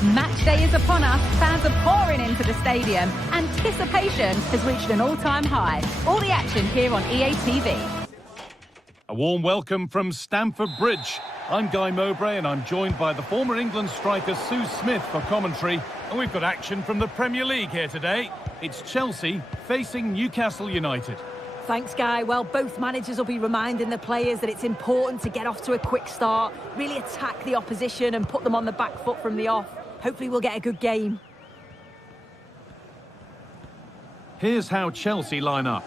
Match day is upon us, fans are pouring into the stadium. Anticipation has reached an all-time high. All the action here on EA TV. A warm welcome from Stamford Bridge. I'm Guy Mowbray and I'm joined by the former England striker Sue Smith for commentary. And we've got action from the Premier League here today. It's Chelsea facing Newcastle United. Thanks, Guy. Well, both managers will be reminding the players that it's important to get off to a quick start, really attack the opposition and put them on the back foot from the off. Hopefully we'll get a good game. Here's how Chelsea line up.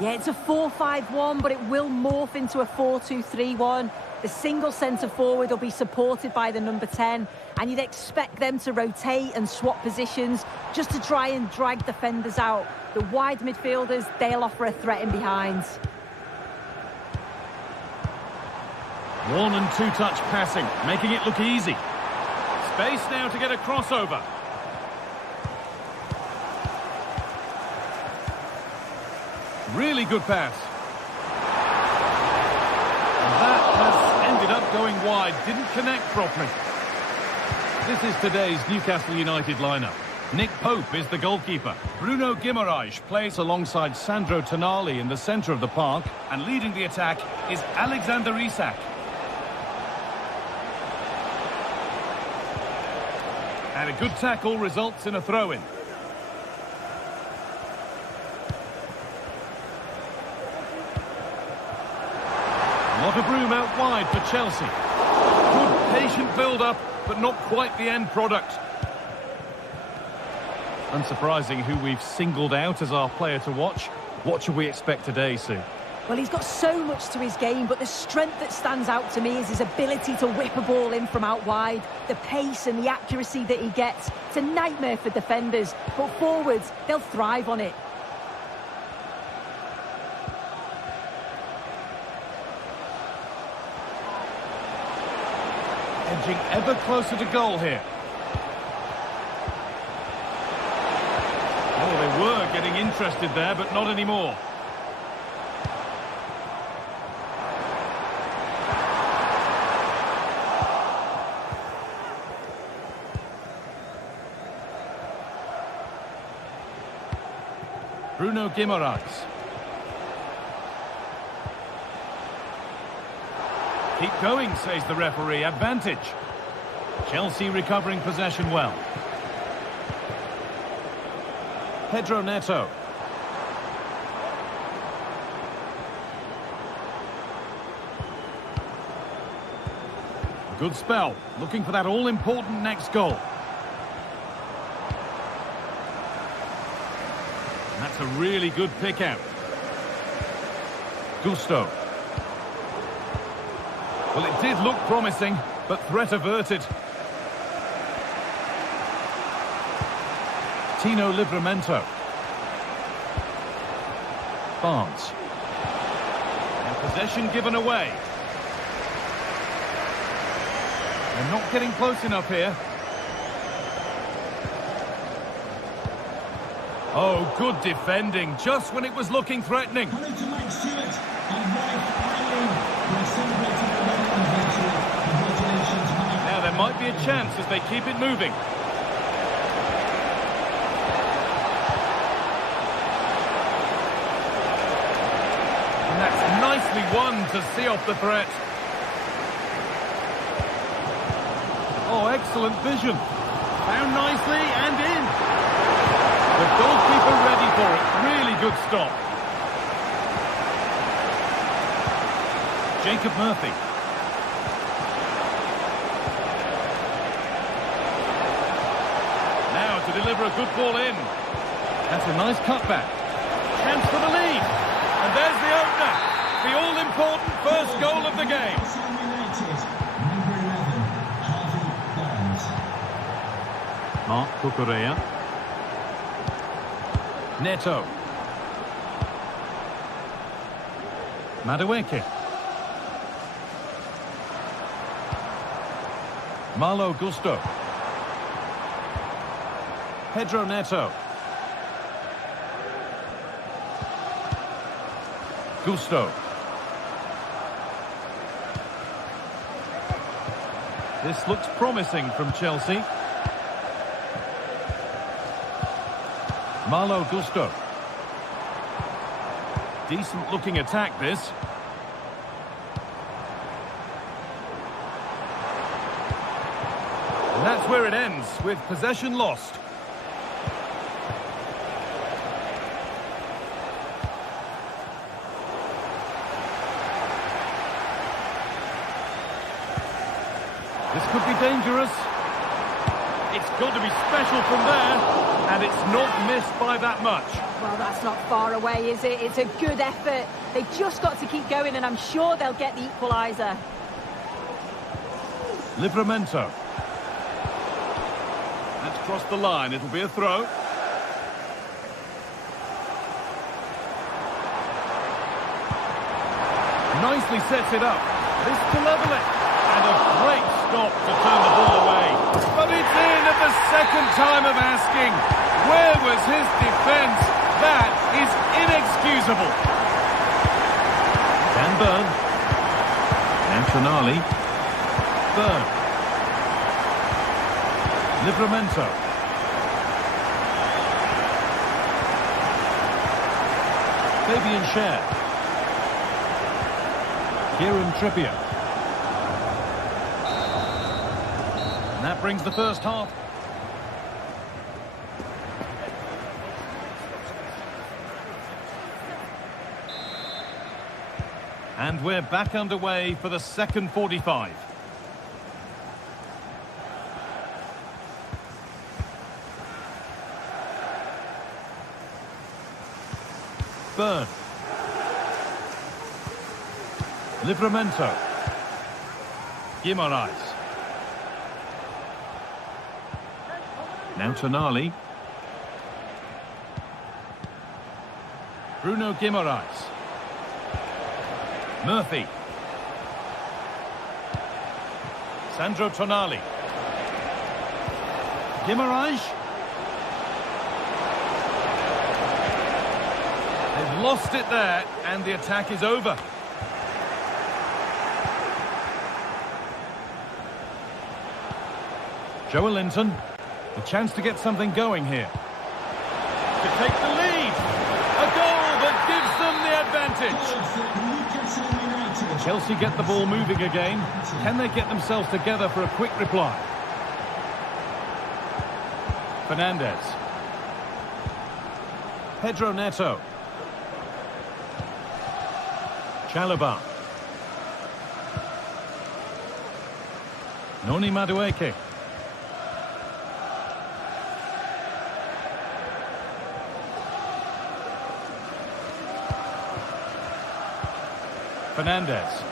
Yeah, it's a 4-5-1, but it will morph into a 4-2-3-1. The single centre-forward will be supported by the number 10, and you'd expect them to rotate and swap positions just to try and drag defenders out. The wide midfielders, they'll offer a threat in behind. One and two touch passing, making it look easy. Space now to get a crossover. Really good pass. And that has ended up going wide, didn't connect properly. This is today's Newcastle United lineup. Nick Pope is the goalkeeper. Bruno Guimaraes plays alongside Sandro Tonali in the centre of the park, and leading the attack is Alexander Isak. And a good tackle results in a throw-in. A lot of room out wide for Chelsea. Good patient build-up, but not quite the end product. Unsurprising who we've singled out as our player to watch. What should we expect today, Sue? Well, he's got so much to his game, but the strength that stands out to me is his ability to whip a ball in from out wide. The pace and the accuracy that he gets. It's a nightmare for defenders, but forwards, they'll thrive on it. Edging ever closer to goal here. Oh, they were getting interested there, but not anymore. Bruno Guimaraes. Keep going, says the referee. Advantage. Chelsea recovering possession well. Pedro Neto. Good spell. Looking for that all-important next goal. That's a really good pick out. Gusto. Well, it did look promising, but threat averted. Tino Livramento. Barnes. And possession given away. They're not getting close enough here. Oh, good defending, just when it was looking threatening. Now there might be a chance as they keep it moving. And that's nicely won to see off the threat. Oh, excellent vision. Found nicely and in. The goalkeeper ready for it. Really good stop. Jacob Murphy. Now to deliver a good ball in. That's a nice cutback. Chance for the lead. And there's the opener. The all-important first goal of the game. Mark Cucurella. Neto. Madueke. Malo Gusto. Pedro Neto. Gusto. This looks promising from Chelsea. Malo Gusto. Decent looking attack this. And that's where it ends, with possession lost. This could be dangerous. It's got to be special from there, and it's not missed by that much. Well, that's not far away, is it? It's a good effort. They've just got to keep going, and I'm sure they'll get the equaliser. Livramento. That's crossed the line. It'll be a throw. Nicely sets it up. This to level it. And a great stop to turn the ball away. But it's in at the second time of asking. Where was his defence? That is inexcusable. Dan Burn. And Tonali. Burn. Livramento. Fabian Schär. Kieran Trippier. And that brings the first half. And we're back underway for the second 45. Burn. Livramento. Guimaraes. Now Tonali. Bruno Guimaraes. Murphy. Sandro Tonali. Guimaraes. They've lost it there, and the attack is over. Joelinton, a chance to get something going here. To take the lead. A goal that gives them the advantage. Chelsea get the ball moving again. Can they get themselves together for a quick reply? Fernandez. Pedro Neto. Chalobah. Noni Madueke. Fernandez.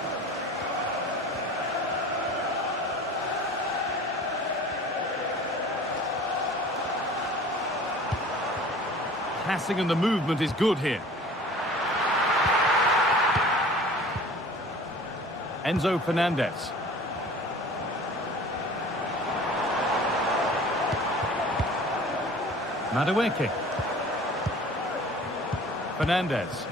Passing and the movement is good here. Enzo Fernandez. Madueke. Fernandez.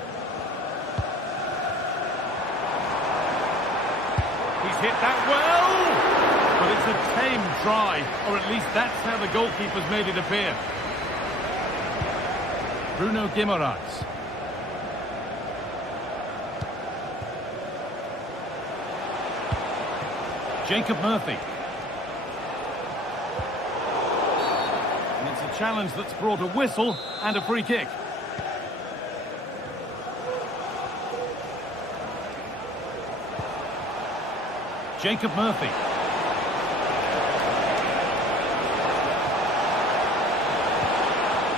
He's hit that well! But it's a tame try, or at least that's how the goalkeeper's made it appear. Bruno Guimaraes. Jacob Murphy. And it's a challenge that's brought a whistle and a free kick. Jacob Murphy.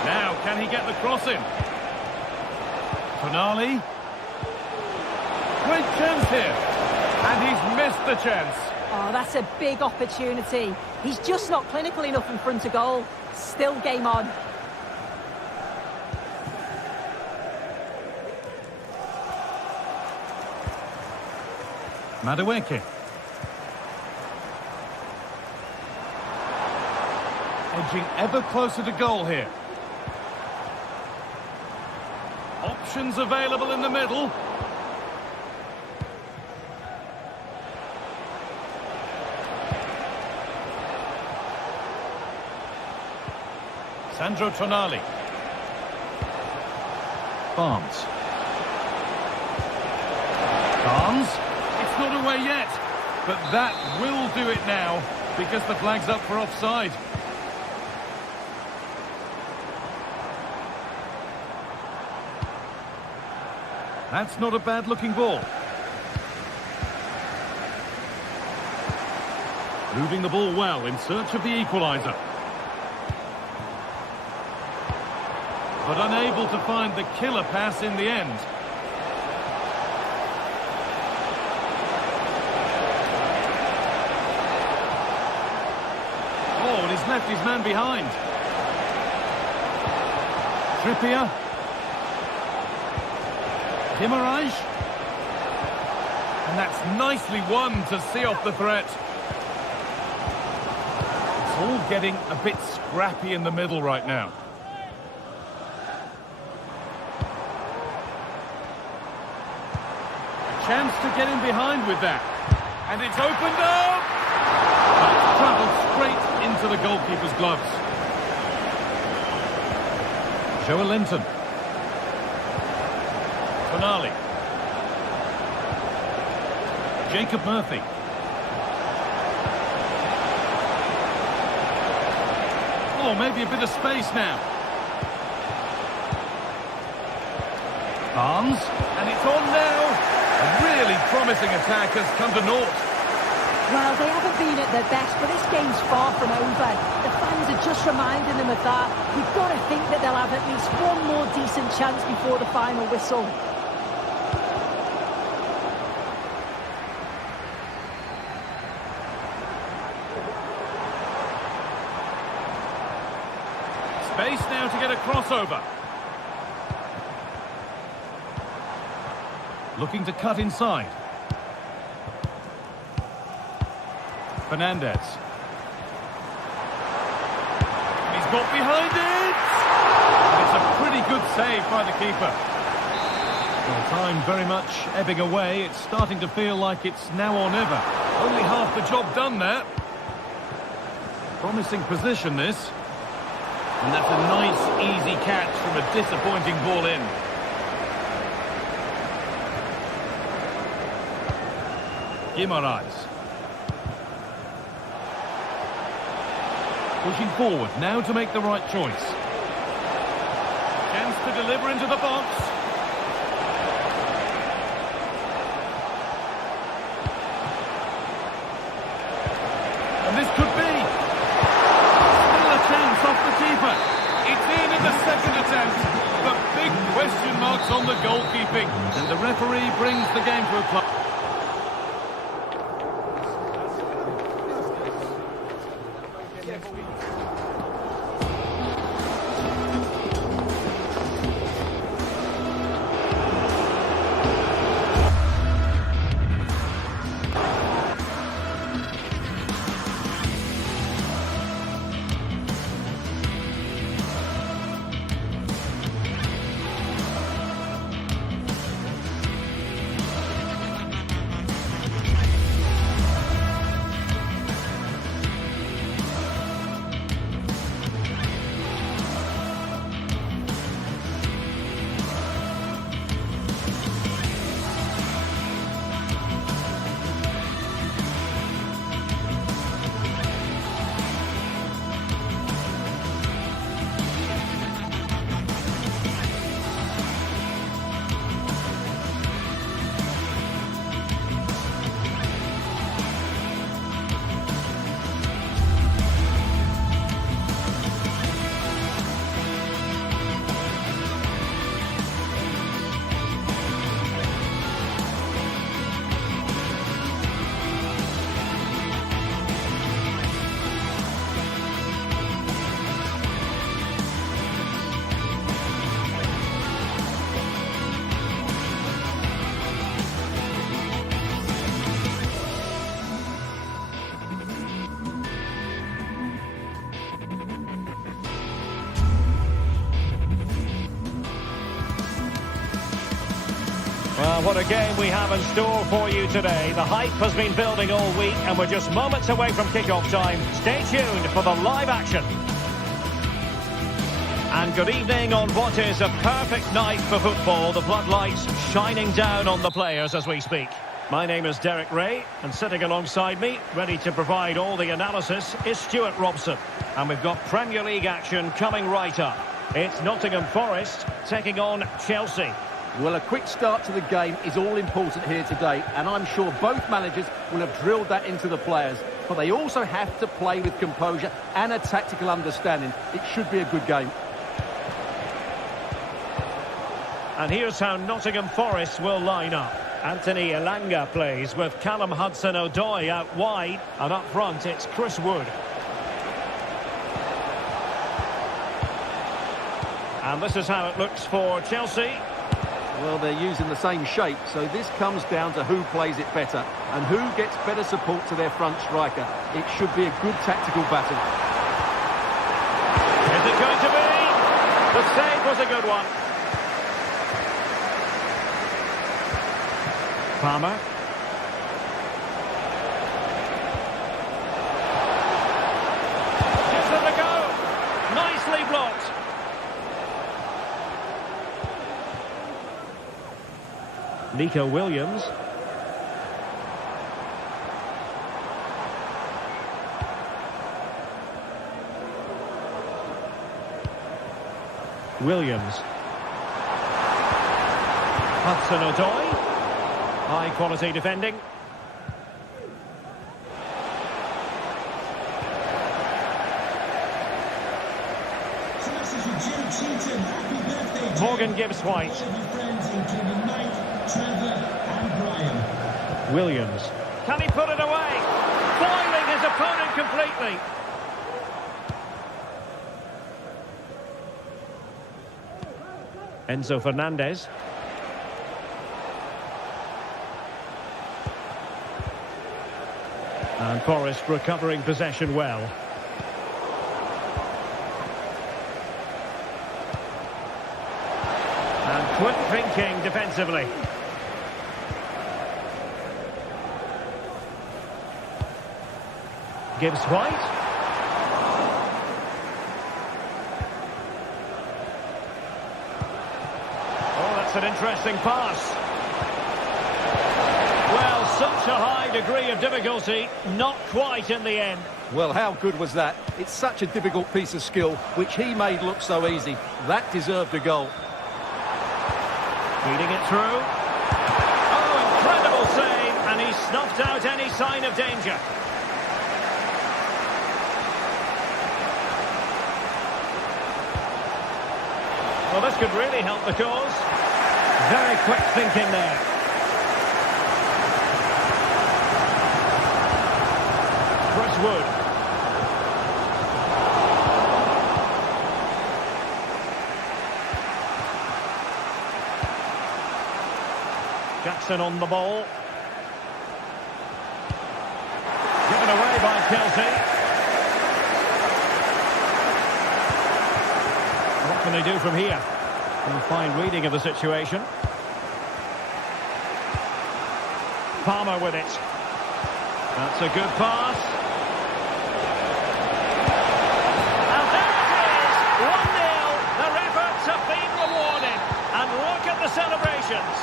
Now, can he get the cross in? Tonali. Great chance here. And he's missed the chance. Oh, that's a big opportunity. He's just not clinical enough in front of goal. Still game on. Madueke. Edging ever closer to goal here. Options available in the middle. Sandro Tonali. Barnes. It's not away yet, but that will do it now because the flag's up for offside. That's not a bad-looking ball. Moving the ball well in search of the equaliser. But unable to find the killer pass in the end. Oh, and he's left his man behind. Trippier. Guimaraes. And that's nicely won to see off the threat. It's all getting a bit scrappy in the middle right now. Chance to get in behind with that. And it's opened up! But travelled straight into the goalkeeper's gloves. Joe Linton. Finale. Jacob Murphy. Oh, maybe a bit of space now. Barnes. And it's on now. A really promising attack has come to naught. Well, they haven't been at their best, but this game's far from over. The fans are just reminding them of that. You've got to think that they'll have at least one more decent chance before the final whistle. Space now to get a crossover. Looking to cut inside. Fernandez. And he's got behind it! And it's a pretty good save by the keeper. Well, time very much ebbing away. It's starting to feel like it's now or never. Only half the job done there. Promising position, this. And that's a nice, easy catch from a disappointing ball in. Guimaraes. Pushing forward, now to make the right choice. Chance to deliver into the box. And this could be. Still a chance off the keeper. It's in the second attempt. But big question marks on the goalkeeping. And the referee brings the game to a close. Well, what a game we have in store for you today. The hype has been building all week and we're just moments away from kick-off time. Stay tuned for the live action. And good evening on what is a perfect night for football. The floodlights shining down on the players as we speak. My name is Derek Ray, and sitting alongside me, ready to provide all the analysis, is Stuart Robson. And we've got Premier League action coming right up. It's Nottingham Forest taking on Chelsea. Well, a quick start to the game is all important here today, and I'm sure both managers will have drilled that into the players. But they also have to play with composure and a tactical understanding. It should be a good game. And here's how Nottingham Forest will line up. Anthony Elanga plays with Callum Hudson-Odoi out wide, and up front it's Chris Wood. And this is how it looks for Chelsea. Well, they're using the same shape, so this comes down to who plays it better and who gets better support to their front striker. It should be a good tactical battle. Is it going to be? The save was a good one. Palmer. Gives them a go. Nicely blocked. Nico Williams. Williams. Hudson-Odoi. High quality defending. Morgan Gibbs-White. Williams. Can he put it away? Foiling his opponent completely. Enzo Fernandez. And Forest recovering possession well. And quick thinking defensively. Gibbs-White. Oh, that's an interesting pass. Well, such a high degree of difficulty, not quite in the end. Well, how good was that? It's such a difficult piece of skill, which he made look so easy. That deserved a goal. Feeding it through. Oh, incredible save, and he snuffed out any sign of danger. Well, this could really help the cause. Very quick thinking there. Chris Wood. Jackson on the ball. Given away by Chelsea. What can they do from here? A fine reading of the situation. Palmer with it. That's a good pass. And there it is! 1-0. Their efforts have been rewarded. And look at the celebrations.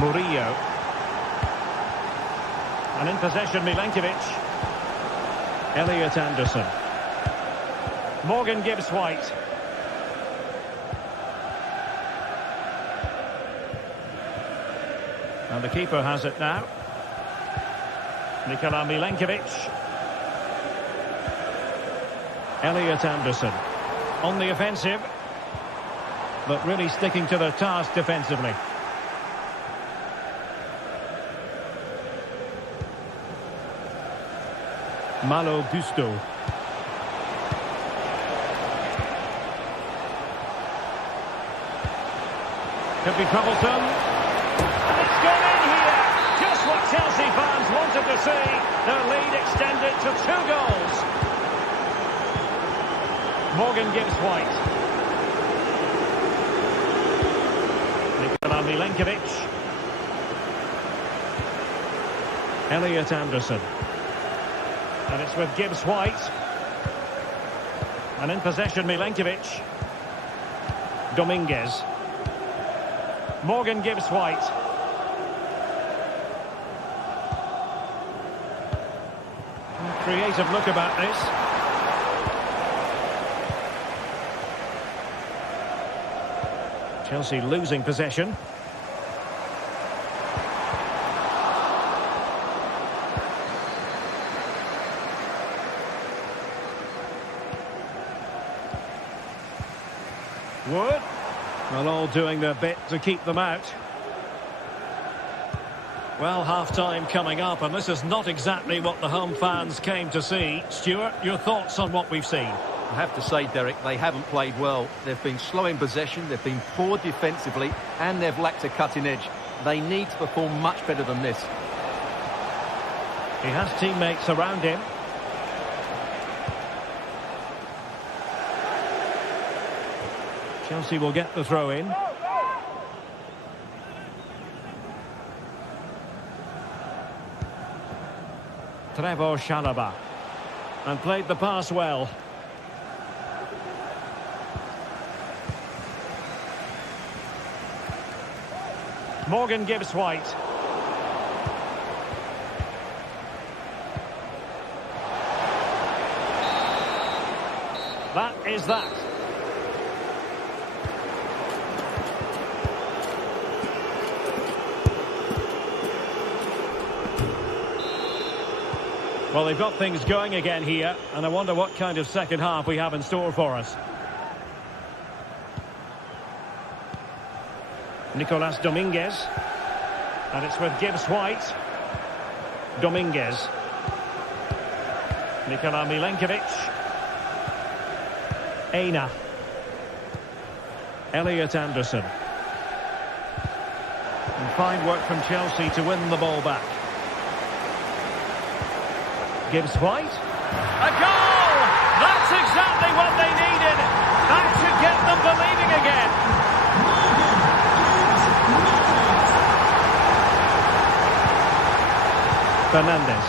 Murillo. And in possession, Milenkovic. Elliot Anderson. Morgan Gibbs-White. And the keeper has it now. Nikola Milenkovic. Elliot Anderson. On the offensive. But really sticking to their task defensively. Malo Gusto. Could be troublesome. And it's gone in here. Just what Chelsea fans wanted to see. Their lead extended to 2 goals. Morgan Gibbs-White. Nikola Milenkovic. Elliot Anderson. And it's with Gibbs-White. And in possession, Milenkovic. Dominguez. Morgan gives White. Creative look about this. Chelsea losing possession. Wood. Well, all doing their bit to keep them out. Well, half-time coming up, and this is not exactly what the home fans came to see. Stuart, your thoughts on what we've seen? I have to say, Derek, they haven't played well. They've been slow in possession, they've been poor defensively, and they've lacked a cutting edge. They need to perform much better than this. He has teammates around him. Chelsea will get the throw in. Trevor Chalobah. And played the pass well. Morgan gives White. That is that. Well, they've got things going again here, and I wonder what kind of second half we have in store for us. Nicolas Dominguez. And it's with Gibbs White. Dominguez. Nikola Milenkovic. Aina. Elliot Anderson. And fine work from Chelsea to win the ball back. Gibbs White. A goal! That's exactly what they needed. That should get them believing again. Fernandez.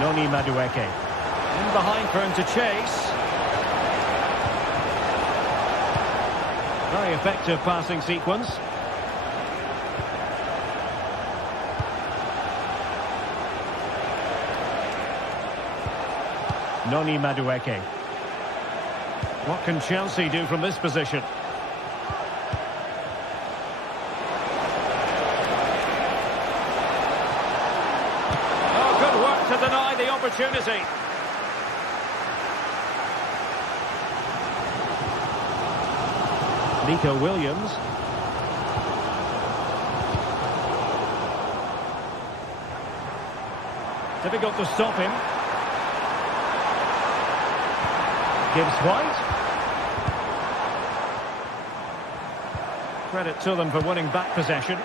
Noni Madueke. In behind for him to chase. Very effective passing sequence. Noni Madueke. What can Chelsea do from this position? Oh, good work to deny the opportunity. Nico Williams. Difficult to stop him. Gibbs White. Credit to them for winning back possession.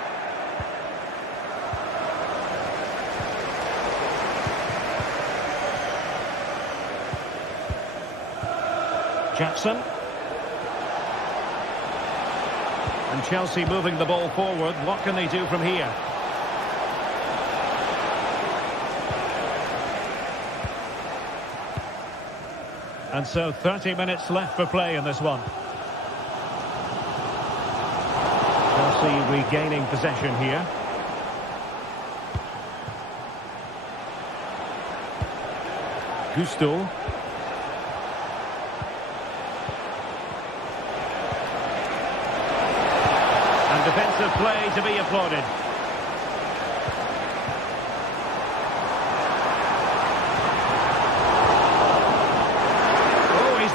Jackson. And Chelsea moving the ball forward. What can they do from here? And so 30 minutes left for play in this one. Chelsea regaining possession here. Gusto. And defensive play to be applauded.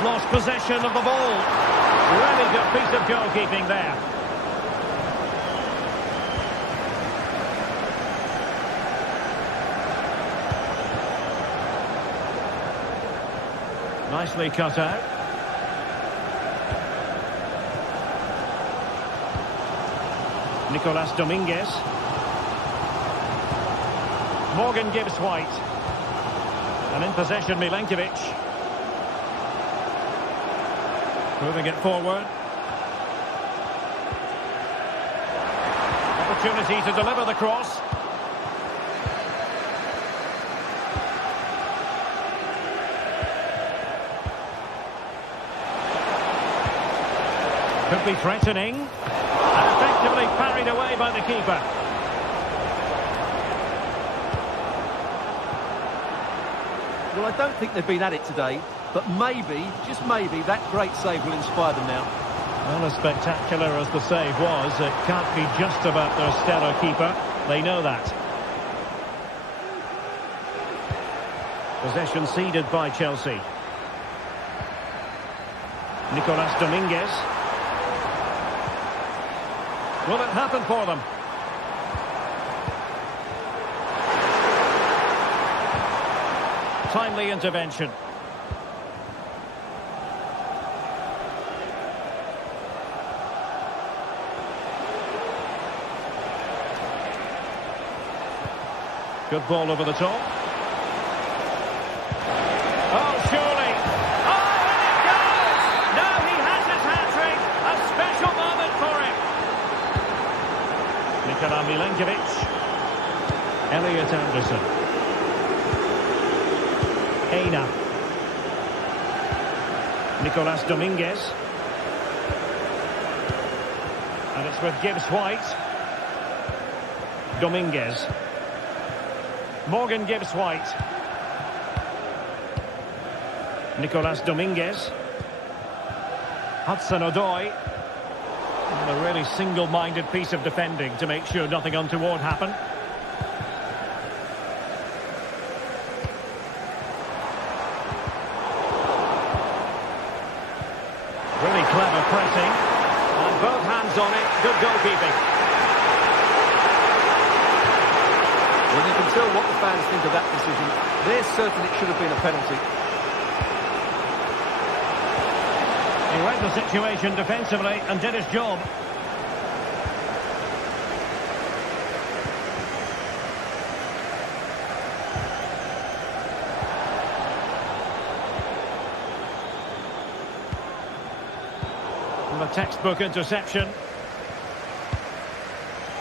Lost possession of the ball. Really good piece of goalkeeping there. Nicely cut out. Nicolas Dominguez. Morgan gives White. And in possession, Milenkovic. Moving it forward. Opportunity to deliver the cross. Could be threatening. And effectively parried away by the keeper. Well, I don't think they've been at it today, but maybe, just maybe, that great save will inspire them now. Well, as spectacular as the save was, it can't be just about their stellar keeper. They know that. Possession ceded by Chelsea. Nicolas Dominguez. Will it happen for them? Timely intervention. Good ball over the top. Oh, surely. Oh, and it goes! Now he has his hat-trick. A special moment for him. Nikola Milenkovic. Elliot Anderson. Aina. Nicolas Dominguez. And it's with Gibbs-White. Dominguez. Morgan Gibbs-White. Nicolas Dominguez. Hudson-Odoi. And a really single-minded piece of defending to make sure nothing untoward happened. Really clever pressing. And both hands on it. Good goalkeeping. Well, you can tell what the fans think of that decision. They're certain it should have been a penalty. He read the situation defensively and did his job. And a textbook interception.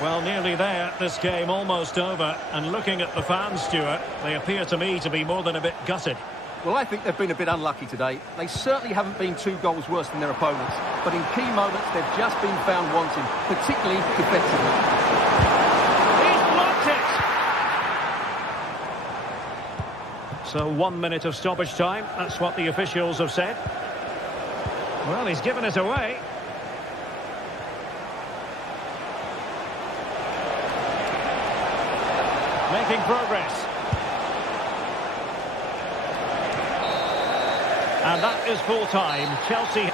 Well, nearly there. This game almost over. And looking at the fans, Stuart, they appear to me to be more than a bit gutted. Well, I think they've been a bit unlucky today. They certainly haven't been 2 goals worse than their opponents. But in key moments, they've just been found wanting, particularly defensively. He's blocked it! So 1 minute of stoppage time. That's what the officials have said. Well, he's given it away. Making progress. And that is full time. Chelsea.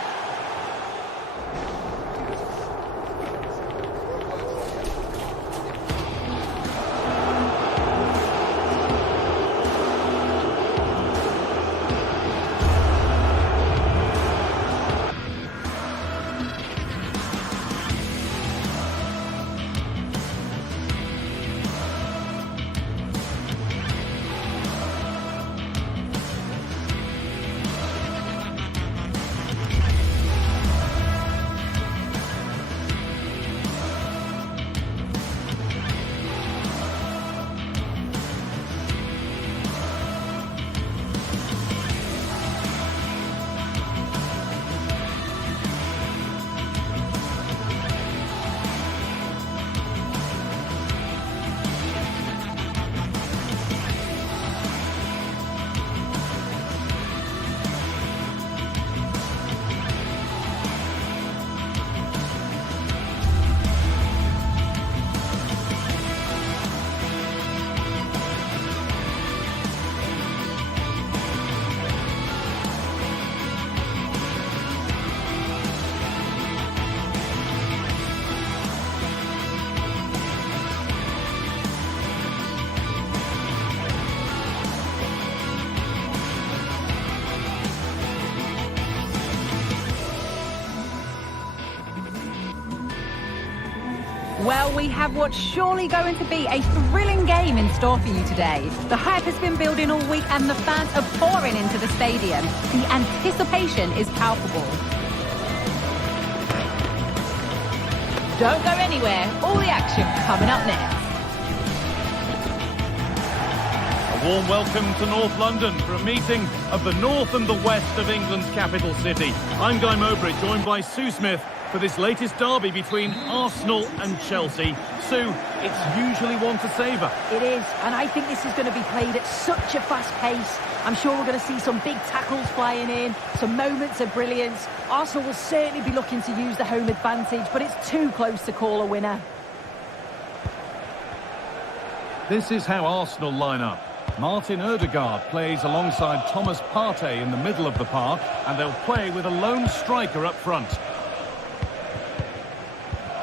Well, we have what's surely going to be a thrilling game in store for you today. The hype has been building all week and the fans are pouring into the stadium. The anticipation is palpable. Don't go anywhere. All the action coming up next. A warm welcome to North London for a meeting of the north and the west of England's capital city. I'm Guy Mowbray, joined by Sue Smith for this latest derby between Arsenal and Chelsea. Sue, it's usually one to savour. It is, and I think this is going to be played at such a fast pace. I'm sure we're going to see some big tackles flying in, some moments of brilliance. Arsenal will certainly be looking to use the home advantage, but it's too close to call a winner. This is how Arsenal line up. Martin Odegaard plays alongside Thomas Partey in the middle of the park, and they'll play with a lone striker up front.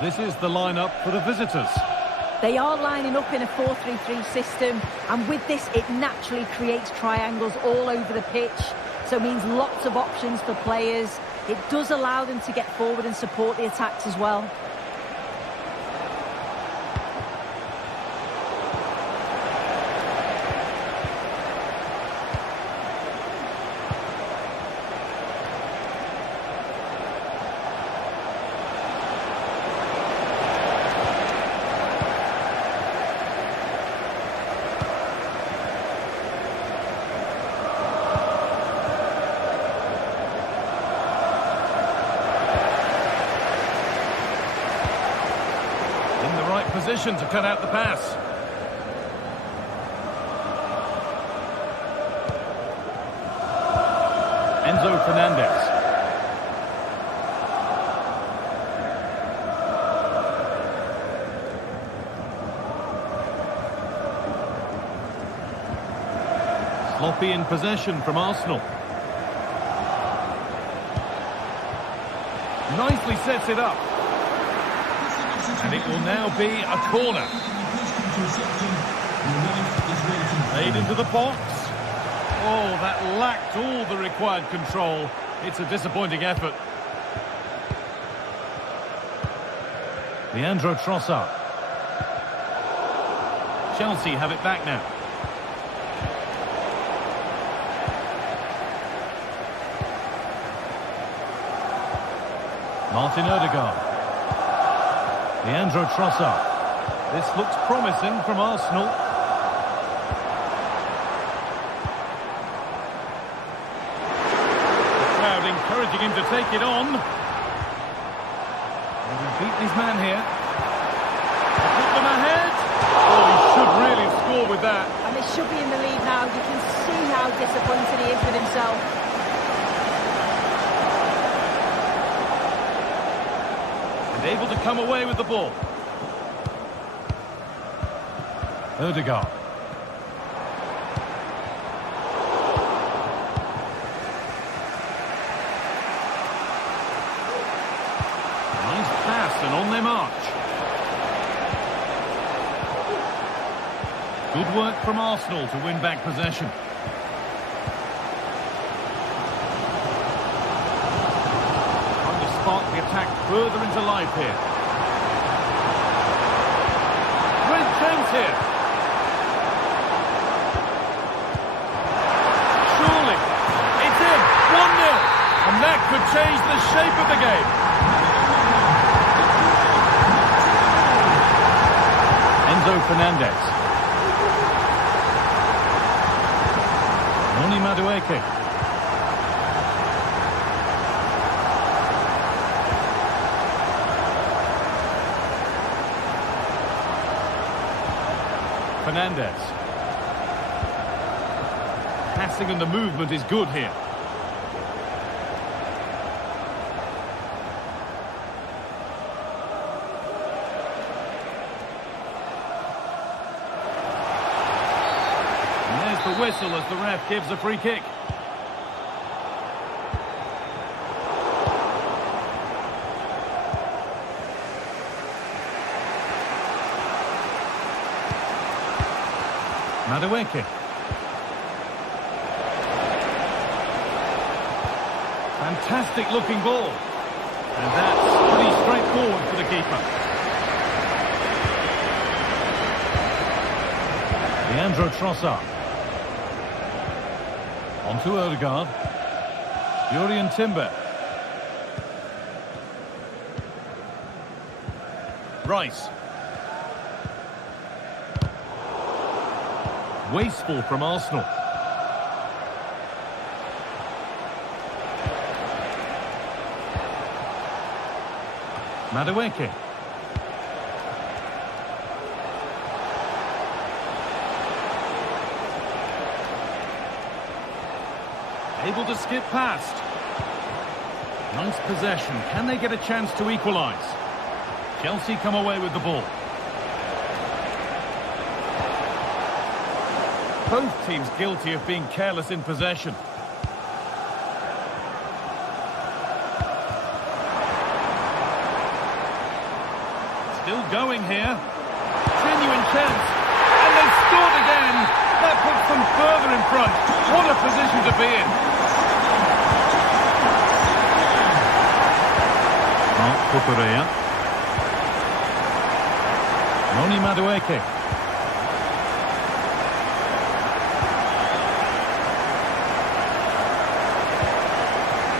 This is the lineup for the visitors. They are lining up in a 4-3-3 system, and with this it naturally creates triangles all over the pitch, so it means lots of options for players. It does allow them to get forward and support the attacks as well. Position to cut out the pass. Enzo Fernandez. Sloppy in possession from Arsenal. Nicely sets it up. And it will now be a corner. Played into the box. Oh, that lacked all the required control. It's a disappointing effort. Leandro Trossard. Chelsea have it back now. Martin Odegaard. Leandro Trossard. This looks promising from Arsenal. The crowd encouraging him to take it on. And he's beaten his man here. Put them ahead. Oh, he should really score with that. And they should be in the lead now. You can see how disappointed he is with himself. Able to come away with the ball. Odegaard. Nice pass and on their march. Good work from Arsenal to win back possession. Spark the attack further into life here. Great chance here. Surely, it's in. 1-0. And that could change the shape of the game. Enzo Fernandez. Noni Madueke. Fernandez. Passing and the movement is good here. And there's the whistle as the ref gives a free kick. Madueke. Fantastic looking ball. And that's pretty straightforward for the keeper. Leandro Trossard. On to Odegaard. Jurrien Timber. Rice. Wasteful from Arsenal. Madueke. Able to skip past. Nice possession. Can they get a chance to equalise? Chelsea come away with the ball. Both teams guilty of being careless in possession. Still going here. Genuine chance. And they've scored again. That puts them further in front. What a position to be in. Kukurea. Moni Madueke.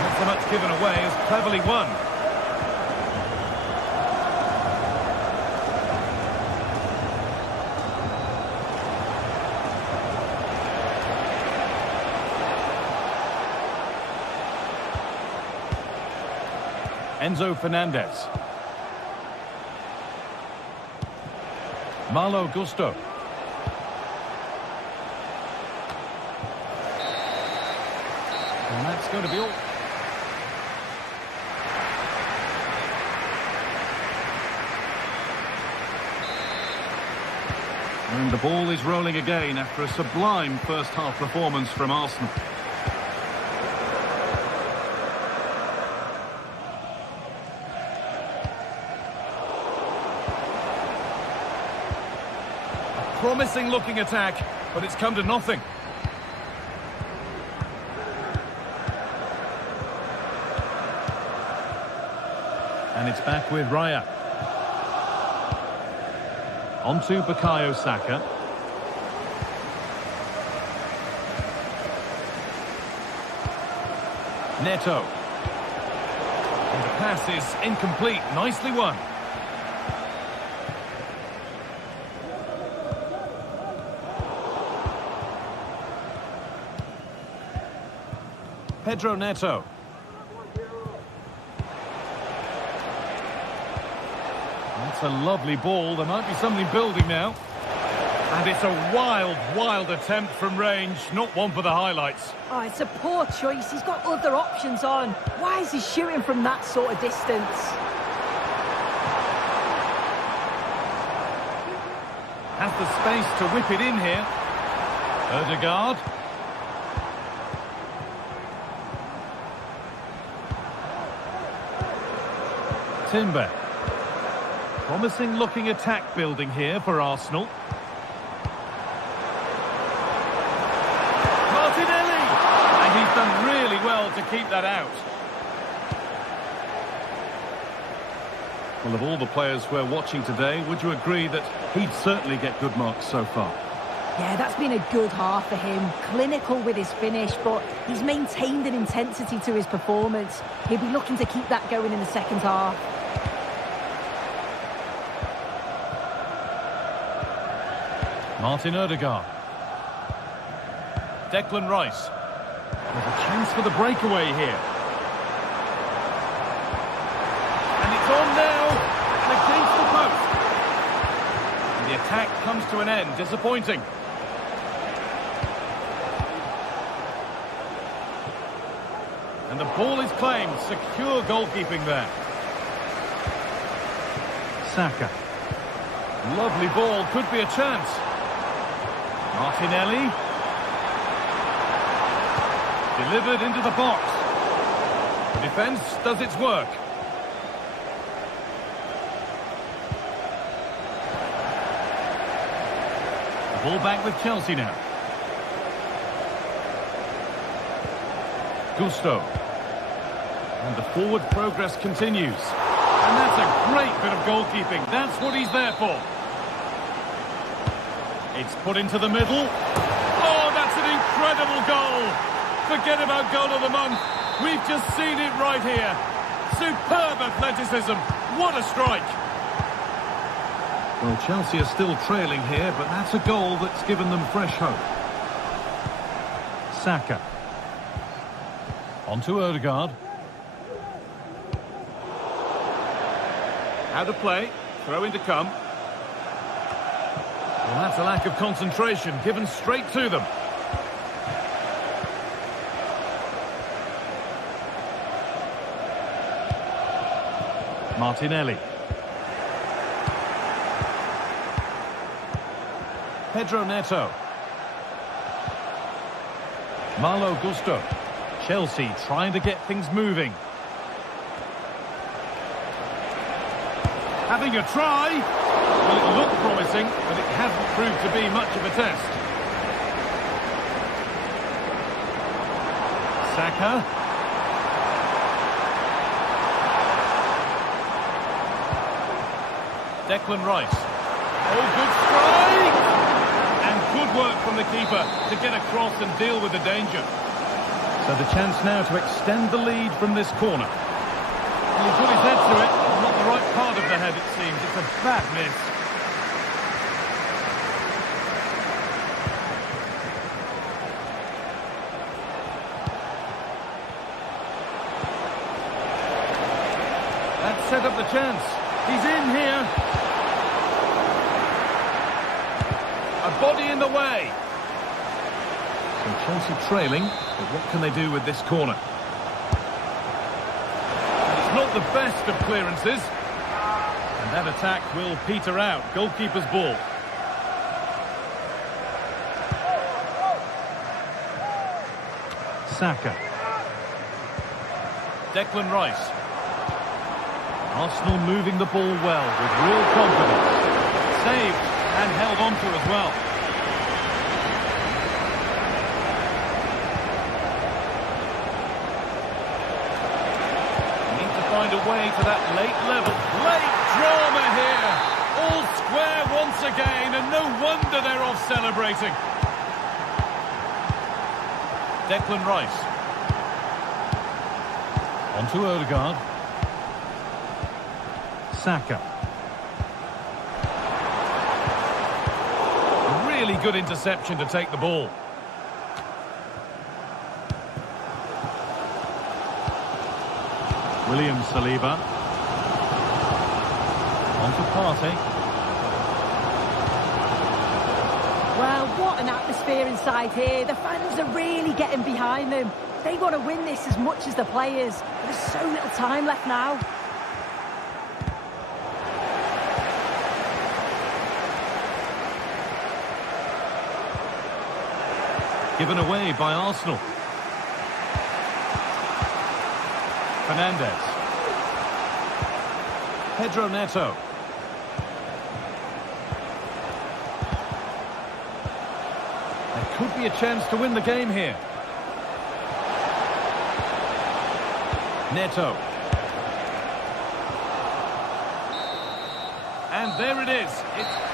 Not so much given away as cleverly won. Enzo Fernandez. Malo Gusto. And that's going to be all. And the ball is rolling again after a sublime first-half performance from Arsenal. Promising looking attack, but it's come to nothing. And it's back with Raya. On to Bukayo Saka. Neto. And the pass is incomplete. Nicely won. Pedro Neto. That's a lovely ball. There might be something building now. And it's a wild, wild attempt from range. Not one for the highlights. Oh, it's a poor choice. He's got other options on. Why is he shooting from that sort of distance? Has the space to whip it in here. Odegaard. Timber. Promising looking attack building here for Arsenal. Martinelli! And he's done really well to keep that out. Well, of all the players we're watching today, would you agree that he'd certainly get good marks so far? Yeah, that's been a good half for him. Clinical with his finish, but he's maintained an intensity to his performance. He'll be looking to keep that going in the second half. Martin Odegaard. Declan Rice. There's a chance for the breakaway here. And it's on now. And against the post. And the attack comes to an end. Disappointing. And the ball is claimed. Secure goalkeeping there. Saka. Lovely ball. Could be a chance. Martinelli. Delivered into the box. The defence does its work. The ball back with Chelsea now. Gusto. And the forward progress continues. And that's a great bit of goalkeeping. That's what he's there for. It's put into the middle. Oh, that's an incredible goal. Forget about goal of the month. We've just seen it right here. Superb athleticism. What a strike. Well, Chelsea are still trailing here, but that's a goal that's given them fresh hope. Saka. On to Odegaard. How to play. Throw in to come. Well, that's a lack of concentration, given straight to them. Martinelli. Pedro Neto. Malo Gusto. Chelsea trying to get things moving. Having a try. Well, it looked promising, but it hasn't proved to be much of a test. Saka. Declan Rice. Oh, good strike! And good work from the keeper to get across and deal with the danger. So the chance now to extend the lead from this corner. He put his head to it, not the right part of the head it seems. It's a bad miss. That set up the chance. He's in here. A body in the way. So Chelsea trailing, but what can they do with this corner? It's not the best of clearances. And that attack will peter out. Goalkeeper's ball. Saka. Declan Rice. Arsenal moving the ball well with real confidence. Saved and held on to as well. Need to find a way to that late level. Late drama here. All square once again, and no wonder they're off celebrating. Declan Rice. On to Odegaard. Saka. Really good interception to take the ball. William Saliba. On to Partey. Well, what an atmosphere inside here. The fans are really getting behind them. They want to win this as much as the players. There's so little time left now. Given away by Arsenal. Fernandes. Pedro Neto. There could be a chance to win the game here. Neto. And there it is. It's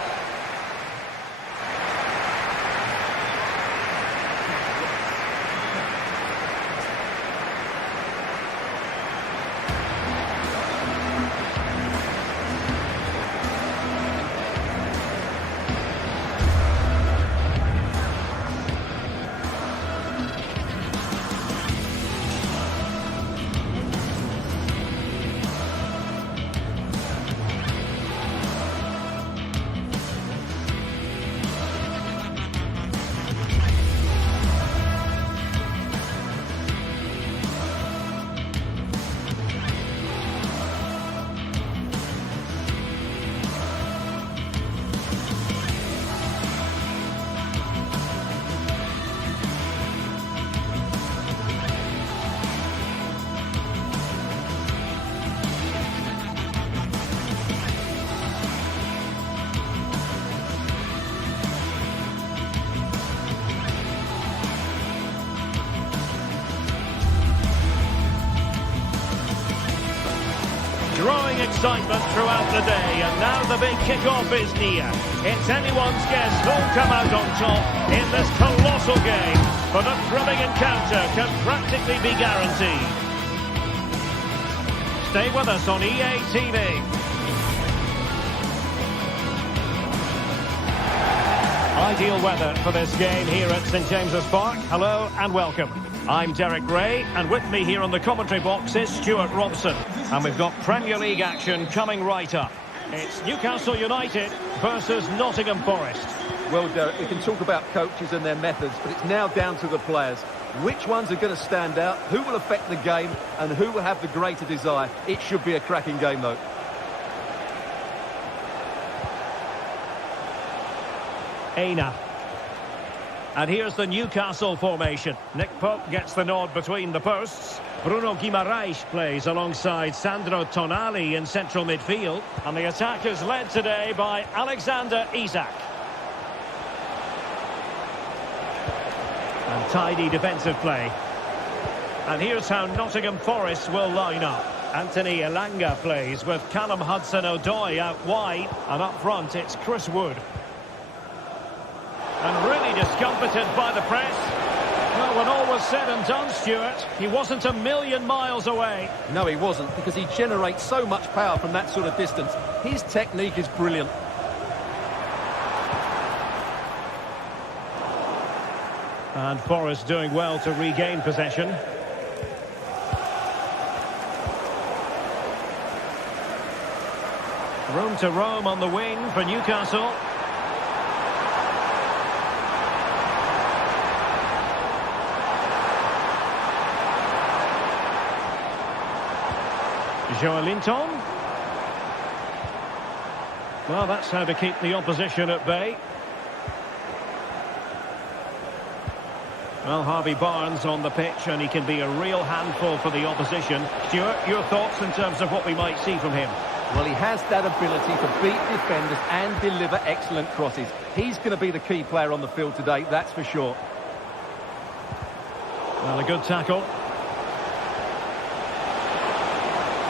Drawing excitement throughout the day, and now the big kick-off is near. It's anyone's guess who'll come out on top in this colossal game, but a thrilling encounter can practically be guaranteed. Stay with us on EA TV. Ideal weather for this game here at St James's Park. Hello and welcome. I'm Derek Ray, and with me here on the commentary box is Stuart Robson. And we've got Premier League action coming right up. It's Newcastle United versus Nottingham Forest. Well, Derek, we can talk about coaches and their methods, but it's now down to the players. Which ones are going to stand out, who will affect the game, and who will have the greater desire? It should be a cracking game, though. Aina. And here's the Newcastle formation. Nick Pope gets the nod between the posts. Bruno Guimaraes plays alongside Sandro Tonali in central midfield. And the attack is led today by Alexander Isak. And tidy defensive play. And here's how Nottingham Forest will line up. Anthony Elanga plays with Callum Hudson-Odoi out wide. And up front, it's Chris Wood. And really discomfited by the press. Well, when all was said and done, Stuart, he wasn't a million miles away. No, he wasn't, because he generates so much power from that sort of distance. His technique is brilliant. And Forest doing well to regain possession. Room to roam on the wing for Newcastle. Joelinton. Well, that's how to keep the opposition at bay. Well, Harvey Barnes on the pitch, and he can be a real handful for the opposition. Stuart, your thoughts in terms of what we might see from him? Well, he has that ability to beat defenders and deliver excellent crosses. He's going to be the key player on the field today, that's for sure. Well, a good tackle.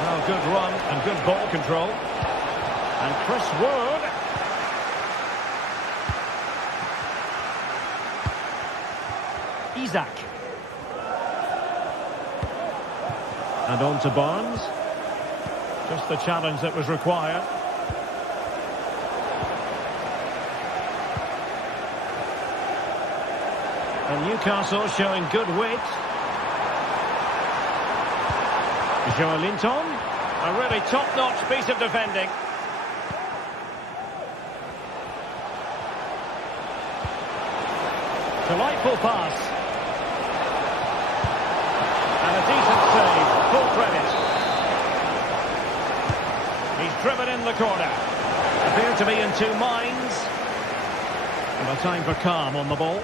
Well, good run and good ball control. And Chris Wood. Isak. And on to Barnes. Just the challenge that was required. And Newcastle showing good wit. Joelinton, a really top-notch piece of defending. Delightful pass. And a decent save, full credit. He's driven in the corner. Appear to be in two minds. And a time for calm on the ball.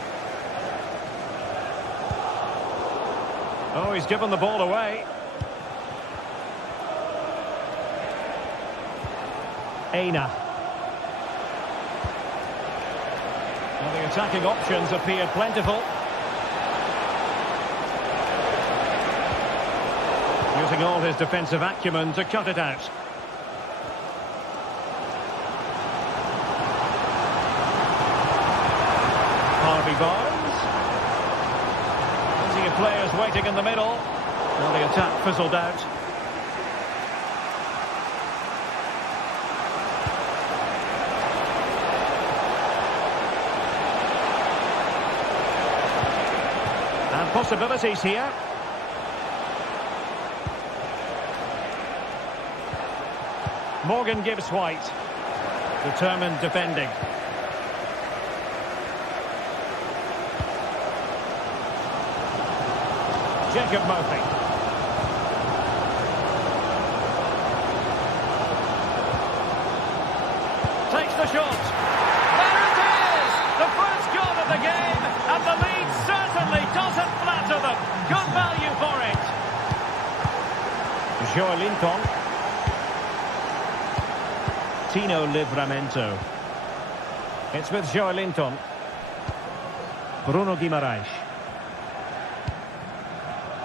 Oh, he's given the ball away. Aina. Well, the attacking options appear plentiful. Using all his defensive acumen to cut it out. Harvey Barnes. Plenty of players waiting in the middle. Well, the attack fizzled out. And possibilities here. Morgan Gibbs White. Determined defending. Jacob Murphy. Takes the shot. There it is! The first goal of the game, and the lead certainly doesn't flatter them. Good value for it. Joelinton. Tino Livramento. It's with Joelinton. Bruno Guimaraes.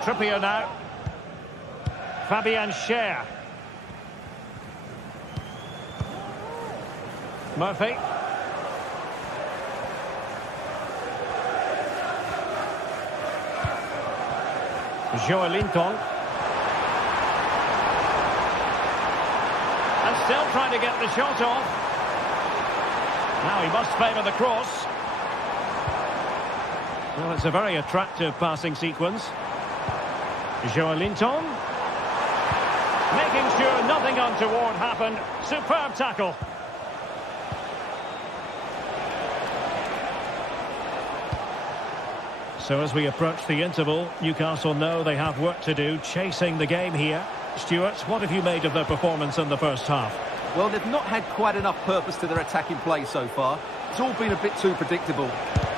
Trippier now. Fabian Schär. Murphy. Joelinton. And still trying to get the shot off. Now he must favour the cross. Well, it's a very attractive passing sequence. Joelinton. Making sure nothing untoward happened. Superb tackle. So as we approach the interval, Newcastle know they have work to do, chasing the game here. Stuart, what have you made of their performance in the first half? Well, they've not had quite enough purpose to their attacking play so far. It's all been a bit too predictable.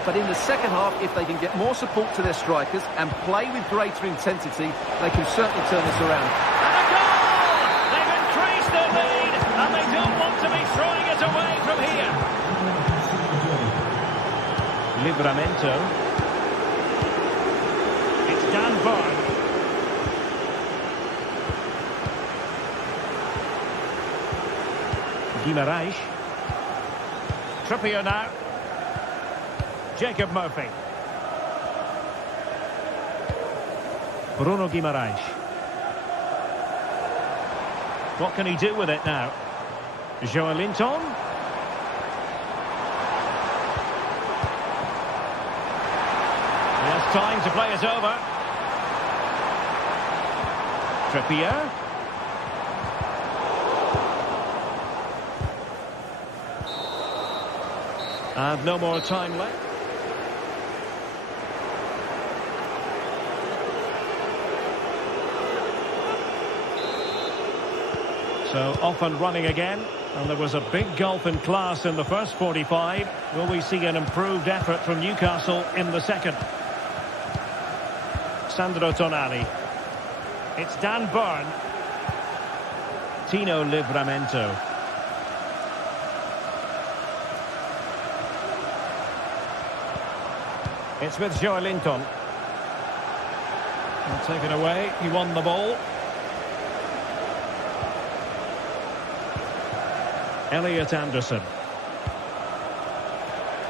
But in the second half, if they can get more support to their strikers and play with greater intensity, they can certainly turn this around. And a goal! They've increased their lead, and they don't want to be throwing it away from here. Livramento. It's Dan Burn. Guimaraes. Trippier now. Jacob Murphy. Bruno Guimaraes. What can he do with it now? Joelinton. He has time to play it over. Trippier. And no more time left. So off and running again, and there was a big gulf in class in the first 45. Will we see an improved effort from Newcastle in the second? Sandro Tonali. It's Dan Burn. Tino Livramento. It's with Joelinton. Taken away, he won the ball. Elliot Anderson.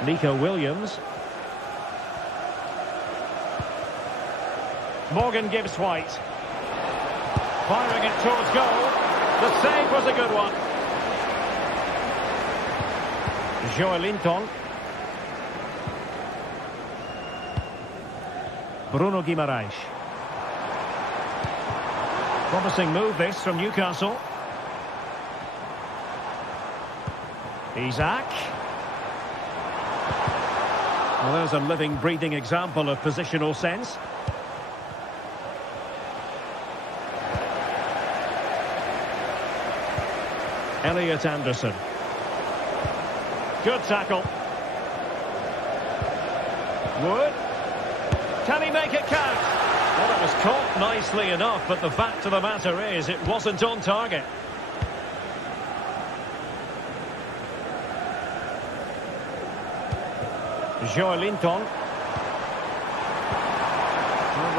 Nico Williams. Morgan Gibbs-White. Firing it towards goal. The save was a good one. Joelinton. Bruno Guimaraes. Promising move this from Newcastle. Isaac. Well, there's a living, breathing example of positional sense. Elliot Anderson. Good tackle. Wood. Can he make it count? Well, it was caught nicely enough, but the fact of the matter is it wasn't on target. Joelinton.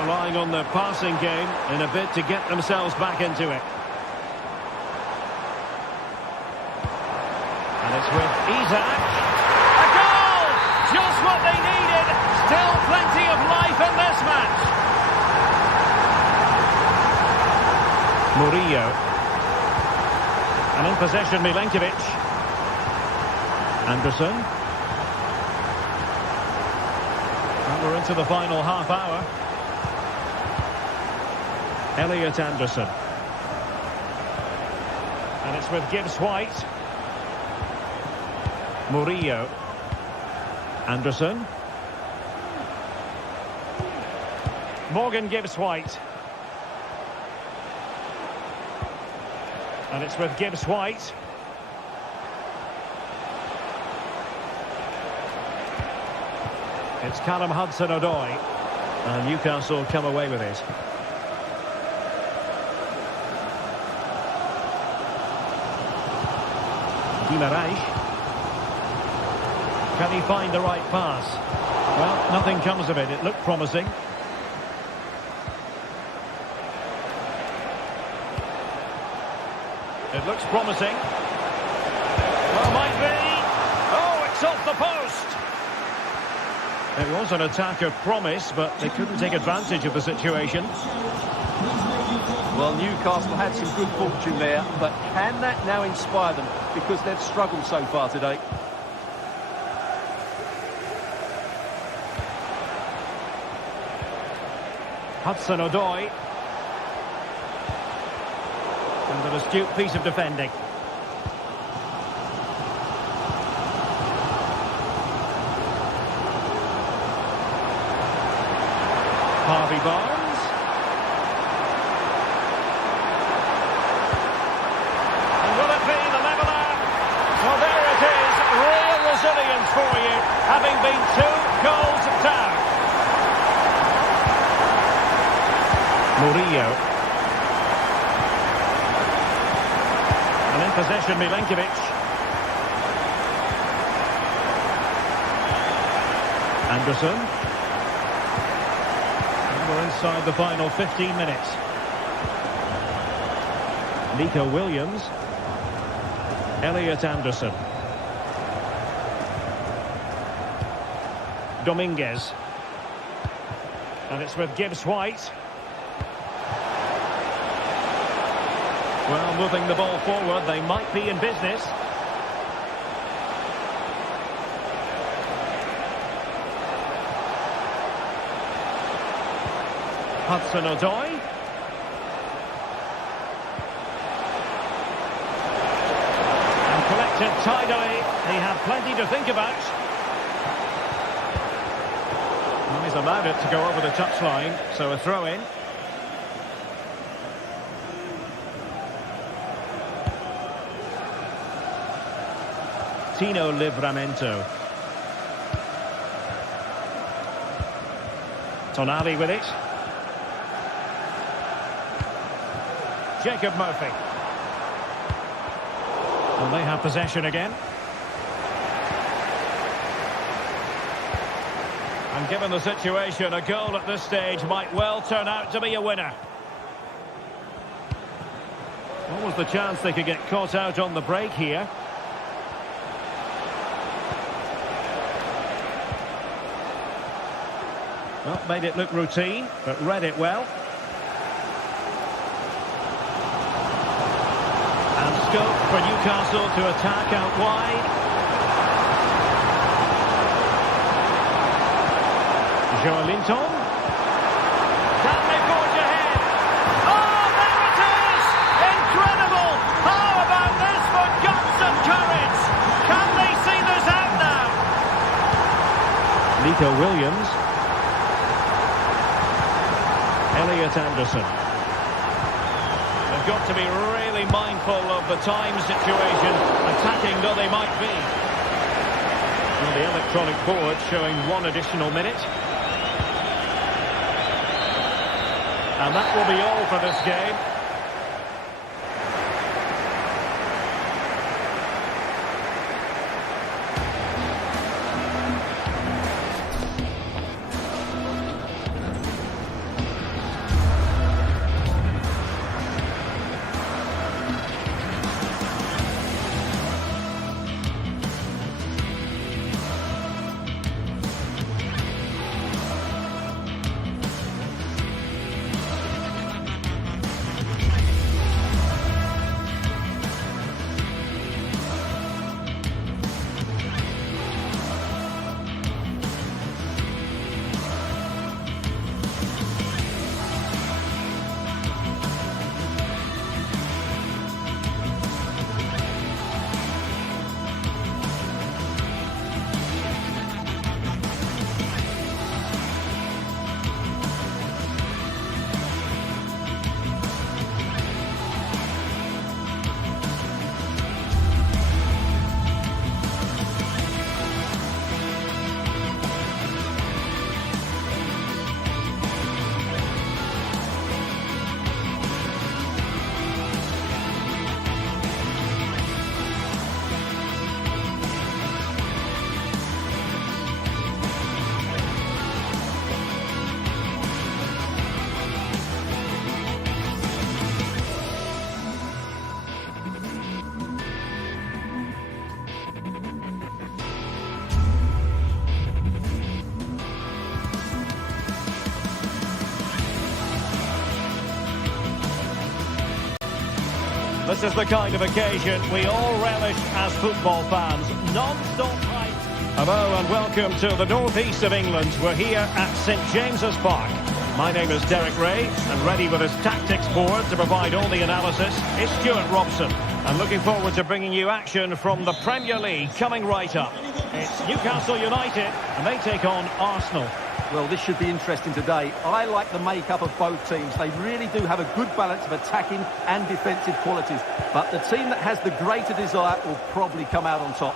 Relying on their passing game in a bid to get themselves back into it. And it's with Isaac. A goal! Just what they needed. Still plenty of life in this match. Murillo. And in possession, Milenkovic. Anderson. And we're into the final half hour. Elliot Anderson. And it's with Gibbs-White. Murillo. Anderson. Morgan Gibbs-White. And it's with Gibbs-White. It's Callum Hudson-Odoi. And Newcastle come away with it. Guimaraes. Can he find the right pass? Well, nothing comes of it. It looked promising. It looks promising. Well, might be. Oh, it's off the post. It was an attack of promise, but they couldn't take advantage of the situation. Well, Newcastle had some good fortune there, but can that now inspire them? Because they've struggled so far today. Hudson-Odoi. And an astute piece of defending. Harvey Barnes. And will it be the leveller? Well, there it is. Real resilience for you, having been 2 goals down. Murillo. And in possession, Milenkovic. Anderson. We're inside the final 15 minutes. Nico Williams. Elliot Anderson. Dominguez. And it's with Gibbs White. Well, moving the ball forward, they might be in business. Hudson-Odoi. And collected tidily. He had plenty to think about. Well, he's allowed it to go over the touchline, so a throw-in. Tino Livramento. Tonali with it. Jacob Murphy. And they have possession again. And given the situation, a goal at this stage might well turn out to be a winner. What was the chance they could get caught out on the break here? Well, made it look routine, but read it well. Scope for Newcastle to attack out wide. Joelinton. Can they forge ahead? Oh, there it is! Incredible! How about this for guts and courage? Can they see this out now? Nico Williams. Elliot Anderson. They've got to be really mindful of the time situation, attacking though they might be. Well, the electronic board showing 1 additional minute. And that will be all for this game. This is the kind of occasion we all relish as football fans. Non-stop hype. Hello and welcome to the northeast of England. We're here at St James's Park. My name is Derek Ray, and ready with his tactics board to provide all the analysis is Stuart Robson. And looking forward to bringing you action from the Premier League coming right up. It's Newcastle United, and they take on Arsenal. Well, this should be interesting today. I like the makeup of both teams. They really do have a good balance of attacking and defensive qualities. But the team that has the greater desire will probably come out on top.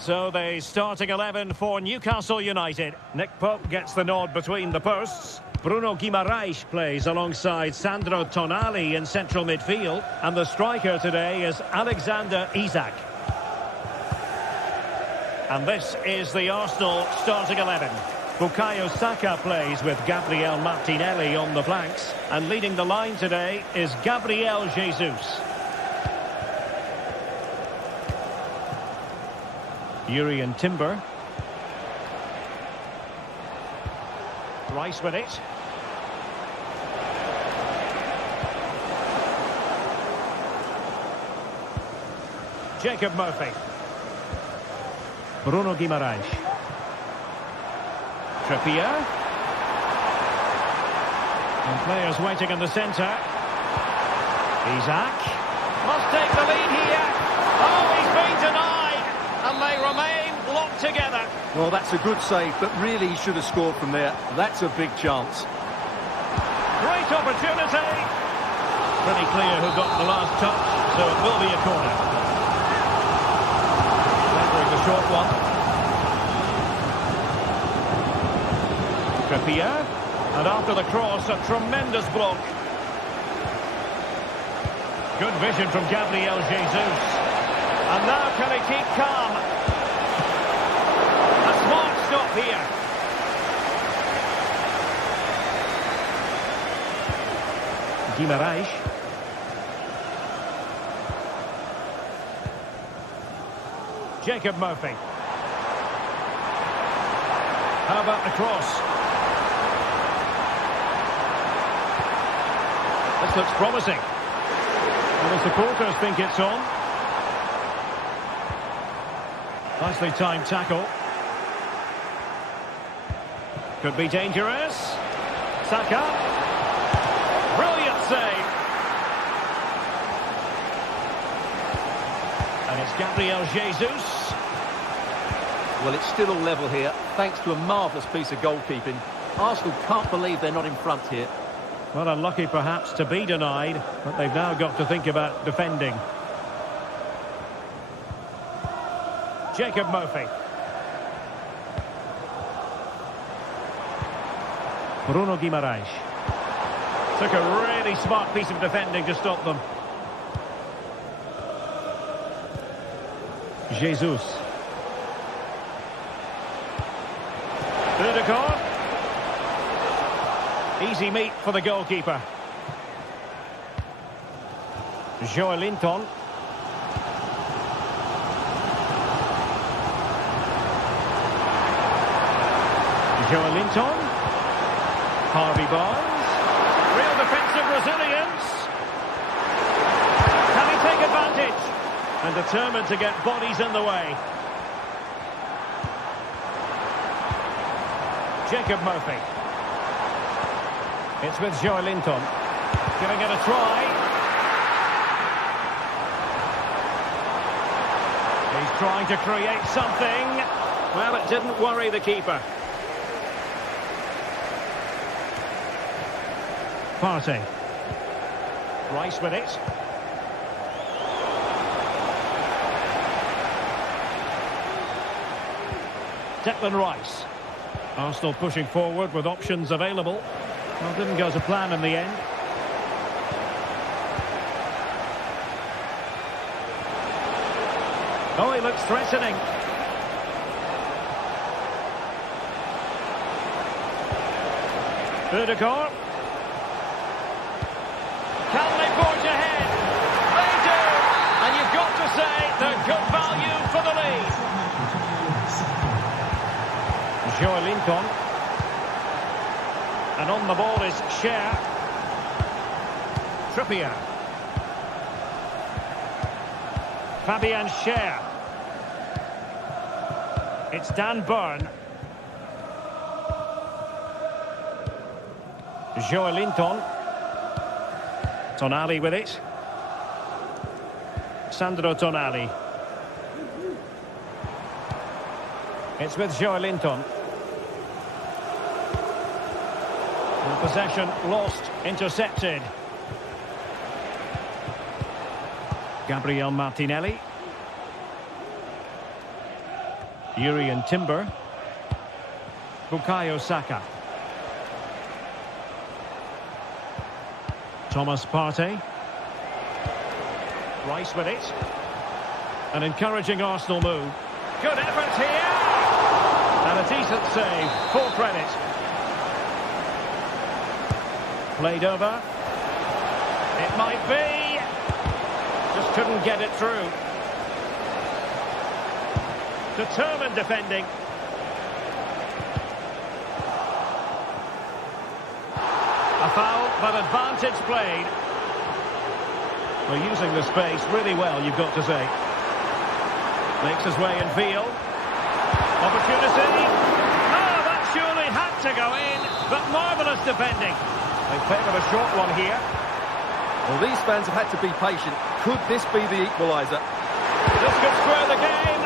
So the starting 11 for Newcastle United. Nick Pope gets the nod between the posts. Bruno Guimaraes plays alongside Sandro Tonali in central midfield. And the striker today is Alexander Isak. And this is the Arsenal starting 11. Bukayo Saka plays with Gabriel Martinelli on the flanks. And leading the line today is Gabriel Jesus. Jurrien Timber. Rice with it. Jacob Murphy. Bruno Guimaraes. Trippier. And players waiting in the centre. Isak. Must take the lead here. Oh, he's been denied. And they remain locked together. Well, that's a good save, but really he should have scored from there. That's a big chance. Great opportunity. Pretty clear who got the last touch, so it will be a corner. Delivering the short one. Trippier. And after the cross, a tremendous block. Good vision from Gabriel Jesus. And now can he keep calm? A smart stop here. Guimaraes. Jacob Murphy. How about the cross? This looks promising. And the supporters think it's on. Nicely timed tackle. Could be dangerous. Saka. Brilliant save. And it's Gabriel Jesus. Well, it's still all level here, thanks to a marvellous piece of goalkeeping. Arsenal can't believe they're not in front here. Well, unlucky perhaps to be denied, but they've now got to think about defending. Jacob Murphy. Bruno Guimaraes. Took a really smart piece of defending to stop them. Jesus. Ødegaard. Easy meat for the goalkeeper. Joelinton. Joelinton. Harvey Barnes. Real defensive resilience. Can he take advantage? And determined to get bodies in the way. Jacob Murphy. It's with Joelinton. Giving it a try. He's trying to create something. Well, it didn't worry the keeper. Partey. Rice with it. Declan Rice. Arsenal pushing forward with options available. Well, didn't go to plan in the end. Oh, he looks threatening. Ødegaard. Can they forge ahead? They do! And you've got to say they're good value for the lead. Joelinton. And on the ball is Cher. Trippier. Fabian Cher. It's Dan Burn. Joelinton. Tonali with it. Sandro Tonali. It's with Joelinton. Possession lost, intercepted. Gabriel Martinelli. Urian Timber. Bukayo Saka. Thomas Partey. Rice with it. An encouraging Arsenal move. Good effort here! And a decent save. Full credit. Played over. It might be. Just couldn't get it through. Determined defending. A foul, but advantage played. Well, using the space really well, you've got to say. Makes his way in field. Opportunity. Oh, that surely had to go in, but marvellous defending. They favoured a short one here. Well, these fans have had to be patient. Could this be the equaliser? This could square the game.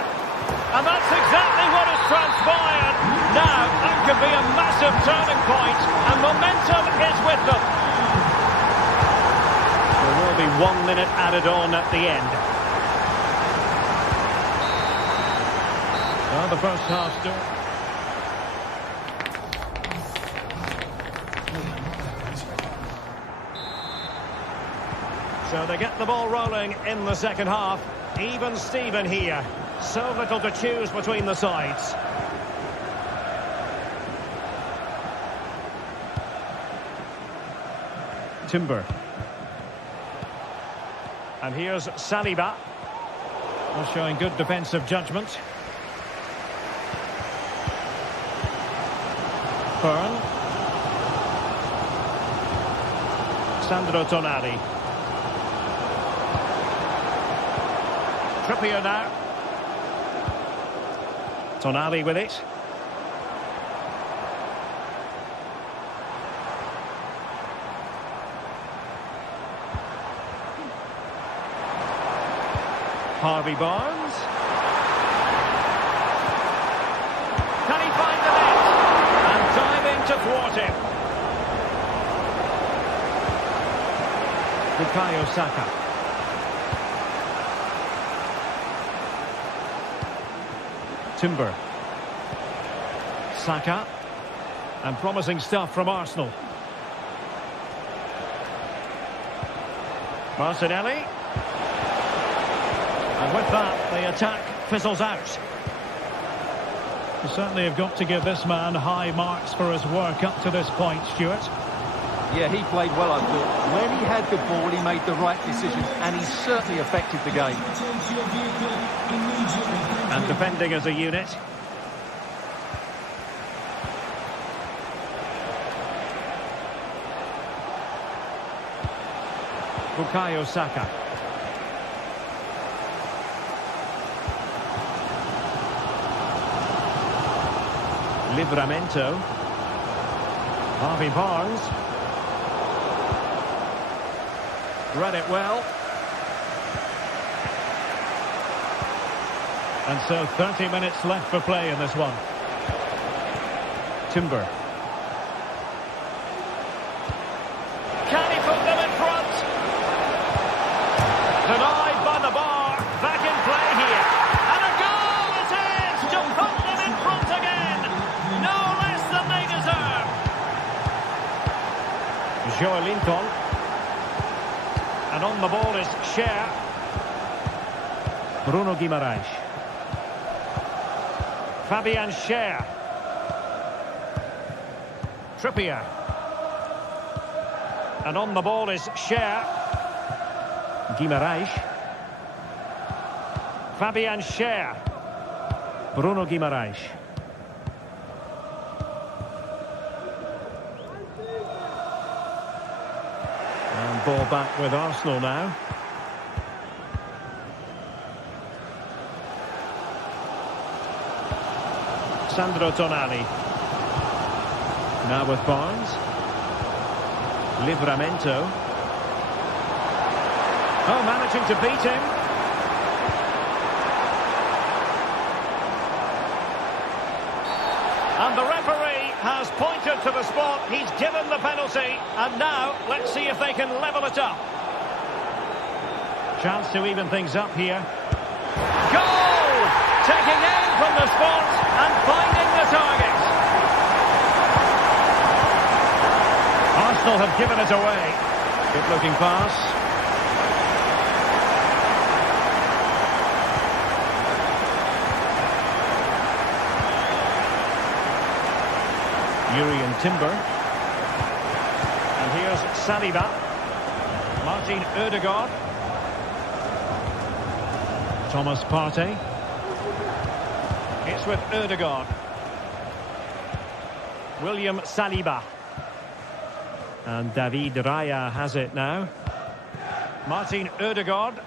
And that's exactly what has transpired. Now, that could be a massive turning point, and momentum is with them. There will be 1 minute added on at the end. Well, the first half still. So they get the ball rolling in the second half. Even Steven here. So little to choose between the sides. Timber. And here's Saliba. Well, showing good defensive judgment. Byrne. Sandro Tonali. Trippier now. Tonali with it. Harvey Barnes. Can he find the net? And diving to thwart him. Bukayo Saka. Timber. Saka. And promising stuff from Arsenal. Martinelli. And with that, the attack fizzles out. You certainly have got to give this man high marks for his work up to this point, Stuart. Yeah, he played well, I thought. When he had the ball, he made the right decisions, and he certainly affected the game. And defending as a unit. Bukayo Saka. Livramento. Harvey Barnes. Read it well. And so 30 minutes left for play in this one. Timber. Can he put them in front? Denied by the bar. Back in play here. And a goal it is to put them in front again. No less than they deserve. Joelinton. And on the ball is Cher. Bruno Guimaraes. Fabian Cher. Trippier. And on the ball is Cher. Guimaraes. Fabian Cher. Bruno Guimaraes. And ball back with Arsenal now. Sandro Tonali. Now with Barnes. Livramento. Oh, managing to beat him. And the referee has pointed to the spot. He's given the penalty. And now, let's see if they can level it up. Chance to even things up here. Goal! Taking aim from the spot and finding the target. Arsenal have given it away. Good looking pass. Yuri Timber. And here's Saliba. Martin Ødegaard. Thomas Partey. It's with Ødegaard. William Saliba. And David Raya has it now. Martin Ødegaard.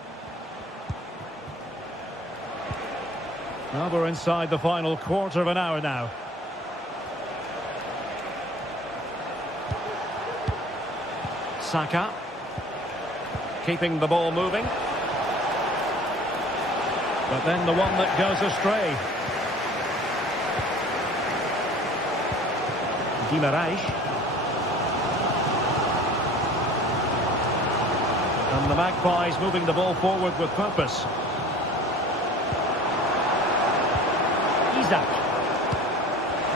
Well, we're inside the final quarter of an hour now. Saka. Keeping the ball moving. But then the one that goes astray. Guimaraes. And the Magpies moving the ball forward with purpose. Isak.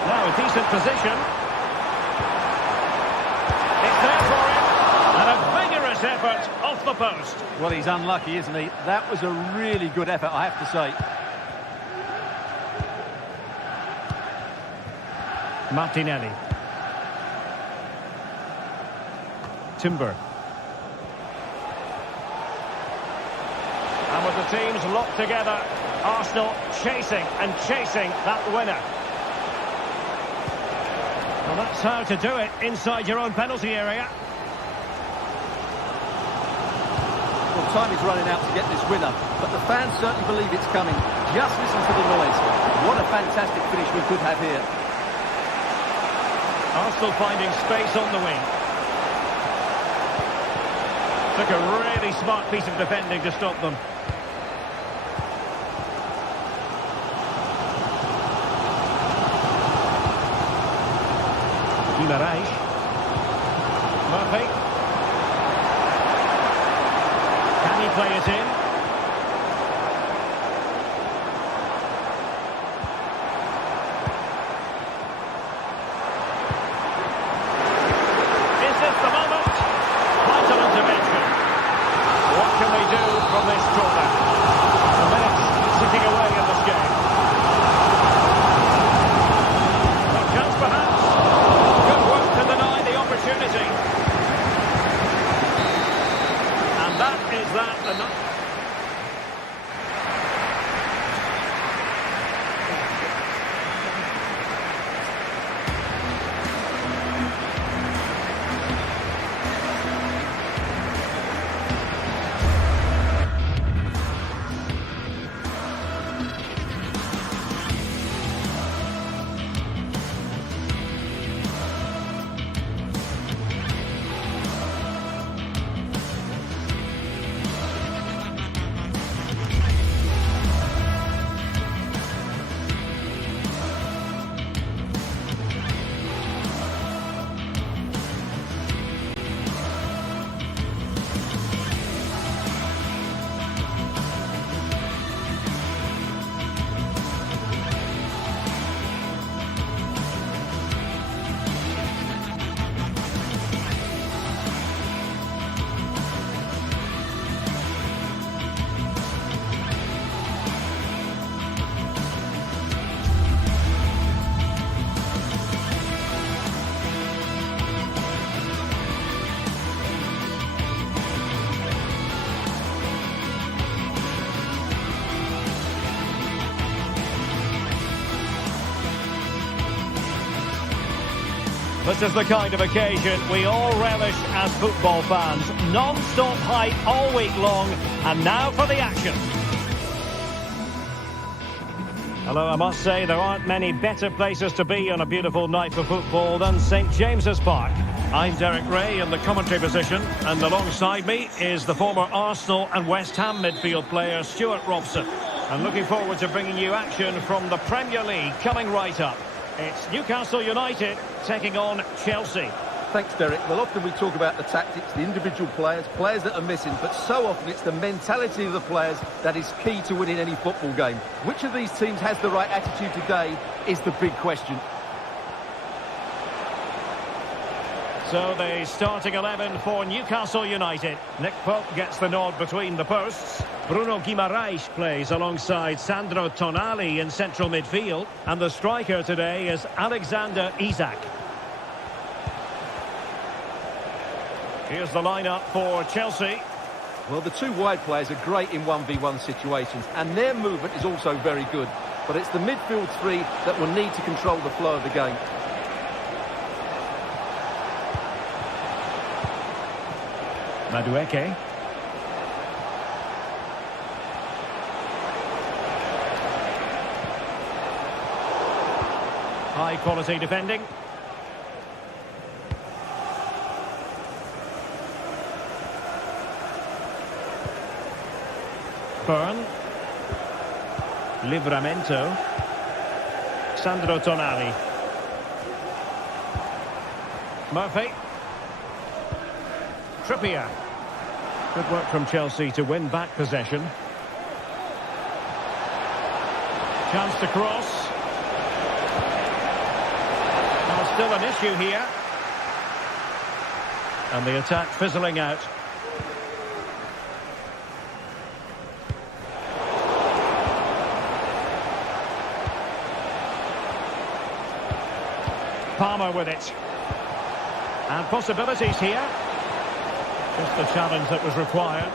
Now a decent position. It's there for him. And a vigorous effort off the post. Well, he's unlucky, isn't he? That was a really good effort, I have to say. Martinelli. Timber. And with the teams locked together, Arsenal chasing and chasing that winner. Well, that's how to do it inside your own penalty area. Well, time is running out to get this winner, but the fans certainly believe it's coming. Just listen to the noise. What a fantastic finish we could have here. Arsenal finding space on the wing. Took a really smart piece of defending to stop them. Guimaraes. Murphy. Can he play it in? Is this the moment? Vital intervention. What can we do from this corner? The minutes sitting away in this game. A chance perhaps. Good work to deny the opportunity. And that is that. This is the kind of occasion we all relish as football fans. Non-stop hype all week long, and now for the action. Hello, I must say there aren't many better places to be on a beautiful night for football than St James's Park. I'm Derek Ray in the commentary position, and alongside me is the former Arsenal and West Ham midfield player Stuart Robson. And looking forward to bringing you action from the Premier League coming right up. It's Newcastle United taking on Chelsea. Thanks, Derek. Well, often we talk about the tactics, the individual players that are missing, but so often it's the mentality of the players that is key to winning any football game. Which of these teams has the right attitude today is the big question. So the starting 11 for Newcastle United. Nick Pope gets the nod between the posts. Bruno Guimaraes plays alongside Sandro Tonali in central midfield. And the striker today is Alexander Isak. Here's the lineup for Chelsea. Well, the two wide players are great in 1v1 situations, and their movement is also very good. But it's the midfield three that will need to control the flow of the game. Madueke. High quality defending. Byrne. Livramento. Sandro Tonali. Murphy. Trippier. Good work from Chelsea to win back possession. Chance to cross. Now still an issue here. And the attack fizzling out. Palmer with it. And possibilities here. Just the challenge that was required.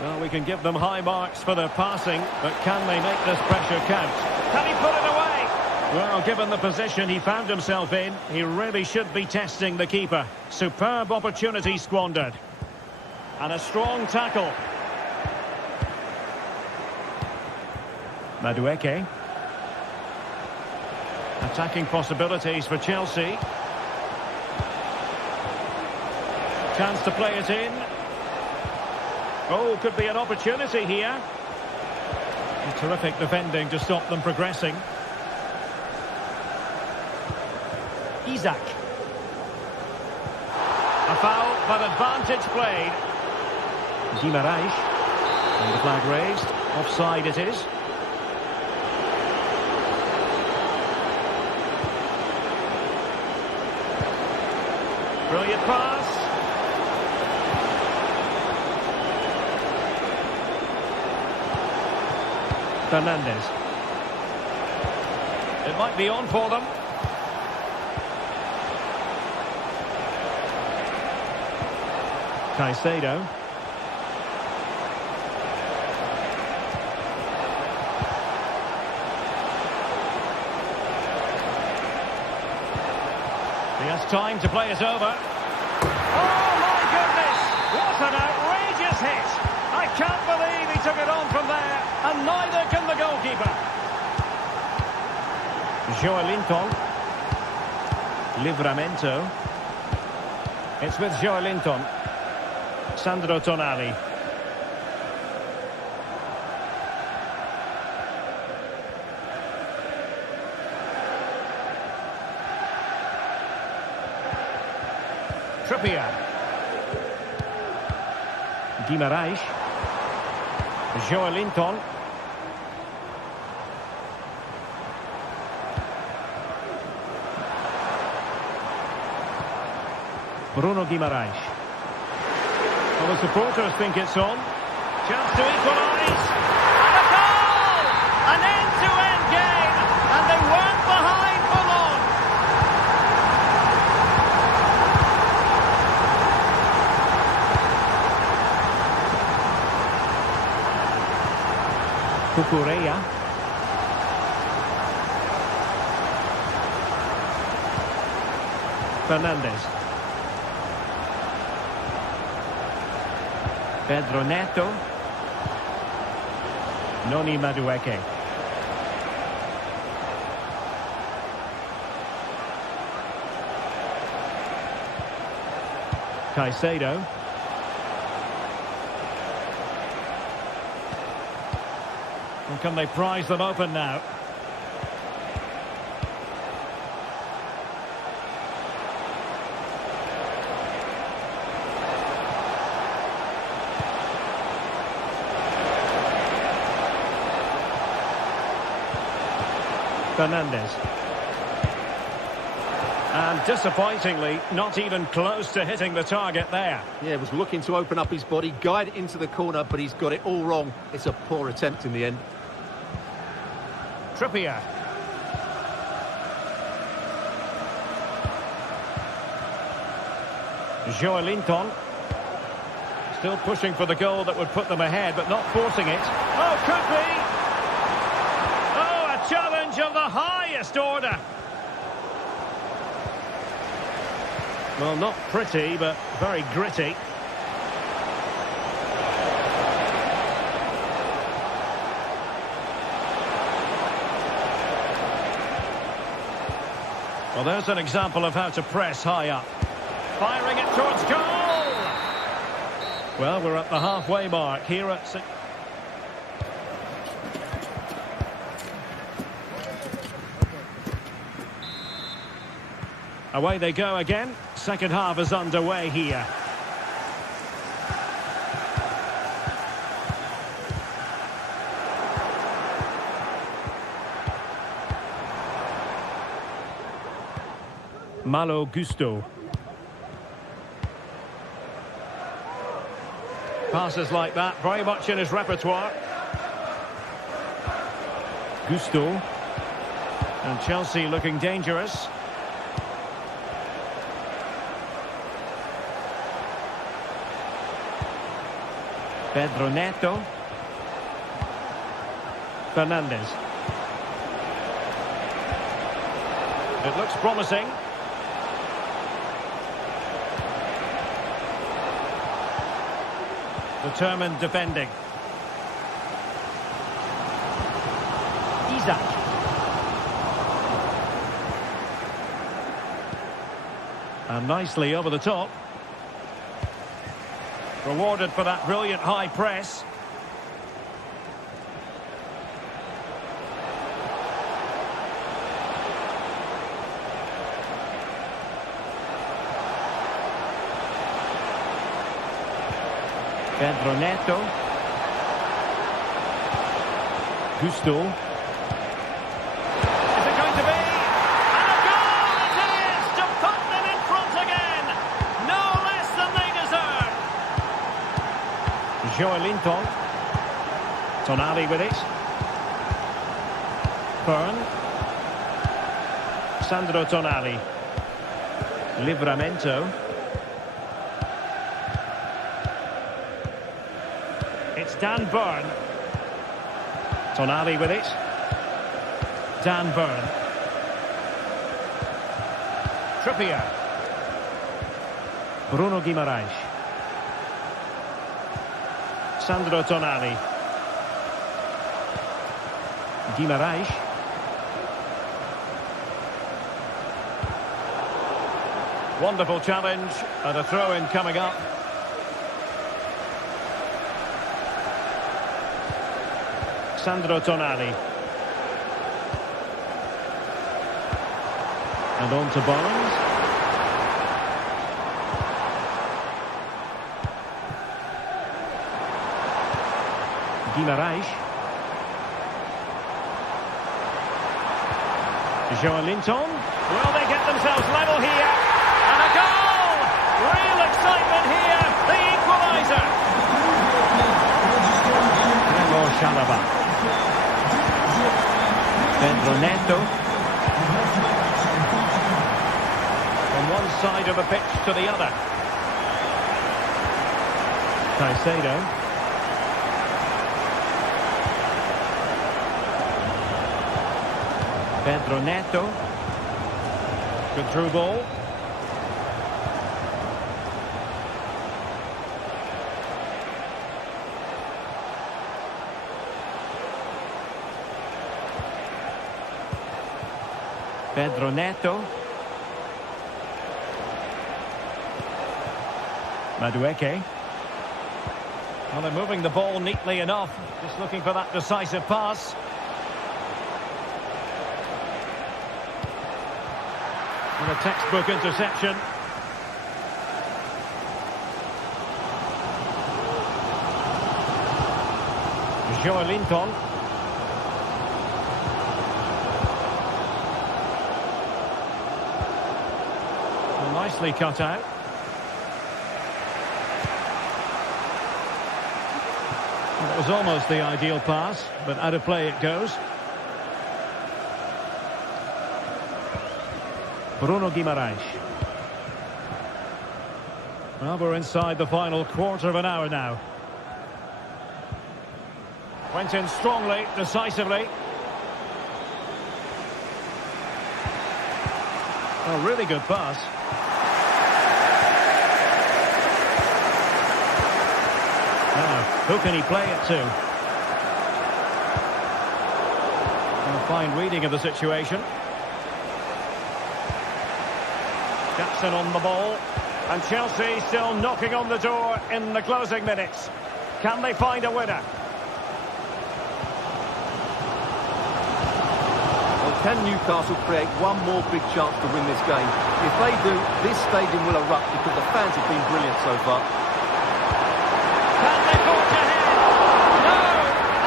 Well, we can give them high marks for their passing, but can they make this pressure count? Can he put it away? Well, given the position he found himself in, he really should be testing the keeper. Superb opportunity squandered. And a strong tackle. Madueke. Attacking possibilities for Chelsea. Chance to play it in. Oh, could be an opportunity here. And terrific defending to stop them progressing. Isak. A foul, but advantage played. Guimaraes. And the flag raised. Offside it is. Brilliant pass. Fernandes. It might be on for them. Caicedo. He has time to play it over. Oh, my goodness! What an outrageous hit! I can't believe he took it on from there, and neither can the goalkeeper. Joelinton. Livramento. It's with Joelinton. Sandro Tonali. Trippier. Guimaraes. Joelinton. Bruno Guimaraes. Well, the supporters think it's on. Chance to equalise. And a goal! An end-to-end game. And they weren't behind for long. Cucurella. Fernandes. Pedro Neto. Noni Madueke. Caicedo. And can they prize them open now? Fernandes. And disappointingly, not even close to hitting the target there. Yeah, was looking to open up his body, guide it into the corner, but he's got it all wrong. It's a poor attempt in the end. Trippier. Joelinton. Still pushing for the goal that would put them ahead, but not forcing it. Oh, could be! Oh, a challenge of the highest order. Well, not pretty, but very gritty. Well, there's an example of how to press high up. Firing it towards goal! Well, we're at the halfway mark here at 6. Away they go again. Second half is underway here. Malo Gusto. Passes like that, very much in his repertoire. Gusto. And Chelsea looking dangerous. Pedro Neto. Fernandes. It looks promising. Determined defending. Isaac. And nicely over the top. Rewarded for that brilliant high press. Pedro Neto. Gusto. Is it going to be? And a goal it is to put them in front again. No less than they deserve. Joelinton. Tonali with it. Fern. Sandro Tonali. Livramento. It's Dan Burn. Tonali with it. Dan Burn. Trippier. Bruno Guimaraes. Sandro Tonali. Guimaraes. Wonderful challenge and a throw-in coming up. Sandro Tonali. And on to Barnes. Guimaraes. Joelinton. Will they get themselves level here? And a goal! Real excitement here. The equaliser. Trevor Chalobah. Pedro Neto. From one side of the pitch to the other. Caicedo. Pedro Neto. Good through ball. Pedro Neto. Madueke. Well, they're moving the ball neatly enough. Just looking for that decisive pass. And a textbook interception. Joelinton. Well, nicely cut out. Well, it was almost the ideal pass, but out of play it goes. Bruno Guimaraes. Well, we're inside the final quarter of an hour now. Went in strongly, decisively. A really good pass. Now, who can he play it to? And a fine reading of the situation. Jackson on the ball. And Chelsea still knocking on the door in the closing minutes. Can they find a winner? Can Newcastle create one more big chance to win this game? If they do, this stadium will erupt because the fans have been brilliant so far. Can they forge ahead? No!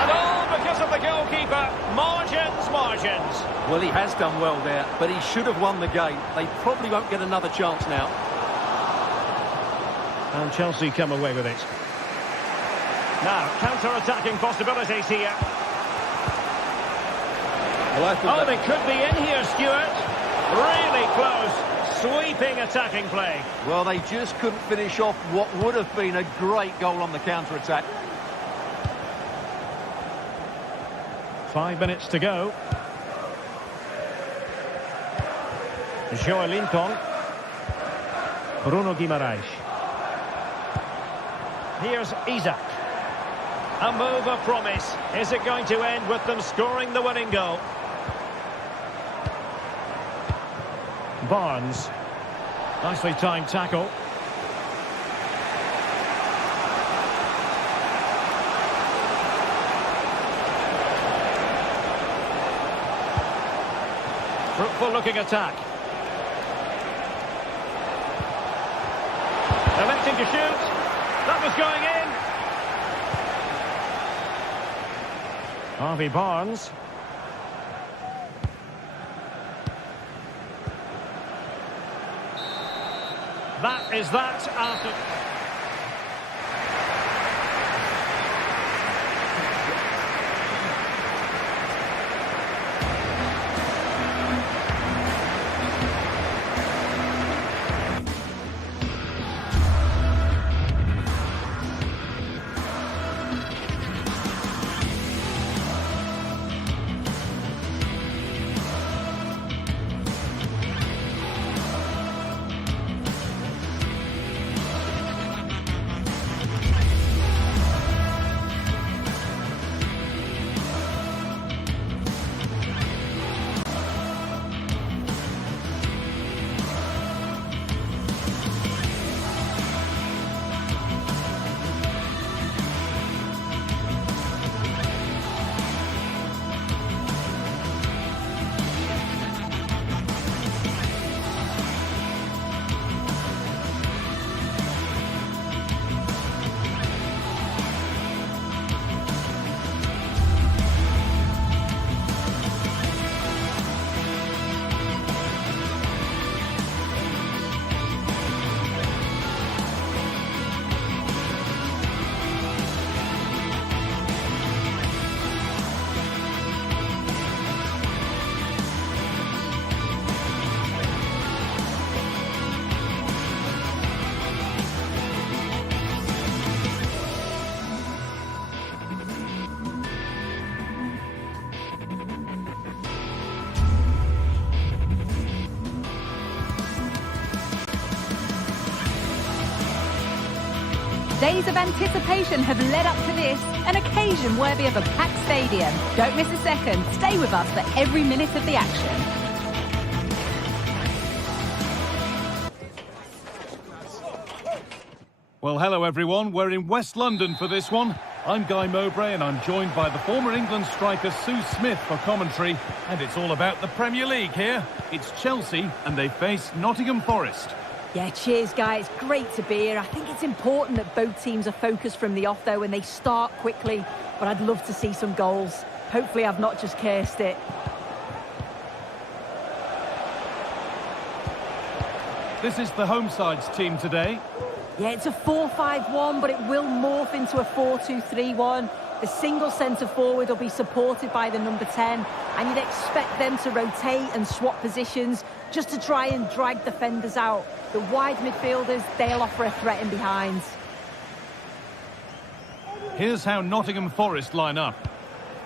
And all because of the goalkeeper. Margins. Well, he has done well there, but he should have won the game. They probably won't get another chance now. And Chelsea come away with it. Now, counter-attacking possibilities here. Well, they could be in here, Stuart. Really close. Sweeping attacking play. Well, they just couldn't finish off what would have been a great goal on the counter-attack. 5 minutes to go. Joelinton. Bruno Guimaraes. Here's Isaac. A move of promise. Is it going to end with them scoring the winning goal? Barnes. Nicely timed tackle. Fruitful looking attack. Electing to shoot. That was going in. Harvey Barnes. That is that after... Days of anticipation have led up to this, an occasion worthy of a packed stadium. Don't miss a second. Stay with us for every minute of the action. Well, hello everyone. We're in West London for this one. I'm Guy Mowbray and I'm joined by the former England striker Sue Smith for commentary. And it's all about the Premier League here. It's Chelsea and they face Nottingham Forest. Yeah, cheers, Guy. It's great to be here. I think it's important that both teams are focused from the off, though, and they start quickly. But I'd love to see some goals. Hopefully I've not just cursed it. This is the home side's team today. Yeah, it's a 4-5-1, but it will morph into a 4-2-3-1. The single centre-forward will be supported by the number 10, and you'd expect them to rotate and swap positions just to try and drag defenders out. The wide midfielders, they'll offer a threat in behind. Here's how Nottingham Forest line up.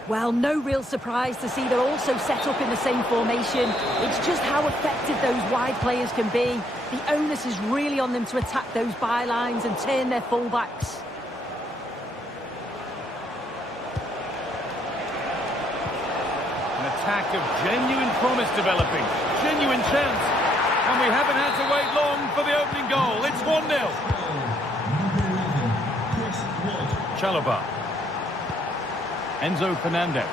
Well, no real surprise to see they're also set up in the same formation. It's just how effective those wide players can be. The onus is really on them to attack those bylines and turn their fullbacks. An attack of genuine promise developing. Genuine chance. And we haven't had to wait long for the opening goal. It's 1-0. Chalobah. Enzo Fernandez.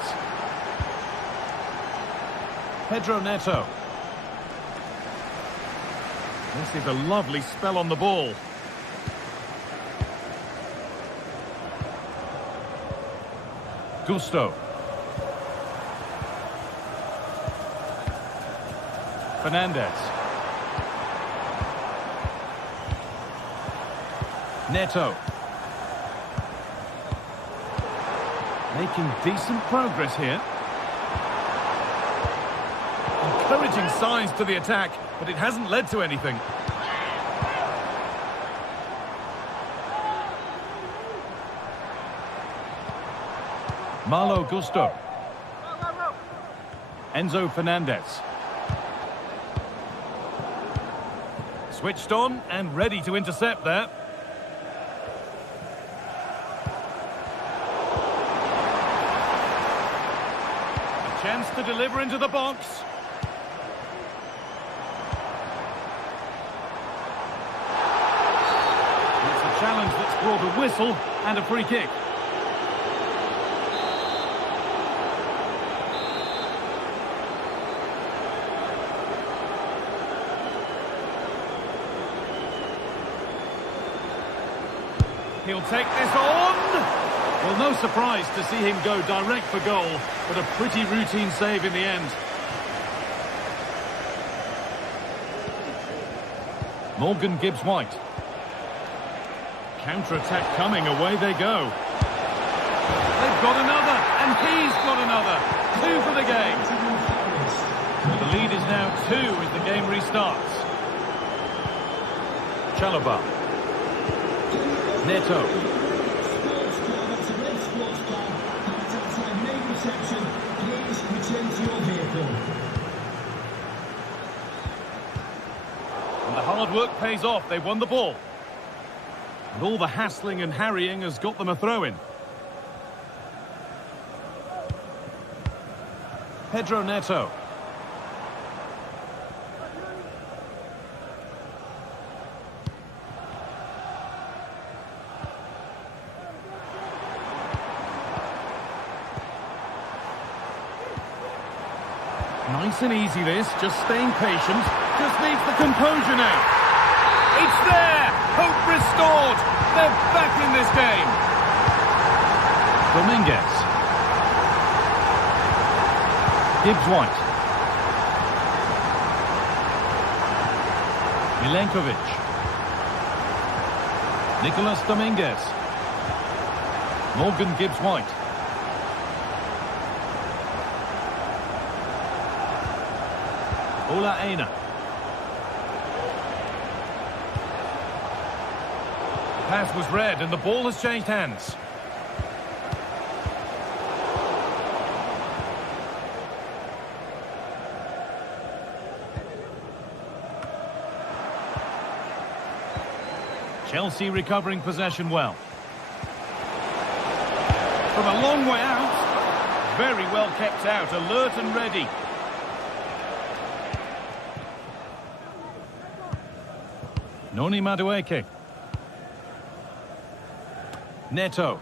Pedro Neto. This is a lovely spell on the ball. Gusto. Fernandez. Neto. Making decent progress here. Encouraging signs to the attack, but it hasn't led to anything. Malo Gusto. Enzo Fernandez. Switched on and ready to intercept there. A chance to deliver into the box. It's a challenge that's brought a whistle and a free kick. He'll take this on. Well, no surprise to see him go direct for goal, but a pretty routine save in the end. Morgan Gibbs-White. Counter-attack coming, away they go. They've got another, and he's got another. 2 for the game. So the lead is now 2 as the game restarts. Chalobah. Neto. And the hard work pays off. They won the ball. And all the hassling and harrying has got them a throw-in. Pedro Neto. Nice and easy this, just staying patient, just needs the composure now. It's there! Hope restored! They're back in this game! Dominguez. Gibbs-White. Milenkovic. Nicolas Dominguez. Morgan Gibbs-White. Ola Aina. The pass was read and the ball has changed hands. Chelsea recovering possession well. From a long way out. Very well kept out, alert and ready. Noni Madueke. Neto.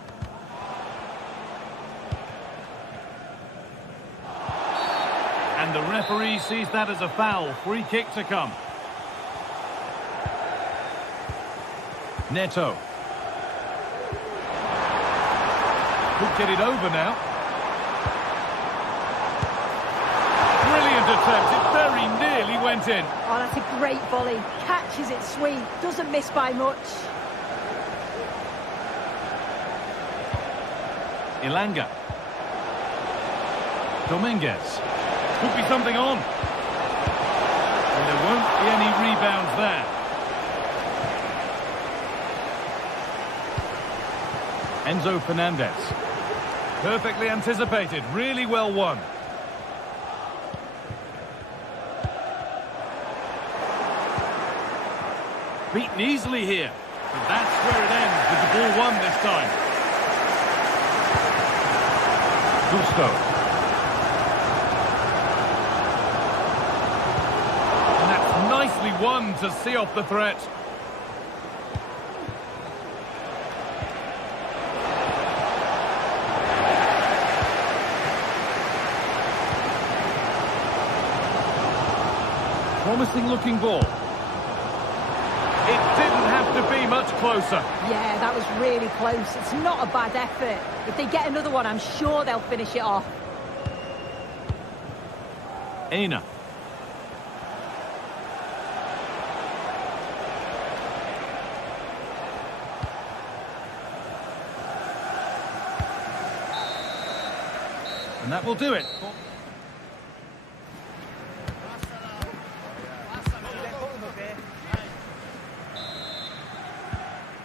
And the referee sees that as a foul. Free kick to come. Neto. Could get it over now. Brilliant attempt. It very nearly went in. Oh, that's a great volley. Catches it sweet. Doesn't miss by much. Ilanga. Dominguez. Could be something on. And there won't be any rebounds there. Enzo Fernandez. Perfectly anticipated. Really well won. Beaten easily here. But that's where it ends with the ball won this time. Gusto. And that's nicely won to see off the threat. Promising looking ball. It didn't have to be much closer. Yeah, that was really close. It's not a bad effort. If they get another one, I'm sure they'll finish it off. Aina. And that will do it.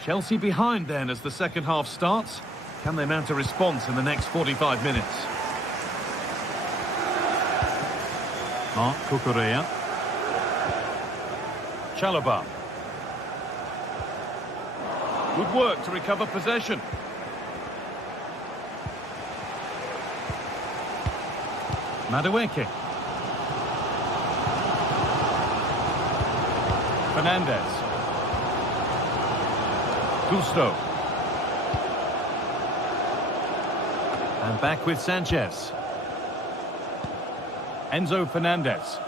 Chelsea behind then as the second half starts. Can they mount a response in the next 45 minutes? Mark Cucurella. Chalobah. Good work to recover possession. Madueke. Fernandez. Gusto. And back with Sanchez. Enzo Fernandez.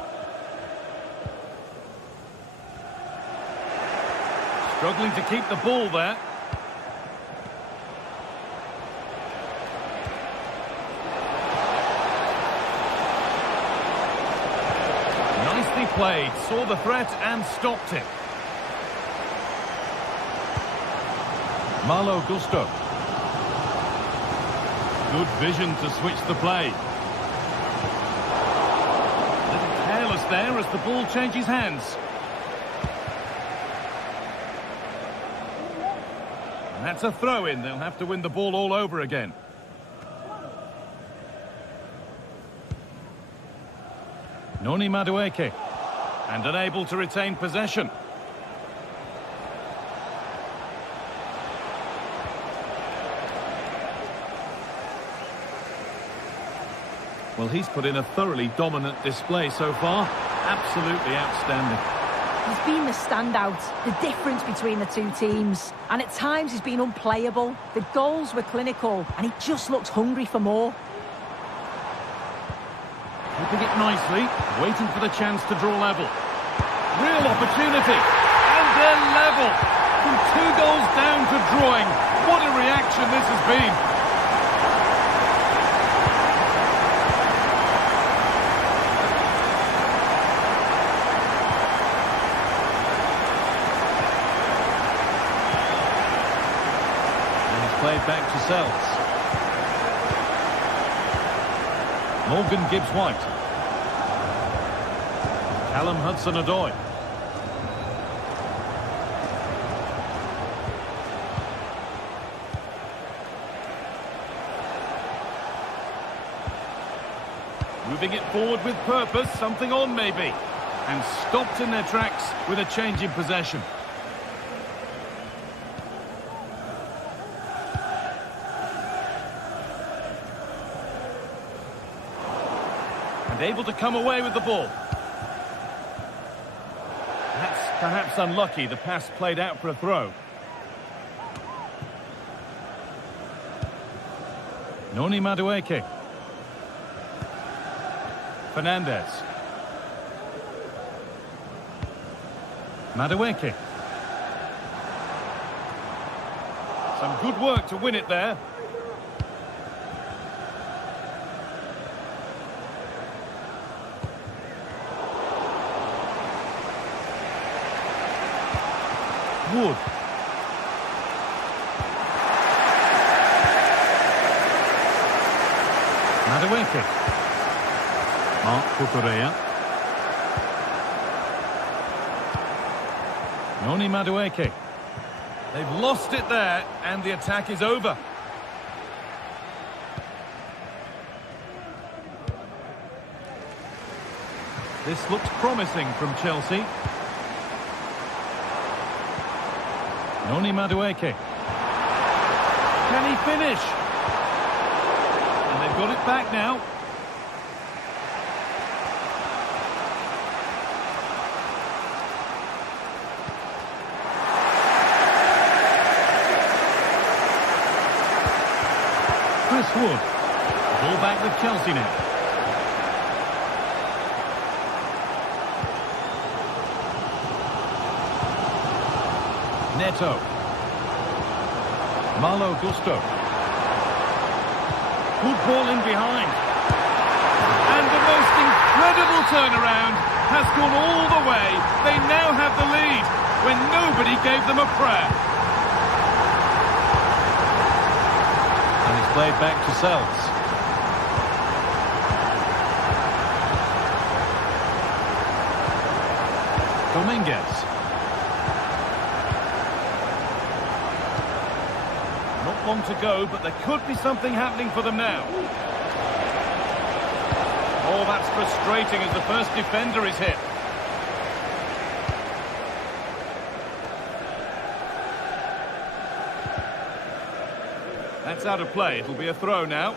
Struggling to keep the ball there. Nicely played. Saw the threat and stopped it. Malo Gusto. Good vision to switch the play. Little careless there as the ball changes hands. And that's a throw-in. They'll have to win the ball all over again. Noni Madueke. And unable to retain possession. Well, he's put in a thoroughly dominant display so far. Absolutely outstanding. He's been the standout, the difference between the two teams. And at times he's been unplayable. The goals were clinical and he just looks hungry for more. Keeping it nicely, waiting for the chance to draw level. Real opportunity. And they're level. From 2 goals down to drawing. What a reaction this has been. Played back to Sells. Morgan Gibbs-White. Callum Hudson-Odoi. Moving it forward with purpose, something on maybe. And stopped in their tracks with a change in possession. Able to come away with the ball. That's perhaps unlucky. The pass played out for a throw. Noni Madueke. Fernandez. Madueke. Some good work to win it there. Wood. Madueke. Mark Cucurella. Noni Madueke. They've lost it there, and the attack is over. This looks promising from Chelsea. Noni Madueke. Can he finish? And they've got it back now. Chris Wood. Ball back with Chelsea now. Neto. Malo Gusto. Good ball in behind. And the most incredible turnaround has gone all the way. They now have the lead when nobody gave them a prayer. And it's played back to Sells. Dominguez. Not long to go, but there could be something happening for them now. Oh, that's frustrating as the first defender is hit. That's out of play. It'll be a throw now.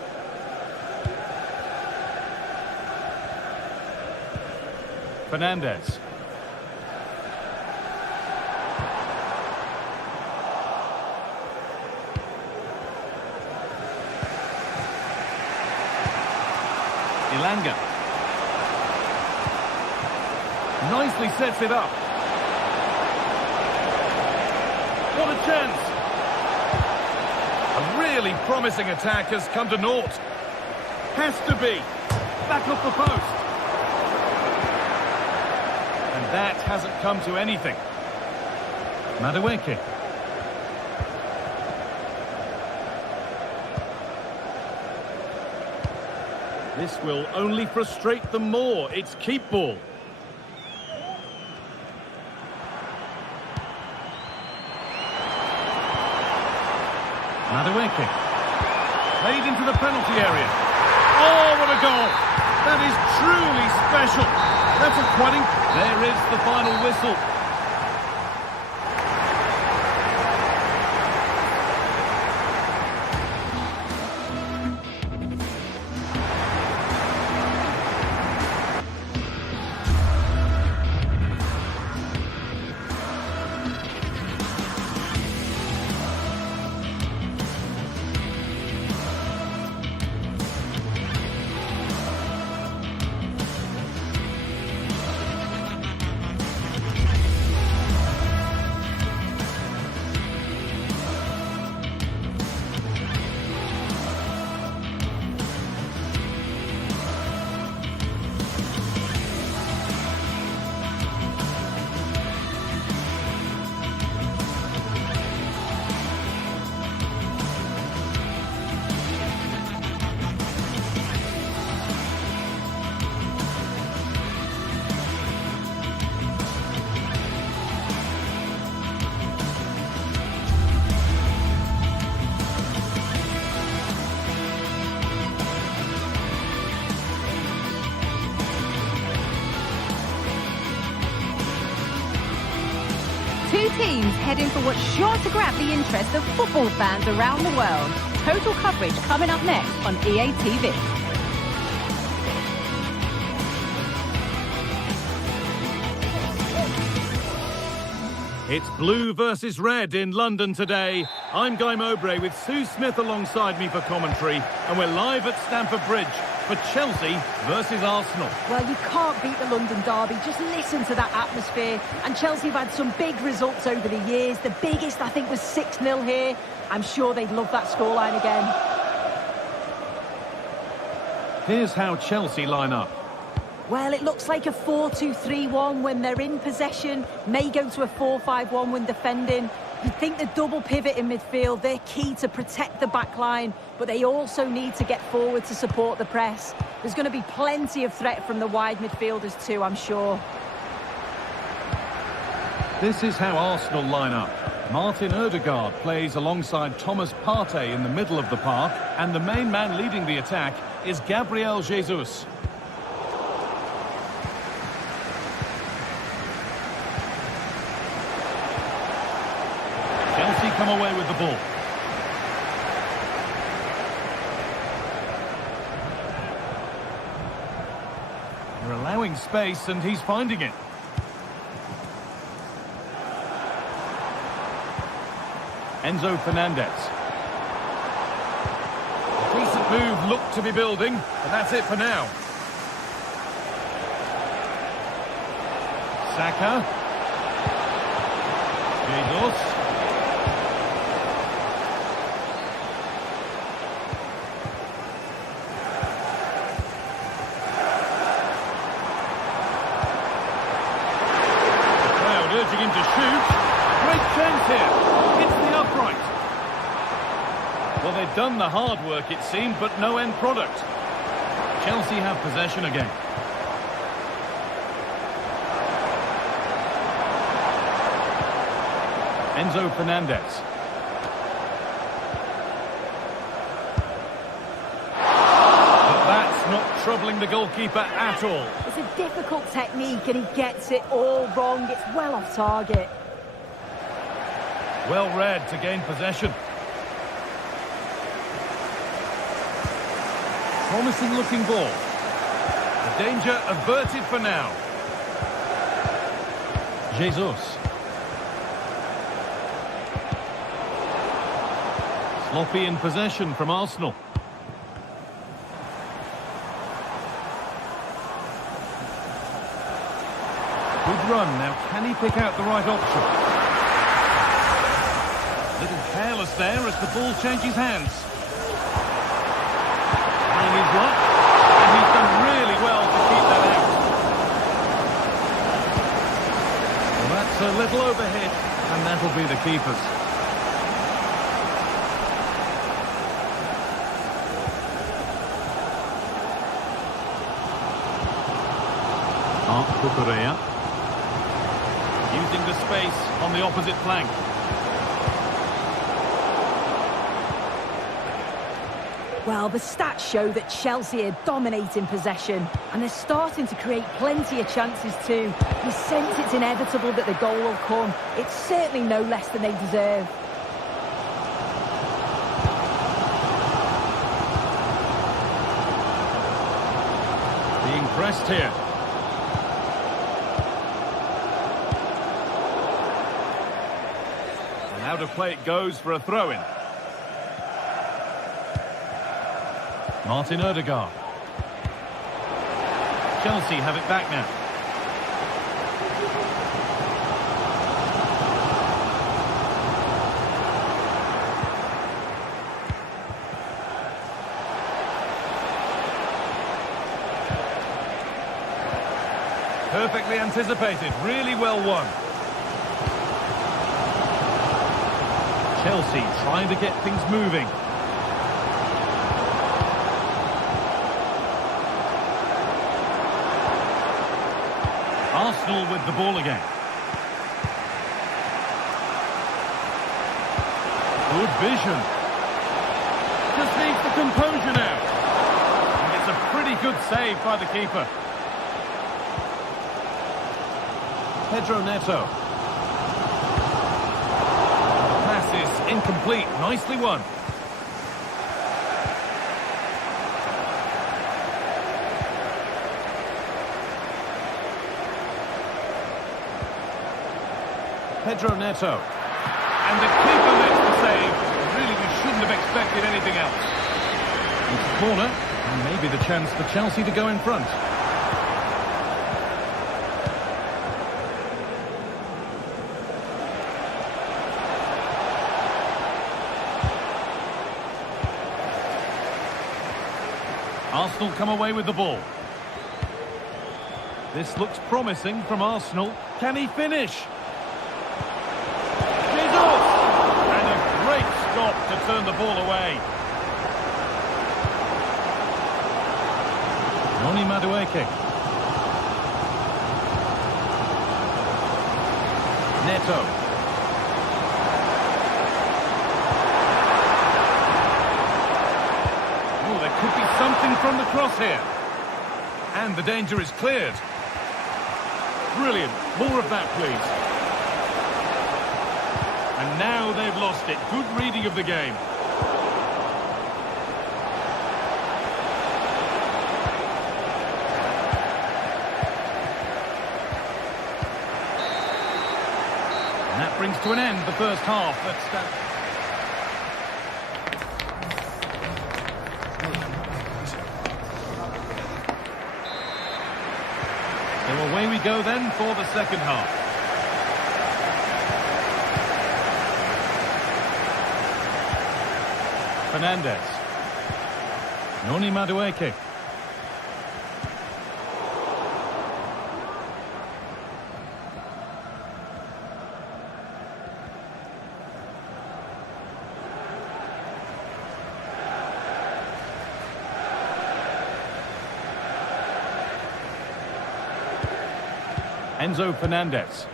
Fernandez. Ilanga. Nicely sets it up. What a chance. A really promising attack has come to naught. Has to be. Back up the post. And that hasn't come to anything. Madueke. This will only frustrate them more. It's keep ball. Madueke. Played into the penalty area. Oh, what a goal! That is truly special. That's a quite... There is the final whistle. Two teams heading for what's sure to grab the interest of football fans around the world. Total coverage coming up next on EA TV. It's blue versus red in London today, I'm Guy Mowbray with Sue Smith alongside me for commentary, and we're live at Stamford Bridge for Chelsea versus Arsenal. Well, you can't beat the London derby. Just listen to that atmosphere. And Chelsea have had some big results over the years. The biggest, I think, was 6-0 here. I'm sure they'd love that scoreline again. Here's how Chelsea line up. Well, it looks like a 4-2-3-1 when they're in possession. May go to a 4-5-1 when defending. You think the double pivot in midfield, they're key to protect the back line, but they also need to get forward to support the press. There's going to be plenty of threat from the wide midfielders too, I'm sure. This is how Arsenal line up. Martin Odegaard plays alongside Thomas Partey in the middle of the park, and the main man leading the attack is Gabriel Jesus. Chelsea come away with the ball. They're allowing space and he's finding it. Enzo Fernandez. A decent move looked to be building, but that's it for now. Saka. Jesus. Urging him to shoot. Great chance here. Hits the upright. Well, they've done the hard work, it seemed, but no end product. Chelsea have possession again. Enzo Fernandez. But that's not troubling the goalkeeper at all. It's a difficult technique and he gets it all wrong. It's well off target. Well read to gain possession. Promising looking ball. The danger averted for now. Jesus. Sloppy in possession from Arsenal. Good run. Now, can he pick out the right option? Little careless there as the ball changes hands. Trying his luck. And he's done really well to keep that out. Well, that's a little overhit, and that'll be the keeper's. Cucurella. Using the space on the opposite flank. Well, the stats show that Chelsea are dominating possession and they're starting to create plenty of chances too. You sense it's inevitable that the goal will come. It's certainly no less than they deserve. Being pressed here. Out of play it goes for a throw-in. Martin Odegaard. Chelsea have it back now. Perfectly anticipated, really well won. Chelsea trying to get things moving. Arsenal with the ball again. Good vision. Just needs the composure now. And it's a pretty good save by the keeper. Pedro Neto. Incomplete, nicely won. Pedro Neto. And the keeper makes the save. expected anything else. It's a corner, and maybe the chance for Chelsea to go in front. Arsenal come away with the ball. This looks promising from Arsenal. Can he finish? Jesus! And a great stop to turn the ball away. Noni Madueke. Neto. Oh, there could be something from the cross here. And the danger is cleared. Brilliant. More of that, please. And now they've lost it. Good reading of the game. And that brings to an end the first half. So away we go then for the second half. Fernandez. Noni Madueke. Enzo Fernandez.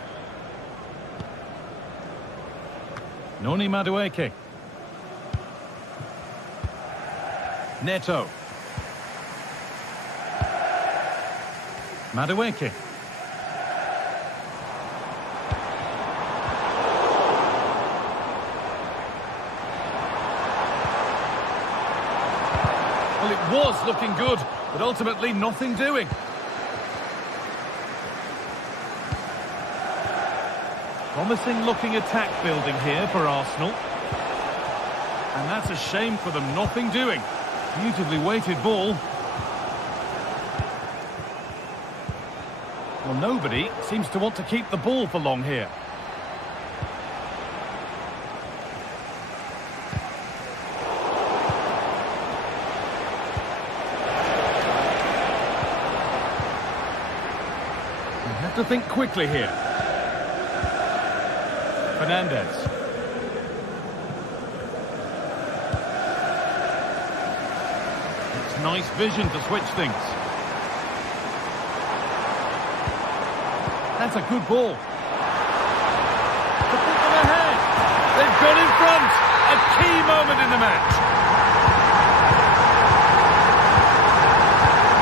Noni Madueke. Neto. Madueke. Well, it was looking good, but ultimately nothing doing. Promising looking attack building here for Arsenal. And that's a shame for them, nothing doing. Beautifully weighted ball. Well, nobody seems to want to keep the ball for long here. You have to think quickly here. Fernandez. It's nice vision to switch things. That's a good ball. To put them ahead. They've got in front. A key moment in the match.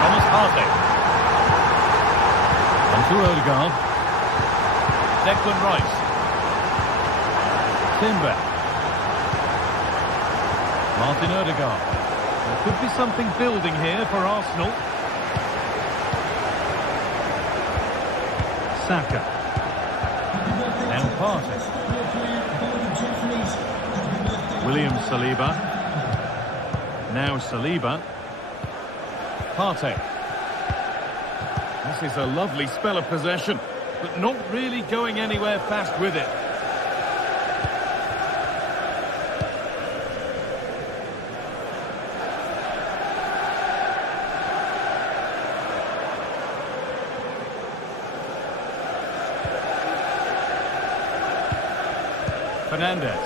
Thomas Partey. On to Odegaard. Declan Rice. Timber. Martin Odegaard. There could be something building here for Arsenal. Saka. Now Partey. William Saliba. Now Saliba. Partey. This is a lovely spell of possession, but not really going anywhere fast with it. Fernandez.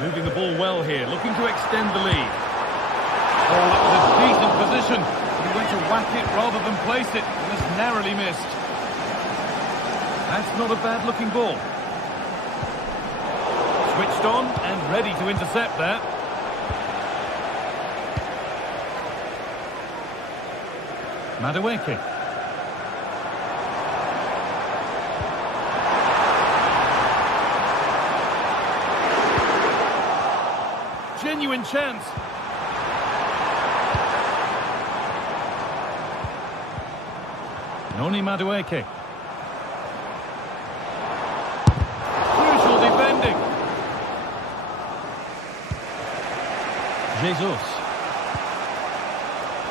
Moving the ball well here, looking to extend the lead. Oh, that was a decent position. He went to whack it rather than place it, and has narrowly missed. That's not a bad-looking ball. Switched on and ready to intercept there. Madueke. Genuine chance. Noni Madueke. Jesus.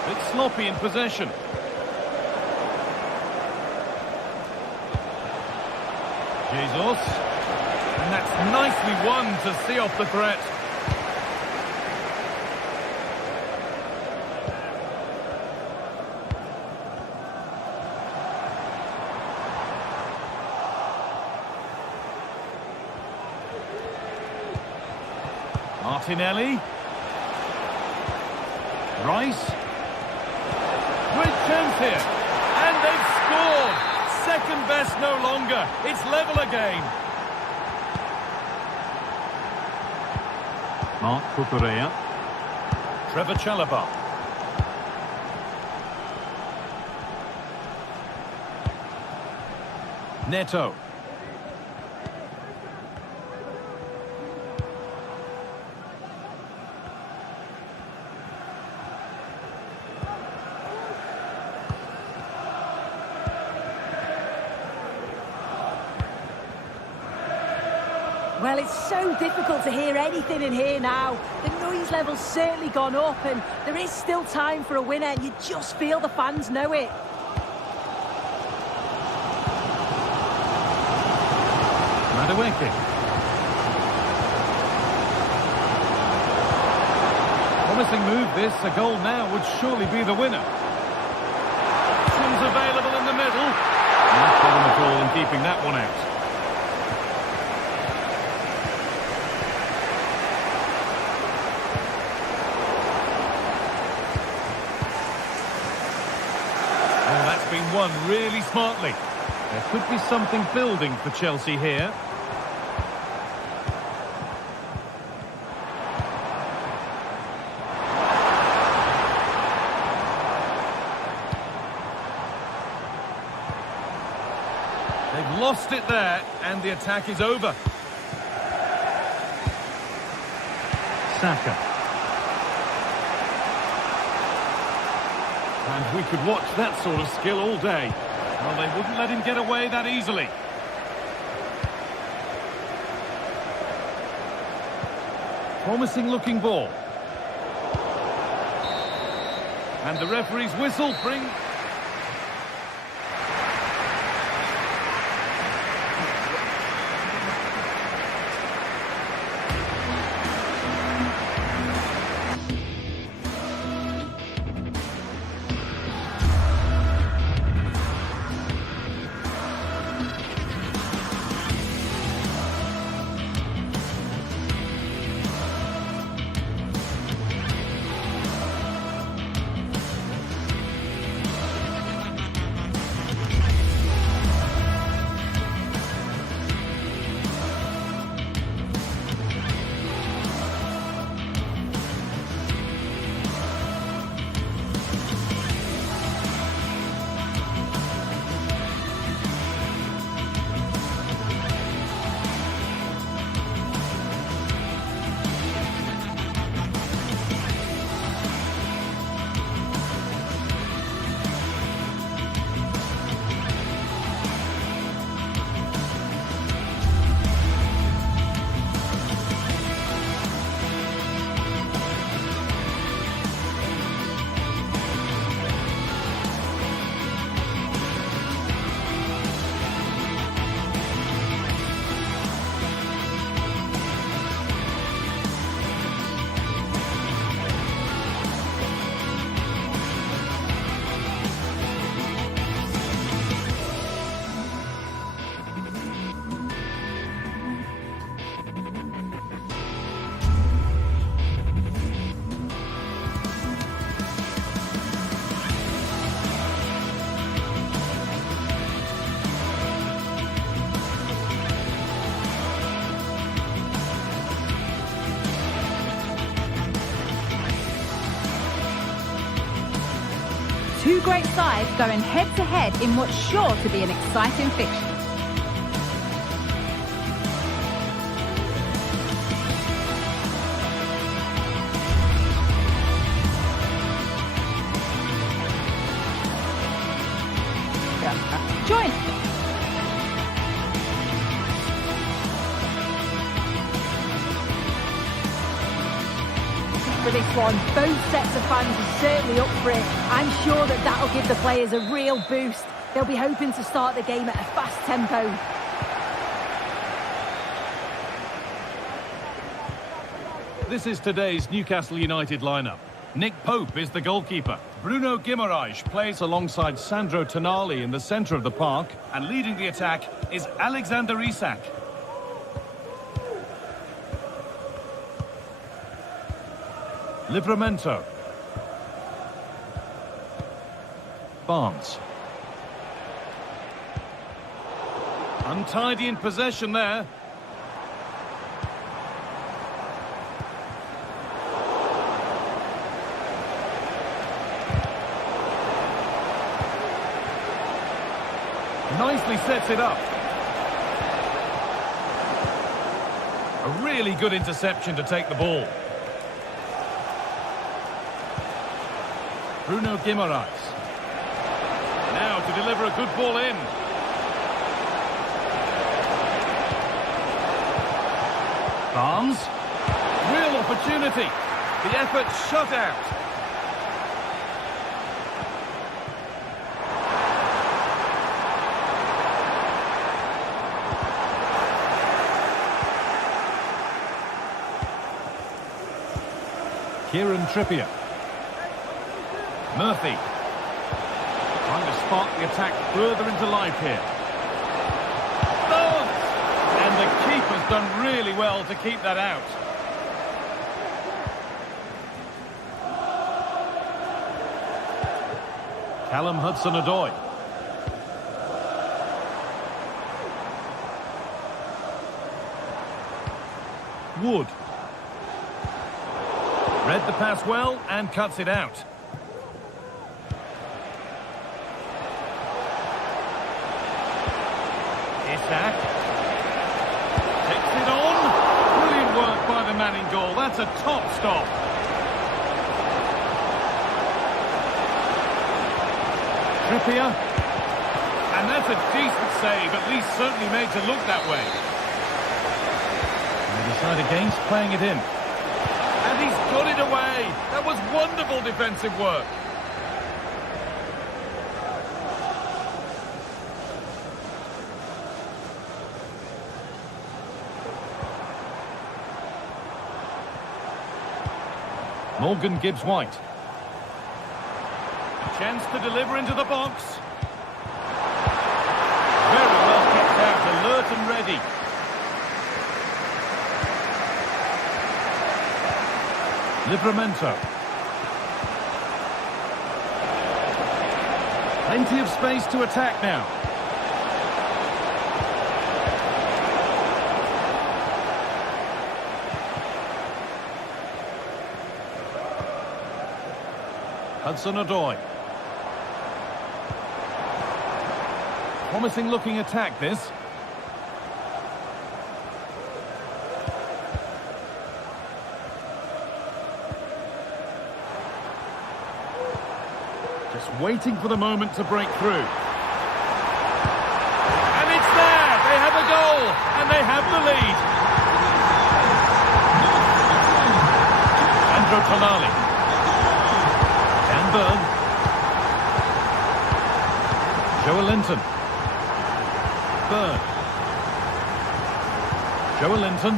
It's sloppy in possession. Jesus. And that's nicely won to see off the threat. Martinelli. Rice. Great chance here. And they've scored. Second best no longer. It's level again. Mark Cucurella. Trevor Chalobah. Neto. Well, it's so difficult to hear anything in here now. The noise level's certainly gone up, and there is still time for a winner. You just feel the fans know it. Madueke. Promising move this. A goal now would surely be the winner. Options available in the middle. No problem at all in keeping that one out. Been won really smartly. There could be something building for Chelsea here. They've lost it there, and the attack is over. Saka. And we could watch that sort of skill all day. Well, they wouldn't let him get away that easily. Promising looking ball. And the referee's whistle brings... Two great sides going head-to-head in what's sure to be an exciting fixture. Join. for this one. Both sets of fans are certainly up for it. I'm sure that that'll give the players a real boost. They'll be hoping to start the game at a fast tempo. This is today's Newcastle United lineup. Nick Pope is the goalkeeper. Bruno Guimaraes plays alongside Sandro Tonali in the centre of the park. And leading the attack is Alexander Isak. Livramento. Barnes. Untidy in possession there. Nicely sets it up. A really good interception to take the ball. Bruno Guimaraes. Now to deliver a good ball in. Barnes. Real opportunity. The effort shut out. Kieran Trippier. Murphy. Trying to spark the attack further into life here. Oh! And the keeper's done really well to keep that out. Callum Hudson-Odoi. Wood. Read the pass well and cuts it out. Isak. Takes it on. Brilliant work by the man in goal. That's a top stop. Trippier. And that's a decent save, at least certainly made to look that way. And they decide against playing it in. And he's got it away. That was wonderful defensive work. Morgan Gibbs-White. Chance to deliver into the box. Very well kept out, alert and ready. Livramento. Plenty of space to attack now. Hudson-Odoi. Promising looking attack this. Just waiting for the moment to break through. And it's there! They have a goal! And they have the lead! Sandro Tonali. Dan Burn. Joelinton. Burn. Joelinton.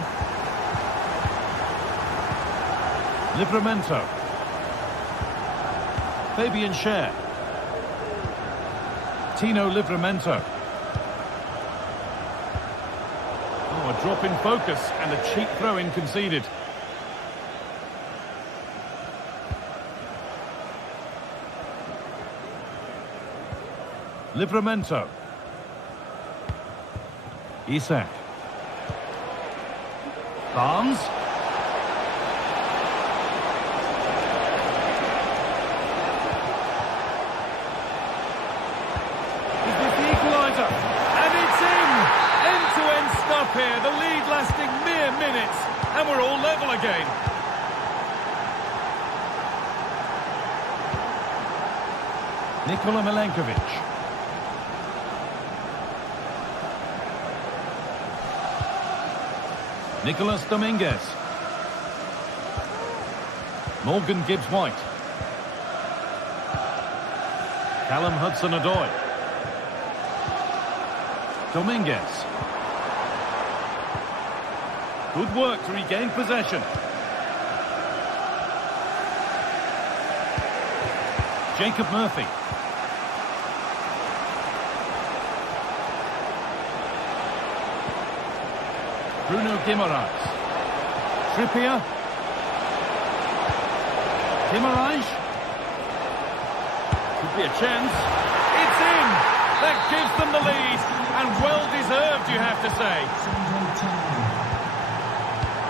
Livramento. Fabian Schär. Tino Livramento. Oh, a drop in focus and a cheap throw-in conceded. Livramento. Isak. Barnes. Is this the equaliser? And it's in! End-to-end stop here. The lead lasting mere minutes. And we're all level again. Nikola Milenkovic. Nicolas Dominguez. Morgan Gibbs-White. Callum Hudson-Odoi. Dominguez. Good work to regain possession. Jacob Murphy. Bruno Guimaraes. Trippier. Guimaraes. Could be a chance. It's in! That gives them the lead. And well deserved, you have to say.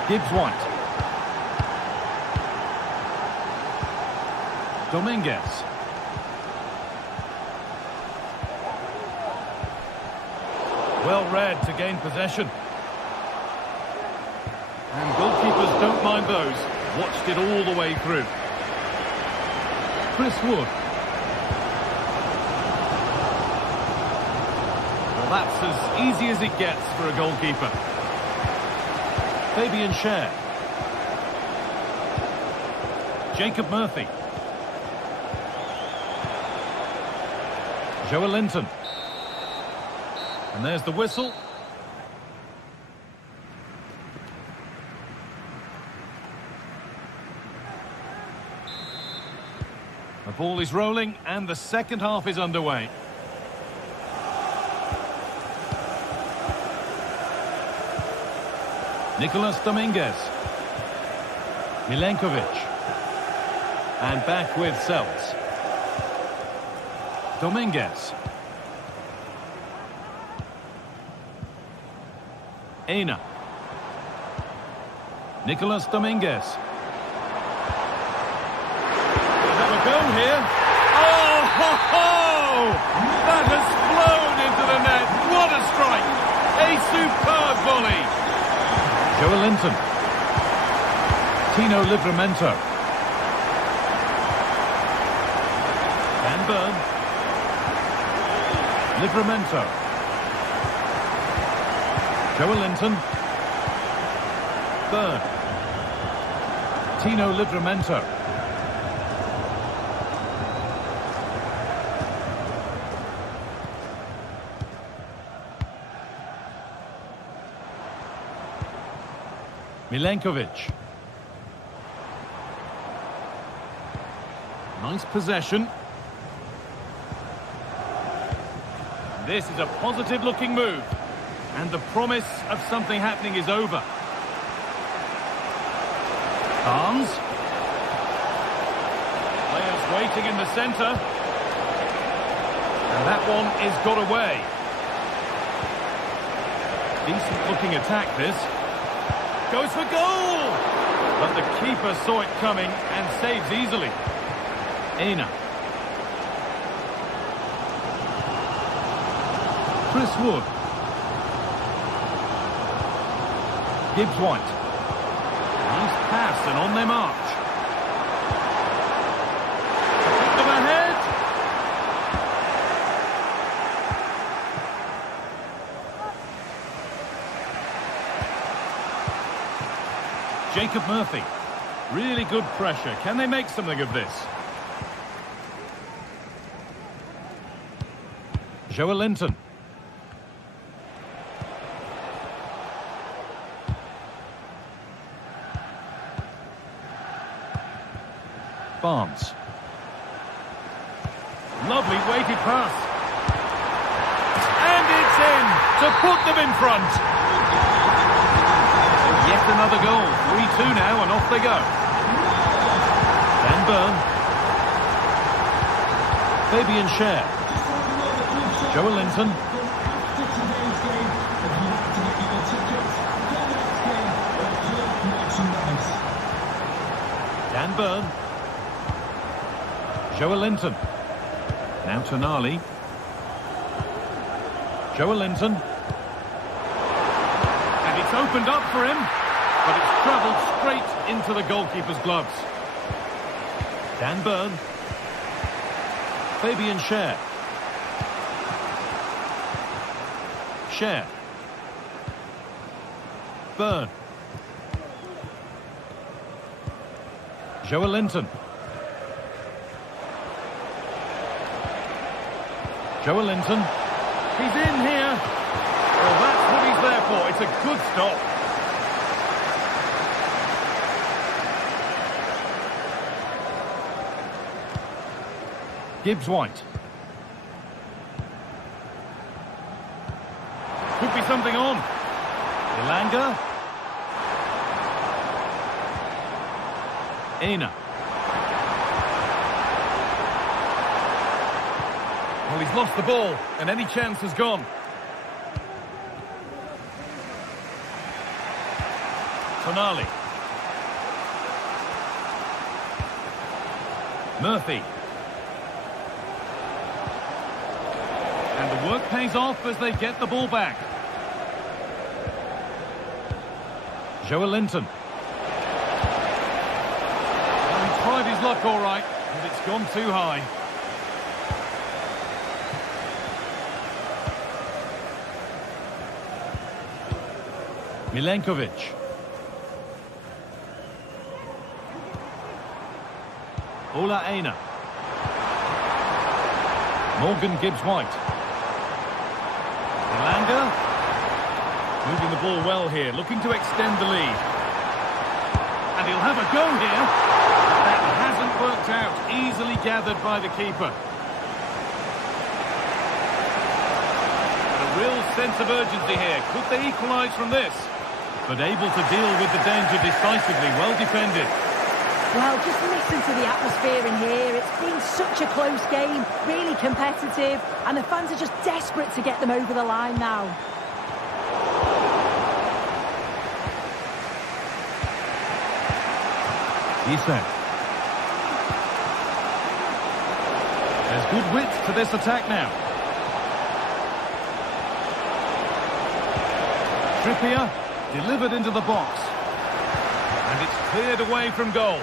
Gibbs-White. Dominguez. Well read to gain possession. And goalkeepers don't mind those. Watched it all the way through. Chris Wood. Well, that's as easy as it gets for a goalkeeper. Fabian Schär. Jacob Murphy. Joe Linton. And there's the whistle. The ball is rolling and the second half is underway. Nicolas Dominguez. Milenkovic. And back with Sells. Dominguez. Aina. Nicolas Dominguez. Have a go here. Oh, ho, ho! That has flown into the net. What a strike! A superb volley. Joe Linton. Tino Livramento. Dan Burn. Livramento. Joe Linton. Burn. Tino Livramento. Milenkovic. Nice possession. This is a positive looking move. And the promise of something happening is over. Barnes. Players waiting in the centre. And that one is got away. Decent looking attack this. Goes for goal! But the keeper saw it coming and saves easily. Aina. Chris Wood. Gibbs-White. Nice pass and on they march. Pick them ahead. Jacob Murphy. Really good pressure. Can they make something of this? Joe Linton. Barnes. Lovely weighted pass. And it's in to put them in front. Yet another goal. 3-2 now and off they go. Dan Burn. Fabian Schär. Joe Linton. Dan Burn. Joe Linton. Now Tonali. Joe Linton. And it's opened up for him, but it's travelled straight into the goalkeeper's gloves. Dan Burn. Fabian Schär. Schär. Joelinton. Joelinton. He's in here. Well, that's what he's there for. It's a good stop. Gibbs-White. Could be something on. Ilanga. Aina. Well, he's lost the ball, and any chance has gone. Tonali. Murphy. And the work pays off as they get the ball back. Joelinton. Well, he tried his luck all right, but it's gone too high. Milenkovic. Ola Aina. Morgan Gibbs-White. Ilanga. Moving the ball well here, looking to extend the lead. And he'll have a go here. That hasn't worked out. Easily gathered by the keeper. A real sense of urgency here. Could they equalise from this? But able to deal with the danger decisively. Well defended. Well, just listen to the atmosphere in here. It's been such a close game, really competitive, and the fans are just desperate to get them over the line now. Isak. There's good width to this attack now. Trippier delivered into the box. And it's cleared away from goal.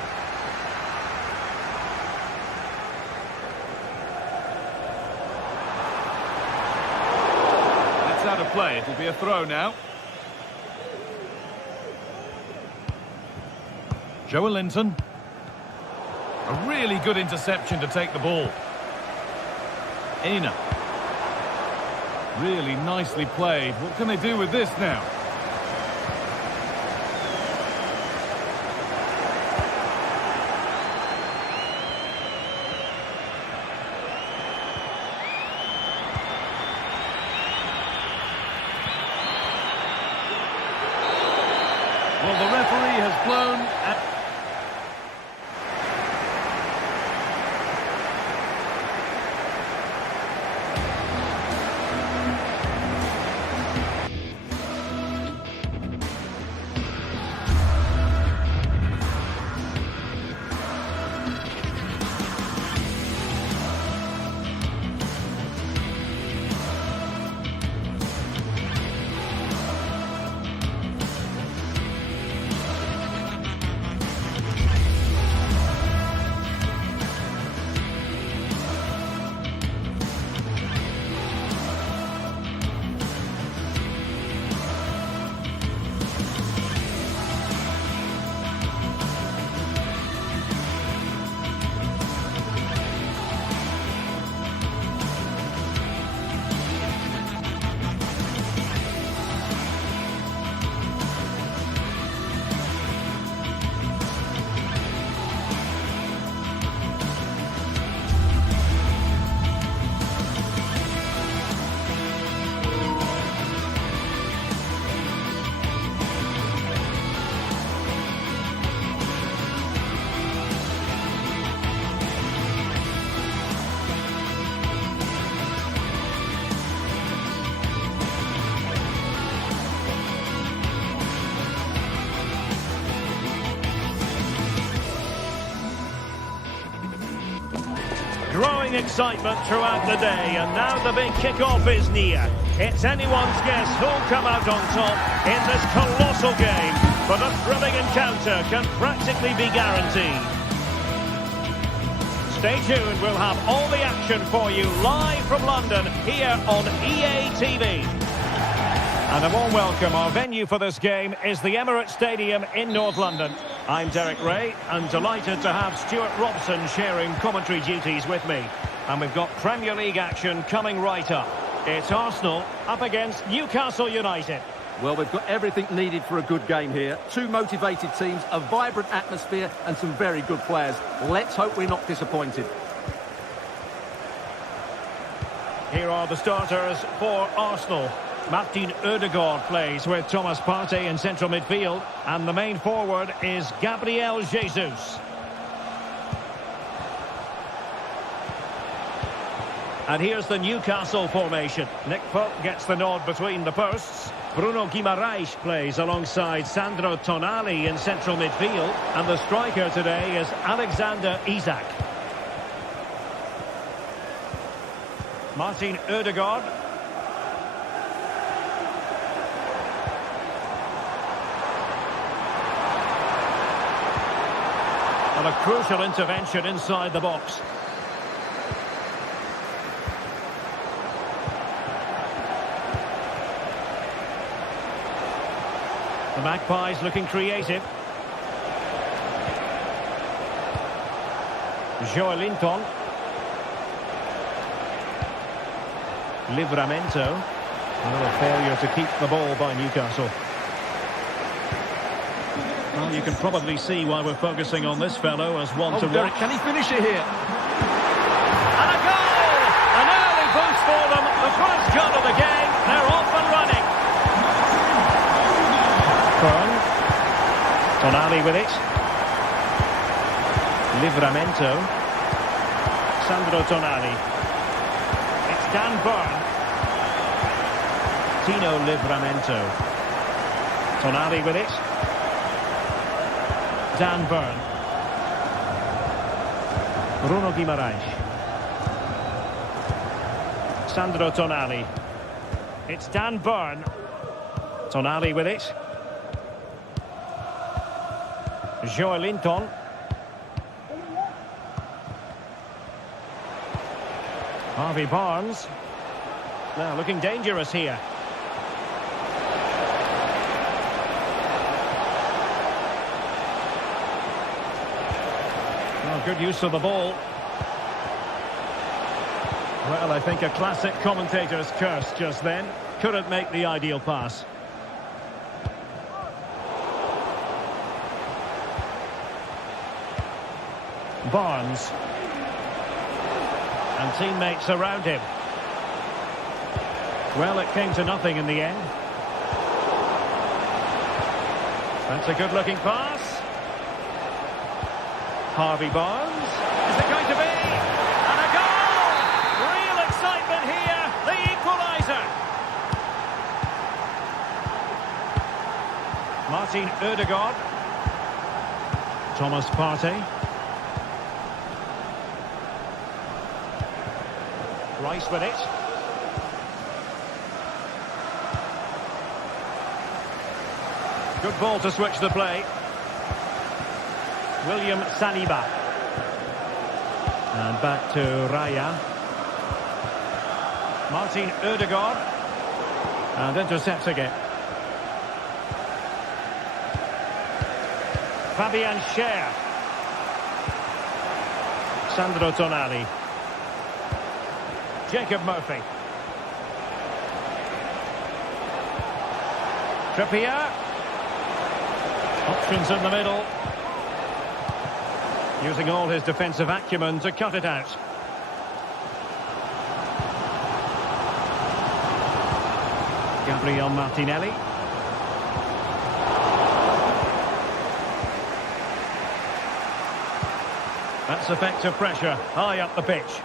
That's out of play. It'll be a throw now. Joelinton. A really good interception to take the ball. Aina. Really nicely played. What can they do with this now? Well, the referee has blown at... Growing excitement throughout the day, and now the big kick-off is near. It's anyone's guess who'll come out on top in this colossal game, but a thrilling encounter can practically be guaranteed. Stay tuned, we'll have all the action for you live from London here on EA TV. And a warm welcome. Our venue for this game is the Emirates Stadium in North London. I'm Derek Ray, and delighted to have Stuart Robson sharing commentary duties with me. And we've got Premier League action coming right up. It's Arsenal up against Newcastle United. Well, we've got everything needed for a good game here. Two motivated teams, a vibrant atmosphere and some very good players. Let's hope we're not disappointed. Here are the starters for Arsenal. Martin Ødegaard plays with Thomas Partey in central midfield. And the main forward is Gabriel Jesus. And here's the Newcastle formation. Nick Pope gets the nod between the posts. Bruno Guimaraes plays alongside Sandro Tonali in central midfield. And the striker today is Alexander Isak. Martin Ødegaard. And a crucial intervention inside the box. The Magpies looking creative. Joelinton. Livramento. Another failure to keep the ball by Newcastle. Well, you can probably see why we're focusing on this fellow as one to watch. Can he finish it here? And a goal! An early boost for them. The first goal of the game. They're off and running. Byrne. Tonali with it. Livramento. Sandro Tonali. It's Dan Byrne. Tino Livramento. Tonali with it. Dan Byrne. Bruno Guimaraes. Sandro Tonali. It's Dan Byrne. Tonali with it. Joelinton. Harvey Barnes. Now looking dangerous here. Oh, good use of the ball. Well, I think a classic commentator's curse just then. Couldn't make the ideal pass. Barnes. And teammates around him. Well, it came to nothing in the end. That's a good-looking pass. Harvey Barnes. Is it going to be? And a goal! Real excitement here. The equaliser. Martin Ødegaard. Thomas Partey. Rice with it. Good ball to switch the play. William Saliba. And back to Raya. Martin Ødegaard. And intercepts again. Fabian Schär. Sandro Tonali. Jacob Murphy. Trippier. Options in the middle. Using all his defensive acumen to cut it out. Gabriel Martinelli. That's effective pressure high up the pitch.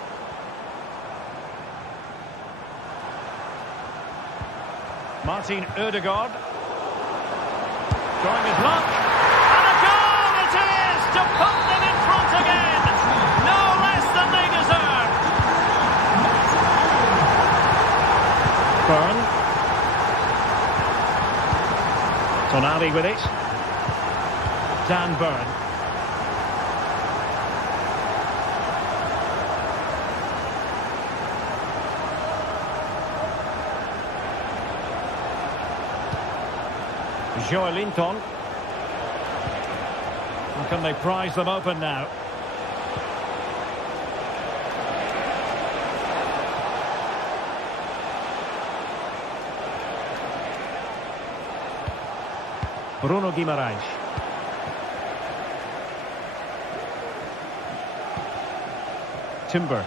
Martin Ødegaard. Trying his luck. And a goal it is to put them in front again. No less than they deserve. Byrne. Tonali with it. Dan Byrne. Joelinton. And can they prise them open now? Bruno Guimaraes. Timber.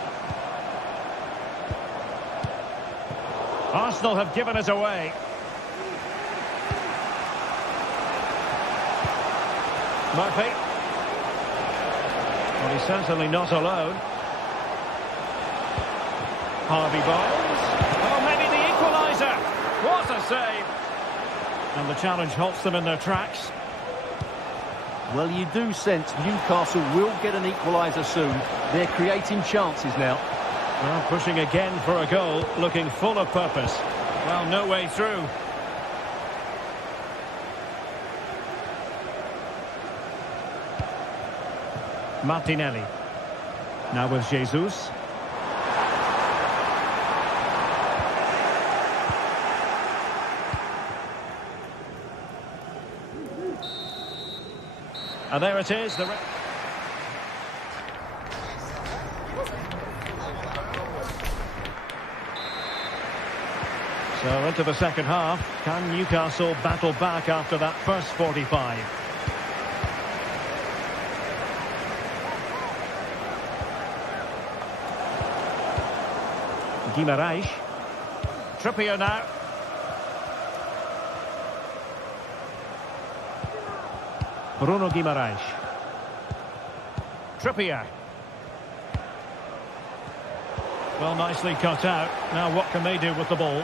Arsenal have given us away. Murphy. Well, he's certainly not alone. Harvey Barnes. Oh, maybe the equaliser. What a save. And the challenge halts them in their tracks. Well, you do sense Newcastle will get an equaliser soon. They're creating chances now. Well, pushing again for a goal, looking full of purpose. Well, no way through. Martinelli. Now with Jesus. And there it is. So into the second half. Can Newcastle battle back after that first 45? Guimaraes. Trippier now. Bruno Guimaraes. Trippier. Well, nicely cut out. Now what can they do with the ball?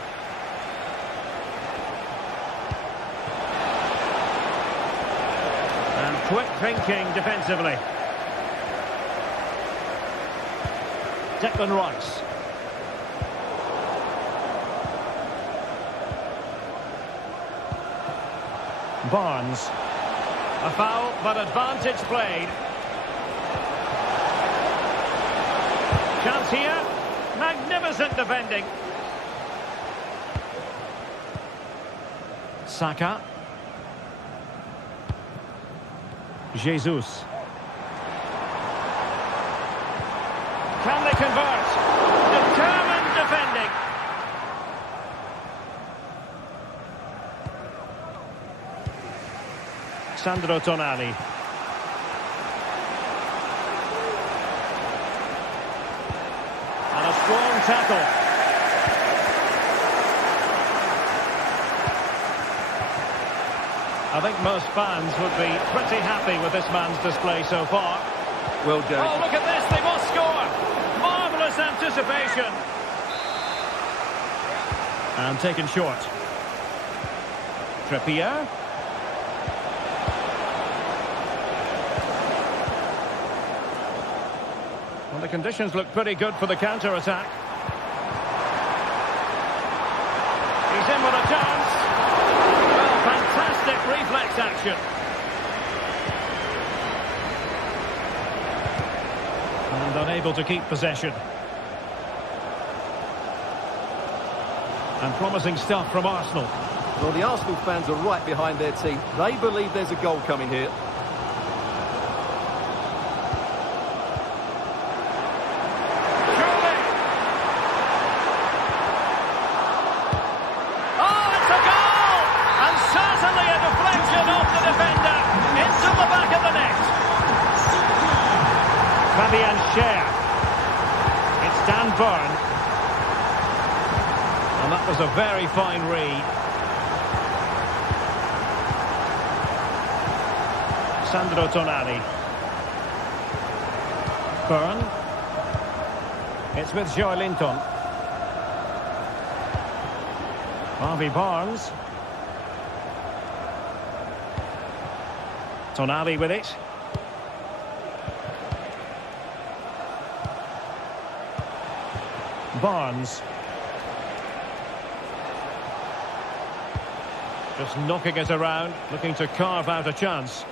And quick thinking defensively. Declan Rice. Barnes. A foul, but advantage played. Chance here. Magnificent defending. Saka. Jesus. Can they convert? Determined defending. Sandro Tonali. And a strong tackle. I think most fans would be pretty happy with this man's display so far. Well done. Oh, look at this, they must score. Marvellous anticipation. And taken short. Trippier. Well, the conditions look pretty good for the counter-attack. He's in with a chance. Well, fantastic reflex action. And unable to keep possession. And promising stuff from Arsenal. Well, the Arsenal fans are right behind their team. They believe there's a goal coming here. It's Dan Burn. And that was a very fine read. Sandro Tonali. Burn. It's with Joelinton. Harvey Barnes. Tonali with it. Barnes. Just knocking it around, looking to carve out a chance.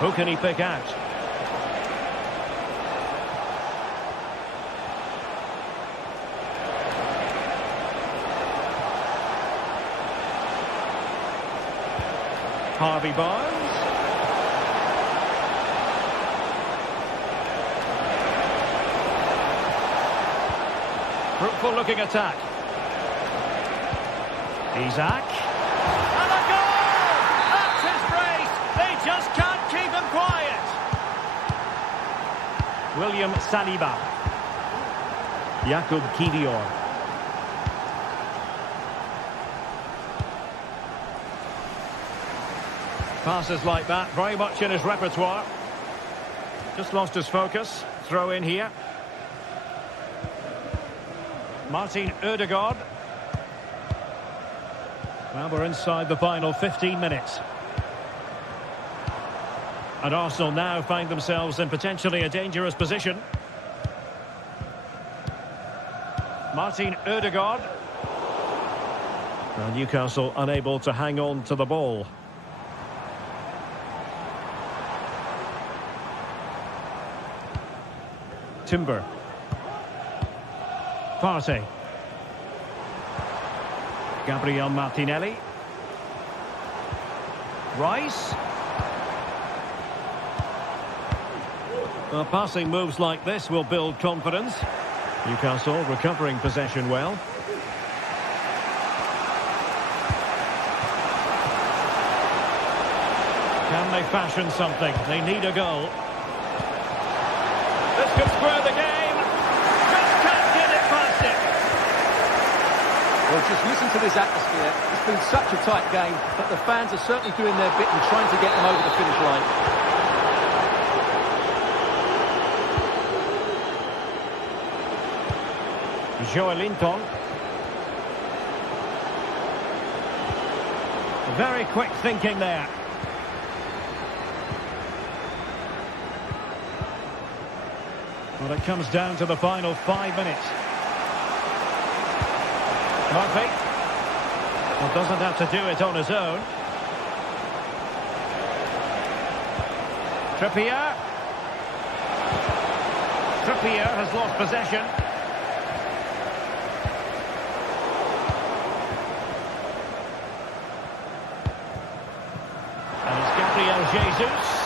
Who can he pick out? Harvey Barnes. Fruitful looking attack. Isaac. And a goal! That's his brace! They just can't keep him quiet! William Saliba. Jakub Kivior. Passes like that, very much in his repertoire. Just lost his focus. Throw in here. Martin Ødegaard. Well, we're inside the final 15 minutes. And Arsenal now find themselves in potentially a dangerous position. Martin Ødegaard. Well, Newcastle unable to hang on to the ball. Timber. Partey. Gabriel Martinelli. Rice. Well, passing moves like this will build confidence. Newcastle recovering possession well. Can they fashion something? They need a goal. This could square the game. Just can't get it past it. Well, just listen to this atmosphere. It's been such a tight game, but the fans are certainly doing their bit and trying to get them over the finish line. Joelinton. Very quick thinking there. Well, it comes down to the final 5 minutes. Murphy. Well, doesn't have to do it on his own. Trippier. Trippier has lost possession. And it's Gabriel Jesus.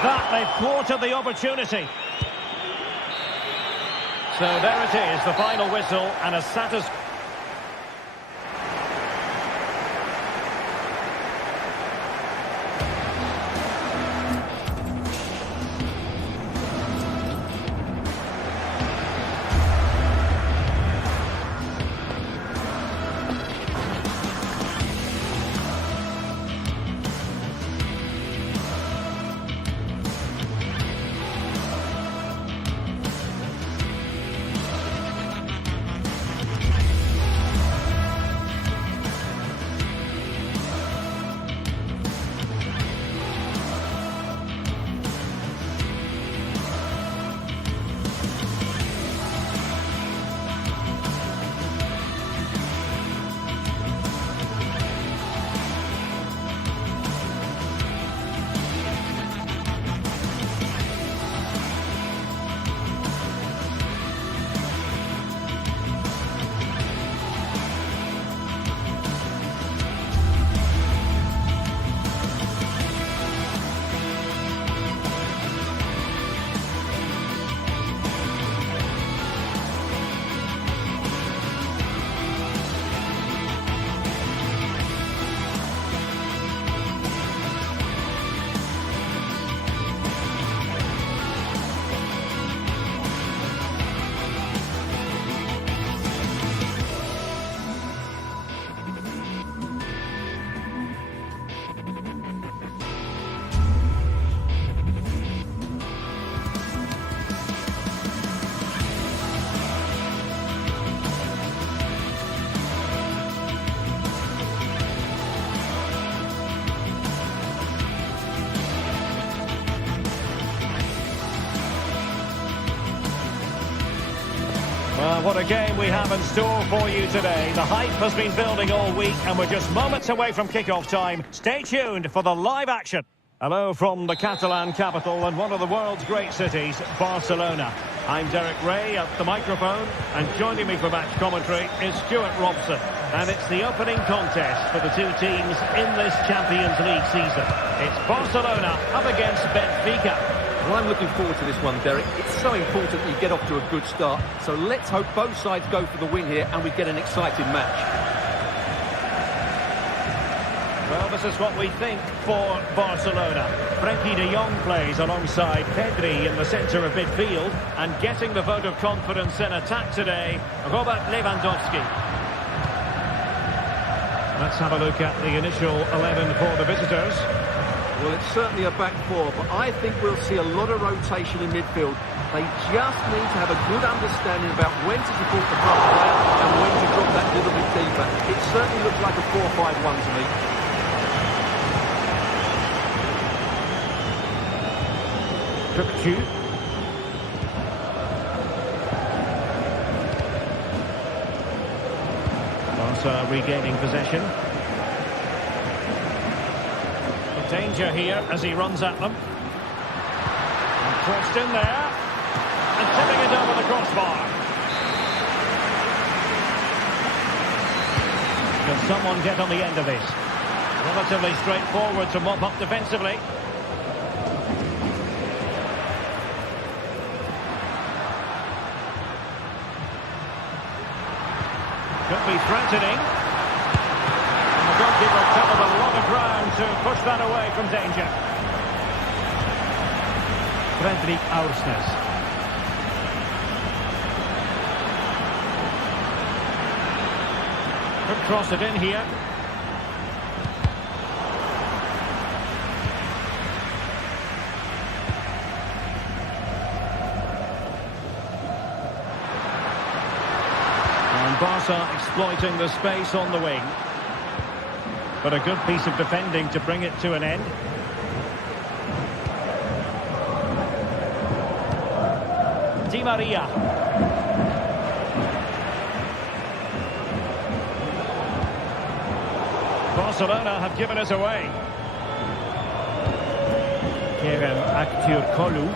That they've thwarted the opportunity. So there it is, the final whistle, and a satisfying. Well, what a game we have in store for you today. The hype has been building all week and we're just moments away from kick-off time. Stay tuned for the live action. Hello from the Catalan capital and one of the world's great cities, Barcelona. I'm Derek Ray at the microphone, and joining me for match commentary is Stuart Robson. And it's the opening contest for the two teams in this Champions League season. It's Barcelona up against Benfica. Well, I'm looking forward to this one, Derek. It's so important that you get off to a good start. So let's hope both sides go for the win here and we get an exciting match. Well, this is what we think for Barcelona. Frenkie de Jong plays alongside Pedri in the centre of midfield, and getting the vote of confidence in attack today, Robert Lewandowski. Let's have a look at the initial 11 for the visitors. Well, it's certainly a back four, but I think we'll see a lot of rotation in midfield. They just need to have a good understanding about when to support the front player and when to drop that little bit deeper. It certainly looks like a 4-5-1 to me. Barca regaining possession. The danger here as he runs at them. And crossed in there. And tipping it over the crossbar. Can someone get on the end of this? Relatively straightforward to mop up defensively. Could be threatening. And the goalkeeper covered a lot of ground to push that away from danger. Fredrik Aursnes. Could cross it in here. Barca exploiting the space on the wing. But a good piece of defending to bring it to an end. Di Maria. Barcelona have given it away. Kerem Aktürkoğlu.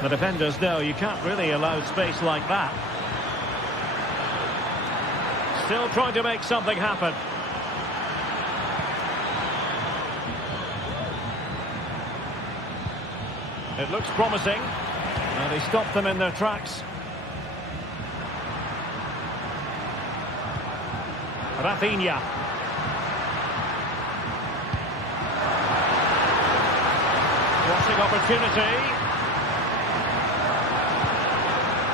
The defenders know you can't really allow space like that. Still trying to make something happen. It looks promising. And he stopped them in their tracks. Rafinha. Crossing opportunity.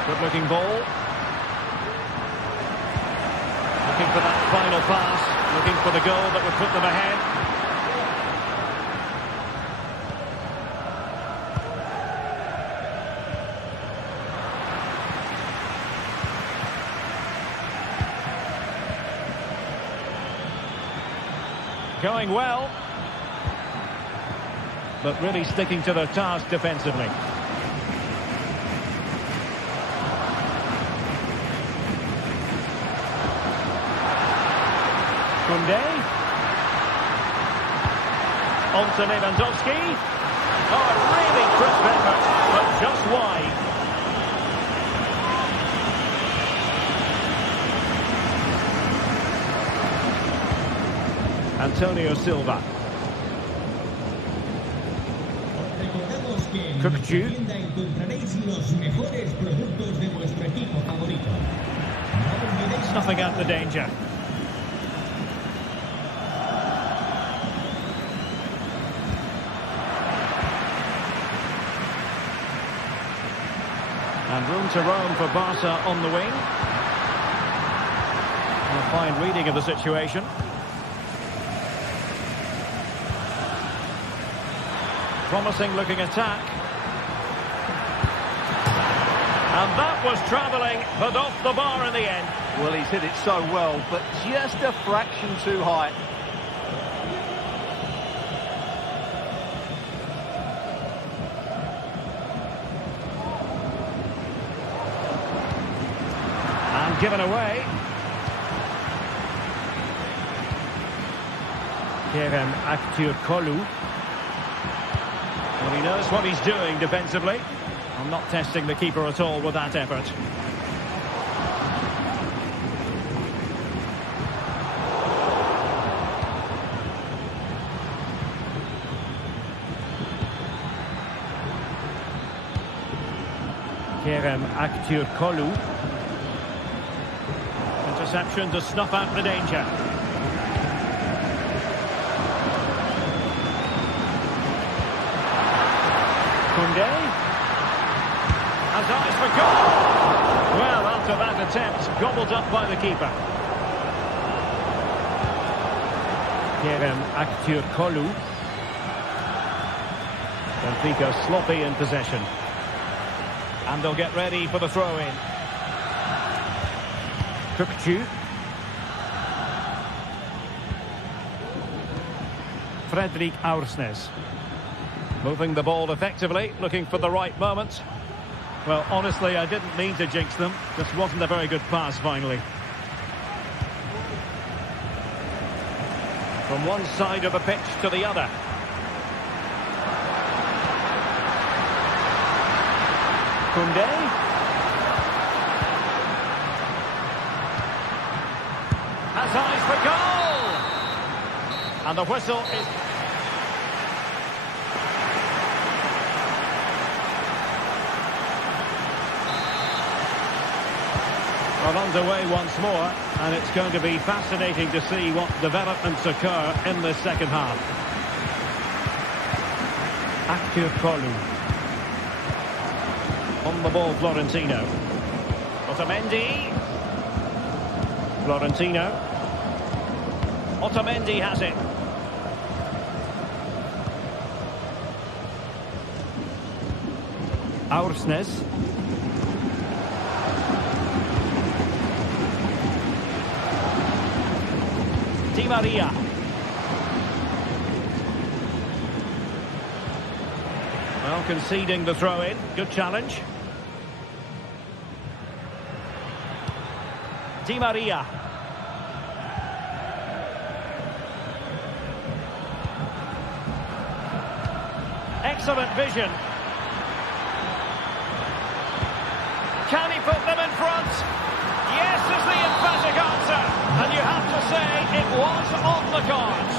Good looking ball. Looking for that final pass, looking for the goal that would put them ahead. Going well, but really sticking to their task defensively. Koundé. On to Lewandowski. Oh, a really crisp effort, but just wide. Antonio Silva. Kökçü. Snuffing out the danger. And room to roam for Barca on the wing. And a fine reading of the situation. Promising looking attack. And that was travelling, but off the bar in the end. Well, he's hit it so well, but just a fraction too high. And given away. Kerem Aktürkoğlu. Well, he knows what he's doing defensively. I'm not testing the keeper at all with that effort. Kerem Aktürkoğlu. Interception to snuff out the danger. Koundé has eyes for goal. Well, after that attempt, gobbled up by the keeper. Kerem Aktürkoğlu. Benfica sloppy in possession. And they'll get ready for the throw-in. Kökçü. Fredrik Aursnes. Moving the ball effectively, looking for the right moment. Well, honestly, I didn't mean to jinx them. This wasn't a very good pass, finally. From one side of the pitch to the other. Koundé. Has eyes for goal! And the whistle is... Well, underway once more, and it's going to be fascinating to see what developments occur in the second half. Aktürkoğlu. On the ball, Florentino. Otamendi. Florentino. Otamendi has it. Aursnes. Di Maria. Well, conceding the throw-in. Good challenge. Di Maria. Excellent vision. Can he put them in front? Yes is the emphatic answer. And you have to say it was on the cards.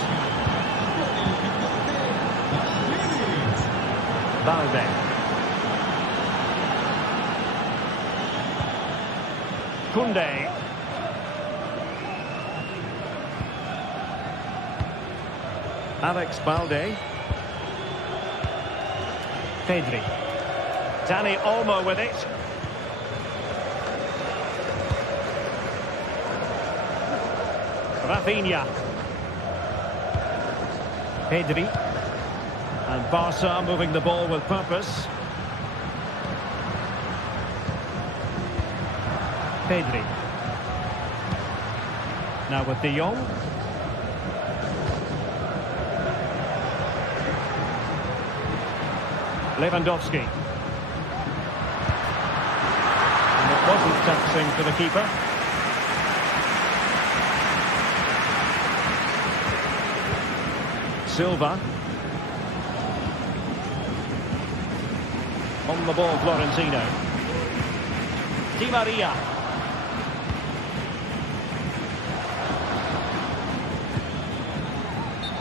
Balde. Koundé. Alex Balde. Pedri. Dani Olmo with it. Rafinha. Pedri. And Barca moving the ball with purpose. Pedri. Now with De Jong. Lewandowski. And it wasn't taxing for the keeper. Silva. On the ball, Florentino. Di Maria.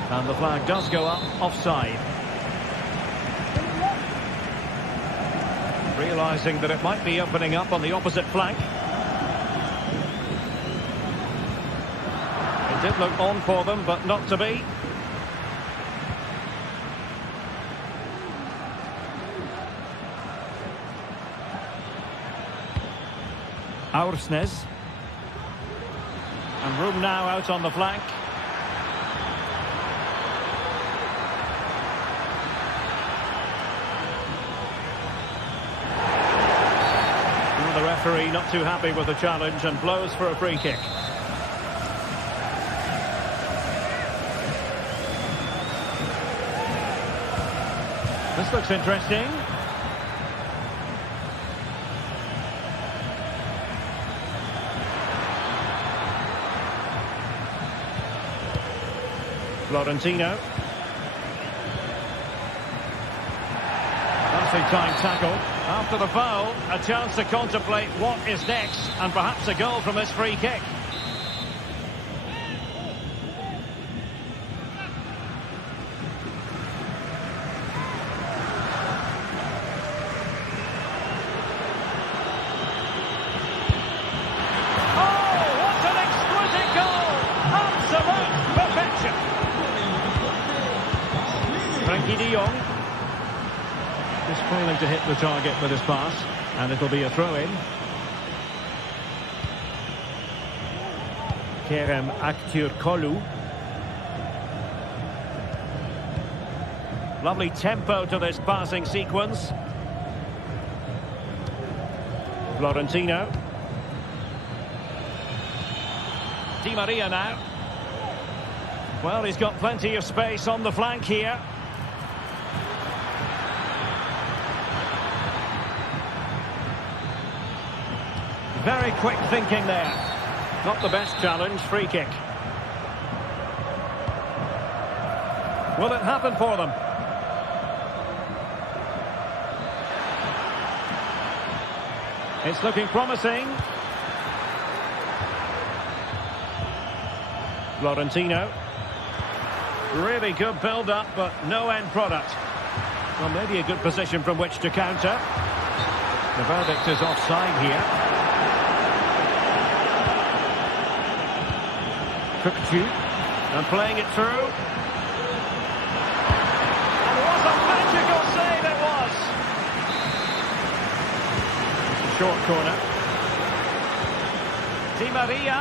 And the flag does go up, offside. Realising that it might be opening up on the opposite flank. It did look on for them, but not to be. Aursnes. And room now out on the flank. The referee not too happy with the challenge and blows for a free kick. This looks interesting. Florentino. Passage time tackle. After the foul, a chance to contemplate what is next, and perhaps a goal from this free kick. De Jong just failing to hit the target with his pass, and it'll be a throw-in. Kerem Aktürkoğlu. Lovely tempo to this passing sequence. Florentino. Di Maria now. Well, he's got plenty of space on the flank here. Very quick thinking there. Not the best challenge, free kick. Will it happen for them? It's looking promising. Florentino. Really good build-up, but no end product. Well, maybe a good position from which to counter. The verdict is offside here. And playing it through. And what a magical save it was! It's a short corner. Di Maria.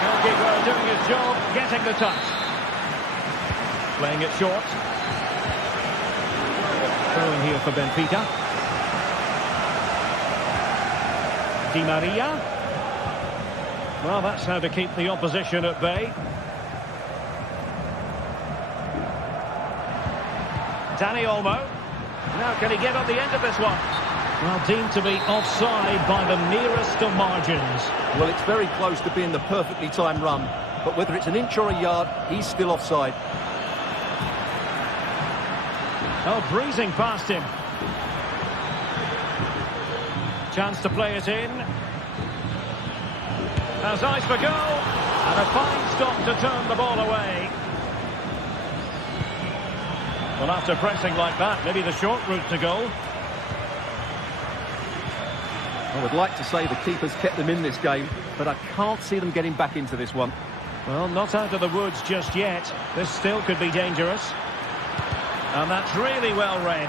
Goalkeeper doing his job, getting the touch. Playing it short. Throw in here for Benfica. Di Maria. Well, that's how to keep the opposition at bay. Dani Olmo. Now, can he get on the end of this one? Well, deemed to be offside by the nearest of margins. Well, it's very close to being the perfectly timed run, but whether it's an inch or a yard, he's still offside. Oh, breezing past him. Chance to play it in. Has eyes for goal, and a fine stop to turn the ball away. Well, after pressing like that, maybe the short route to goal. I would like to say the keeper's kept them in this game, but I can't see them getting back into this one. Well, not out of the woods just yet. This still could be dangerous. And that's really well read.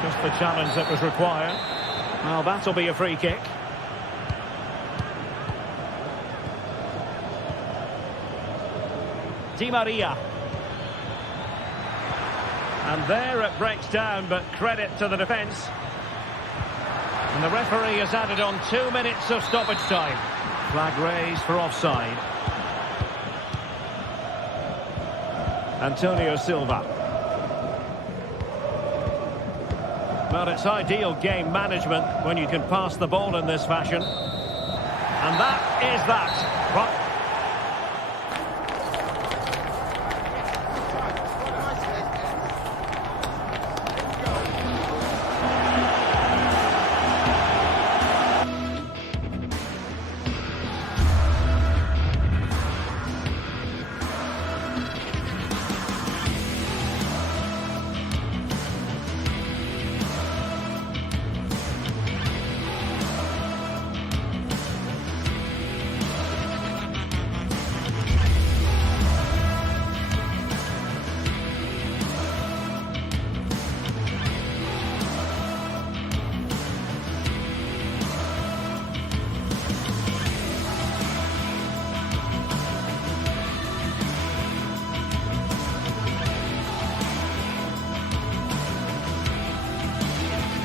Just the challenge that was required. Well, that'll be a free kick. Di Maria. And there it breaks down, but credit to the defence. And the referee has added on 2 minutes of stoppage time. Flag raised for offside. Antonio Silva. Well, it's ideal game management when you can pass the ball in this fashion. And that is that. But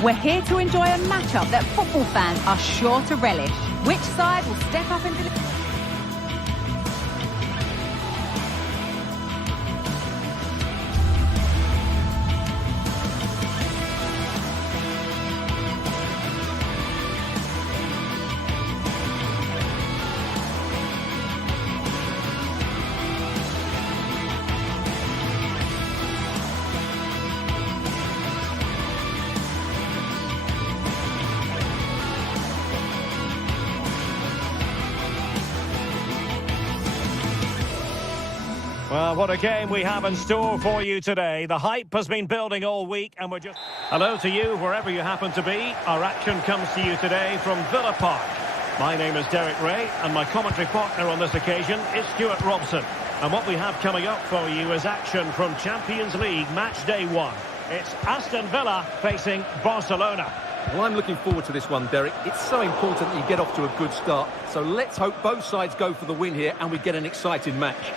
we're here to enjoy a matchup that football fans are sure to relish. Which side will step up into the... Well, what a game we have in store for you today. The hype has been building all week and we're just... Hello to you, wherever you happen to be. Our action comes to you today from Villa Park. My name is Derek Ray and my commentary partner on this occasion is Stuart Robson. And what we have coming up for you is action from Champions League Match Day 1. It's Aston Villa facing Barcelona. Well, I'm looking forward to this one, Derek. It's so important that you get off to a good start. So let's hope both sides go for the win here and we get an exciting match.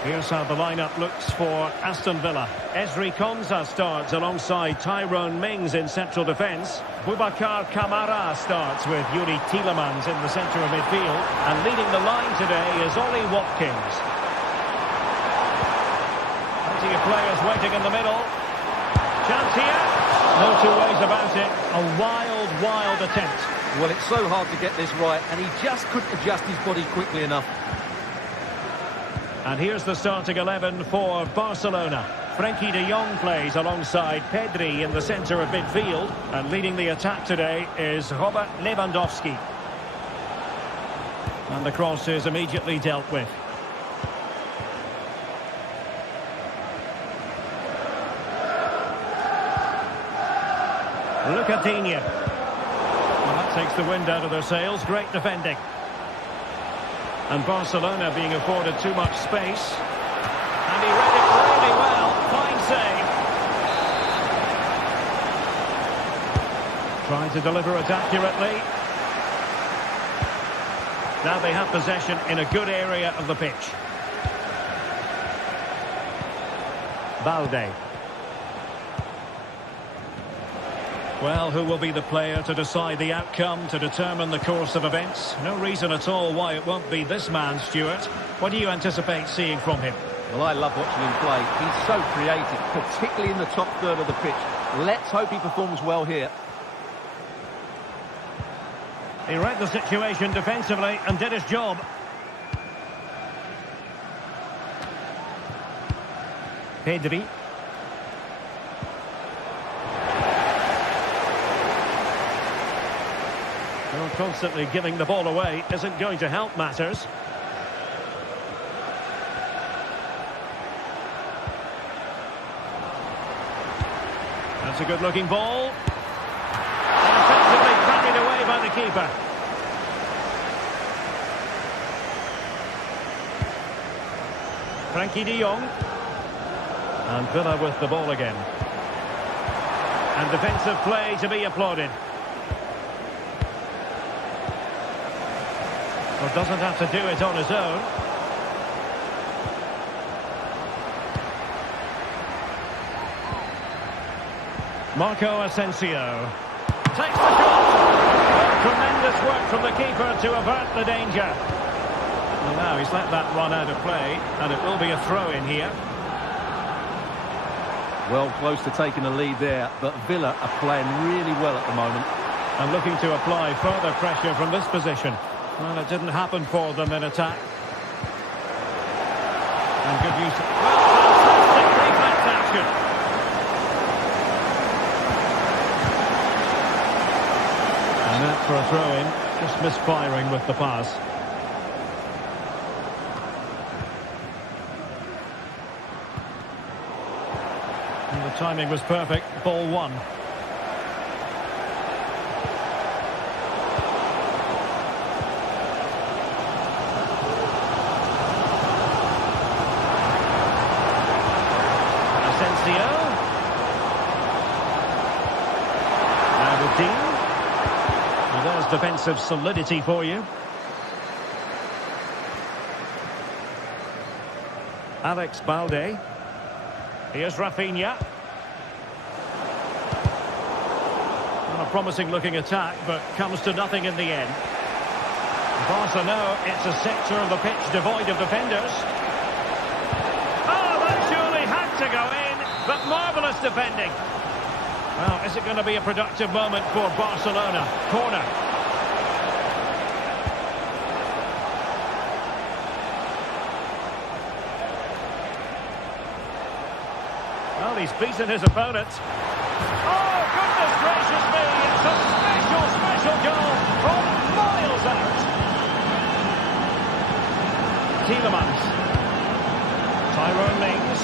Here's how the lineup looks for Aston Villa. Ezri Konsa starts alongside Tyrone Mings in central defence. Boubacar Kamara starts with Yuri Tielemans in the centre of midfield. And leading the line today is Ollie Watkins. Plenty of players waiting in the middle. Chance here. No two ways about it. A wild attempt. Well, it's so hard to get this right, and he just couldn't adjust his body quickly enough. And here's the starting 11 for Barcelona. Frenkie de Jong plays alongside Pedri in the centre of midfield. And leading the attack today is Robert Lewandowski. And the cross is immediately dealt with. Lucadinha. Well, that takes the wind out of their sails. Great defending. And Barcelona being afforded too much space. And he read it really well. Fine save. Trying to deliver it accurately. Now they have possession in a good area of the pitch. Balde. Well, who will be the player to decide the outcome, to determine the course of events? No reason at all why it won't be this man, Stuart. What do you anticipate seeing from him? Well, I love watching him play. He's so creative, particularly in the top third of the pitch. Let's hope he performs well here. He read the situation defensively and did his job. Pedri. Well, constantly giving the ball away isn't going to help matters. That's a good-looking ball. And effectively carried away by the keeper. Frenkie de Jong. And Villa with the ball again. And defensive play to be applauded. Well, doesn't have to do it on his own. Marco Asensio takes the shot. Well, tremendous work from the keeper to avert the danger. Well, now he's let that run out of play, and it will be a throw-in here. Well, close to taking the lead there, but Villa are playing really well at the moment. And looking to apply further pressure from this position. Well, it didn't happen for them in attack. And good use of... Well, fantastic reflex action. And that for a throw-in. Just misfiring with the pass. And the timing was perfect. Ball one. Well, there's defensive solidity for you. Alex Balde. Here's Rafinha. Well, a promising looking attack, but comes to nothing in the end. Barca know it's a sector of the pitch devoid of defenders. Oh, that surely had to go in, but marvellous defending. Well, is it going to be a productive moment for Barcelona? Corner. Well, he's beaten his opponent. Oh, goodness gracious me! It's a special goal from miles out. Tielemans. Tyrone Mings.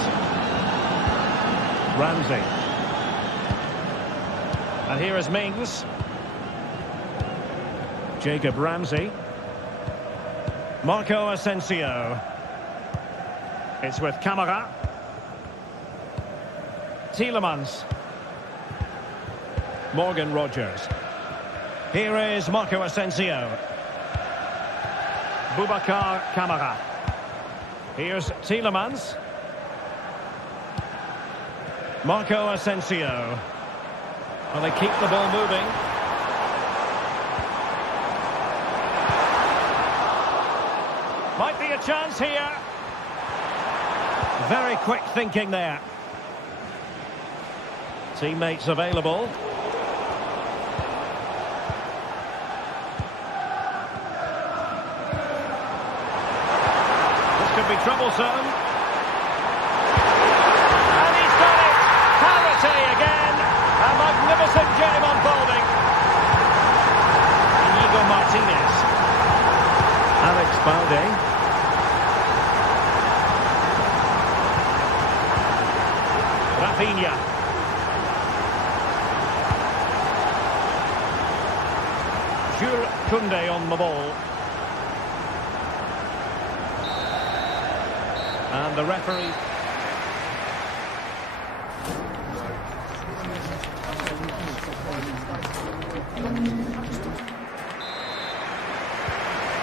Ramsey. And here is Mings. Jacob Ramsey. Marco Asensio. It's with Camara. Tielemans. Morgan Rogers. Here is Marco Asensio. Boubacar Camara. Here's Tielemans. Marco Asensio. Well, they keep the ball moving. Might be a chance here. Very quick thinking there. Teammates available. This could be troublesome. And he's done it! Parity again! A magnificent game unfolding. Inigo Martinez. Alex Balde. Rafinha. Jules Koundé on the ball. And the referee.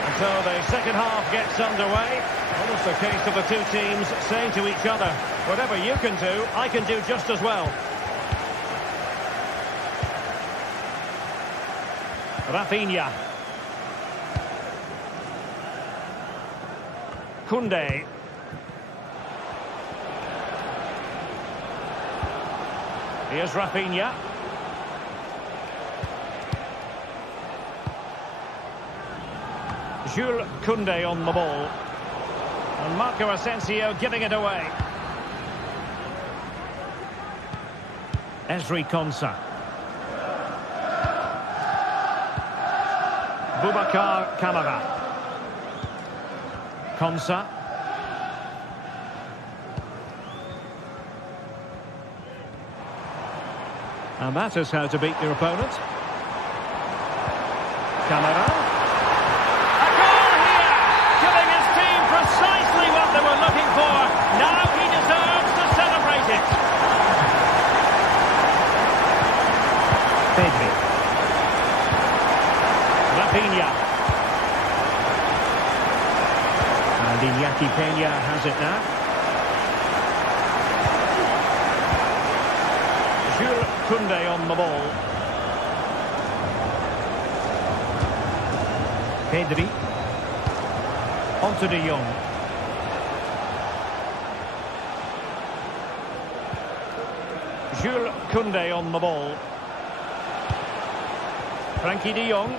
And so the second half gets underway. Almost a case of the two teams saying to each other, whatever you can do, I can do just as well. Rafinha. Koundé. Here's Rafinha. Jules Koundé on the ball. And Marco Asensio giving it away. Ezri Konsa. Boubacar Camara. Konsa. And that is how to beat your opponent. Camara. A goal here! Giving his team precisely what they were looking for. Now he deserves to celebrate it. Pedri. Rafinha. And Iñaki Peña has it now. Jules Koundé on the ball. Pedri. On to De Jong. Jules Koundé on the ball. Frankie De Jong.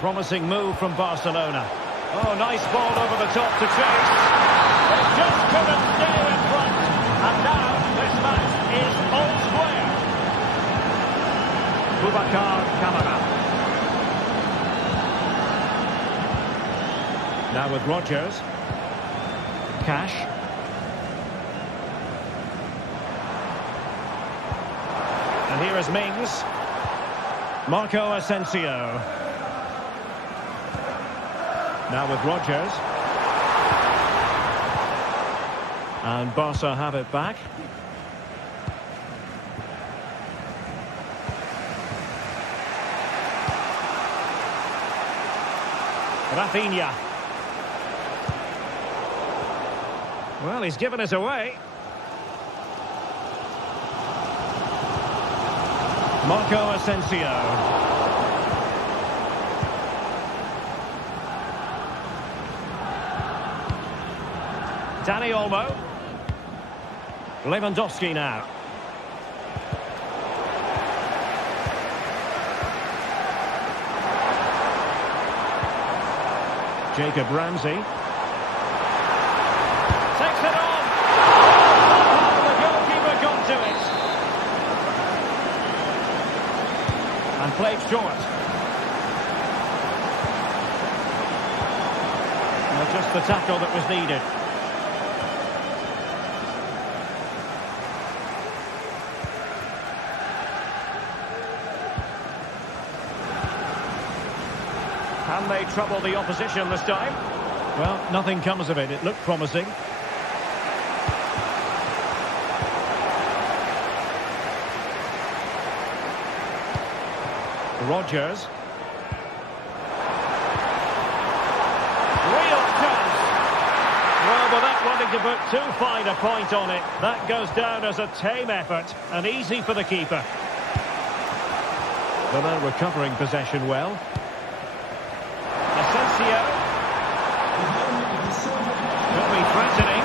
Promising move from Barcelona. Oh, nice ball over the top to chase. They just couldn't stay in front. And now this match is all square. Boubacar Camara. Now with Rogers. Cash. And here is Mings. Marco Asensio. Now with Rogers. And Barca have it back. Rafinha. Well, he's given us away. Marco Asensio. Dani Olmo. Lewandowski now. Jacob Ramsey. Takes it on. Oh, the goalkeeper got to it. And played short. Well, Just the tackle that was needed. Can they trouble the opposition this time? Well, nothing comes of it. It looked promising. Rodgers. Real chance. Well, without wanting to put too fine a point on it, that goes down as a tame effort and easy for the keeper. They're now recovering possession well. Asensio. Could be threatening.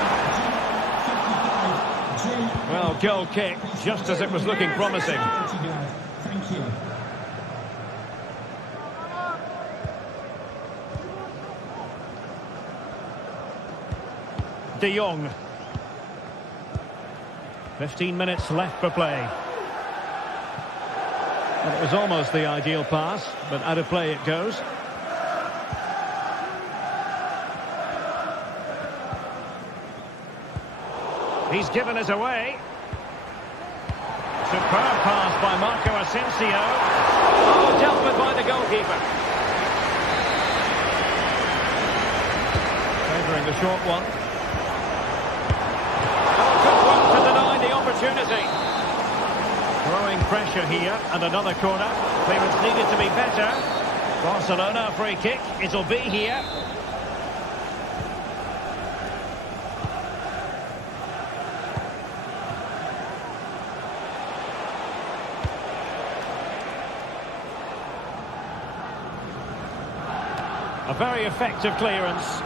Well, goal kick, just as it was looking promising. Thank you. De Jong. 15 minutes left for play. Well, it was almost the ideal pass, but out of play it goes. He's given us away. Superb pass by Marco Asensio. Oh, dealt with by the goalkeeper. Favouring the short one. Good one to deny the opportunity. Growing pressure here, and another corner. Clearance needed to be better. Barcelona, a free kick. It'll be here. A very effective clearance.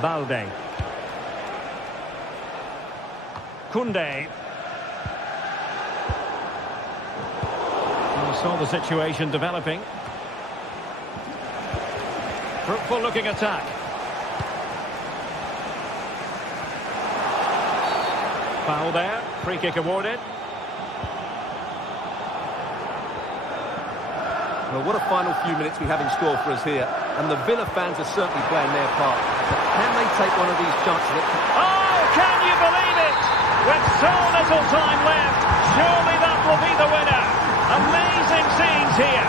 Balde. Koundé. We saw the situation developing. Fruitful looking attack. Foul there. Free kick awarded. Well, what a final few minutes we have in store for us here. And the Villa fans are certainly playing their part. But can they take one of these chances? Oh, can you believe it? With so little time left, surely that will be the winner. Amazing scenes here.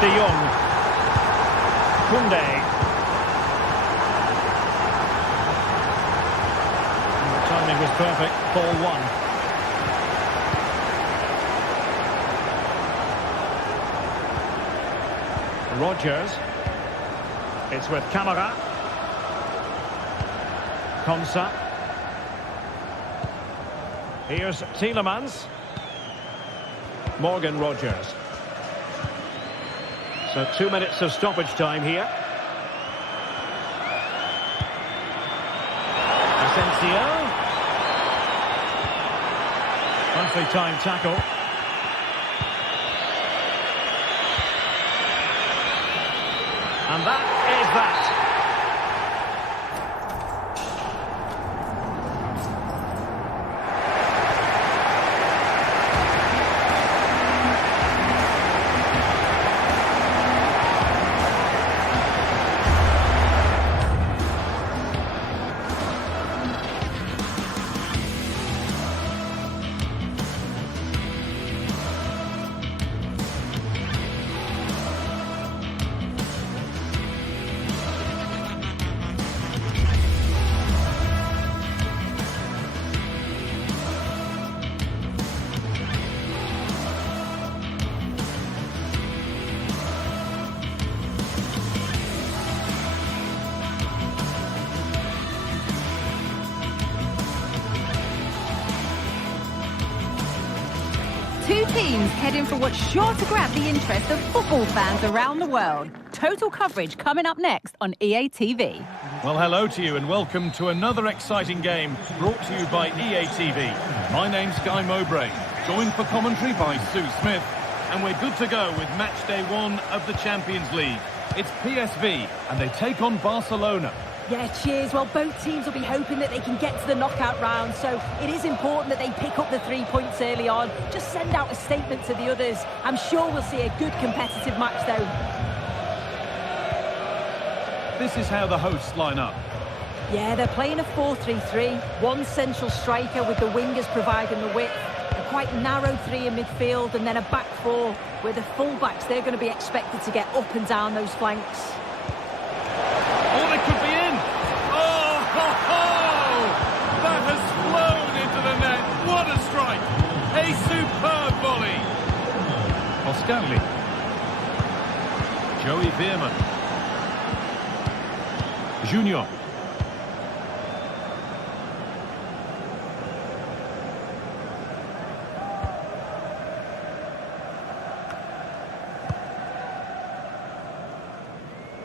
De Jong. Koundé. The timing was perfect. Ball one. Rodgers. It's with Camara. Konsa. Here's Tielemans. Morgan Rodgers. So 2 minutes of stoppage time here. Asensio. Nicely timed tackle. And that is that. Two teams heading for what's sure to grab the interest of football fans around the world. Total coverage coming up next on EA TV. Well, hello to you and welcome to another exciting game brought to you by EA TV. My name's Guy Mowbray, joined for commentary by Sue Smith, and we're good to go with match day 1 of the Champions League. It's PSV and they take on Barcelona. Yeah, cheers. Well, both teams will be hoping that they can get to the knockout round, so it is important that they pick up the 3 points early on. Just send out a statement to the others. I'm sure we'll see a good competitive match, though. This is how the hosts line up. Yeah, they're playing a 4-3-3. One central striker with the wingers providing the width. A quite narrow three in midfield, and then a back four where the full-backs, they're going to be expected to get up and down those flanks. Oh, they could be in! Oh, ho, ho! That has flown into the net. What a strike! A superb volley! Oscarli. Joey Veerman. Junior.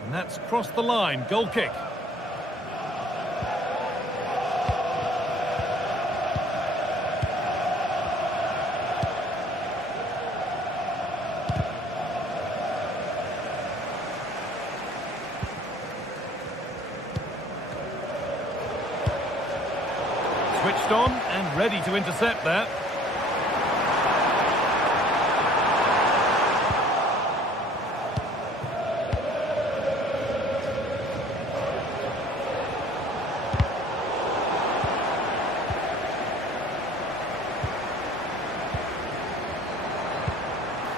And that's crossed the line. Goal kick. Switched on and ready to intercept that.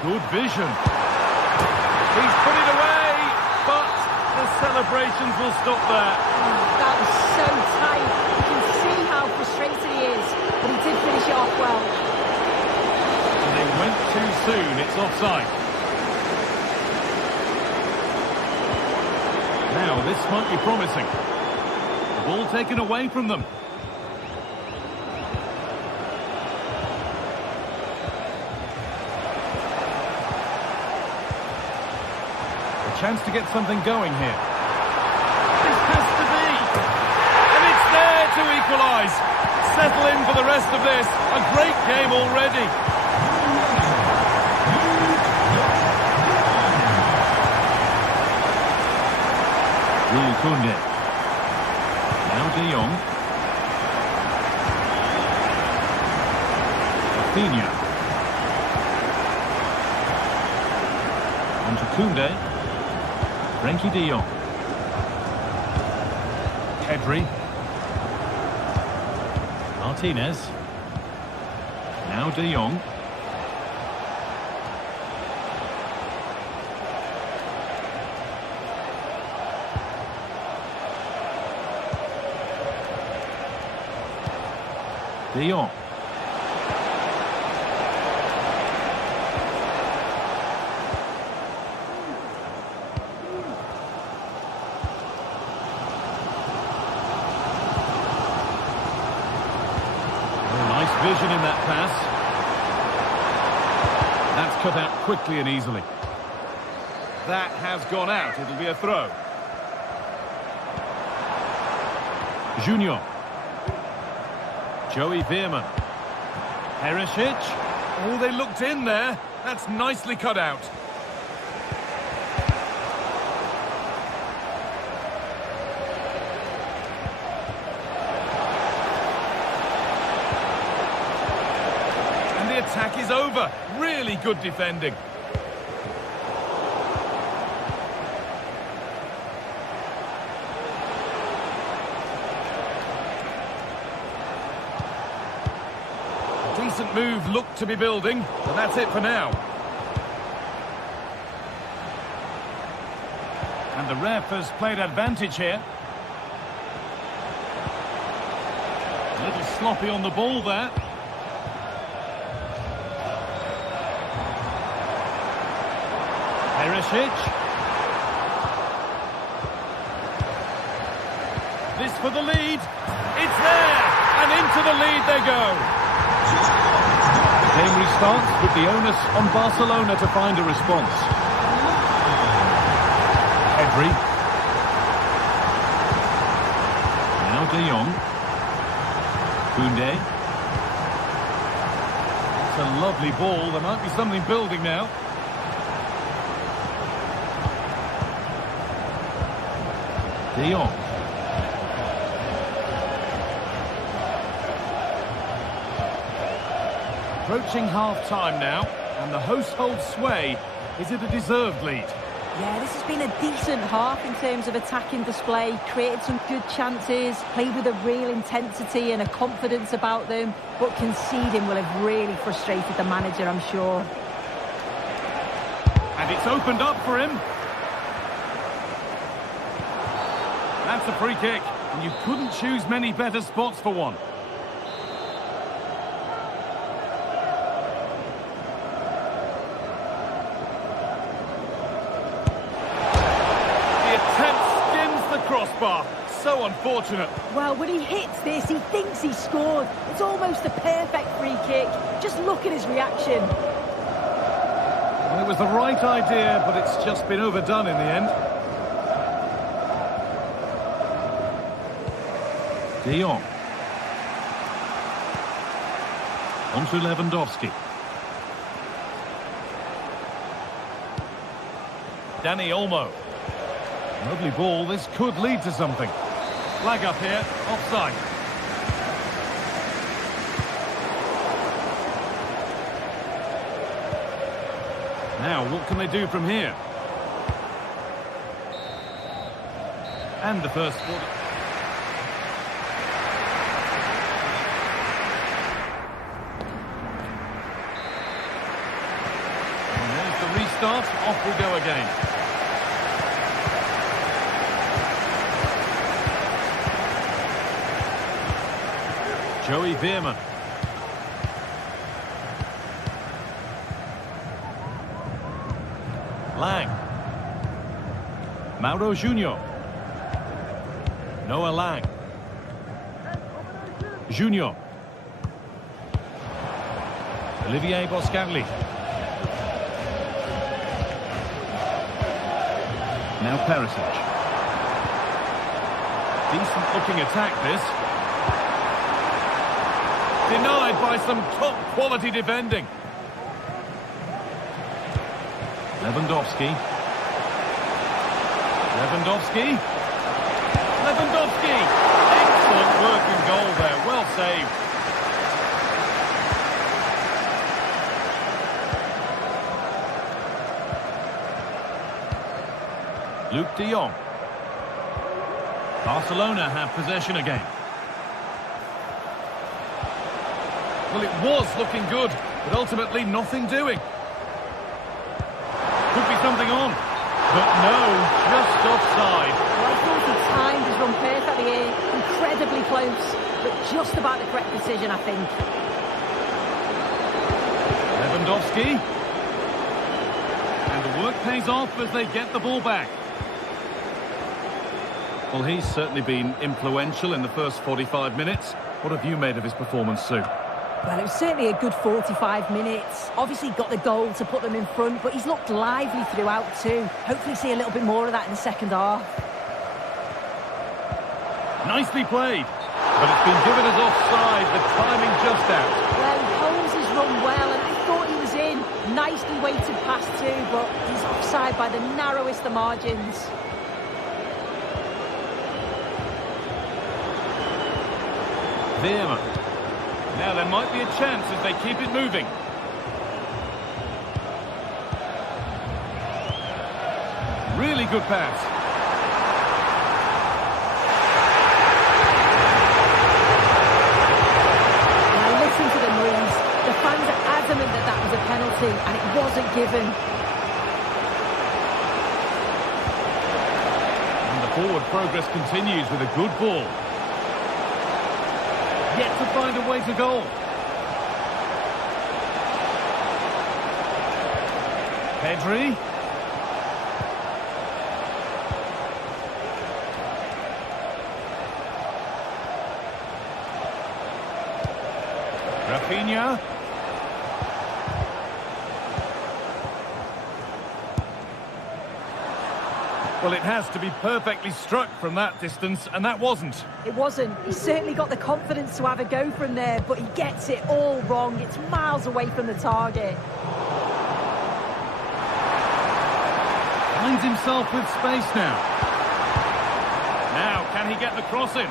Good vision. He's put it away, but the celebrations will stop there. That was so tight. You can see how frustrated he is, but he did finish it off well. And they went too soon. It's offside. Now, this might be promising. The ball taken away from them. Chance to get something going here. This has to be. And it's there to equalise. Settle in for the rest of this. A great game already. Rule Koundé. Now De Jong. Rafinha. On to Koundé. Frenkie de Jong. Pedri. Martinez. Now de Jong. De Jong. Vision in that pass. That's cut out quickly and easily. That has gone out. It'll be a throw. Junior. Joey Veerman. Perisic. Oh, they looked in there. That's nicely cut out. Attack is over. Really good defending. A decent move looked to be building, but that's it for now. And the ref has played advantage here. A little sloppy on the ball there. Perisic. This for the lead. It's there! And into the lead they go. The game restarts with the onus on Barcelona to find a response. Pedri. Now De Jong. Koundé. It's a lovely ball. There might be something building now. De Jong. Approaching half-time now, and the hosts hold sway. Is it a deserved lead? Yeah, this has been a decent half in terms of attacking display, created some good chances, played with a real intensity and a confidence about them, but conceding will have really frustrated the manager, I'm sure. And it's opened up for him. That's a free kick, and you couldn't choose many better spots for one. Crossbar. So unfortunate. Well, when he hits this, he thinks he scored. It's almost a perfect free kick. Just look at his reaction. Well, it was the right idea, but it's just been overdone in the end. De Jong. On to Lewandowski. Dani Olmo. Lovely ball, this could lead to something. Flag up here, offside. Now, what can they do from here? And the first one. And there's the restart, off we go again. Joey Veerman. Lang. Mauro Junior. Noah Lang. Junior. Olivier Boscanli. Now Perisic. Decent looking attack this. Denied by some top-quality defending. Lewandowski. Lewandowski. Lewandowski! Excellent work and goal there. Well saved. Luke de Jong. Barcelona have possession again. Well, it was looking good, but ultimately nothing doing. Could be something on. But no, just offside. Well, I thought he timed his run perfectly here. Incredibly close, but just about the correct decision, I think. Lewandowski. And the work pays off as they get the ball back. Well, he's certainly been influential in the first 45 minutes. What have you made of his performance, Sue? Well, it was certainly a good 45 minutes. Obviously got the goal to put them in front, but he's looked lively throughout too. Hopefully see a little bit more of that in the second half. Nicely played, but it's been given as offside, the timing just out. Well, he holds his run well, and I thought he was in. Nicely weighted pass too, but he's offside by the narrowest of margins. Veerman. Now there might be a chance as they keep it moving. Really good pass. Now listen to the noise. The fans are adamant that that was a penalty and it wasn't given. And the forward progress continues with a good ball. Yet to find a way to goal. Pedri. Rafinha. Well, it has to be perfectly struck from that distance, and that wasn't. It wasn't. He certainly got the confidence to have a go from there, but he gets it all wrong. It's miles away from the target. Finds himself with space now. Now, can he get the cross in?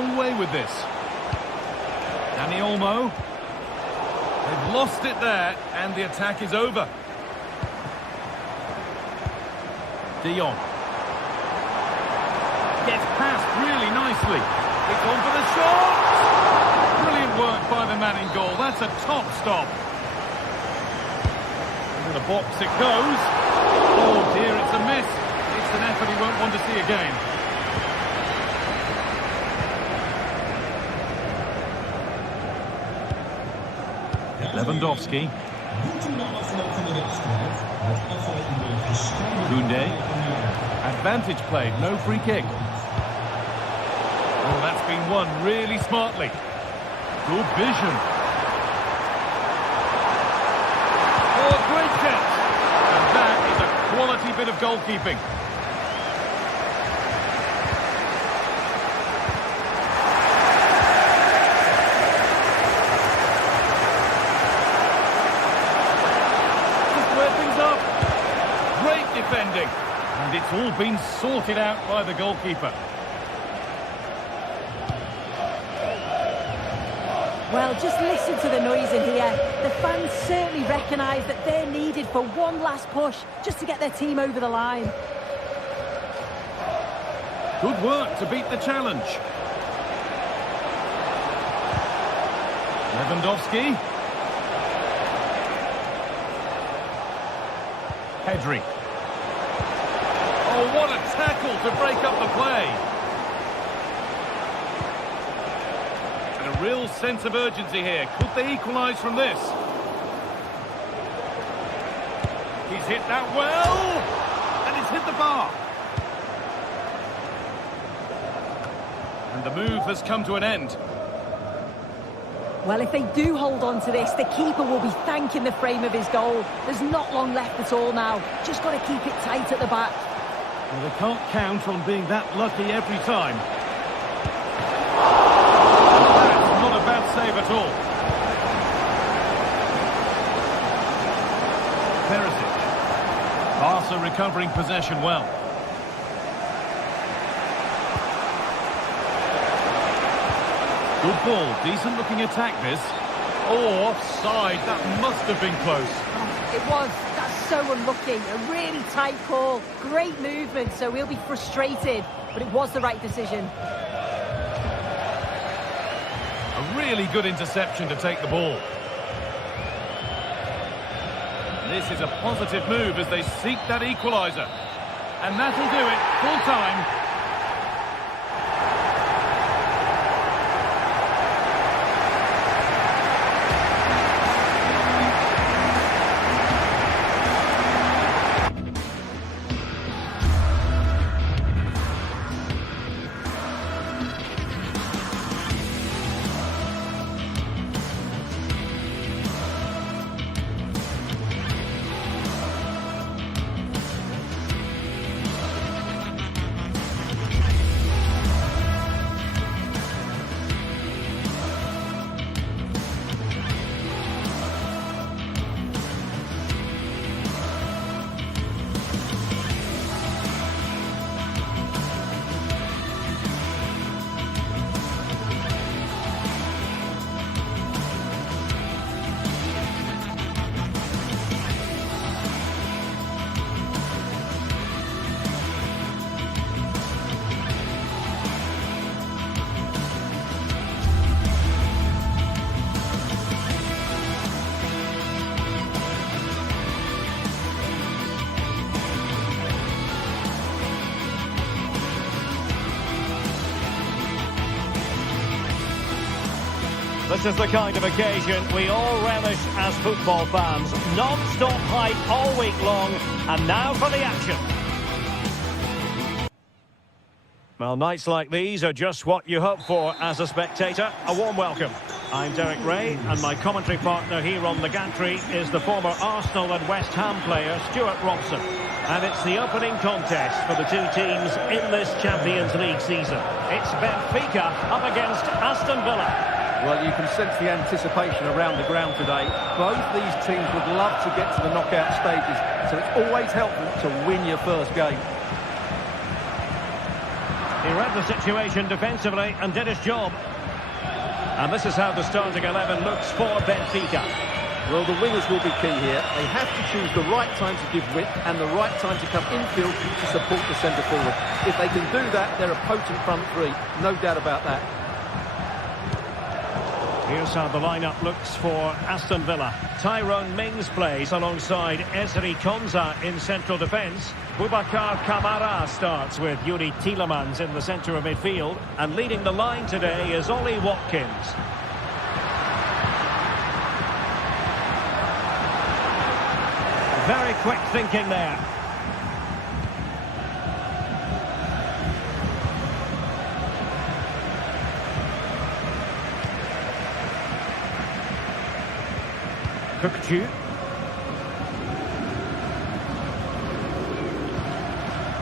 long way with this. Dani Olmo. They've lost it there, and the attack is over. De Jong. Gets past really nicely. It's on for the shot! Brilliant work by the man in goal. That's a top stop. Into the box it goes. Oh dear, it's a miss. It's an effort he won't want to see again. Lewandowski. Koundé. Advantage played, no free kick. Oh, that's been won really smartly. Good vision. Oh, great catch. And that is a quality bit of goalkeeping. Defending, and it's all been sorted out by the goalkeeper. Well, just listen to the noise in here. The fans certainly recognise that they're needed for one last push just to get their team over the line. Good work to beat the challenge. Lewandowski. Pedri. Oh, what a tackle to break up the play. And a real sense of urgency here. Could they equalise from this? He's hit that well. And it's hit the bar. And the move has come to an end. Well, if they do hold on to this, the keeper will be thanking the frame of his goal. There's not long left at all now. Just got to keep it tight at the back. Well, they can't count on being that lucky every time. That's not a bad save at all. Perisic. Barca recovering possession well. Good ball, decent looking attack this. Oh, offside, that must have been close. It was. That's so unlucky. A really tight call. Great movement, so he'll be frustrated, but it was the right decision. A really good interception to take the ball. This is a positive move as they seek that equaliser. And that'll do it, full time. This is the kind of occasion we all relish as football fans. Non-stop hype all week long, and now for the action. Well, nights like these are just what you hope for as a spectator. A warm welcome. I'm Derek Ray, and my commentary partner here on the gantry is the former Arsenal and West Ham player, Stuart Robson. And it's the opening contest for the two teams in this Champions League season. It's Benfica up against Aston Villa. Well, you can sense the anticipation around the ground today. Both these teams would love to get to the knockout stages, so it's always helpful to win your first game. He read the situation defensively and did his job. And this is how the starting 11 looks for Benfica. Well, the wingers will be key here. They have to choose the right time to give width and the right time to come infield to support the centre forward. If they can do that, they're a potent front three. No doubt about that. Here's how the lineup looks for Aston Villa. Tyrone Mings plays alongside Ezri Konsa in central defence. Boubacar Kamara starts with Yuri Tielemans in the centre of midfield. And leading the line today is Ollie Watkins. Very quick thinking there. Kukçu.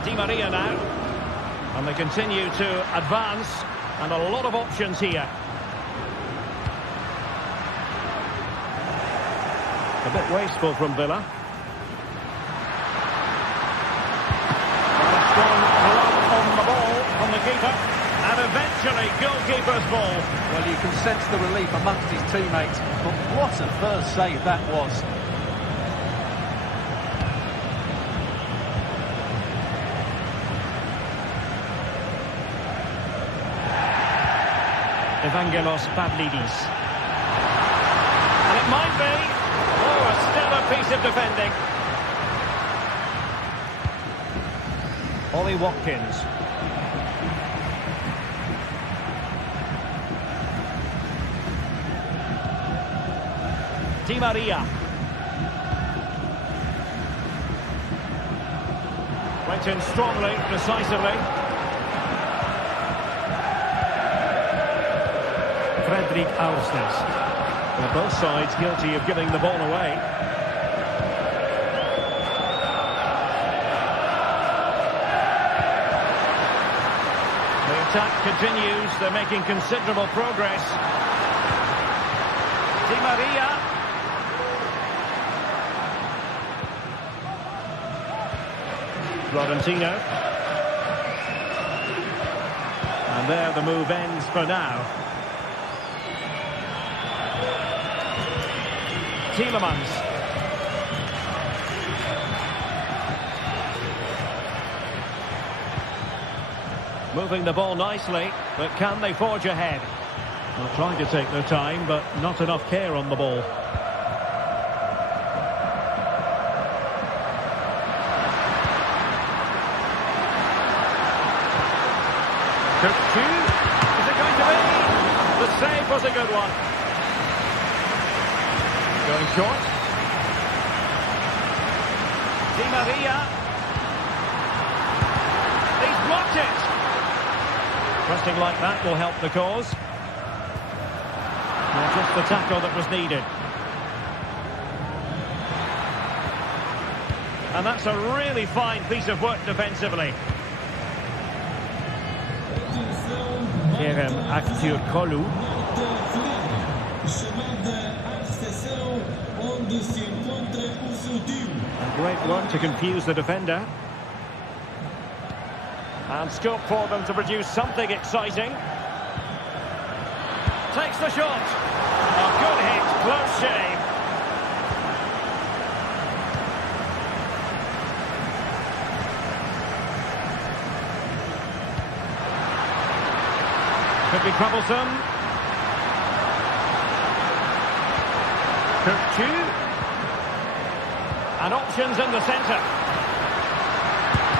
Di Maria now. And they continue to advance. And a lot of options here. A bit wasteful from Villa. On the ball from the keeper. And eventually goalkeeper's ball. Well, you can sense the relief amongst his teammates. But what a first save that was. Evangelos Pavlidis. And it might be. Oh, a stellar piece of defending. Ollie Watkins. Di Maria. Went in strongly, decisively. Fredrik Aursnes. Well, both sides guilty of giving the ball away. The attack continues. They're making considerable progress. Di Maria. Florentino. And there the move ends for now. Tielemans. Moving the ball nicely, but can they forge ahead? Well, trying to take their time, but not enough care on the ball. Kukçu. Is it going to be? The save was a good one. Going short. Di Maria. He's blocked it. Pressing like that will help the cause. Well, just the tackle that was needed. And that's a really fine piece of work defensively. Kerem Aktürkoğlu. And great work to confuse the defender. And scope for them to produce something exciting. Takes the shot. A good hit, close shave. Could be troublesome. Kukçu. And options in the centre.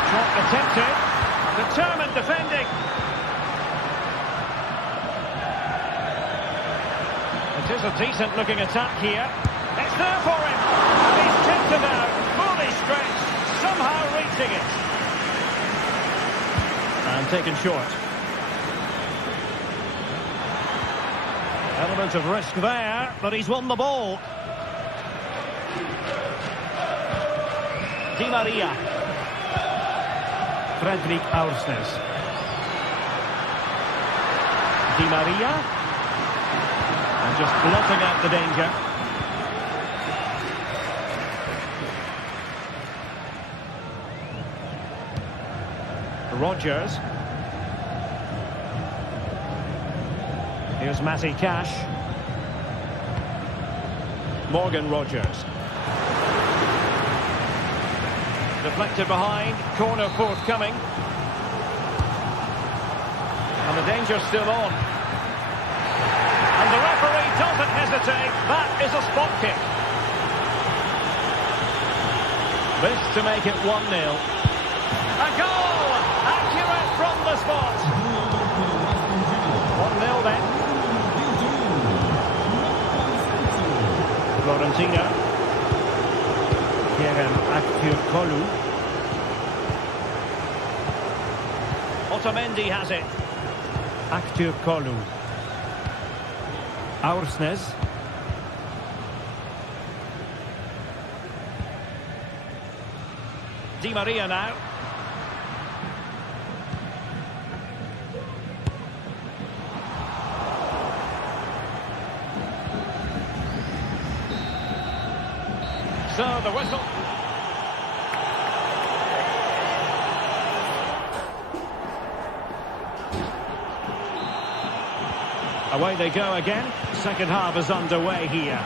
Shot attempted. Determined defending. It is a decent looking attack here. It's there for him. And he's kicked it out. Fully stretched. Somehow reaching it. And taken short. Element of risk there, but he's won the ball. Di Maria. Fredrik Aursnes. Di Maria. And just blotting out the danger. Rodgers. Here's Matty Cash. Morgan Rogers. Deflected behind, corner forthcoming. And the danger's still on. And the referee doesn't hesitate. That is a spot kick. This to make it 1-0. A goal! Accurate from the spot. 1-0 then. Florentino. Kerem Aktürkoğlu. Otamendi has it. Aktürkoğlu. Aursnes. Di Maria now. So the whistle. Away they go again. Second half is underway here.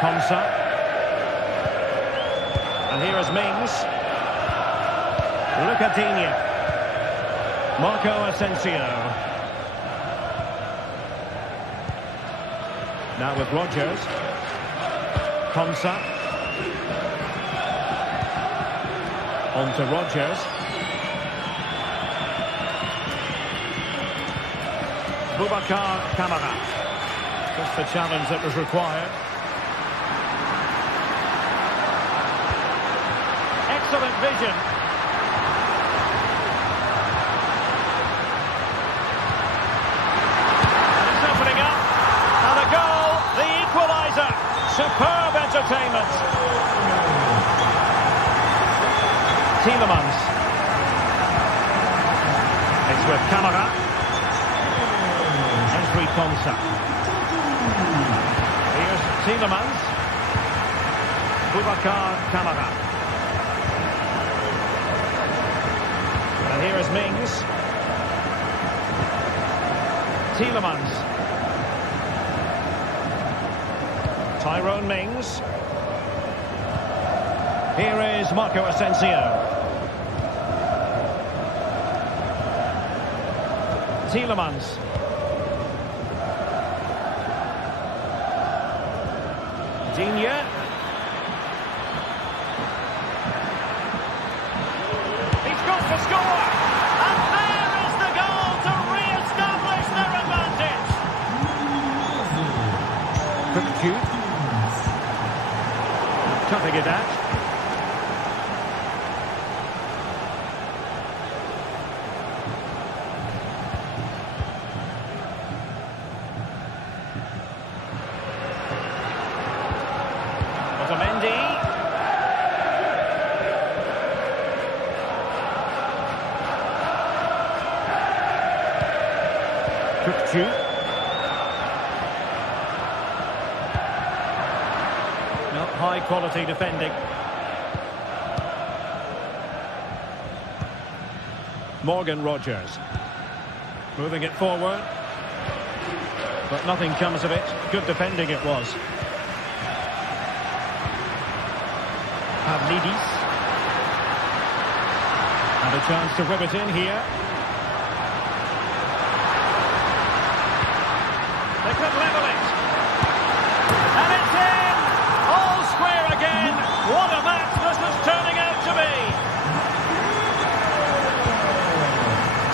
Konsa. And here is Mings. Lucadinha. Marco Asensio. Now with Rogers. Konsa. On to Rogers. Boubacar Kamara. Just the challenge that was required. Excellent vision. And it's opening up. And a goal, the equaliser. Superb entertainment. Tielemans. It's with Kamara. Henry Konsa. Here's Tielemans. Boubacar Kamara. And here is Mings. Tielemans. Tyrone Mings. Here is Marco Asensio. Tielemans. Digne. He's got to score! And there is the goal to re-establish their advantage! Quick shoot. Cutting it out. Otamendi. Quick shoot. No, high quality defending. Morgan Rogers. Moving it forward. But nothing comes of it. Good defending it was. Pavlidis. And a chance to whip it in here. They could level it. And it's in! All square again. What a match this is turning out to be.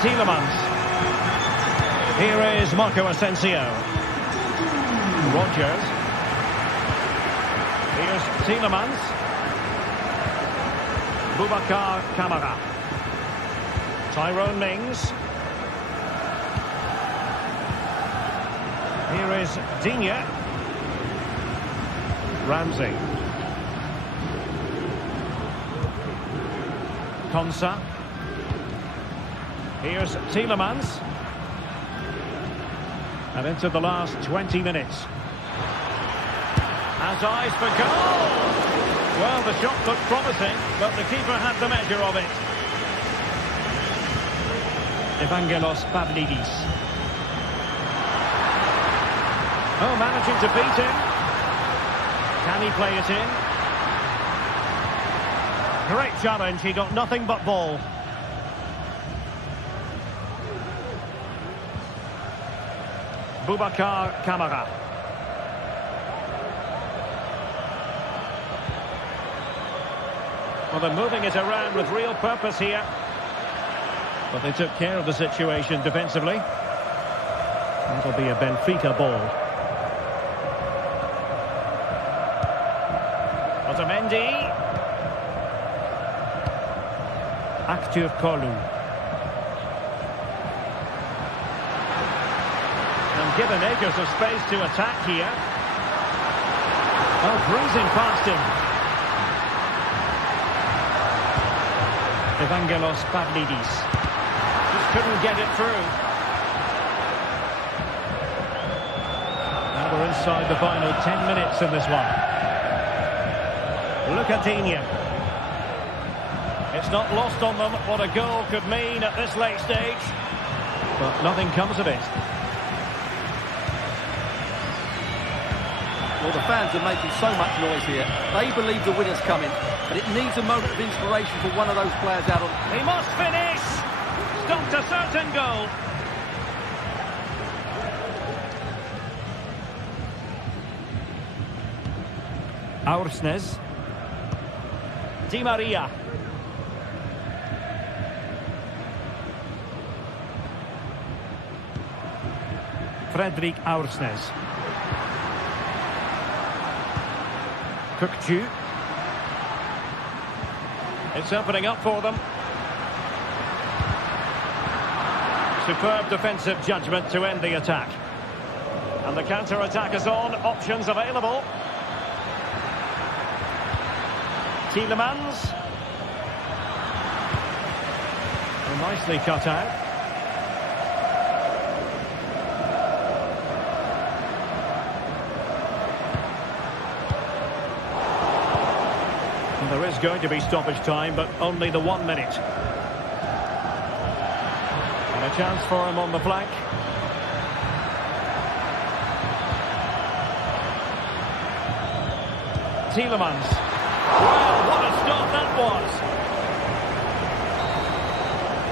Tielemans. Here is Marco Asensio. Rogers. Here's Tielemans. Boubacar Kamara. Tyrone Mings. Here is Digne. Ramsey. Konsa. Here's Tielemans. And into the last 20 minutes. Has eyes for goal! Well, the shot looked promising, but the keeper had the measure of it. Evangelos Pavlidis. Oh, managing to beat him. Can he play it in? Great challenge, he got nothing but ball. Boubacar Kamara. Well, they're moving it around with real purpose here. But they took care of the situation defensively. That'll be a Benfica ball. Otamendi. Active Kolu. And given acres of space to attack here. Oh, breezing past him. Evangelos Pavlidis. Just couldn't get it through. Now we're inside the final 10 minutes in this one. Look at Digne. It's not lost on them what a goal could mean at this late stage. But nothing comes of it. Well, the fans are making so much noise here. They believe the winner's coming, but it needs a moment of inspiration for one of those players out on... He must finish! Stopped a certain goal. Aursnes. Di Maria. Fredrik Aursnes. Kukcu. It's opening up for them. Superb defensive judgment to end the attack. And the counter-attack is on. Options available. Tielemans. Well, nicely cut out. There is going to be stoppage time, but only the 1 minute. And a chance for him on the flank. Tielemans. Well, what a stop that was.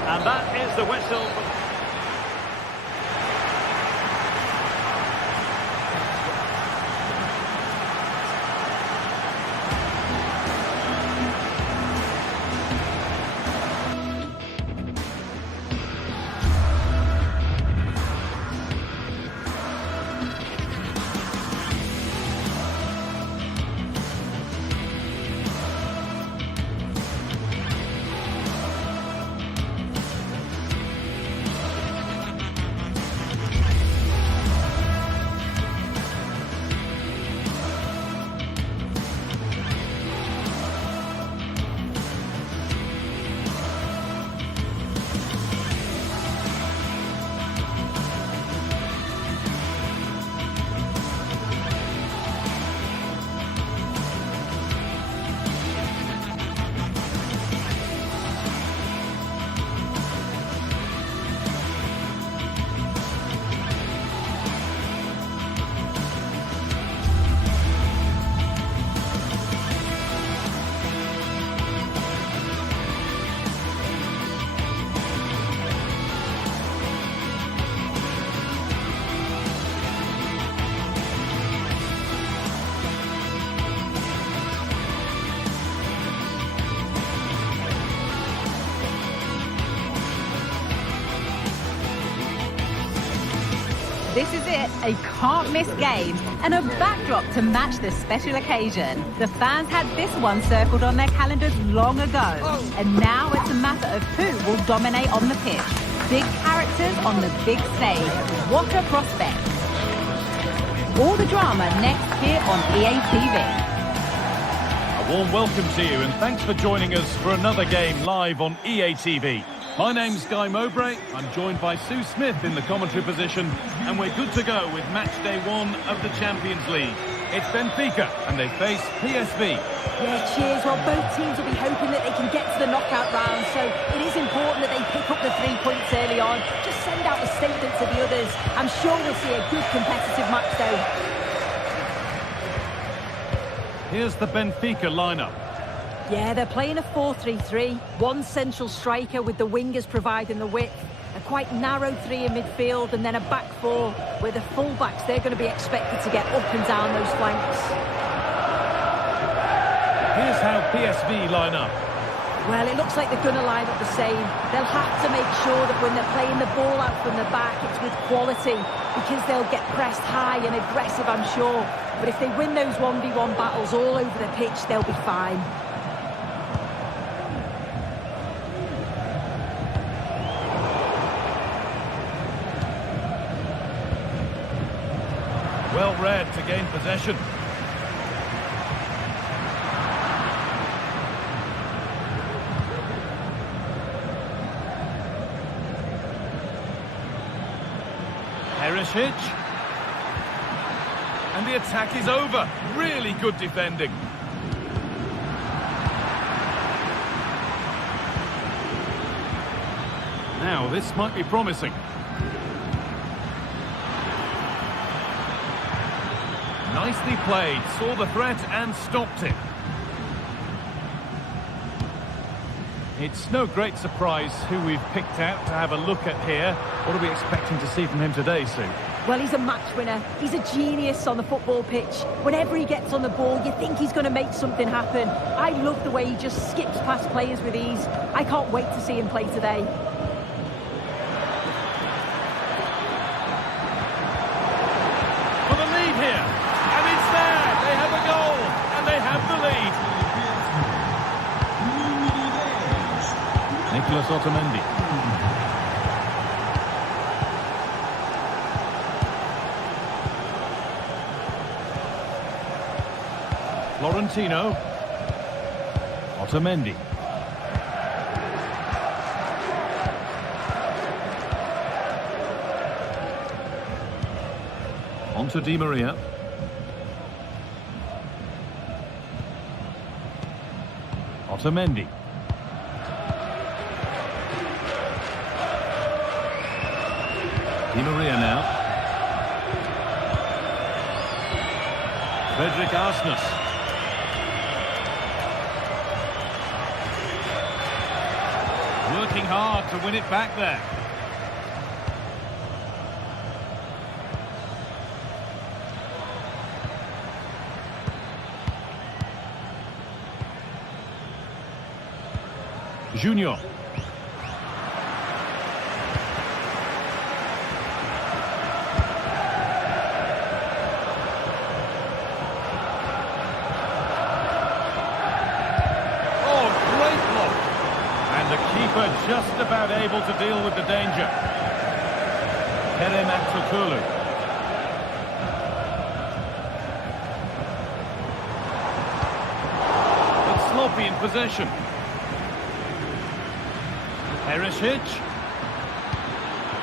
And that is the whistle. This is it, a can't-miss game and a backdrop to match this special occasion. The fans had this one circled on their calendars long ago, and now it's a matter of who will dominate on the pitch. Big characters on the big stage. What a prospect. All the drama next here on EA TV. A warm welcome to you and thanks for joining us for another game live on EA TV. My name's Guy Mowbray. I'm joined by Sue Smith in the commentary position, and we're good to go with match day 1 of the Champions League. It's Benfica, and they face PSV. Yeah, cheers. Well, both teams will be hoping that they can get to the knockout round, so it is important that they pick up the 3 points early on. Just send out a statement to the others. I'm sure we'll see a good competitive match, though. Here's the Benfica lineup. Yeah, they're playing a 4-3-3. One central striker with the wingers providing the width. A quite narrow 3 in midfield, and then a back 4 where the full-backs, they're going to be expected to get up and down those flanks. Here's how PSV line up. Well, it looks like they're going to line up the same. They'll have to make sure that when they're playing the ball out from the back, it's with quality, because they'll get pressed high and aggressive, I'm sure. But if they win those 1v1 battles all over the pitch, they'll be fine. Well read to gain possession. Perisic. And the attack is over. Really good defending. Now, this might be promising. Nicely played, saw the threat and stopped it. It's no great surprise who we've picked out to have a look at here. What are we expecting to see from him today, Sue? Well, he's a match winner. He's a genius on the football pitch. Whenever he gets on the ball, you think he's going to make something happen. I love the way he just skips past players with ease. I can't wait to see him play today. For the lead here. And it's there. They have a goal. And they have the lead. Nicolas Otamendi. Florentino. Otamendi. On to Di Maria. Otamendi. Di Maria now. Frederick Arsnes. Working hard to win it back there. Junior. Just about able to deal with the danger. Kerem Aktürkoğlu. It's sloppy in possession. Perisic.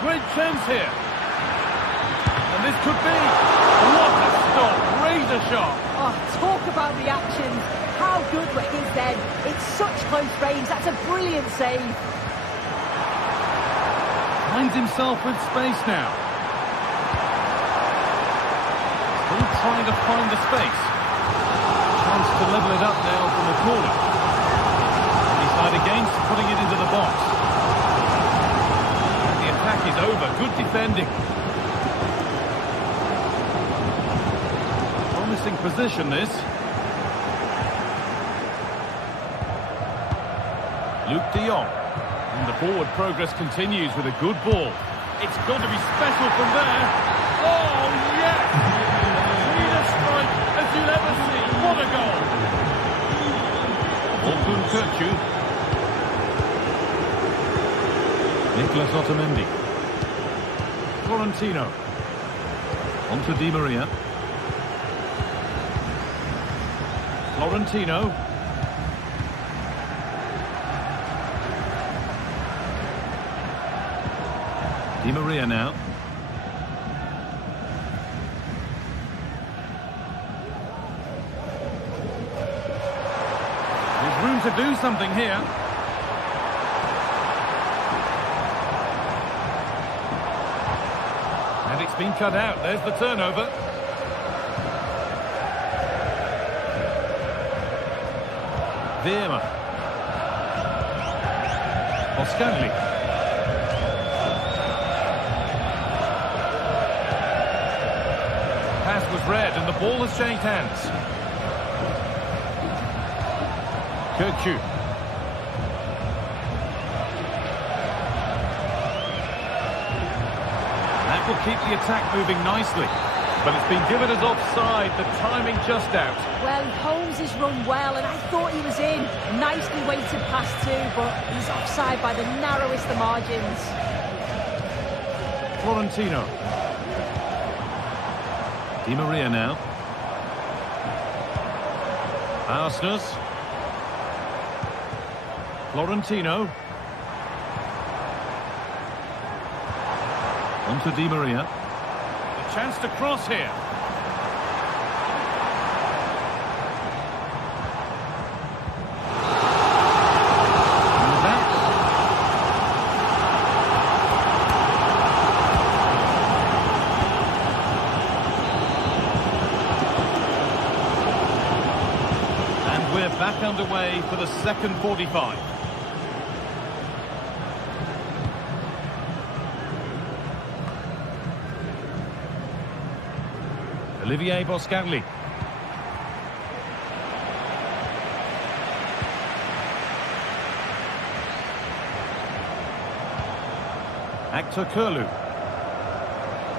Great chance here. And this could be... What a stop! Razor sharp. Oh, talk about reactions. How good were his then? It's such close range. That's a brilliant save. Finds himself with space now. Still trying to find the space. Chance to level it up now from the corner. Decide against putting it into the box. And the attack is over. Good defending. Promising position, this. Luke de Jong. And the forward progress continues with a good ball. It's got to be special from there. Oh, yes! Sweetest strike as you'll ever see. What a goal! Orkun Kökçü. Nicolas Otamendi. Florentino. On to Di Maria. Florentino. Di Maria now. to do something here. And it's been cut out. There's the turnover. Veerman. Stanley. Pass was read and the ball has changed hands. Kirkju. That will keep the attack moving nicely. But it's been given as offside, the timing just out. Well, Holmes has run well, and I thought he was in. Nicely weighted pass too, but he's offside by the narrowest of margins. Florentino. Di Maria now. Arsenal. Florentino. On to Di Maria. The chance to cross here. And we're back underway for the second 45. Olivier Boscanli. Actor Kurlu.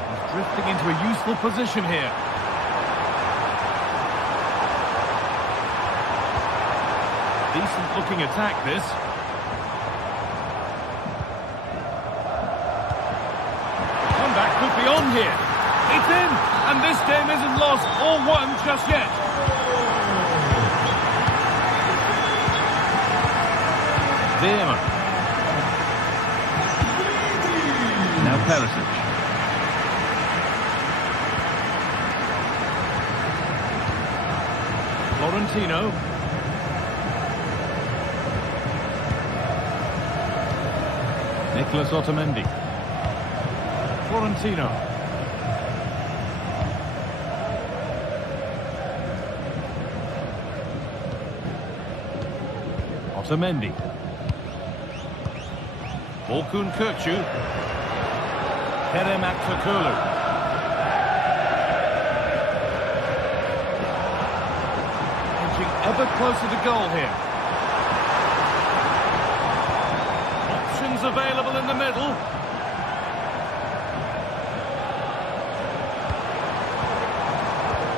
He's drifting into a useful position here. Decent looking attack this. Comeback could be on here. It's in! And this game isn't lost or won just yet. Veerman. Now Perisic. Florentino. Nicolas Otamendi. Florentino. Otamendi. Volkun Kirkju. Kerem Aktürkoğlu. Inching ever closer to goal here. Options available in the middle.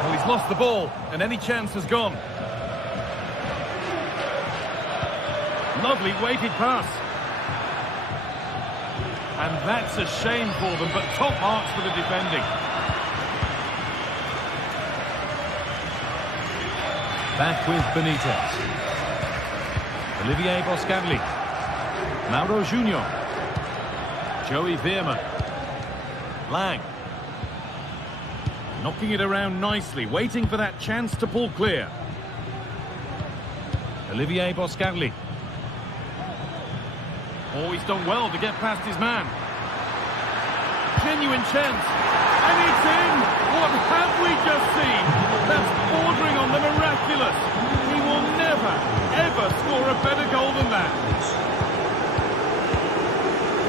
Well, he's lost the ball, and any chance has gone. Lovely weighted pass. And that's a shame for them, but top marks for the defending. Back with Benitez. Olivier Boscanli. Mauro Junior. Joey Veerman. Lang. Knocking it around nicely, waiting for that chance to pull clear. Olivier Boscanli. Oh, he's done well to get past his man. Genuine chance. And it's in! What have we just seen? That's bordering on the miraculous. He will never, ever score a better goal than that.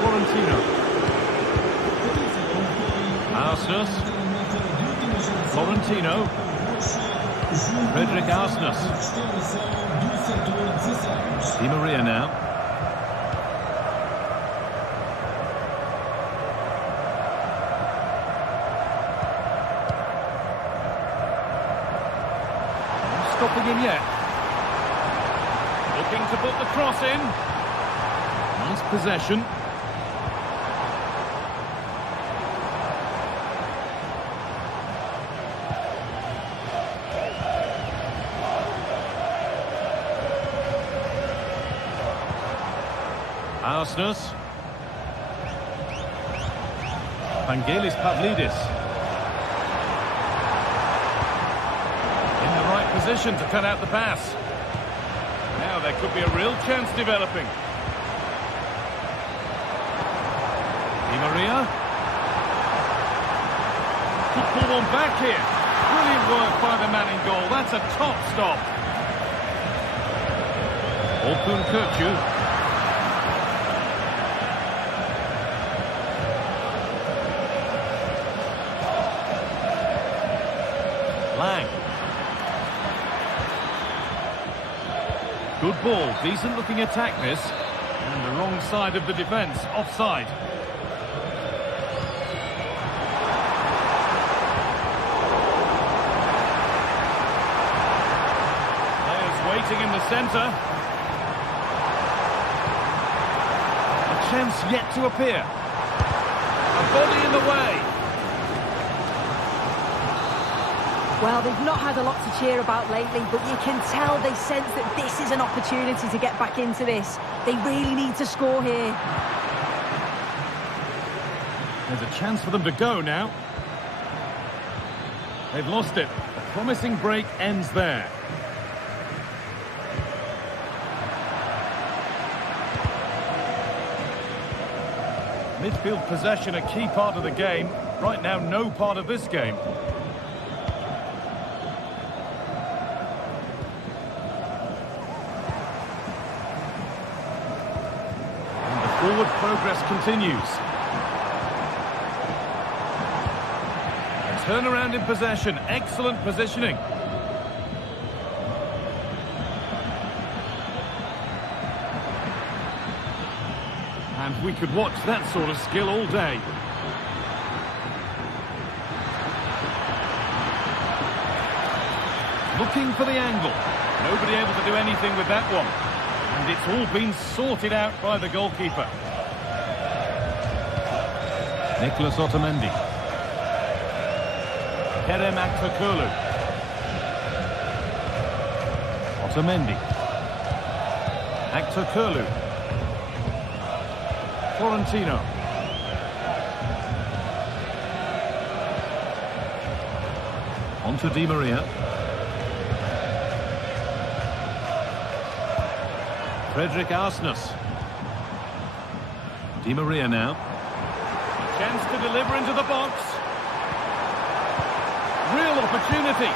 Florentino. Arsenal. Florentino. Frederick Arsenal. Di Maria now. Stopping him yet. Looking to put the cross in. Nice possession. Arsenal. Vangelis Pavlidis. Position to cut out the pass. Now there could be a real chance developing. Di Maria. Could pull one back here. Brilliant work by the man in goal. That's a top stop. Orkun Kökçü. Lang. Good ball, decent looking attack this. And the wrong side of the defence, offside. Players waiting in the centre. A chance yet to appear. A body in the way. Well, they've not had a lot to cheer about lately, but you can tell they sense that this is an opportunity to get back into this. They really need to score here. There's a chance for them to go now. They've lost it. A promising break ends there. Midfield possession a key part of the game. Right now, no part of this game. Forward progress continues. A turnaround in possession. Excellent positioning. And we could watch that sort of skill all day. Looking for the angle. Nobody able to do anything with that one. And it's all been sorted out by the goalkeeper. Nicholas Otamendi. Kerem Aktürkoğlu. Otamendi. Aktürkoğlu. Florentino. On to Di Maria. Frederick Arsnes. Di Maria now. Chance to deliver into the box. Real opportunity.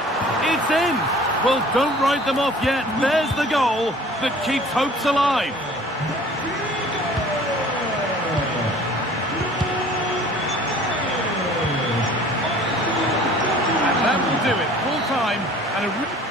It's in. Well, don't write them off yet. There's the goal that keeps hopes alive. And that will do it. Full time and a...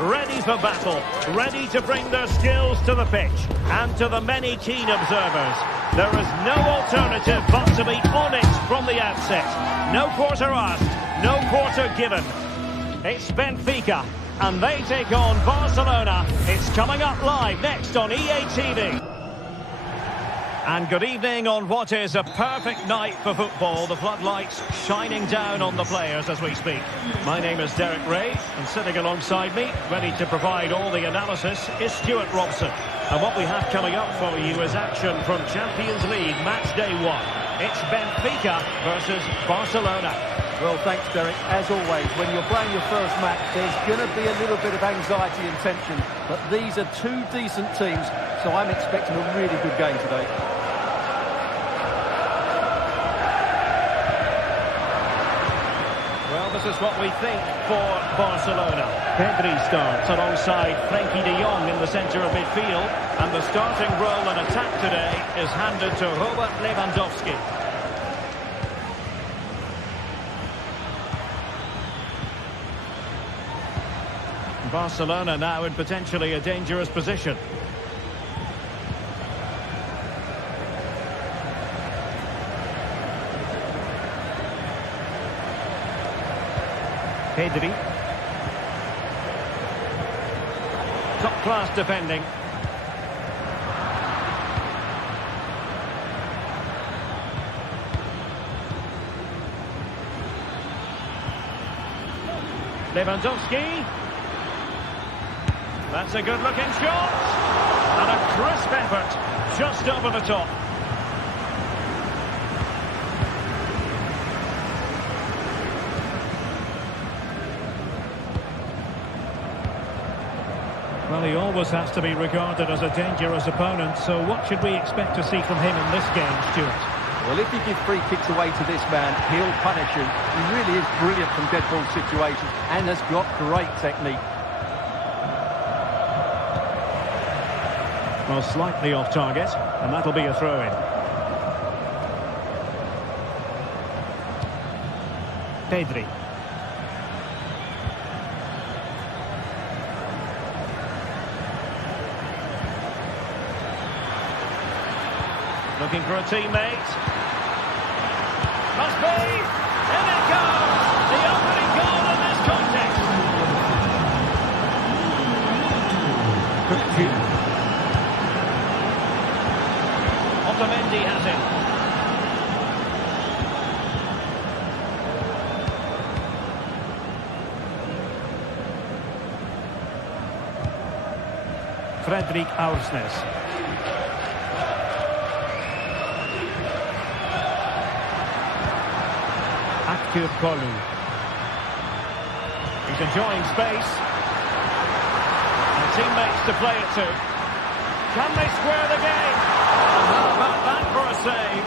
Ready for battle, ready to bring their skills to the pitch. And to the many keen observers, there is no alternative but to be on it from the outset. No quarter asked, no quarter given. It's Benfica, and they take on Barcelona. It's coming up live next on EA TV. And good evening on what is a perfect night for football. The floodlights shining down on the players as we speak. My name is Derek Ray, and sitting alongside me, ready to provide all the analysis, is Stuart Robson. And what we have coming up for you is action from Champions League match day 1. It's Benfica versus Barcelona. Well, thanks, Derek. As always, when you're playing your first match, there's going to be a little bit of anxiety and tension. But these are two decent teams, so I'm expecting a really good game today. Well, this is what we think for Barcelona. Pedri starts alongside Frankie de Jong in the centre of midfield. And the starting role in attack today is handed to Robert Lewandowski. Barcelona now in potentially a dangerous position. Pedri. Top-class defending. Lewandowski. That's a good-looking shot. And a crisp effort just over the top. Well, he always has to be regarded as a dangerous opponent, so what should we expect to see from him in this game, Stuart? Well, if you give free kicks away to this man, he'll punish you. He really is brilliant from dead ball situations and has got great technique. Well, slightly off target, and that'll be a throw-in. Pedri. Looking for a teammate. Must be! In it goes! The opening goal in this contest! Otamendi has it. Fredrik Aursnes. Kolu. He's enjoying space. And teammates to play it to. Can they square the game? And how about that for a save?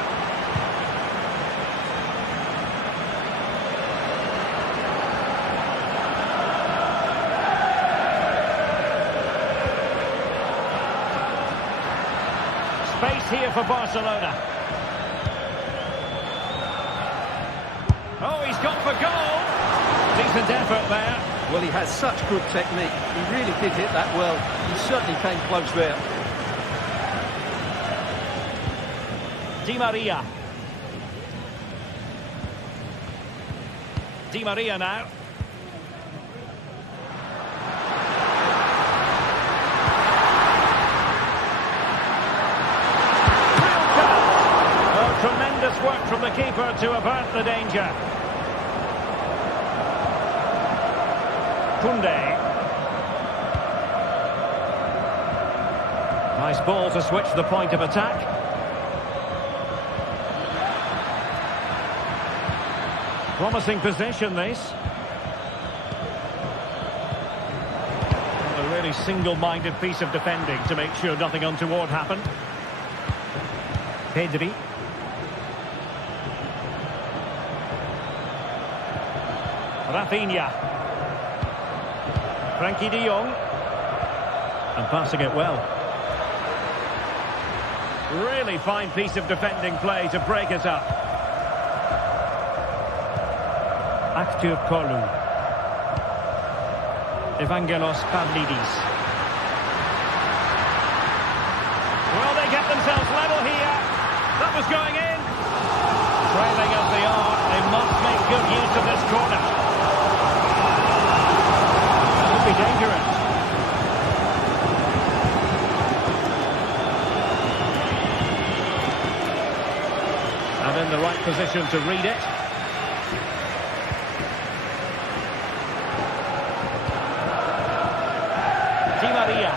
Space here for Barcelona. Oh, he's gone for goal. Decent effort there. Well, he has such good technique. He really did hit that well. He certainly came close there. Di Maria. Di Maria now. Real chance. Oh, tremendous work from the keeper to avert the danger. Kunde. Nice ball to switch the point of attack. Promising position, this. A really single-minded piece of defending to make sure nothing untoward happened. Pedri. Rafinha. Frankie de Jong. And passing it well. Really fine piece of defending play to break it up. Kolu. Evangelos Pavlidis. Will they get themselves level here? That was going in. Trailing as they are, they must make good use of this corner. That would be dangerous. And in the right position to read it. Di Maria.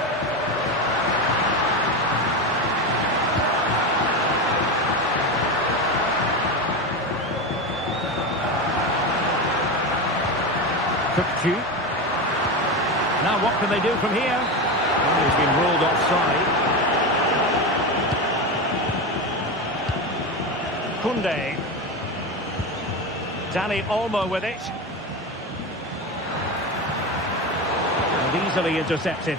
Now what can they do from here? Well, he's been ruled offside. Koundé. Dani Olmo with it. And easily intercepted.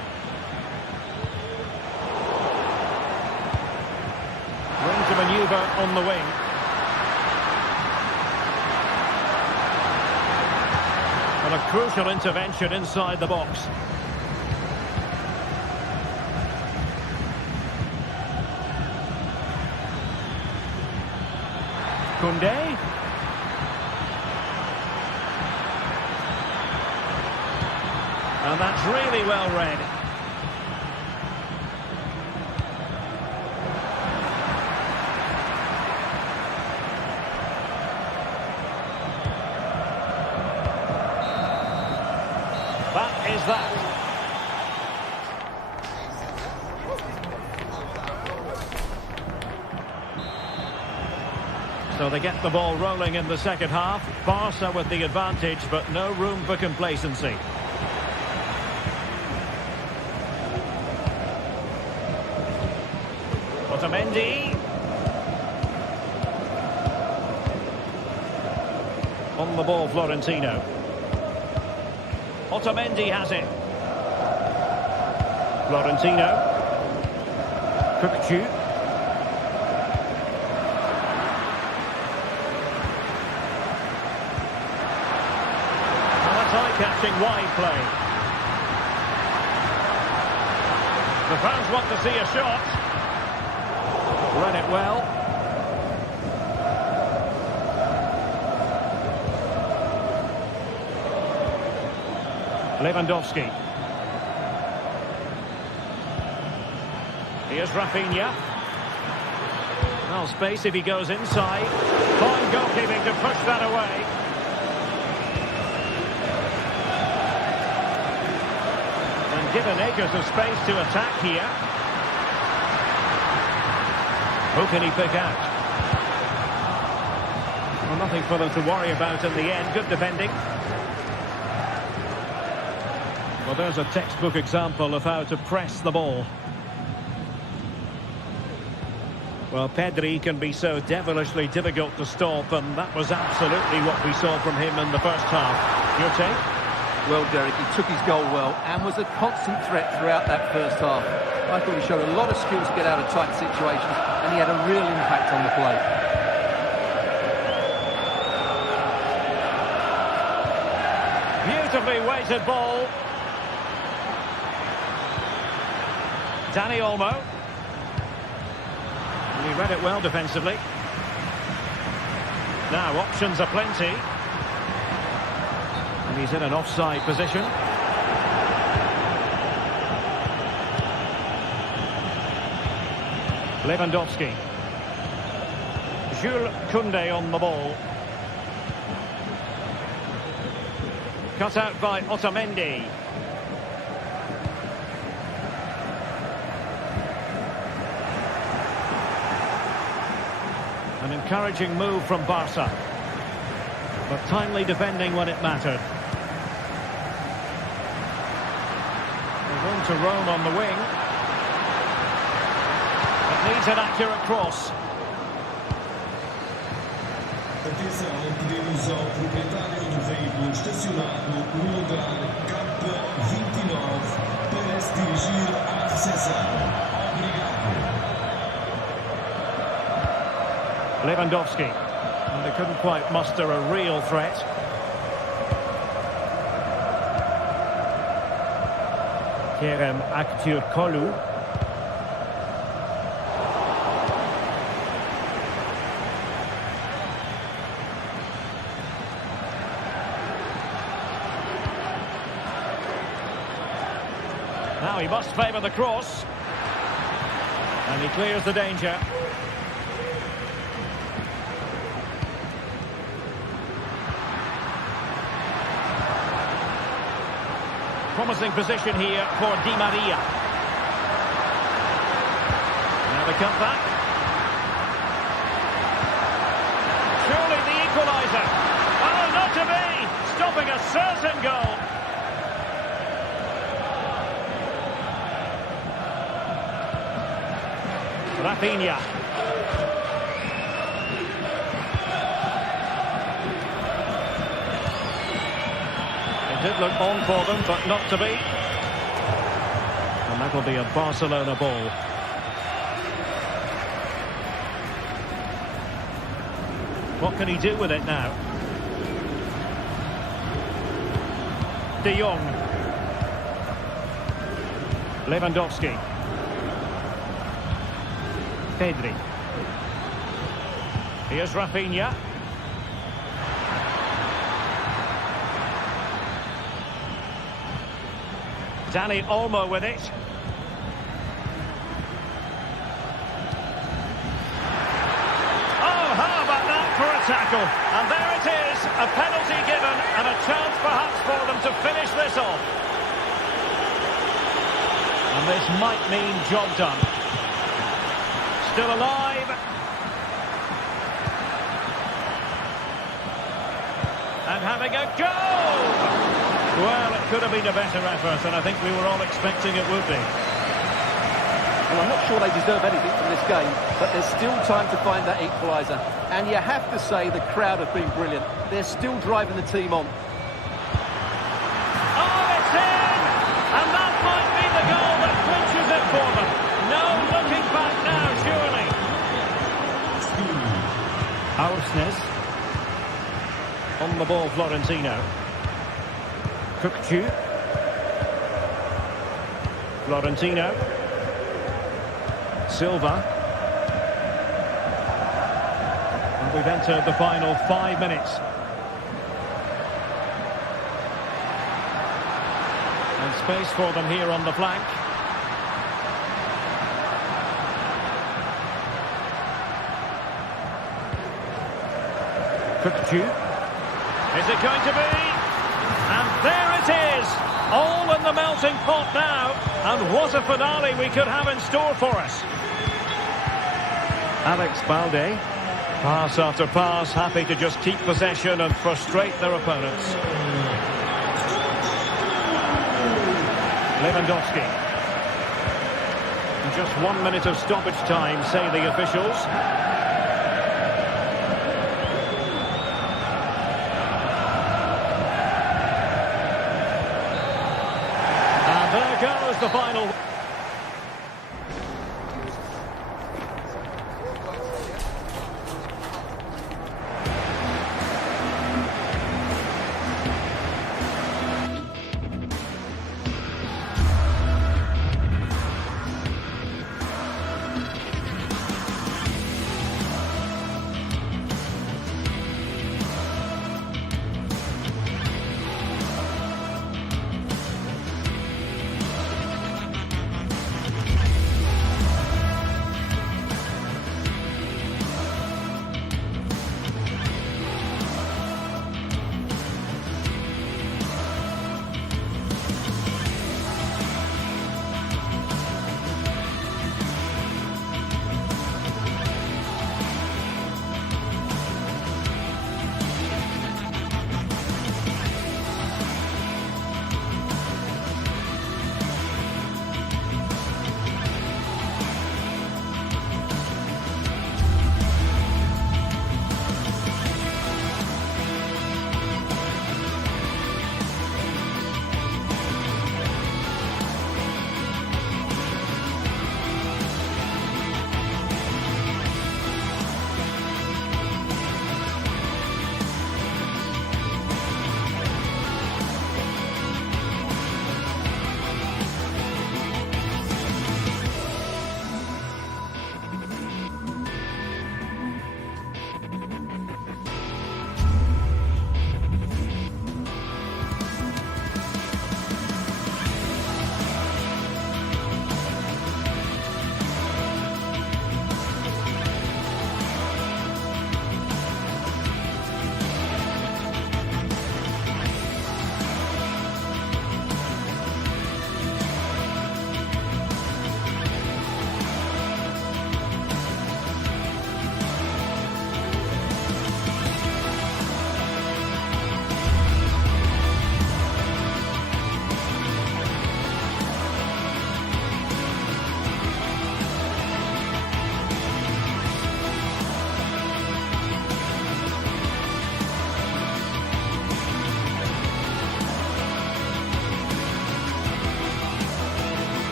Room to manoeuvre on the wing. A crucial intervention inside the box. Koundé. And that's really well read. That is that. So they get the ball rolling in the second half. Barca with the advantage, but no room for complacency. Otamendi. On the ball, Florentino. Otamendi has it. Florentino. Kukcu. Catching wide play. The fans want to see a shot. Read it well. Lewandowski. Here's Rafinha. Well, space if he goes inside. Fine goalkeeping to push that away. Given acres of space to attack here. Who can he pick out? Well, nothing for them to worry about in the end. Good defending. Well, there's a textbook example of how to press the ball. Well, Pedri can be so devilishly difficult to stop, and that was absolutely what we saw from him in the first half. Your take? Well, Derek, he took his goal well and was a constant threat throughout that first half. I thought he showed a lot of skills to get out of tight situations, and he had a real impact on the play. Beautifully weighted ball. Dani Olmo. And he read it well defensively. Now, options are plenty. And he's in an offside position. Lewandowski. Jules Koundé on the ball. Cut out by Otamendi. An encouraging move from Barca. But timely defending when it mattered. Room to roam on the wing. It needs an accurate cross. Atenção, pedimos ao proprietário do veículo estacionado no lugar K29 para se dirigir à recepção. Obrigado. Lewandowski. And they couldn't quite muster a real threat. Kerem Aktürkoğlu. Now he must favour the cross. And he clears the danger. Promising position here for Di Maria. Now the cutback. Surely the equaliser. Oh, not to be! Stopping a certain goal. Rafinha. It did look on for them, but not to be. And that'll be a Barcelona ball. What can he do with it now? De Jong. Lewandowski. Pedri. Here's Rafinha. Dani Olmo with it. Oh, how about that for a tackle? And there it is, a penalty given and a chance perhaps for them to finish this off. And this might mean job done. Still alive. And having a go! Well, it could have been a better effort, and I think we were all expecting it would be. Well, I'm not sure they deserve anything from this game, but there's still time to find that equaliser. And you have to say the crowd have been brilliant. They're still driving the team on. Oh, it's in! And that might be the goal that clinches it for them. No looking back now, surely. Aursnes. On the ball, Florentino. Kukçu. Florentino. Silva. And we've entered the final 5 minutes. And space for them here on the flank. Kukçu. Is it going to be? And there it is! All in the melting pot now. And what a finale we could have in store for us. Alex Balde. Pass after pass, happy to just keep possession and frustrate their opponents. Lewandowski. Just 1 minute of stoppage time, say the officials. And there goes the final.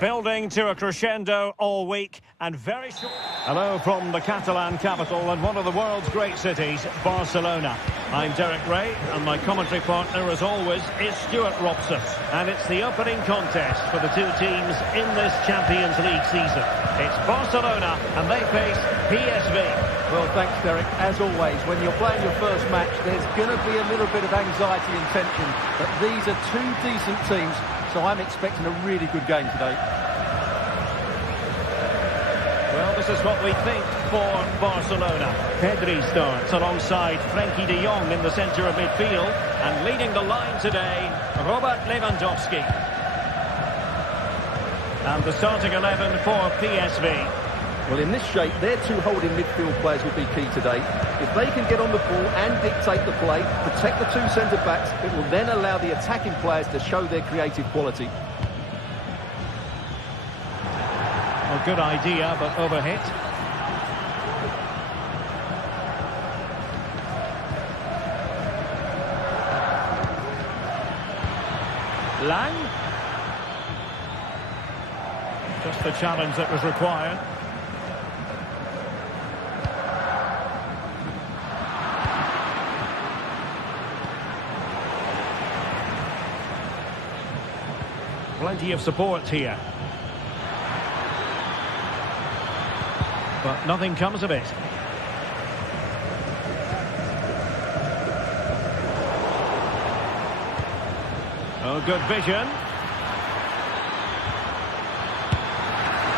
Building to a crescendo all week and very short. Hello from the Catalan capital and one of the world's great cities, Barcelona. I'm Derek Ray and my commentary partner as always is Stuart Robson. And it's the opening contest for the two teams in this Champions League season. It's Barcelona and they face PSV. Well, thanks, Derek. As always, when you're playing your first match, there's going to be a little bit of anxiety and tension. But these are two decent teams, so I'm expecting a really good game today. Well, this is what we think for Barcelona. Pedri starts alongside Frenkie de Jong in the centre of midfield. And leading the line today, Robert Lewandowski. And the starting 11 for PSV. Well, in this shape, their two holding midfield players will be key today. If they can get on the ball and dictate the play, protect the two centre-backs, it will then allow the attacking players to show their creative quality. A good idea, but overhit. Lang. Just the challenge that was required. Plenty of support here. But nothing comes of it. Oh, good vision.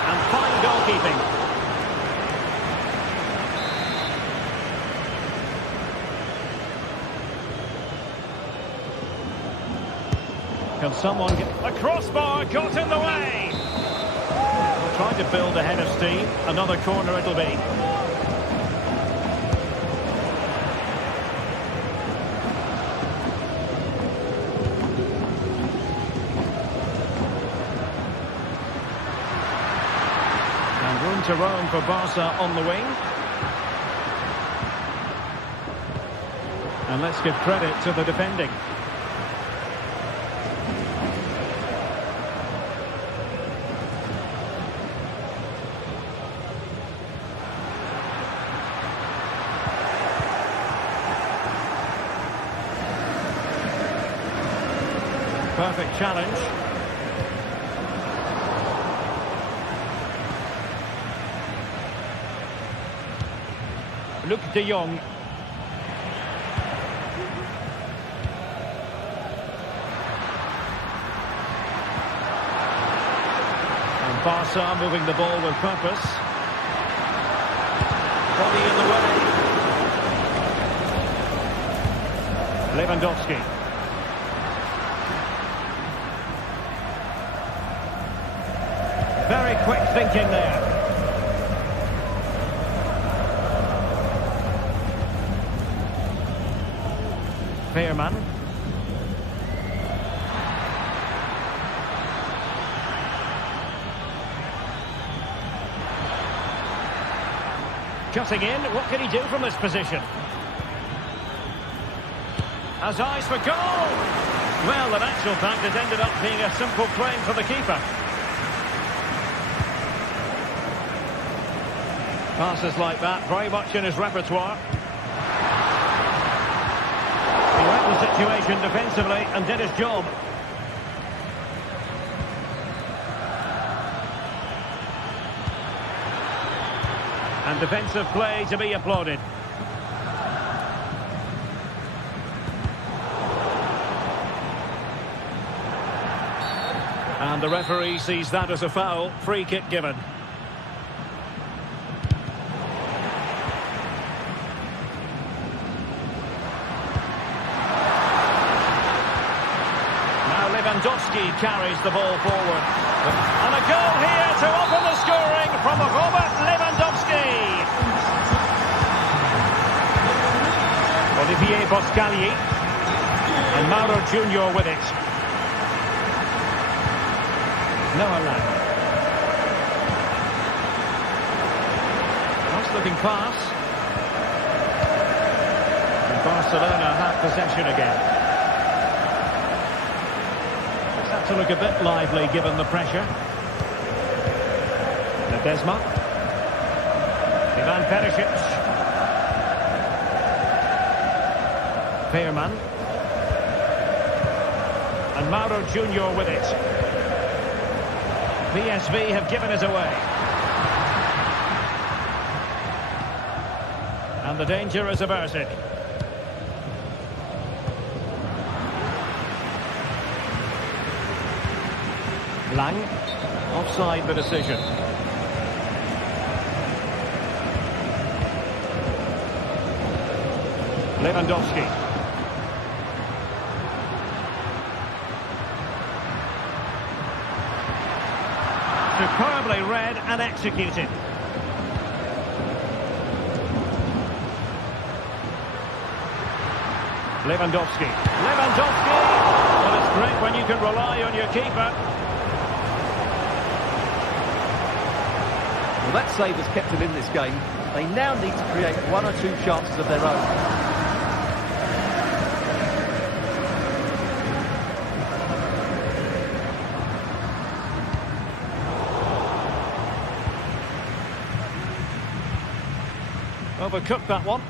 And fine goalkeeping. Can someone get a crossbar got in the way? Trying to build ahead of steam. Another corner it'll be. And room to roam for Barca on the wing. And let's give credit to the defending. Perfect challenge. Luc de Jong. And Barca moving the ball with purpose. Body in the way. Lewandowski. Very quick thinking there. Veerman. Cutting in, what can he do from this position? Has eyes for goal! Well, in actual fact, it ended up being a simple claim for the keeper. Passes like that, very much in his repertoire. He read the situation defensively and did his job. And defensive play to be applauded. And the referee sees that as a foul, free kick given. Lewandowski carries the ball forward. And a goal here to open the scoring from Robert Lewandowski. Olivier Boscagli. And Mauro Junior with it. Noah Lang. Nice looking pass. And Barcelona have possession again. To look a bit lively given the pressure. Ledesma. Ivan Perisic. Pearman. And Mauro Junior with it. PSV have given it away. And the danger is averted. Lang. Offside the decision. Lewandowski. Superbly read and executed. Lewandowski. Well, it's great when you can rely on your keeper. Well, that save has kept them in this game. They now need to create one or two chances of their own. Overcooked that one.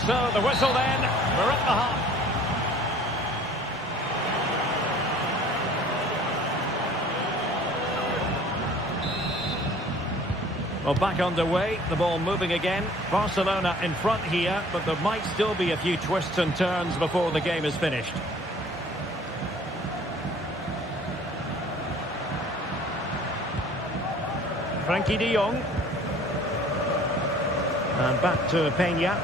So the whistle then, we're at the half. Well, back underway, the ball moving again. Barcelona in front here, but there might still be a few twists and turns before the game is finished. Frankie de Jong. And back to Peña.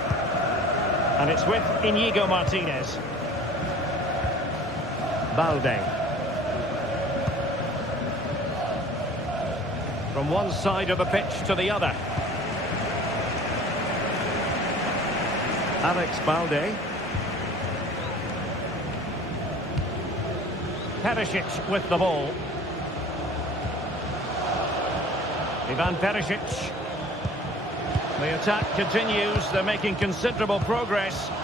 And it's with Íñigo Martínez. Balde. From one side of the pitch to the other. Alex Balde. Perisic with the ball. Ivan Perisic. The attack continues. They're making considerable progress. And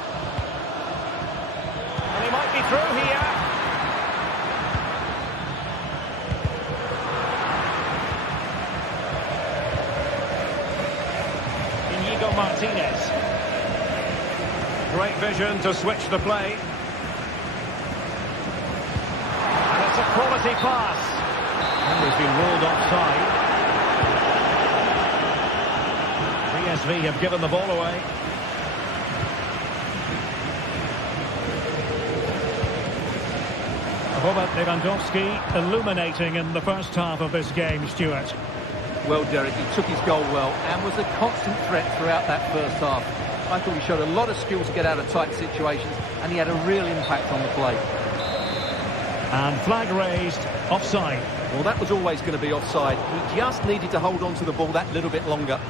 he might be through here. Íñigo Martínez. Great vision to switch the play. And it's a quality pass. And he's been ruled offside. PSV have given the ball away. Robert Lewandowski illuminating in the first half of this game, Stuart. Well, Derek, he took his goal well and was a constant threat throughout that first half. I thought he showed a lot of skill to get out of tight situations, and he had a real impact on the play. And flag raised, offside. Well, that was always going to be offside. He just needed to hold on to the ball that little bit longer.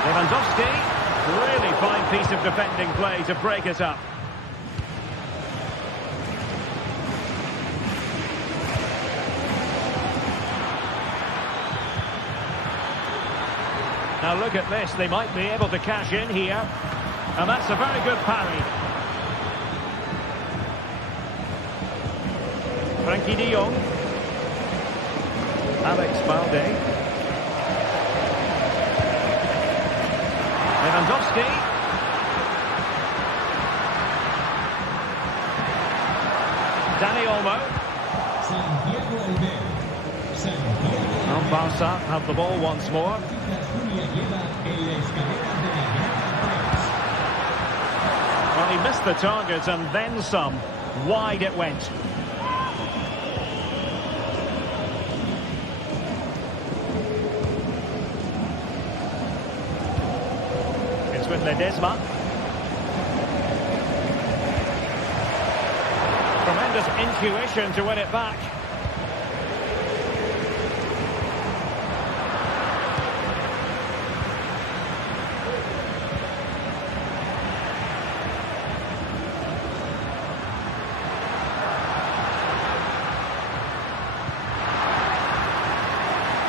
Lewandowski, really fine piece of defending play to break it up. Now look at this, they might be able to cash in here. And that's a very good parry. Frankie de Jong. Alex Balde. Lewandowski. Dani Olmo. And Barca have the ball once more. Well, he missed the target and then some. Wide it went. It's with Ledesma. Tremendous intuition to win it back.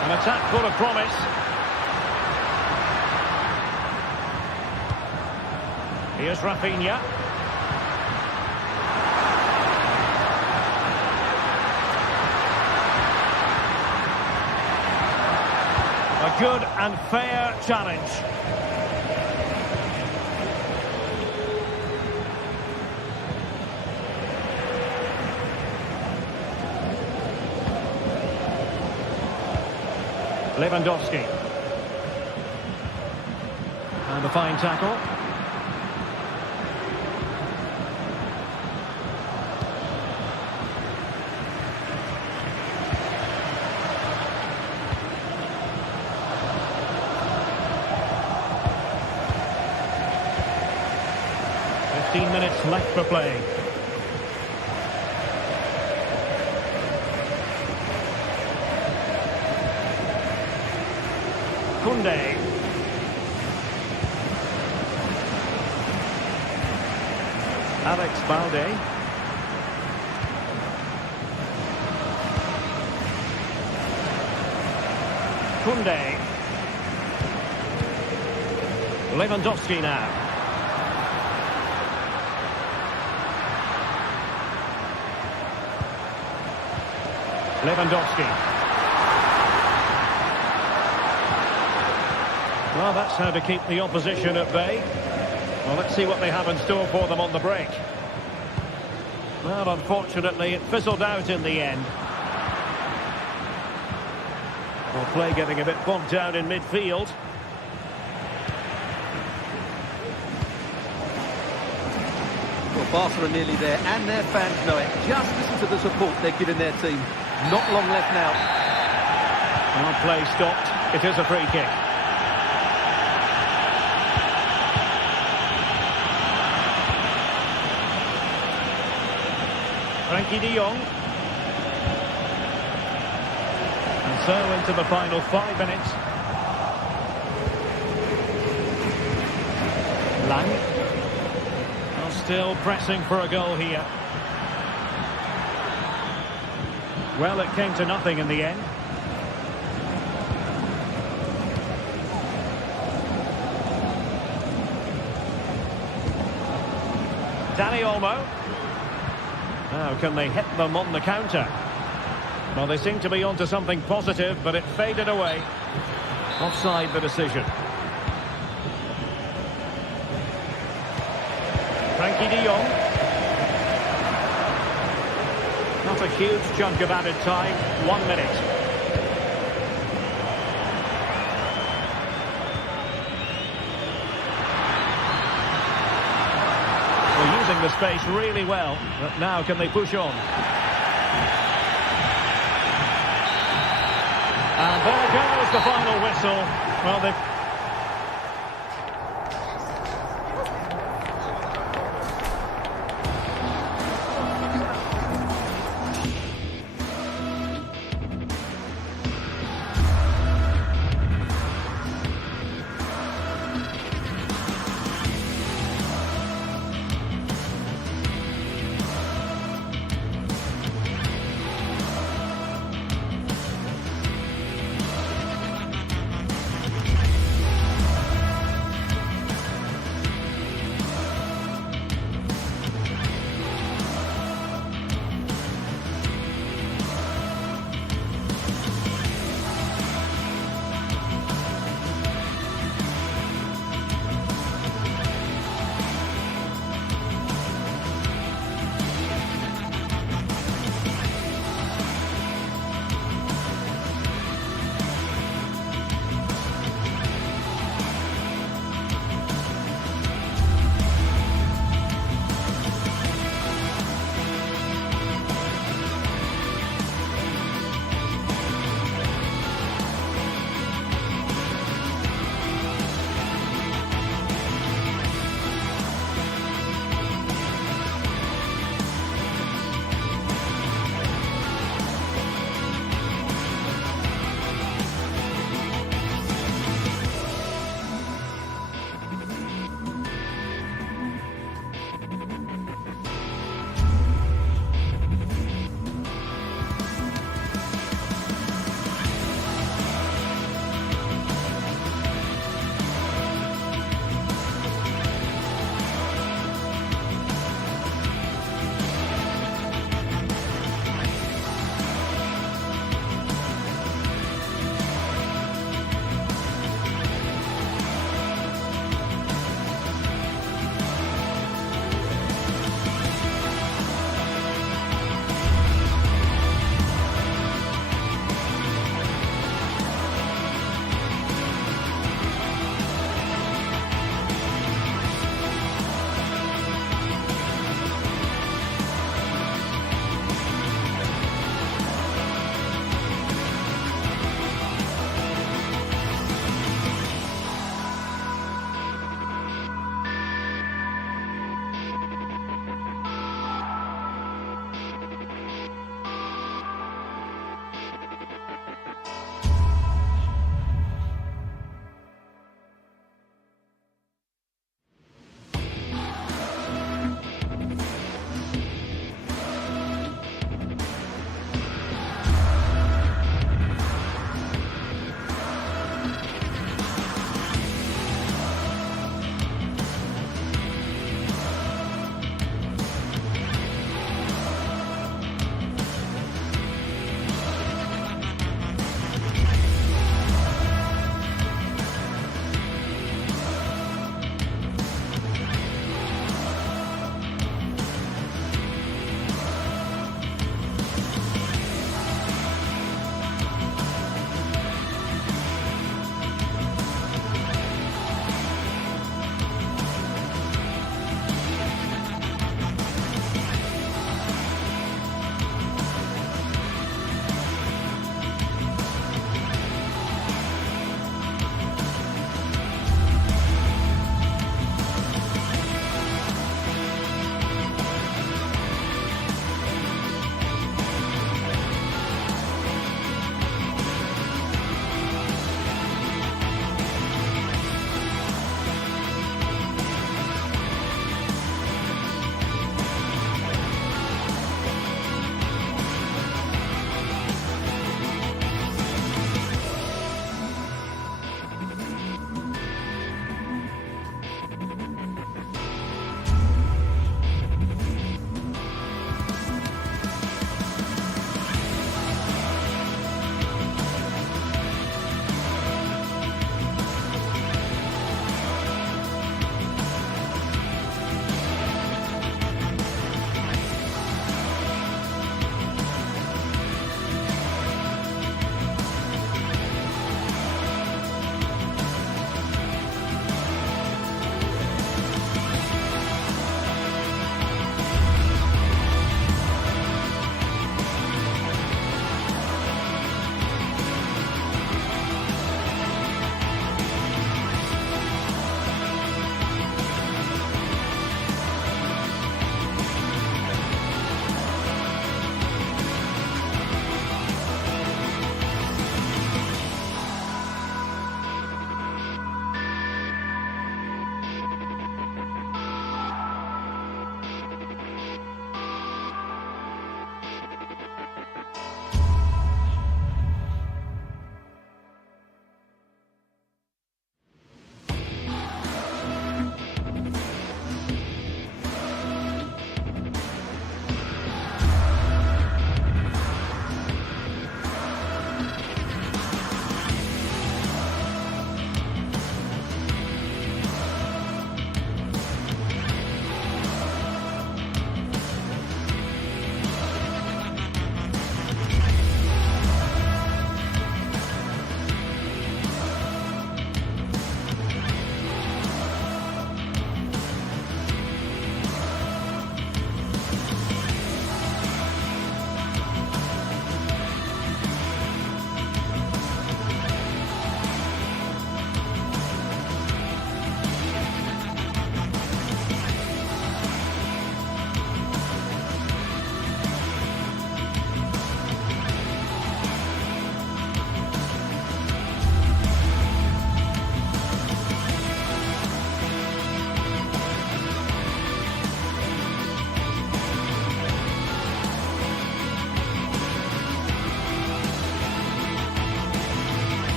And a attack full of promise. Here's Rafinha. A good and fair challenge. Lewandowski. And a fine tackle. Minutes left for play. Koundé. Alex Balde. Koundé. Lewandowski now. Lewandowski. Well, that's how to keep the opposition at bay. Well, let's see what they have in store for them on the break. Well, unfortunately, it fizzled out in the end. Well, play getting a bit bogged down in midfield. Well, Barca are nearly there, and their fans know it. Just listen to the support they're giving their team. Not long left now. Well, play stopped. It is a free kick. Frankie de Jong. And so into the final 5 minutes. Lang. Well, still pressing for a goal here. Well, it came to nothing in the end. Dani Olmo. Now, can they hit them on the counter? Well, they seem to be onto something positive, but it faded away. Offside the decision. Frankie de Jong. Not a huge chunk of added time. 1 minute. We're using the space really well, but now can they push on? And there goes the final whistle. Well, they've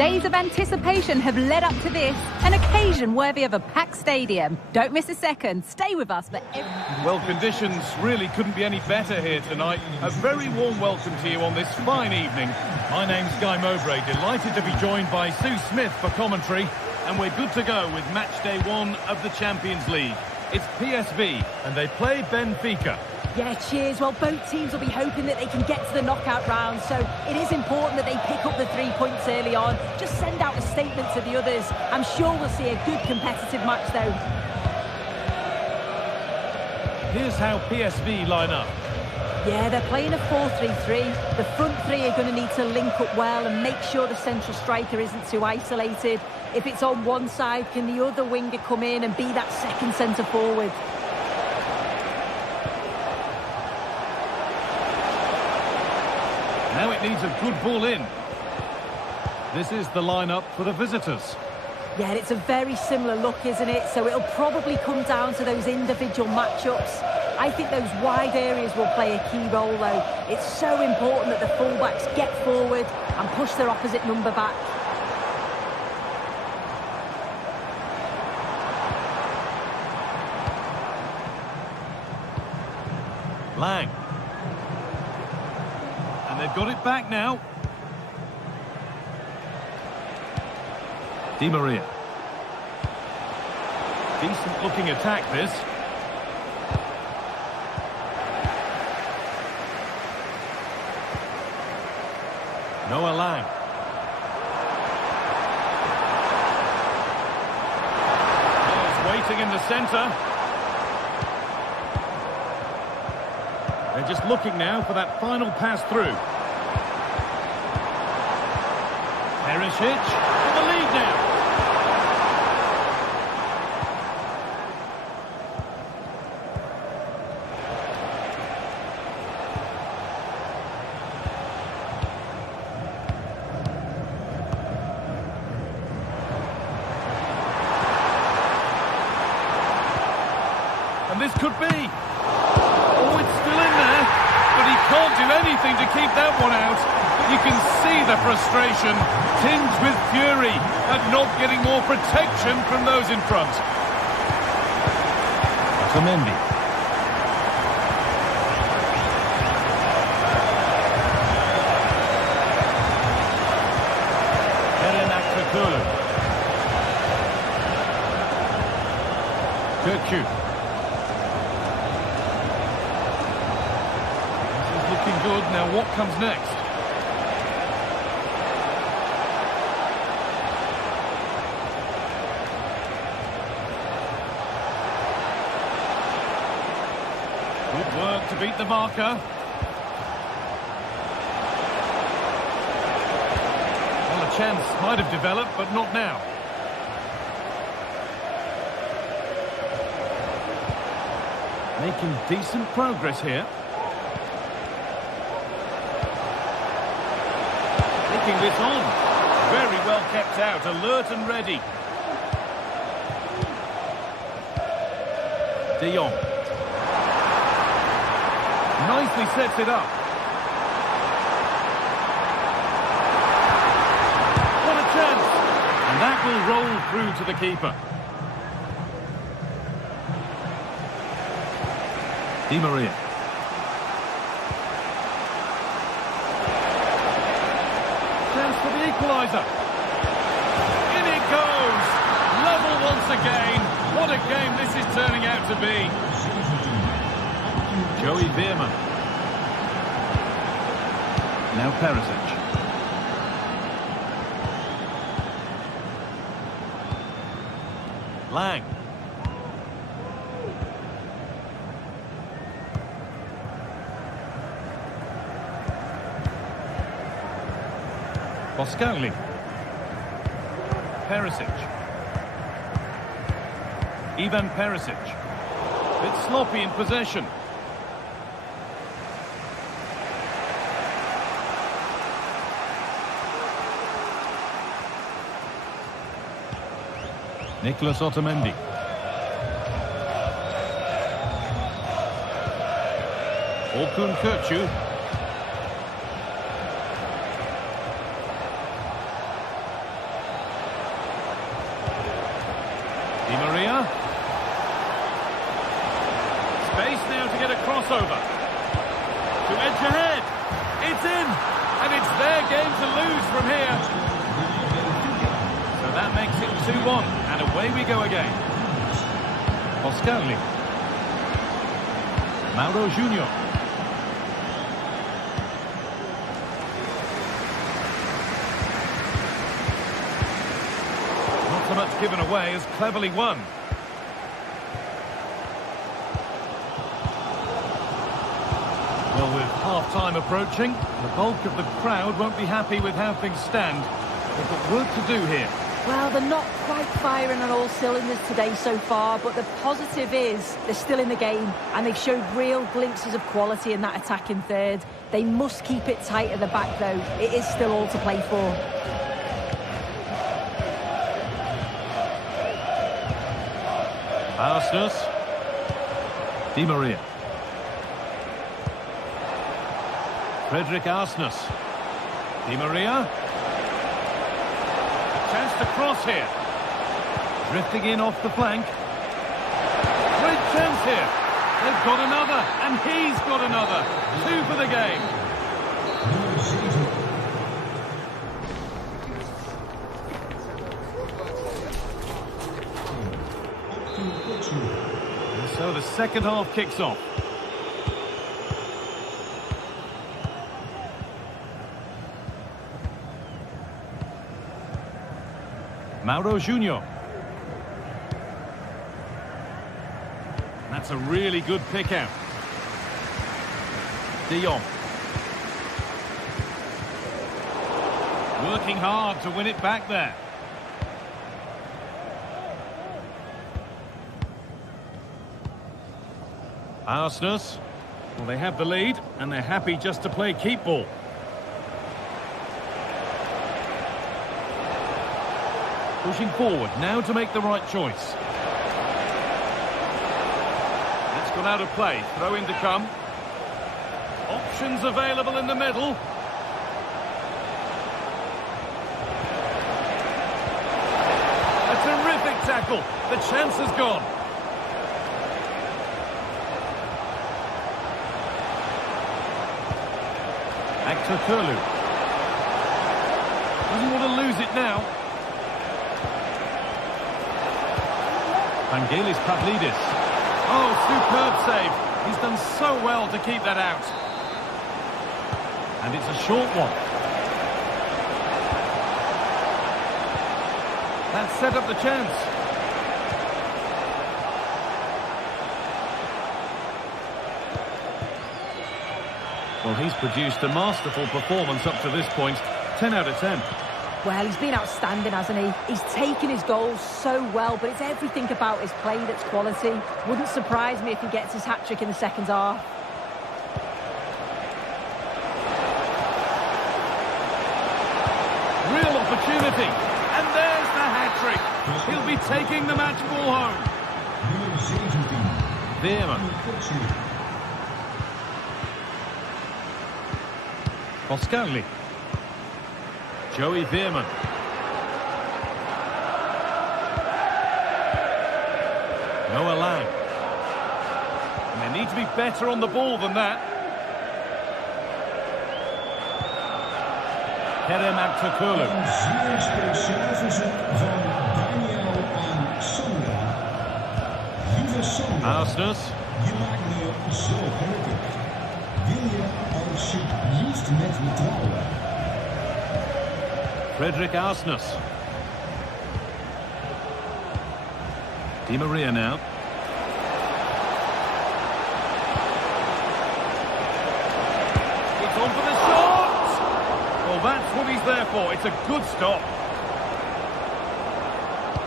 Days of anticipation have led up to this, an occasion worthy of a packed stadium. Don't miss a second. Stay with us for every... Well, conditions really couldn't be any better here tonight. A very warm welcome to you on this fine evening. My name's Guy Mowbray, delighted to be joined by Sue Smith for commentary. And we're good to go with match day 1 of the Champions League. It's PSV, and they play Benfica. Yeah, cheers. Well, both teams will be hoping that they can get to the knockout round, so it is important that they pick up the 3 points early on. Just send out a statement to the others. I'm sure we'll see a good competitive match, though. Here's how PSV line up. Yeah, they're playing a 4-3-3. The front three are going to need to link up well and make sure the central striker isn't too isolated. If it's on one side, can the other winger come in and be that second centre forward? Now it needs a good ball in. This is the lineup for the visitors. Yeah, it's a very similar look, isn't it? So it'll probably come down to those individual matchups. I think those wide areas will play a key role, though. It's so important that the fullbacks get forward and push their opposite number back. Lang. And they've got it back now. Di Maria. Decent looking attack, this. Noah Lang. Waiting in the centre. They're just looking now for that final pass through. Perisic for the lead now. And this could be. Oh, it's still in there, but he can't do anything to keep that one out. You can see the frustration, tinged with fury at not getting more protection from those in front. Otamendi. Kirkju. Looking good. Now what comes next? Good work to beat the marker. Well, a chance might have developed, but not now. Making decent progress here. Taking this on. Very well kept out, alert and ready. De Jong. Nicely sets it up. What a chance! And that will roll through to the keeper. Di Maria. Chance for the equaliser. In it goes. Level once again. What a game this is turning out to be. Joey Veerman. Now Perisic. Lang. Boscagli. Perisic. Ivan Perisic. Bit sloppy in possession. Nicolas Otamendi. Orkun Kirkju. crossover. To edge ahead. It's in. And it's their game to lose from here. So that makes it 2-1. And away we go again. Oscarli. Mauro Junior. Not so much given away as cleverly won. Well, with half-time approaching, the bulk of the crowd won't be happy with how things stand. They've got work to do here. Well, they're not quite firing on all cylinders today so far, but the positive is they're still in the game, and they've showed real glimpses of quality in that attacking third. They must keep it tight at the back, though. It is still all to play for. Arsenal. Di Maria. Frederick Arsenis. Di Maria. A chance to cross here. Drifting in off the flank. Great chance here. They've got another, and he's got another. 2 for the game. And so the second half kicks off. Mauro Junior. That's a really good pick out. De Jong. Working hard to win it back there. Arsenal. Well, they have the lead, and they're happy just to play keep ball. Pushing forward, now to make the right choice. That's gone out of play. Throw in to come. Options available in the middle. A terrific tackle. The chance has gone. Actor Kurlu. Doesn't want to lose it now. Vangelis Pavlidis. Oh, superb save. He's done so well to keep that out. And it's a short one. That set up the chance. Well, he's produced a masterful performance up to this point. 10 out of 10. Well, he's been outstanding, hasn't he? He's taken his goals so well, but it's everything about his play that's quality. Wouldn't surprise me if he gets his hat-trick in the second half. Real opportunity. And there's the hat-trick. He'll be taking the match ball home. Veerman. Oscarli. Joey Veerman. Noah Lang. And they need to be better on the ball than that. Kerem Aktürkoğlu. Zeer speciaal verzoek van Daniel aan Sandra. Lieve Sandra, Arsenal. je maakt me zo gelukkig. Wil je alsjeblieft met me trouwen? Frederick Arsenis. Di Maria now. It's on for the shot! Well, that's what he's there for. It's a good stop.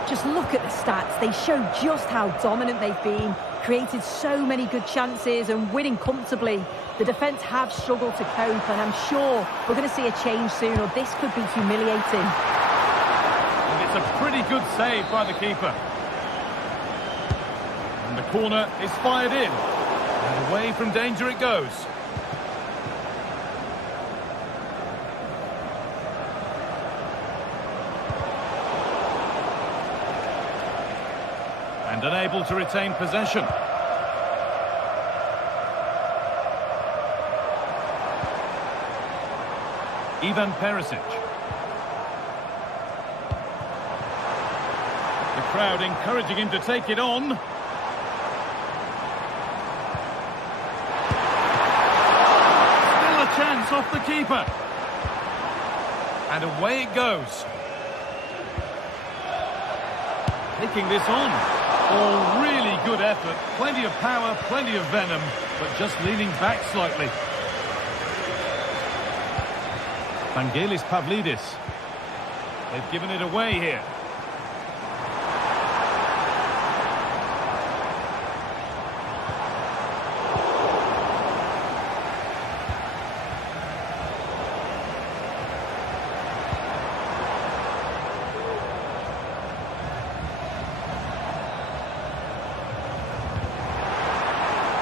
Just look at the stats. They show just how dominant they've been. Created so many good chances and winning comfortably. The defence have struggled to cope, and I'm sure we're going to see a change soon, or this could be humiliating. And it's a pretty good save by the keeper. And the corner is fired in. And away from danger it goes. And unable to retain possession. Ivan Perisic. The crowd encouraging him to take it on. Still a chance off the keeper. And away it goes. Taking this on. Oh, really good effort. Plenty of power, plenty of venom, but just leaning back slightly. Vangelis Pavlidis. They've given it away here.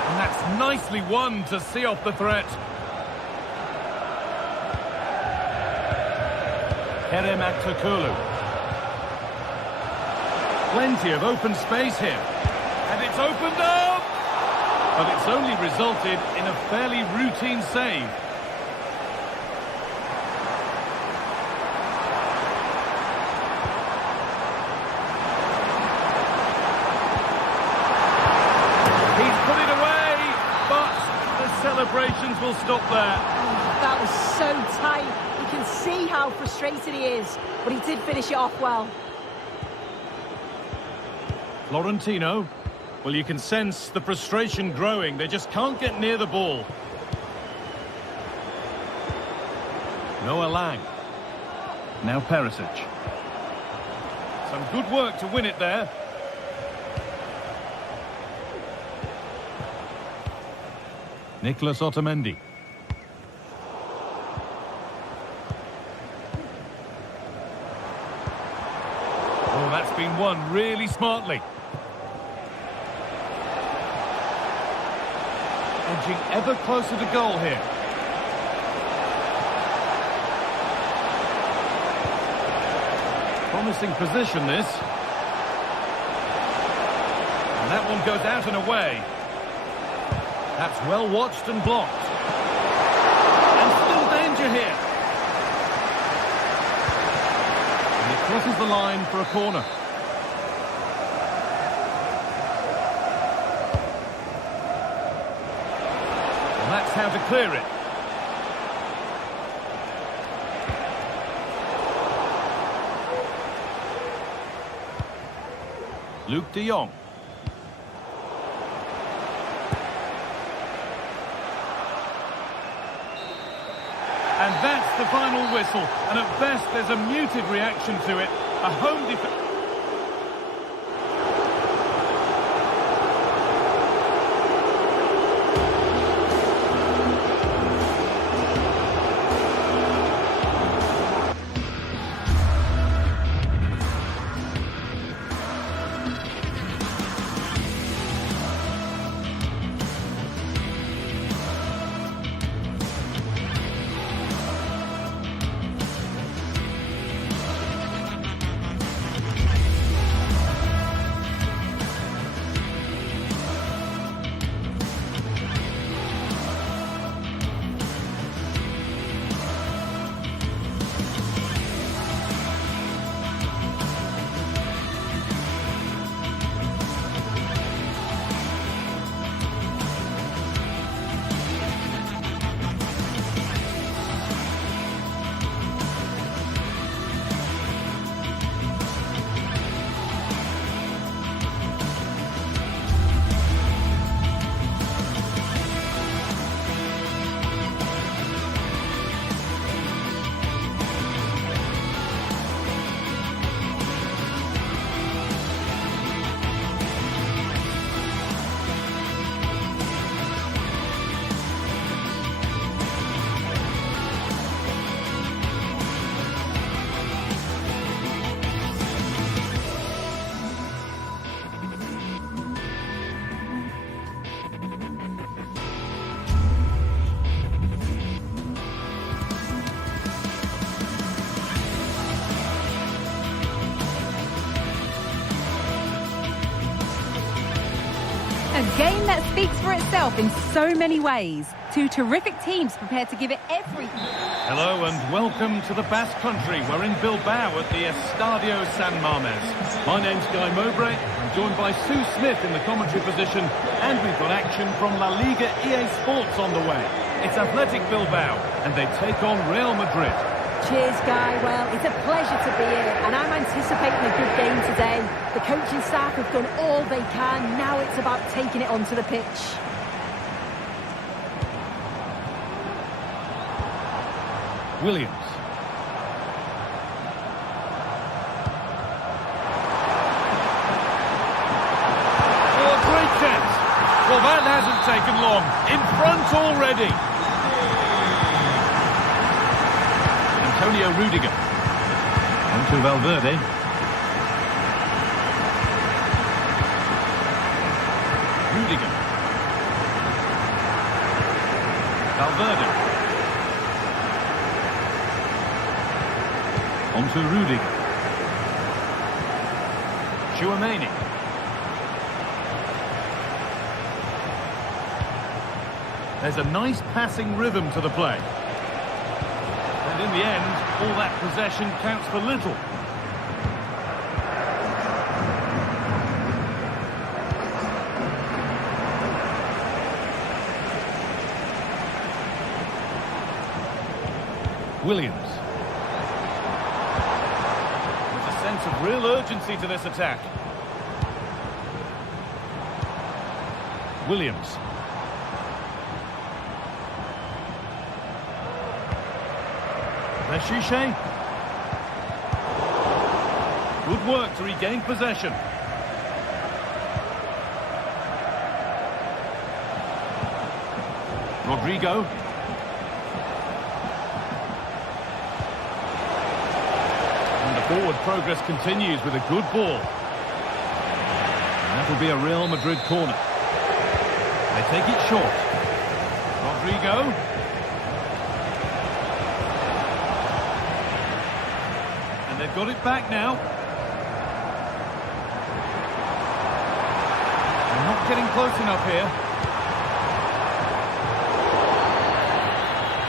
And that's nicely won to see off the threat. Kerem Aktürkoğlu. Plenty of open space here. And it's opened up! But it's only resulted in a fairly routine save. He's put it away, but the celebrations will stop there. That was so tight. You can see how frustrated he is, but he did finish it off well. Florentino. Well, you can sense the frustration growing. They just can't get near the ball. Noah Lang. Now Perisic. Some good work to win it there. Nicolas Otamendi. Oh, that's been won really smartly. Edging ever closer to goal here. Promising position, this. And that one goes out and away. That's well watched and blocked. And still danger here. And it crosses the line for a corner. And that's how to clear it. Luke de Jong. And that's the final whistle. And at best, there's a muted reaction to it. A home defense. A game that speaks for itself in so many ways. Two terrific teams prepared to give it everything. Hello and welcome to the Basque Country. We're in Bilbao at the Estadio San Mamés. My name's Guy Mowbray. I'm joined by Sue Smith in the commentary position, and we've got action from La Liga Sports on the way. It's Athletic Bilbao, and they take on Real Madrid. Cheers, Guy. Well, it's a pleasure to be here, and I'm anticipating a good game today. The coaching staff have done all they can. Now it's about taking it onto the pitch. Williams. Oh, a great chance. Well, that hasn't taken long. In front already. Antonio Rudiger. On to Valverde. Rudiger. Valverde. On to Rudiger. Tchouaméni. There's a nice passing rhythm to the play. And in the end, all that possession counts for little. Williams. Of real urgency to this attack. Williams. Leshiche. Good work to regain possession. Rodrigo. Forward progress continues with a good ball. And that will be a Real Madrid corner. They take it short. Rodrigo. And they've got it back now. They're not getting close enough here.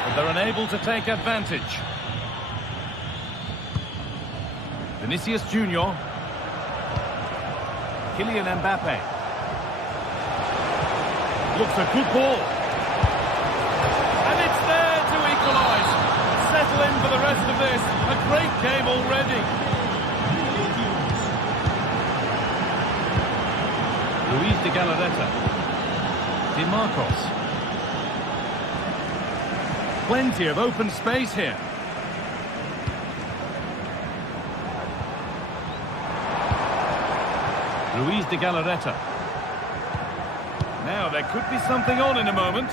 But they're unable to take advantage. Vinicius Junior. Kylian Mbappe. Looks a good ball. And it's there to equalise. Settle in for the rest of this. A great game already. Luis de Galarreta. Di Marcos. Plenty of open space here. Luis de Galarreta. Now there could be something on in a moment.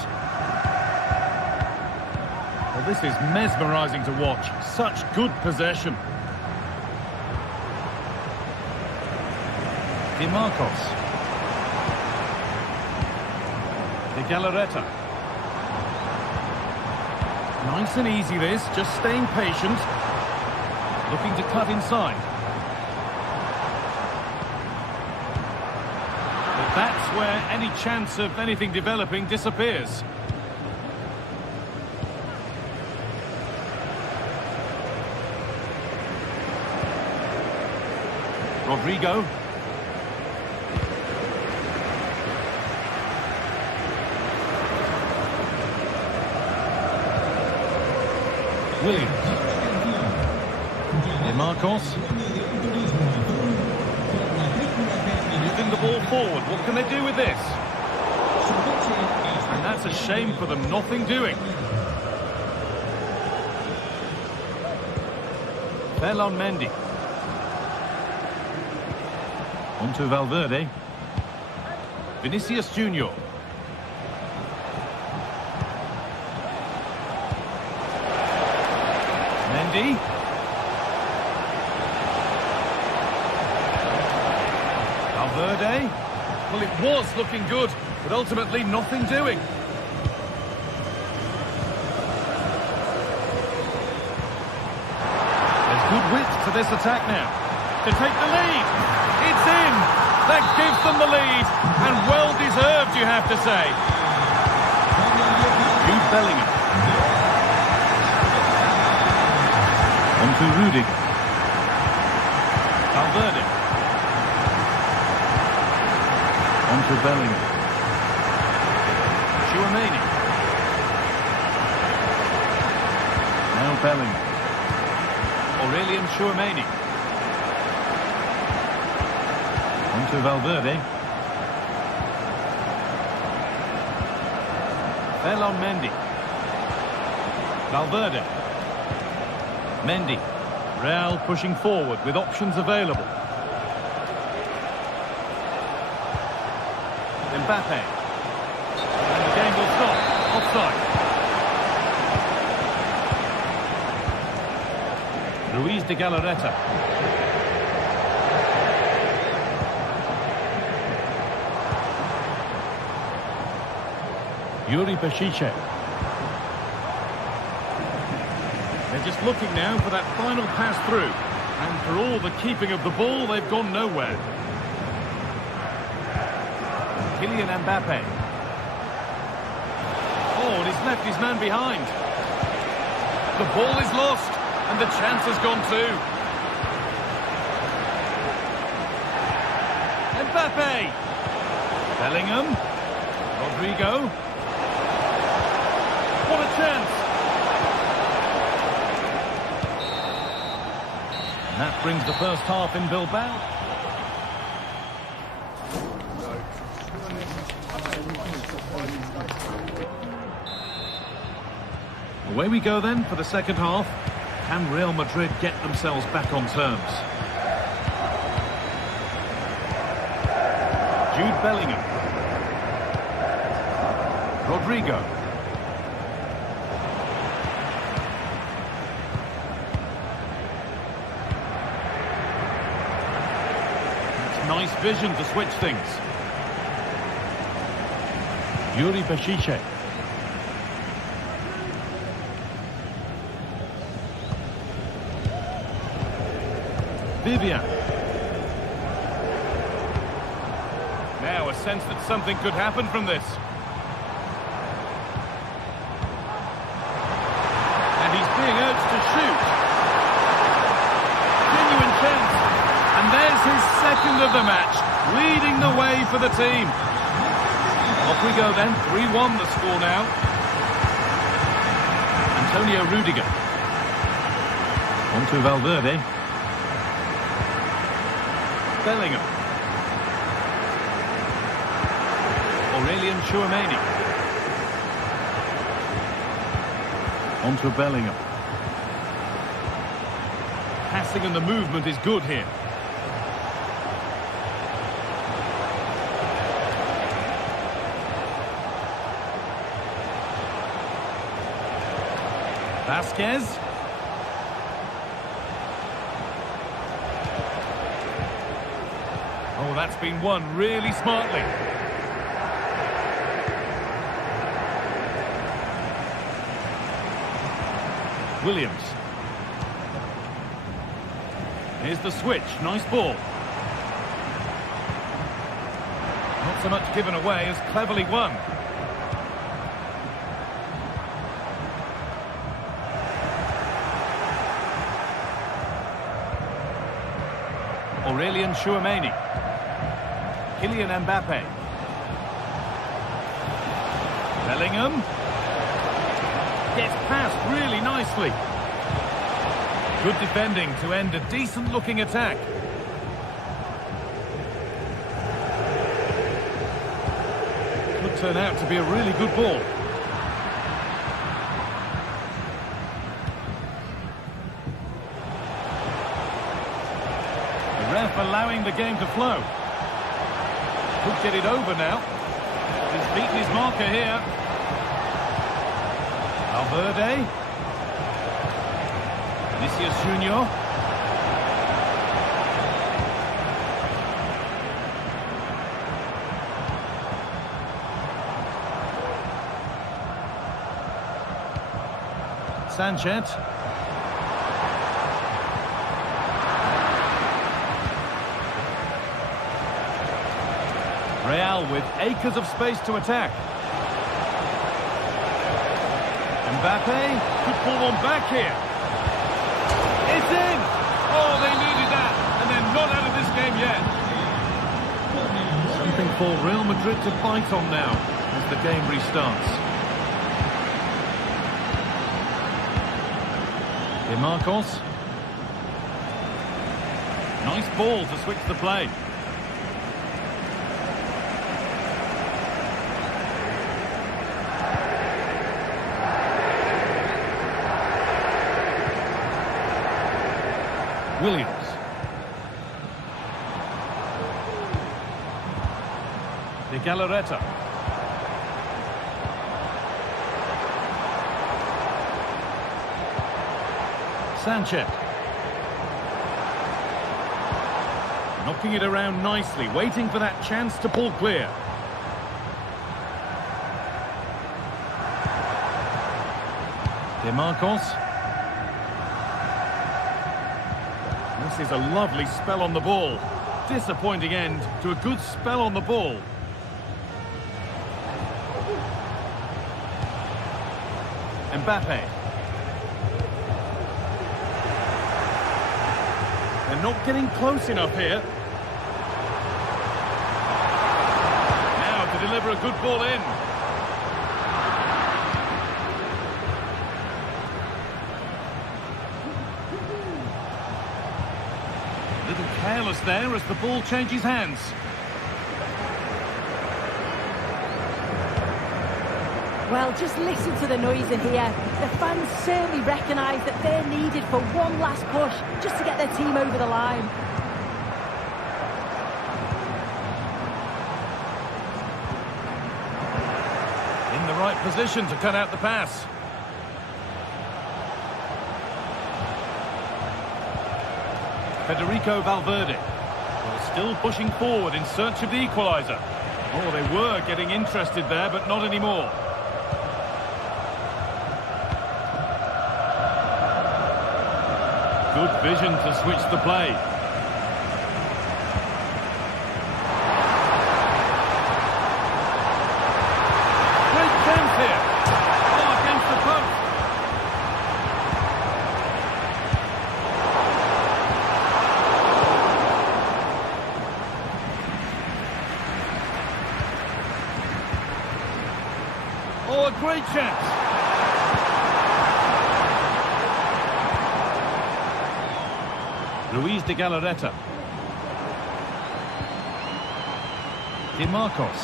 Well, this is mesmerising to watch. Such good possession. Di Marcos. De Galarreta. Nice and easy this, just staying patient. Looking to cut inside. That's where any chance of anything developing disappears. Rodrigo. Williams. De Marcos. Moving the ball forward. What can they do with this? And that's a shame for them. Nothing doing. Ferland Mendy. On to Valverde. Vinicius Junior. Mendy. Valverde. Well, it was looking good, but ultimately nothing doing. There's good width to this attack now. To take the lead. It's in. That gives them the lead. And well deserved, you have to say. Bellingham. On to Rudiger. Valverde. On to Bellingham. Tchouaméni. Now Bellingham. Aurelien Tchouaméni. On to Valverde. Ferland Mendy. Valverde. Mendy. Real pushing forward with options available. Mbappe. And the game will stop. Offside. Luis de Galarreta. Yuri Bešiček. They're just looking now for that final pass through. And for all the keeping of the ball, they've gone nowhere. Kylian Mbappe. Oh, and he's left his man behind. The ball is lost, and the chance has gone too. Mbappe. Bellingham. Rodrigo. What a chance. And that brings the first half in Bilbao. Away we go then for the second half. Can Real Madrid get themselves back on terms? Jude Bellingham. Rodrigo. It's nice vision to switch things. Yuri Bešiček. Vivian. Now a sense that something could happen from this. And he's being urged to shoot. Genuine chance. And there's his second of the match, leading the way for the team. Off we go then, 3-1 the score now. Antonio Rudiger. On to Valverde. Bellingham. Aurelien Tchouaméni. On to Bellingham. Passing and the movement is good here. Vasquez. Oh, that's been won really smartly. Williams. Here's the switch. Nice ball. Not so much given away as cleverly won. Aurelien Tchouaméni. Kylian Mbappe. Bellingham. Gets past really nicely. Good defending to end a decent-looking attack. Could turn out to be a really good ball. The ref allowing the game to flow. Could get it over now. He's beaten his marker here. Valverde. Vinicius Junior. Sanchez. Real with acres of space to attack. Mbappe could pull one back here. It's in! Oh, they needed that, and they're not out of this game yet. Something for Real Madrid to bite on now as the game restarts. Marcos. Nice ball to switch the play. Williams. De Galarreta. Sanchez. Knocking it around nicely, waiting for that chance to pull clear. De Marcos. This is a lovely spell on the ball. Disappointing end to a good spell on the ball. Mbappe. They're not getting close enough here. Now to deliver a good ball in. A little careless there as the ball changes hands. Well, just listen to the noise in here. The fans certainly recognise that they're needed for one last push just to get their team over the line. In the right position to cut out the pass. Federico Valverde. Well, still pushing forward in search of the equaliser. Oh, they were getting interested there, but not anymore. Good vision to switch the play. Great chance here. Oh, against the post. Oh, a great chance. Luis de Galarreta. De Marcos.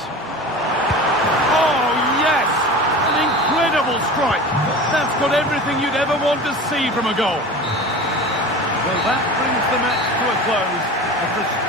Oh, yes! An incredible strike! That's got everything you'd ever want to see from a goal. Well, that brings the match to a close.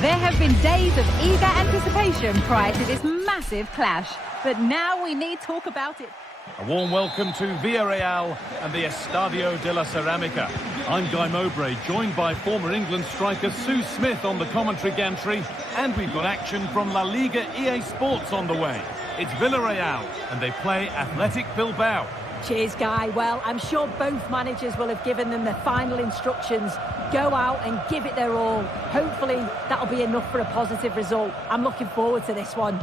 There have been days of eager anticipation prior to this massive clash, but now we need talk about it. A warm welcome to Villarreal and the Estadio de la Ceramica. I'm Guy Mowbray, joined by former England striker Sue Smith on the commentary gantry, and we've got action from La Liga GTSports on the way. It's Villarreal, and they play Athletic Bilbao. Cheers, Guy. Well, I'm sure both managers will have given them the final instructions. Go out and give it their all. Hopefully, that'll be enough for a positive result. I'm looking forward to this one.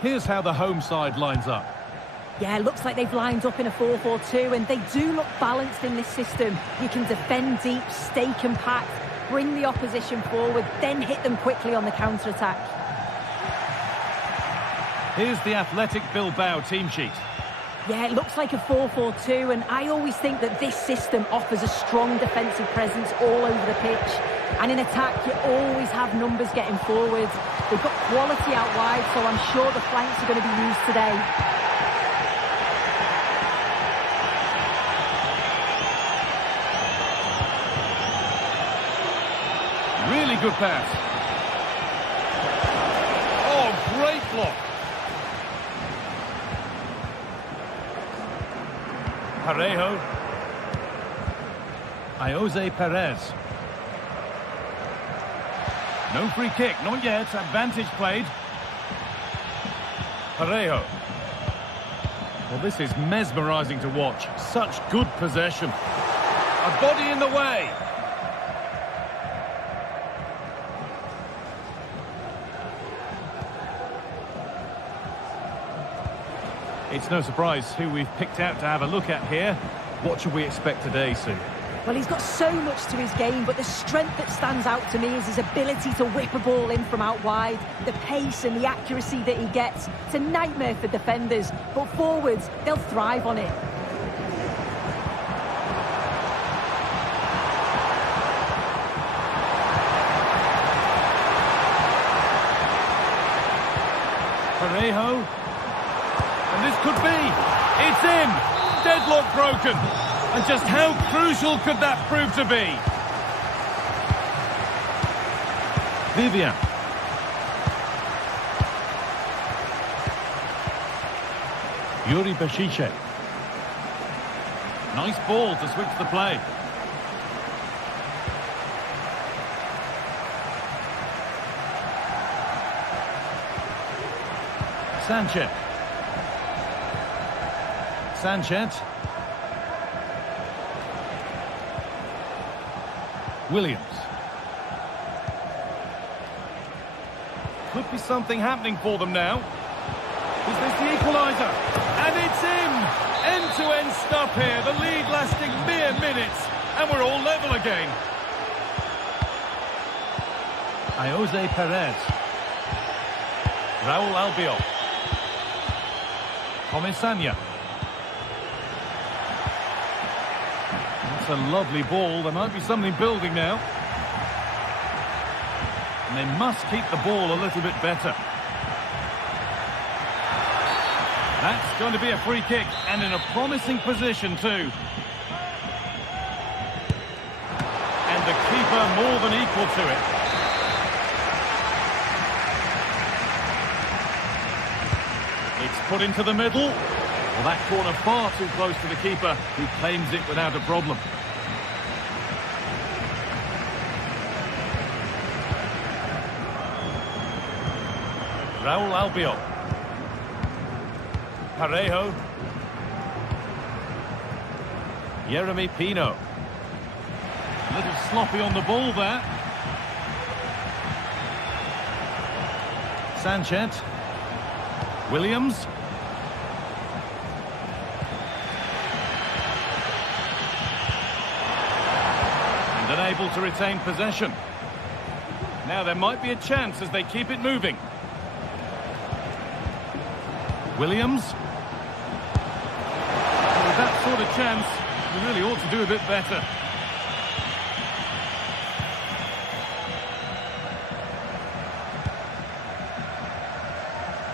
Here's how the home side lines up. Yeah, looks like they've lined up in a 4-4-2, and they do look balanced in this system. You can defend deep, stay compact, bring the opposition forward, then hit them quickly on the counter-attack. Here's the Athletic Bilbao team sheet. Yeah, it looks like a 4-4-2, and I always think that this system offers a strong defensive presence all over the pitch. And in attack, you always have numbers getting forward. They've got quality out wide, so I'm sure the flanks are going to be used today. Really good pass. Oh, great block. Parejo. Jose Perez. No free kick, not yet. Advantage played. Parejo. Well, this is mesmerising to watch. Such good possession. A body in the way. It's no surprise who we've picked out to have a look at here. What should we expect today, Sue? Well, he's got so much to his game, but the strength that stands out to me is his ability to whip a ball in from out wide, the pace and the accuracy that he gets. It's a nightmare for defenders, but forwards, they'll thrive on it. Parejo. And this could be. It's in. Deadlock broken. And just how crucial could that prove to be? Vivian. Yuri Bashiche. Nice ball to switch the play. Sanchez. Williams. Could be something happening for them now. Is this the equaliser? And it's in! End-to-end stuff here. The lead lasting mere minutes. And we're all level again. Jose Perez. Raul Albiol. Comisania. That's a lovely ball. There might be something building now. And they must keep the ball a little bit better. That's going to be a free kick, and in a promising position too. And the keeper more than equal to it. It's put into the middle. Well, that corner far too close to the keeper, who claims it without a problem. Raul Albiol. Parejo. Jeremy Pino. A little sloppy on the ball there. Sanchez. Williams. And unable to retain possession. Now there might be a chance as they keep it moving. Williams. With that sort of chance, you really ought to do a bit better.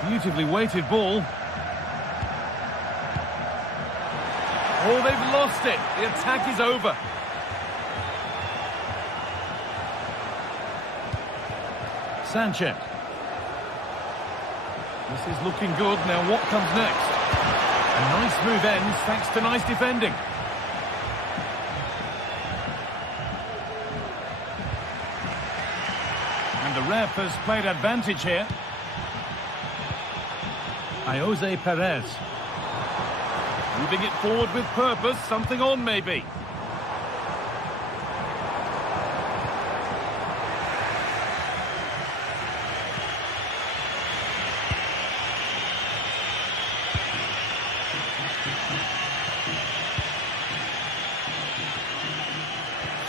Beautifully weighted ball. Oh, they've lost it. The attack is over. Sanchez. This is looking good. Now what comes next? A nice move ends thanks to nice defending. And the ref has played advantage here. Jose Perez. Moving it forward with purpose. Something on maybe.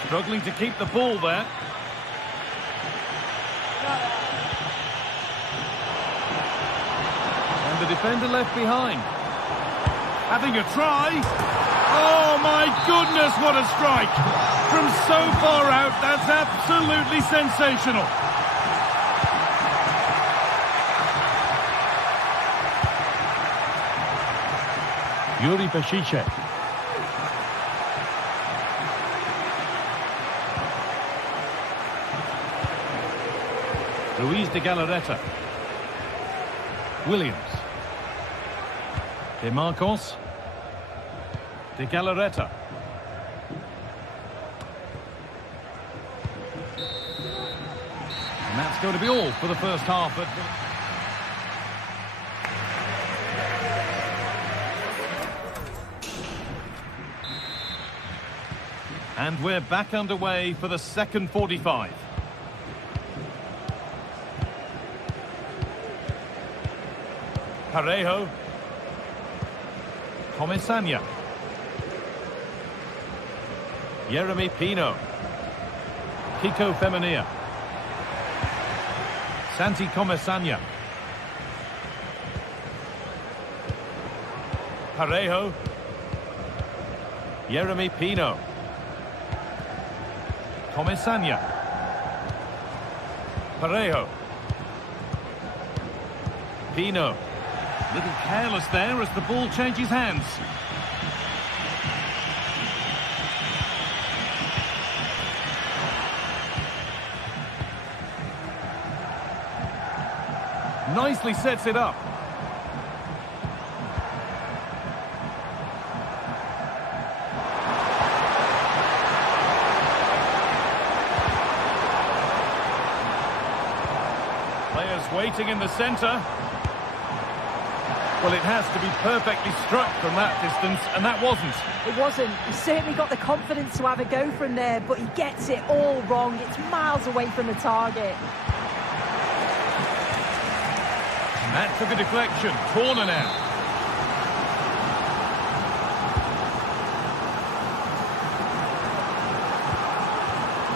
Struggling to keep the ball there. And the defender left behind. Having a try. Oh my goodness, what a strike. From so far out, that's absolutely sensational. Yuri Peshice. Ruiz de Galarreta. Williams. De Marcos. De Galarreta. And that's going to be all for the first half. And we're back underway for the second 45. Parejo. Comesaña. Yeremy Pino. Kiko Femenia. Santi Comesaña. Parejo. Yeremy Pino. Comesaña. Parejo. Pino. Little careless there as the ball changes hands. Nicely sets it up. Players waiting in the centre. Well, it has to be perfectly struck from that distance, and that wasn't. It wasn't. He certainly got the confidence to have a go from there, but he gets it all wrong. It's miles away from the target. And that took a deflection. Corner now.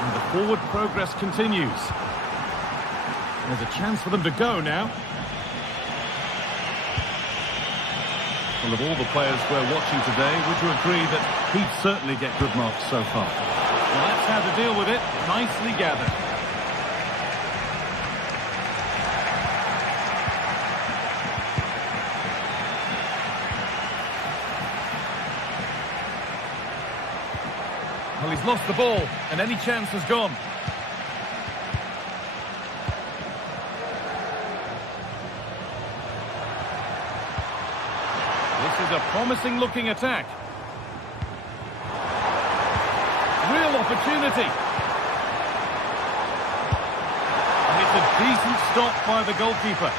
And the forward progress continues. There's a chance for them to go now. Well, of all the players we're watching today, would you agree that he'd certainly get good marks so far? Well, that's how to deal with it. Nicely gathered. Well, he's lost the ball, and any chance has gone. This is a promising-looking attack. Real opportunity. And it's a decent stop by the goalkeeper.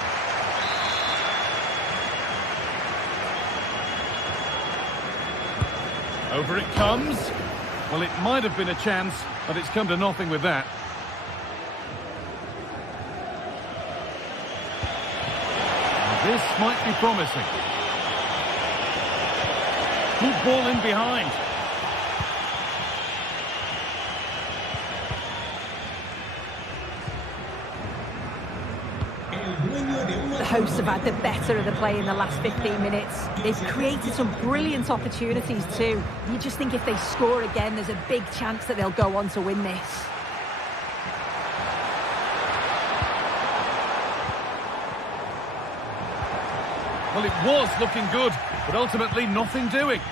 Over it comes. Well, it might have been a chance, but it's come to nothing with that. And this might be promising. Good ball in behind. The hosts have had the better of the play in the last 15 minutes. They've created some brilliant opportunities too. You just think if they score again, there's a big chance that they'll go on to win this. Well, it was looking good, but ultimately nothing doing.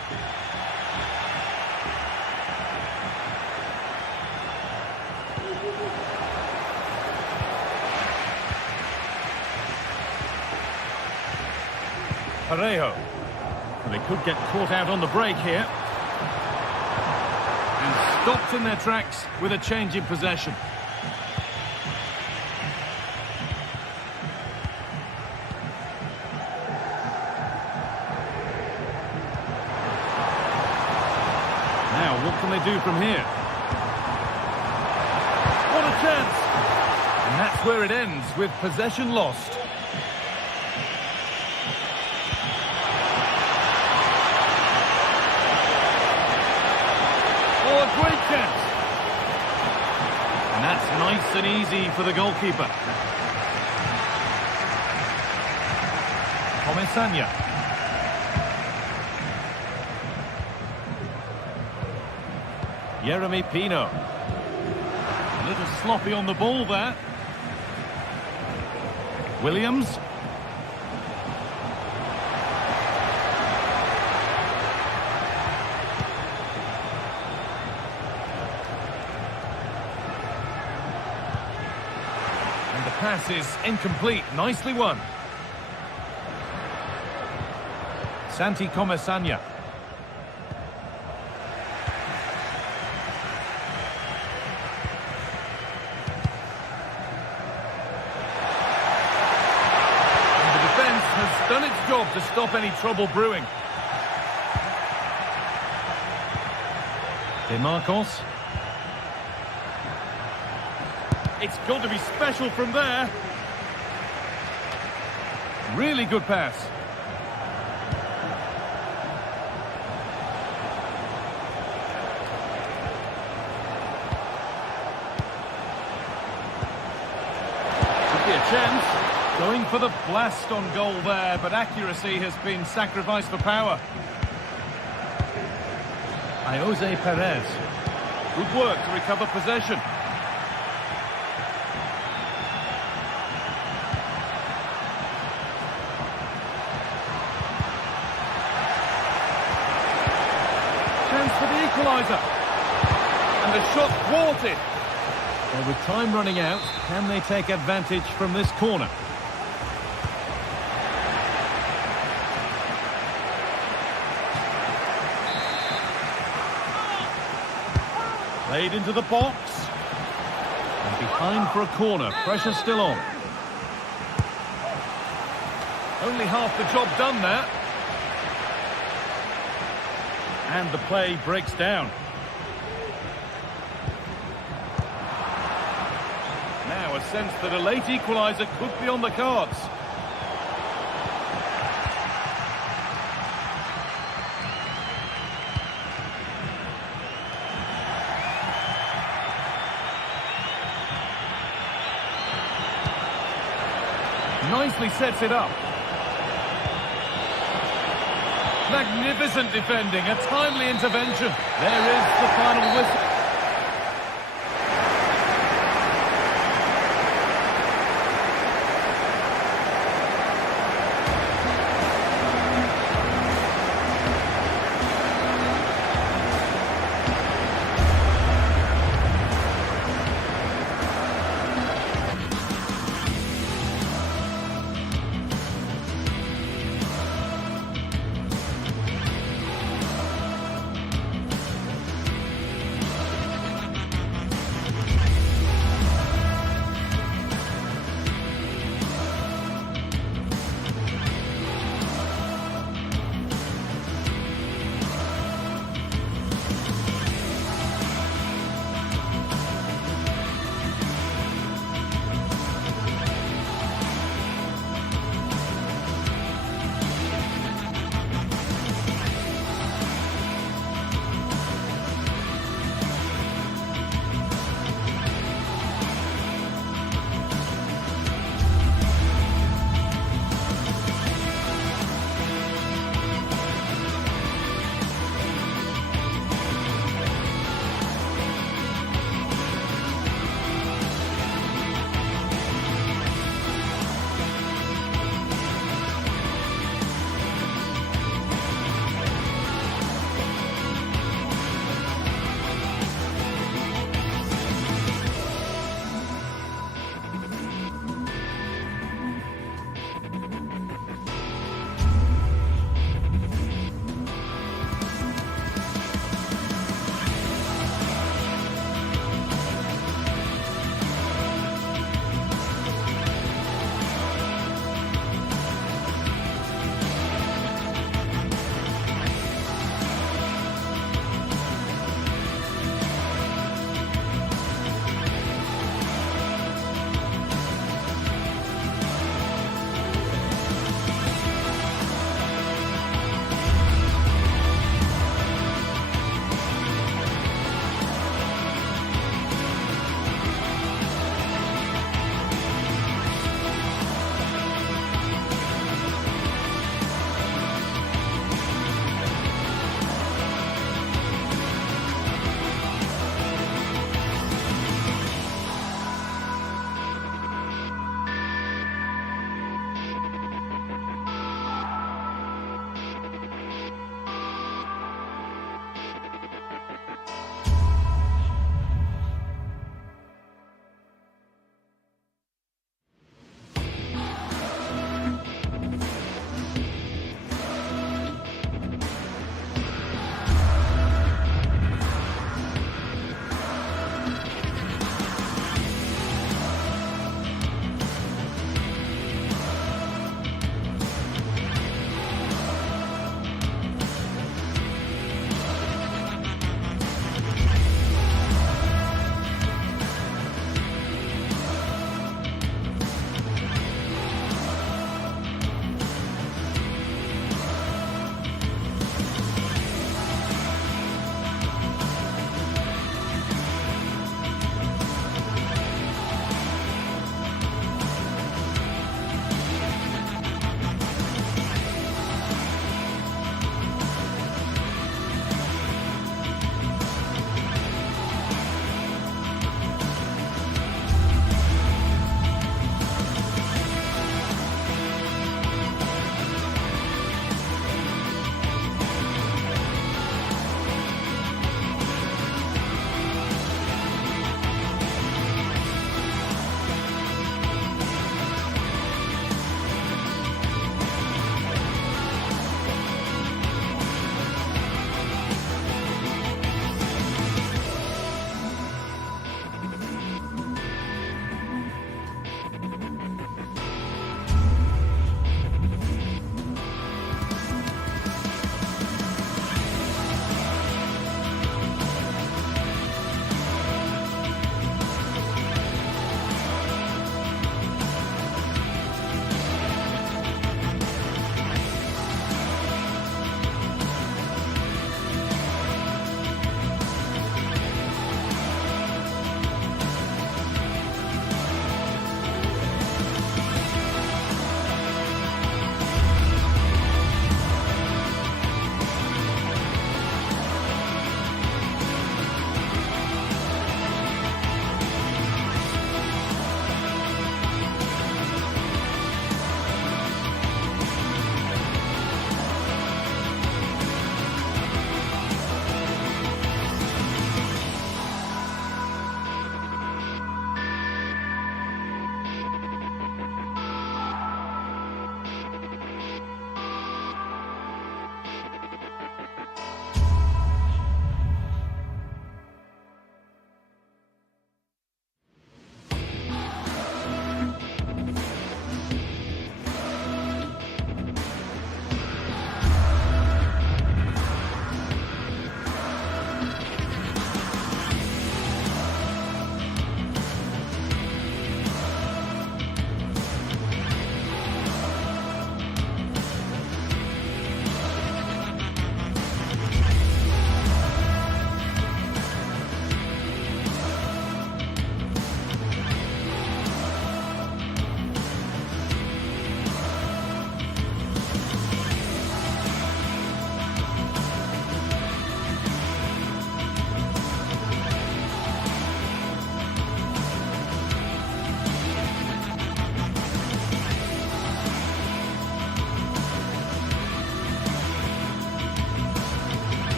Parejo. They could get caught out on the break here. And stopped in their tracks with a change in possession. Now, what can they do from here? What a chance! And that's where it ends, with possession lost. Oh, a great chance! And that's nice and easy for the goalkeeper. Comesaña. Jeremy Pino. A little sloppy on the ball there. Williams. And the pass is incomplete. Nicely won. Santi Comesaña. Done its job to stop any trouble brewing. De Marcos. It's got to be special from there. Really good pass. Could be a chance. Going for the blast on goal there, but accuracy has been sacrificed for power. Jose Perez. Good work to recover possession. Chance for the equaliser. And the shot thwarted. Well, with time running out, can they take advantage from this corner? Played into the box. And behind for a corner. Pressure still on. Only half the job done there. And the play breaks down. Now a sense that a late equaliser could be on the cards. Nicely sets it up. Magnificent defending, a timely intervention. There is the final whistle.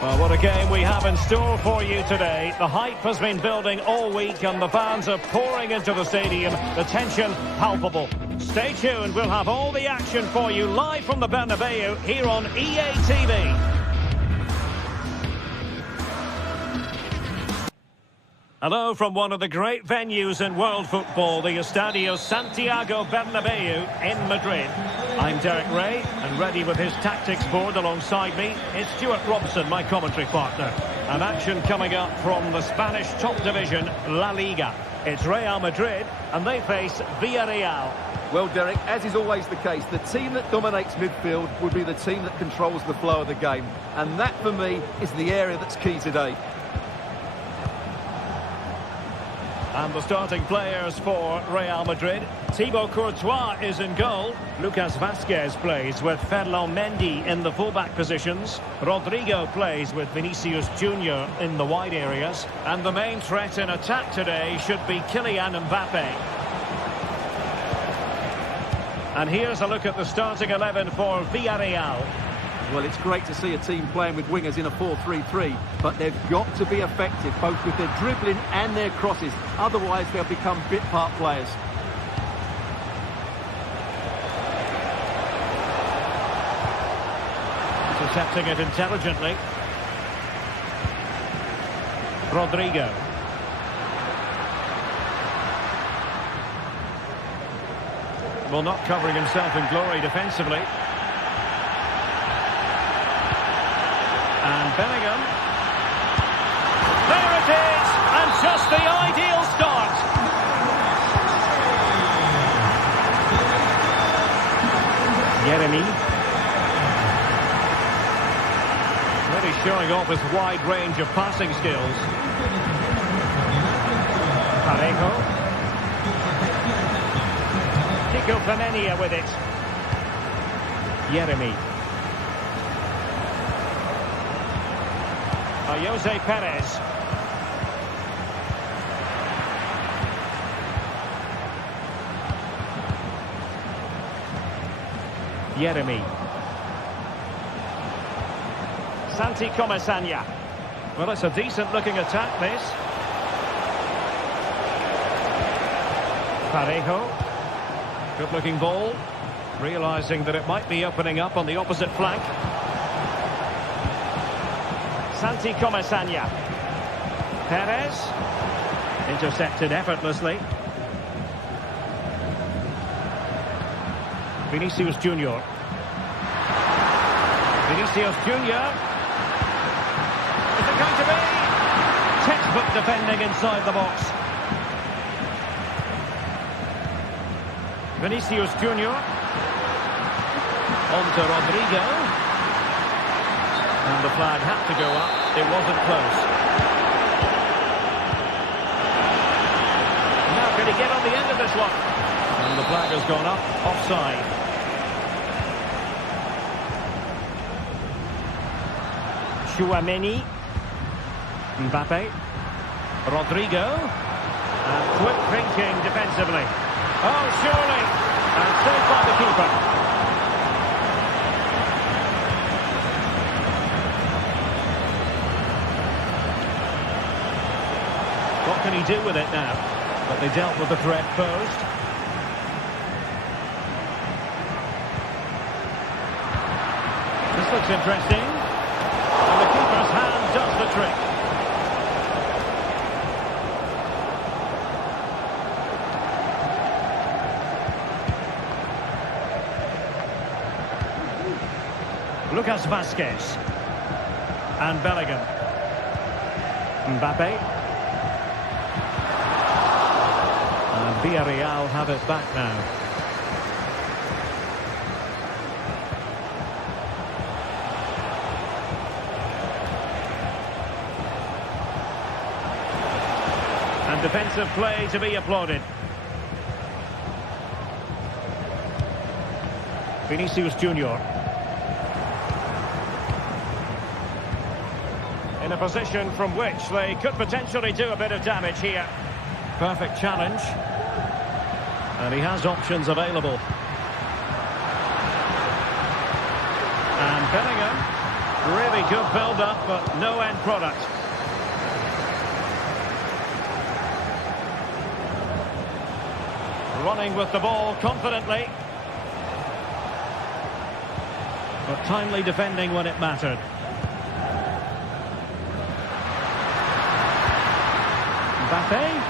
Well, what a game we have in store for you today. The hype has been building all week and the fans are pouring into the stadium. The tension palpable. Stay tuned, we'll have all the action for you live from the Bernabeu here on EA TV. Hello from one of the great venues in world football, the Estadio Santiago Bernabeu in Madrid. I'm Derek Ray, and ready with his tactics board alongside me is Stuart Robson, my commentary partner. And action coming up from the Spanish top division, La Liga. It's Real Madrid, and they face Villarreal. Well, Derek, as is always the case, the team that dominates midfield will be the team that controls the flow of the game. And that, for me, is the area that's key today. And the starting players for Real Madrid. Thibaut Courtois is in goal. Lucas Vazquez plays with Ferland Mendy in the fullback positions. Rodrigo plays with Vinicius Junior in the wide areas. And the main threat in attack today should be Kylian Mbappe. And here's a look at the starting 11 for Villarreal. Well, it's great to see a team playing with wingers in a 4-3-3, but they've got to be effective, both with their dribbling and their crosses. Otherwise, they'll become bit-part players. Intercepting it intelligently. Rodrigo. Well, not covering himself in glory defensively. And Bellingham. There it is! And just the ideal start. Yeremy. Really showing off his wide range of passing skills. Parejo. Kiko Femenia with it. Yeremy. Jose Perez. Yeremy. Santi Comasanya. Well, it's a decent-looking attack, this. Parejo. Good-looking ball. Realising that it might be opening up on the opposite flank. Santi Comasanya. Perez. Intercepted effortlessly. Vinicius Junior. Vinicius Junior. Is it going to be? Textbook defending inside the box. Vinicius Junior. On to Rodrigo. And the flag had to go up. It wasn't close. Now can he get on the end of this one? And the flag has gone up. Offside. Tchouaméni. Mbappe. Rodrigo. And quick thinking defensively. Oh, surely. And saved by the keeper. What can he do with it now? But they dealt with the threat posed. This looks interesting. And the keeper's hand does the trick. Lucas Vazquez. And Bellingham. Mbappe. Villarreal have it back now. And defensive play to be applauded. Vinicius Junior. In a position from which they could potentially do a bit of damage here. Perfect challenge. And he has options available. And Bellingham. Really good build-up, but no end product. Running with the ball confidently. But timely defending when it mattered. Mbappe.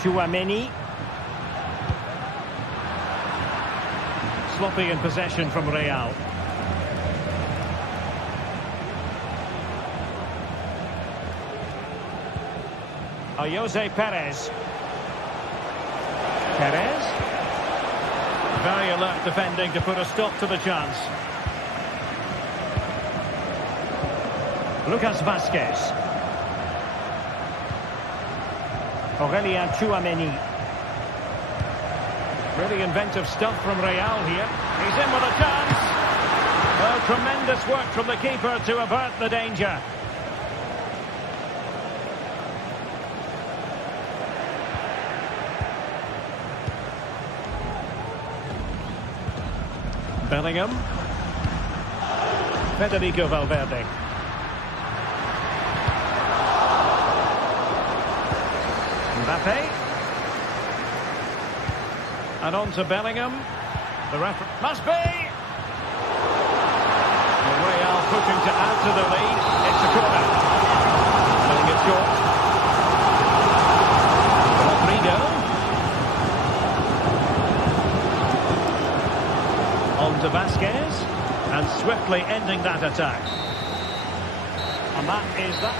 Tchouaméni. Sloppy in possession from Real. Jose Perez. Perez. Very alert defending to put a stop to the chance. Lucas Vazquez. Aurélien Tchouaméni. Really inventive stuff from Real here. He's in with a chance. Oh, tremendous work from the keeper to avert the danger. Bellingham. Federico Valverde. Mbappe. And on to Bellingham. The referee must be. Real pushing to add to the lead. It's a corner. Playing it short. Rodrigo. On to Vazquez. And swiftly ending that attack. And that is that.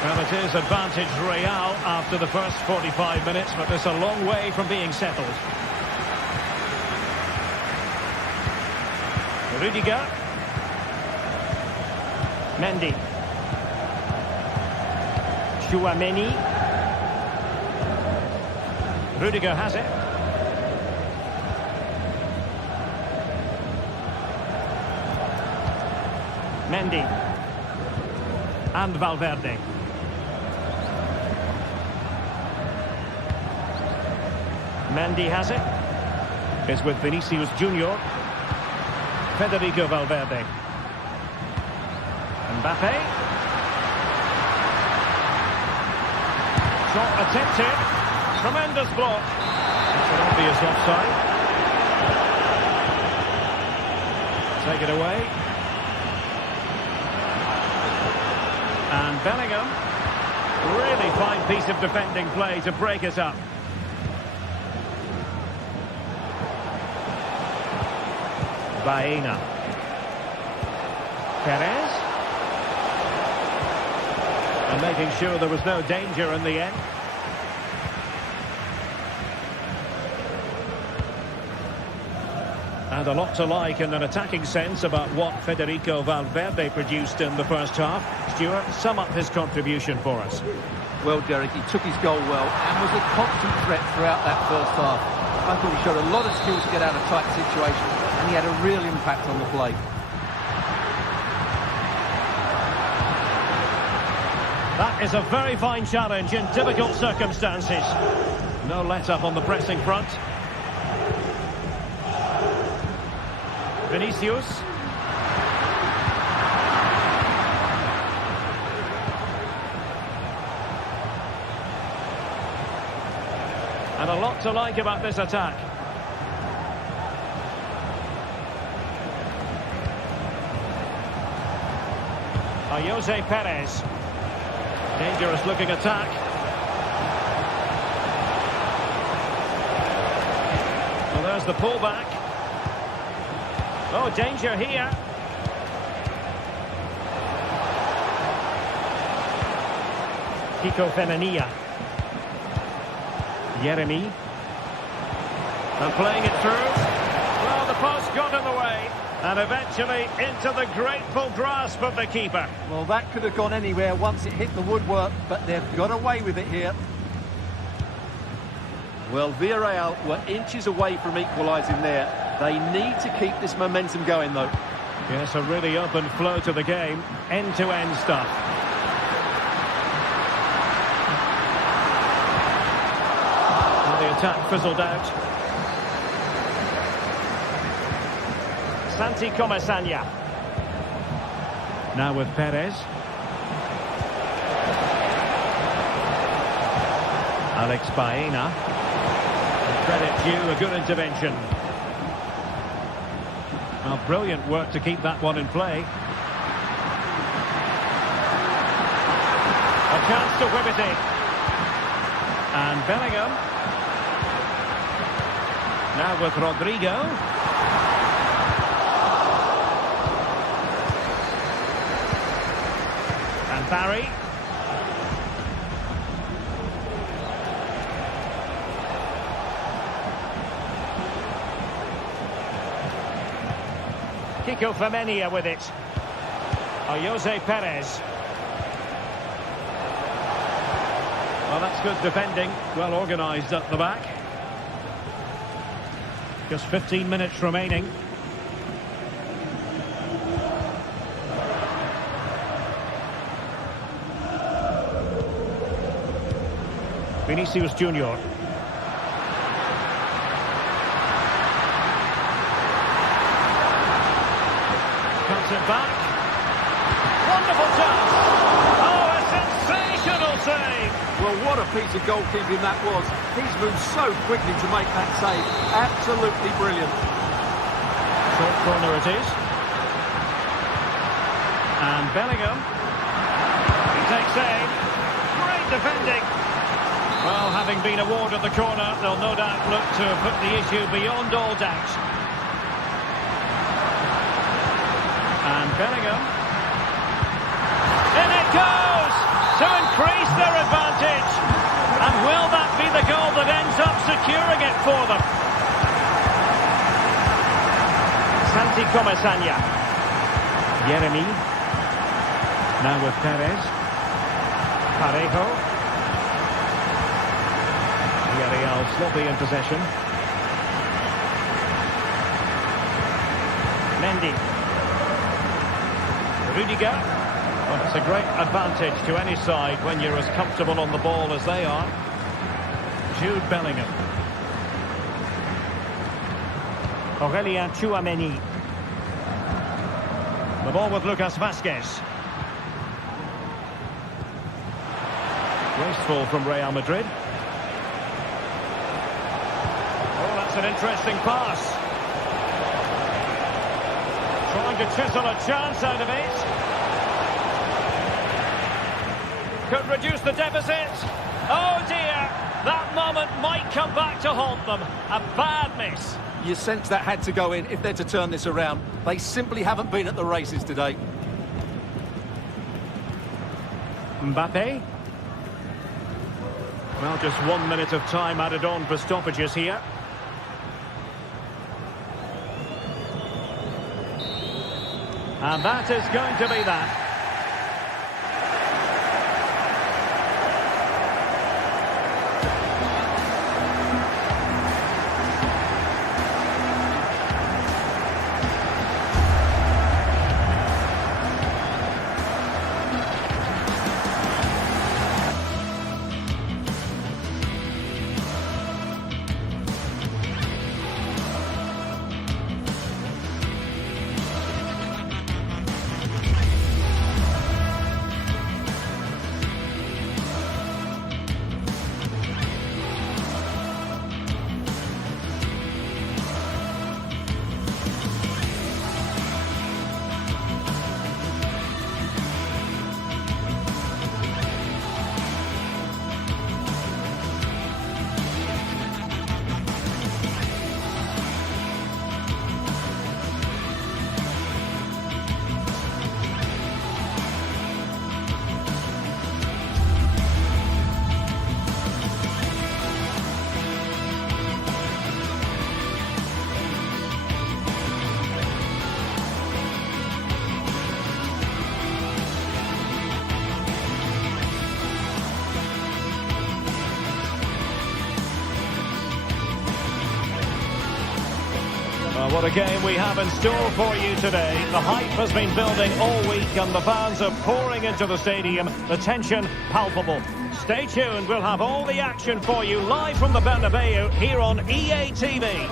Well, it is advantage Real after the first 45 minutes, but it's a long way from being settled. Rudiger. Mendy. Tchouaméni. Rudiger has it. Mendy. And Valverde. Mendy has it. It's with Vinicius Junior. Federico Valverde. Mbappe. Shot attempted. Tremendous block. It's an obvious offside. Take it away. And Bellingham. Really fine piece of defending play to break it up. Baena. Perez. And making sure there was no danger in the end. And a lot to like in an attacking sense about what Federico Valverde produced in the first half. Stuart, sum up his contribution for us. Well, Derek, he took his goal well and was a constant threat throughout that first half. I thought he showed a lot of skills to get out of tight situations, and he had a real impact on the play. That is a very fine challenge in difficult circumstances. No let-up on the pressing front. Vinicius. And a lot to like about this attack. Jose Perez. Dangerous looking attack. Well, there's the pullback. Oh, danger here. Kiko Femenia. Yeremy. And playing it through. Well, the post got in the way. And eventually into the grateful grasp of the keeper. Well, that could have gone anywhere once it hit the woodwork, but they've got away with it here. Well, Villarreal were inches away from equalising there. They need to keep this momentum going, though. Yes, a really open flow to the game. End-to-end stuff. attack fizzled out. Santi Comesaña. Now with Perez. Alex Baena. Credit due, a good intervention. Well, brilliant work to keep that one in play. A chance to whip it in. And Bellingham. Now with Rodrigo. And Barry. Kiko Femenia with it. Jose Perez. Well, that's good defending. Well organised at the back. Just 15 minutes remaining. Vinicius Junior. Cuts it back. Wonderful chance. Oh, a sensational save. Well, what a piece of goalkeeping that was. He's moved so quickly to make that save. Absolutely brilliant. Short corner it is. And Bellingham. He takes aim. Great defending. Well, having been awarded the corner, they'll no doubt look to put the issue beyond all doubt. And Bellingham. In it goes! To increase their advantage. And will that be the goal that ends up securing it for them? Santi Comesaña. Yeremy. Now with Perez. Parejo. Villarreal sloppy in possession. Mendy. Rudiger. Well, it's a great advantage to any side when you're as comfortable on the ball as they are. Jude Bellingham. Aurélien Tchouaméni. The ball with Lucas Vázquez. Wasteful from Real Madrid. Oh, that's an interesting pass. Trying to chisel a chance out of it. Could reduce the deficit. Oh dear, that moment might come back to haunt them. A bad miss. You sense that had to go in if they're to turn this around. They simply haven't been at the races today. Mbappe. Well, just 1 minute of time added on for stoppages here. And that is going to be that. Well, what a game we have in store for you today. The hype has been building all week and the fans are pouring into the stadium. The tension palpable. Stay tuned, we'll have all the action for you live from the Bernabeu here on EA TV.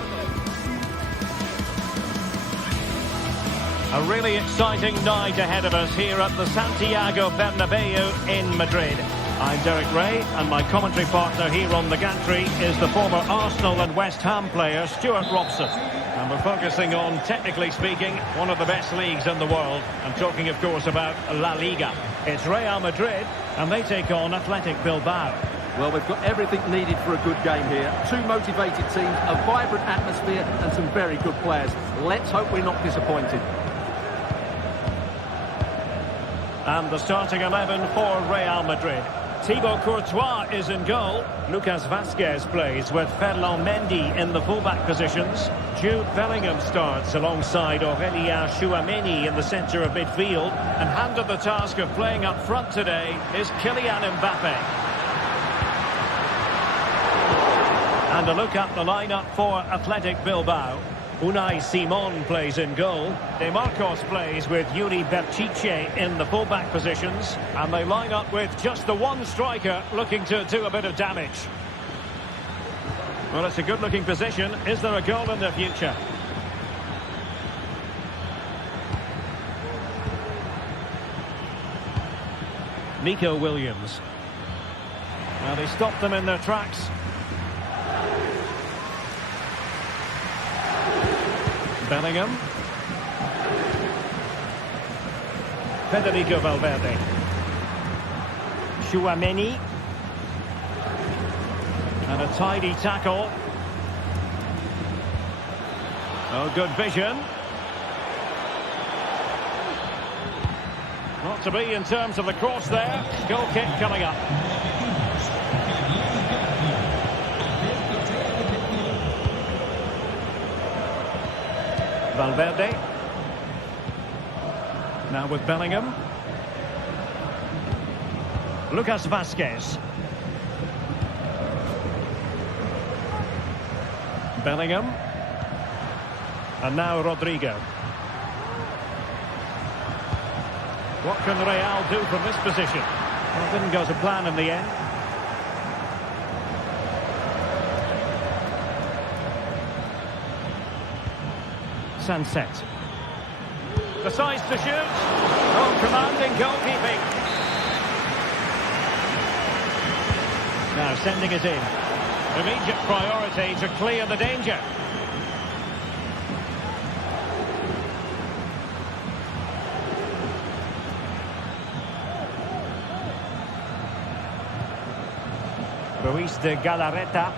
A really exciting night ahead of us here at the Santiago Bernabeu in Madrid. I'm Derek Ray, and my commentary partner here on the gantry is the former Arsenal and West Ham player Stuart Robson. And we're focusing on, technically speaking, one of the best leagues in the world. I'm talking, of course, about La Liga. It's Real Madrid, and they take on Athletic Bilbao. Well, we've got everything needed for a good game here. Two motivated teams, a vibrant atmosphere, and some very good players. Let's hope we're not disappointed. And the starting 11 for Real Madrid. Thibaut Courtois is in goal. Lucas Vazquez plays with Ferland Mendy in the fullback positions. Jude Bellingham starts alongside Aurélien Tchouaméni in the centre of midfield. And handed the task of playing up front today is Kylian Mbappe. And a look at the lineup for Athletic Bilbao. Unai Simon plays in goal. De Marcos plays with Yuri Berchiche in the fullback positions. And they line up with just the one striker looking to do a bit of damage. Well, it's a good-looking position. Is there a goal in the future? Nico Williams. Now they stopped them in their tracks. Bellingham. Federico Valverde. Tchouaméni. And a tidy tackle. Oh, good vision. Not to be in terms of the cross there. Goal kick coming up. Valverde. Now with Bellingham. Lucas Vazquez. Bellingham. And now Rodrigo. What can Real do from this position? Well, it didn't go to plan in the end. Sunset. Decides to shoot. Oh, commanding goalkeeping. Now sending it in. Immediate priority to clear the danger. Ruiz de Galarreta.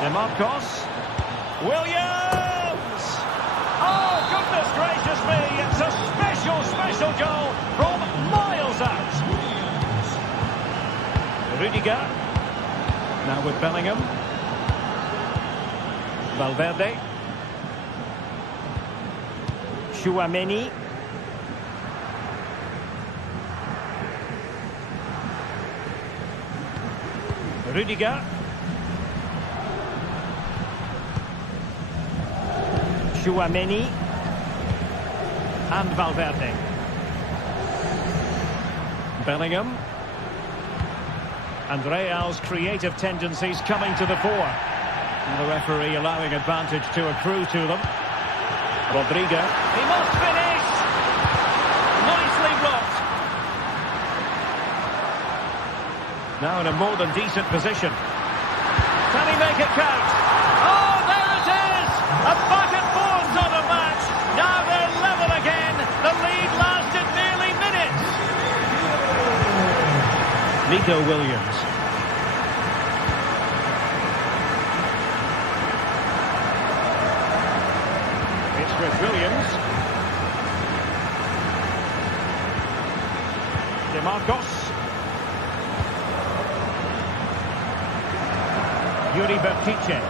De Marcos. Williams! Oh, goodness gracious me! It's a special goal from miles out. Rudiger. Now with Bellingham. Valverde. Tchouaméni. Rudiger. Tchouaméni and Valverde. Bellingham. And Real's creative tendencies coming to the fore. And the referee allowing advantage to accrue to them. Rodrigo. He must finish! Nicely blocked. Now in a more than decent position. Can he make it count? Oh, there it is! A back and forth sort of match. Now they're level again. The lead lasted nearly minutes. Nico Williams. It's with Williams. De Marcos. Yuri Berchiche.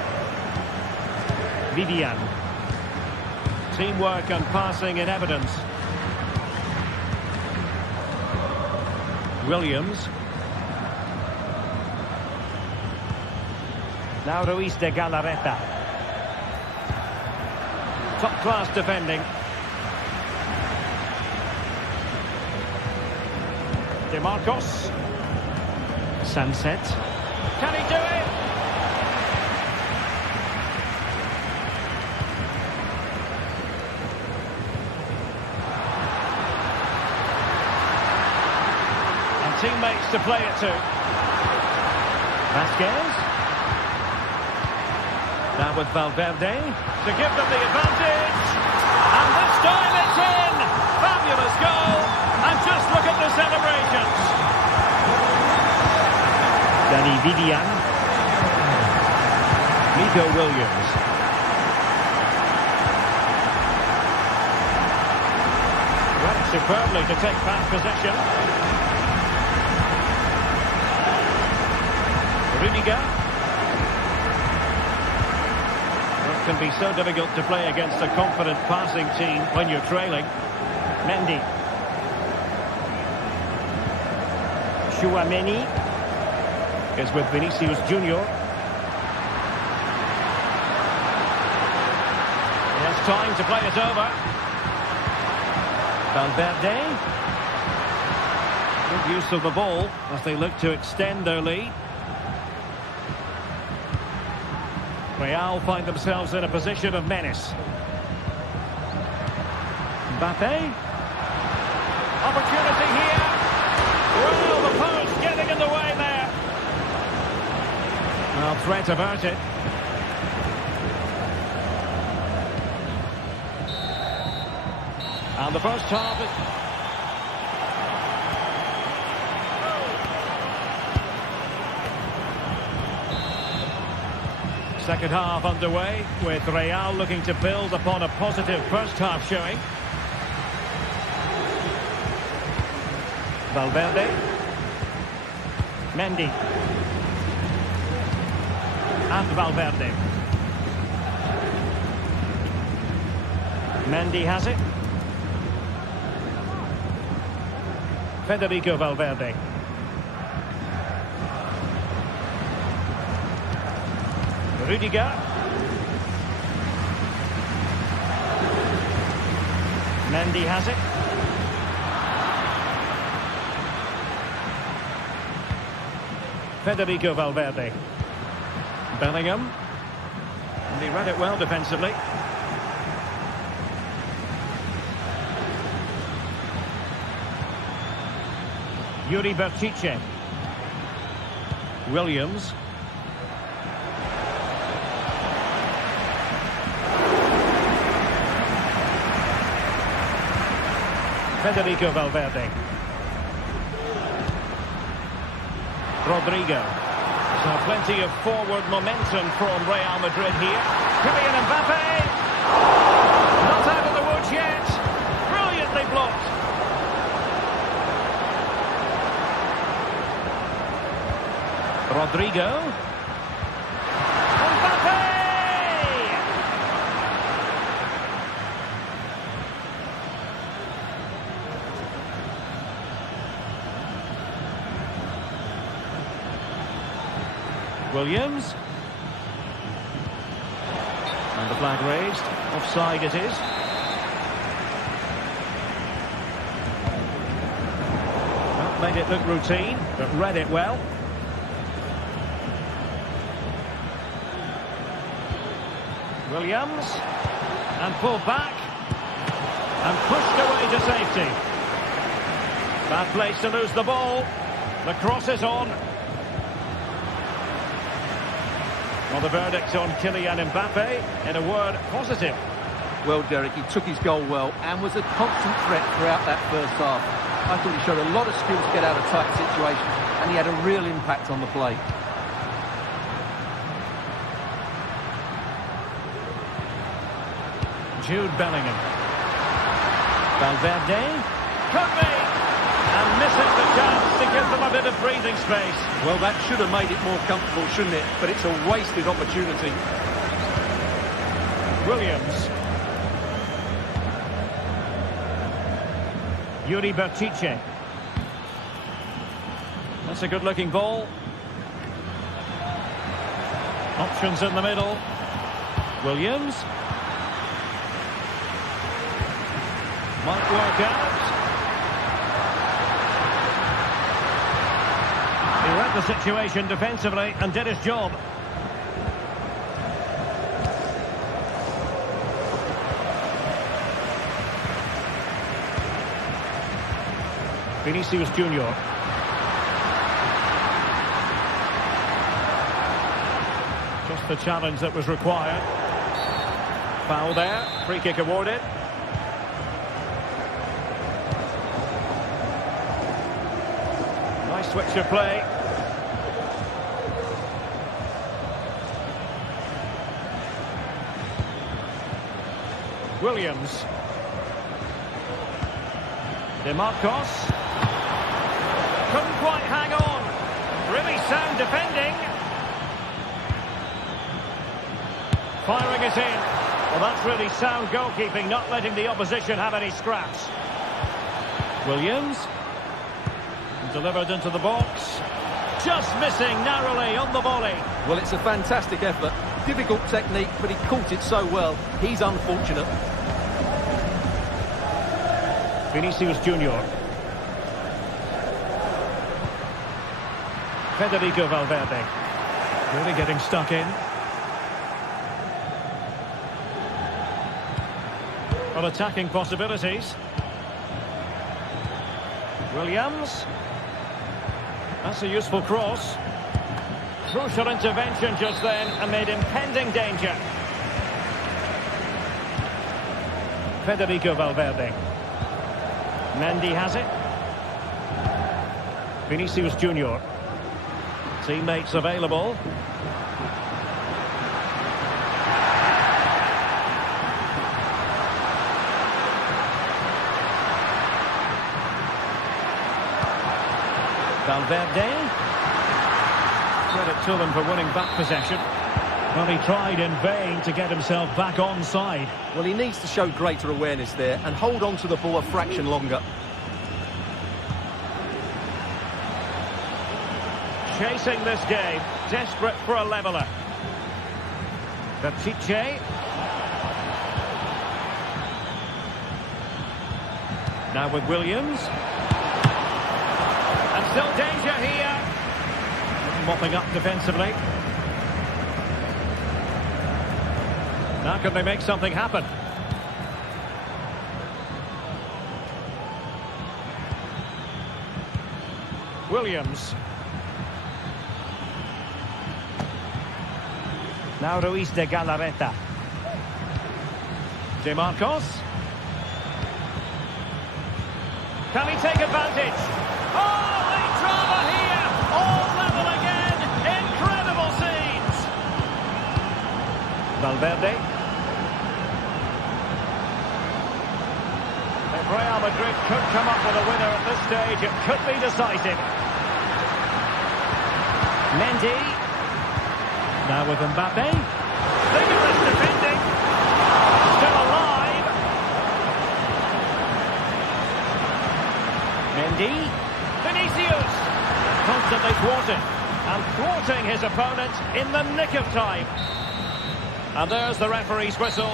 Vivian. Teamwork and passing in evidence. Williams. Now Ruiz de Galarreta. Top-class defending. DeMarcos. Sunset. Can he do it? And teammates to play it to. Vasquez. Now with Valverde to give them the advantage. And this time it's in! Fabulous goal! And just look at the celebrations. Danny Vivian. Nico Williams. Worked superbly to take back possession. Rudiger. It can be so difficult to play against a confident passing team when you're trailing. Mendy. Chouameni is with Vinicius Junior. He has time to play it over. Valverde. Good use of the ball as they look to extend their lead. Real find themselves in a position of menace. Mbappe. Opportunity here. Well, the post getting in the way there. Well, threat averted. And the first half is... Second half underway, with Real looking to build upon a positive first half showing. Valverde. Mendy. And Valverde. Mendy has it. Federico Valverde. Rudiger. Mendy has it. Federico Valverde. Bellingham. And he read it well defensively. Yuri Berchiche. Williams. Federico Valverde. Rodrigo. So plenty of forward momentum from Real Madrid here. Kylian Mbappe. Not out of the woods yet. Brilliantly blocked. Rodrigo. Mbappe! Williams. And the flag raised. Offside it is. Well, made it look routine, but read it well. Williams. And pulled back. And pushed away to safety. Bad place to lose the ball. The cross is on. Well, the verdict on Kylian Mbappe, in a word, positive. Well, Derek, he took his goal well and was a constant threat throughout that first half. I thought he showed a lot of skill to get out of tight situations, and he had a real impact on the play. Jude Bellingham. Valverde. Could be! And missing the chance to give them a bit of breathing space. Well, that should have made it more comfortable, shouldn't it? But it's a wasted opportunity. Williams. Yuri Berchiche. That's a good-looking ball. Options in the middle. Williams. Might work out. He read the situation defensively and did his job. Vinicius Junior. Just the challenge that was required. Foul there. Free kick awarded. Nice switch of play. Williams. DeMarcos. Couldn't quite hang on. Really sound defending. Firing it in. Well, that's really sound goalkeeping, not letting the opposition have any scraps. Williams. Delivered into the box. Just missing narrowly on the volley. Well, it's a fantastic effort. Difficult technique, but he caught it so well. He's unfortunate. Vinicius Junior. Federico Valverde. Really getting stuck in. On attacking possibilities. Williams. That's a useful cross. Crucial intervention just then amid impending danger. Federico Valverde. Mendy has it. Vinicius Junior. Teammates available. Valverde. Credit to them for winning back possession. Well, he tried in vain to get himself back onside. Well, he needs to show greater awareness there and hold on to the ball a fraction longer. Chasing this game, desperate for a leveller. Berchiche. Now with Williams. And still danger here. Mopping up defensively. Now can they make something happen? Williams. Now Ruiz de Galarreta. DeMarcos. Can he take advantage? Oh, late drama here! All level again! Incredible scenes! Valverde. If Real Madrid could come up with a winner at this stage, it could be decisive. Mendy. Now with Mbappe. Vigorous defending. Still alive. Mendy. Vinicius. Constantly thwarted. And thwarting his opponent in the nick of time. And there's the referee's whistle.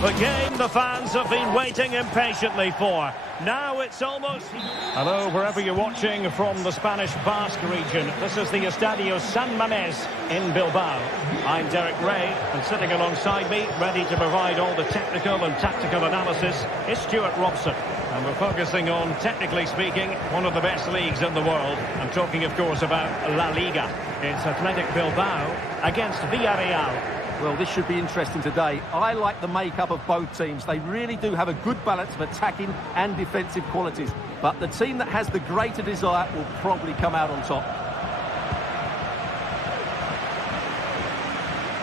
The game the fans have been waiting impatiently for. Now it's almost... Hello, wherever you're watching from the Spanish Basque region. This is the Estadio San Mamés in Bilbao. I'm Derek Ray, and sitting alongside me, ready to provide all the technical and tactical analysis, is Stuart Robson. And we're focusing on, technically speaking, one of the best leagues in the world. I'm talking, of course, about La Liga. It's Athletic Bilbao against Villarreal. Well, this should be interesting today. I like the makeup of both teams. They really do have a good balance of attacking and defensive qualities. But the team that has the greater desire will probably come out on top.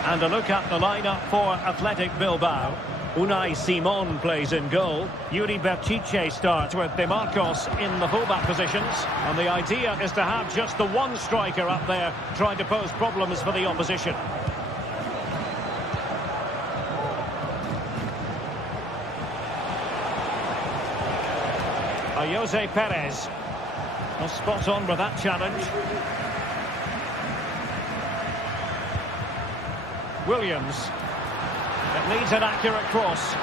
And a look at the lineup for Athletic Bilbao. Unai Simon plays in goal. Yuri Berchiche starts with De Marcos in the fullback positions. And the idea is to have just the one striker up there trying to pose problems for the opposition. Jose Perez. Well, spot on with that challenge. Williams. It needs an accurate cross.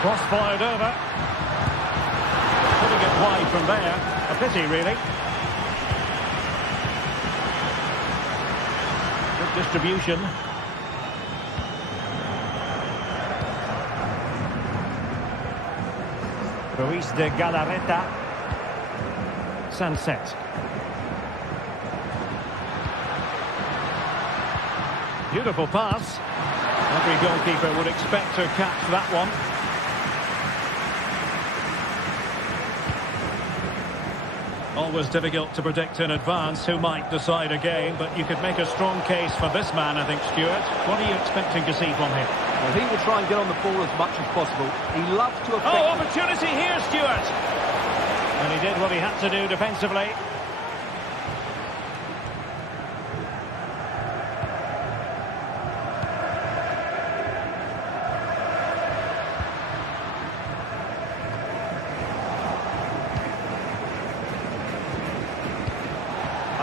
Cross fired over. Putting it wide from there. A pity, really. Distribution. Ruiz de Galarreta. Sunset. Beautiful pass. Every goalkeeper would expect to catch that one. Always difficult to predict in advance who might decide a game, but you could make a strong case for this man, I think, Stuart. What are you expecting to see from him? Well, he will try and get on the ball as much as possible. He loves to affect... Oh, opportunity here, Stuart! And he did what he had to do defensively.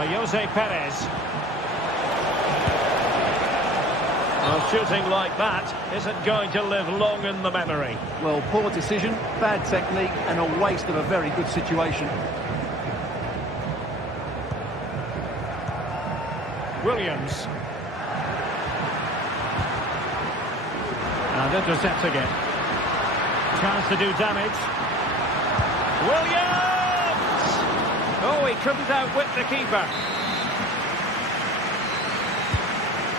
Jose Perez. Well, shooting like that isn't going to live long in the memory. Well, poor decision, bad technique, and a waste of a very good situation. Williams. And intercepts again. Chance to do damage. Williams! Oh, he couldn't outwit the keeper.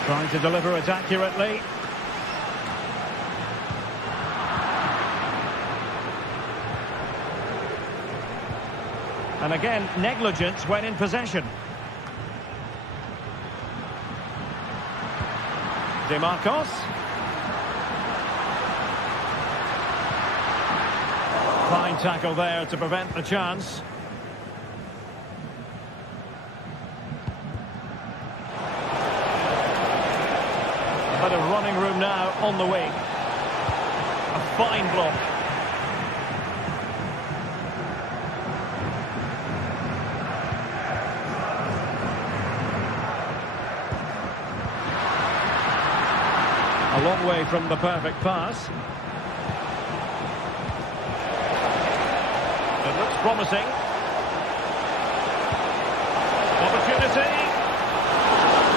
Trying to deliver it accurately. And again, negligence when in possession. De Marcos. Fine tackle there to prevent the chance. A bit of running room now on the wing. A fine block. A long way from the perfect pass. It looks promising. Opportunity.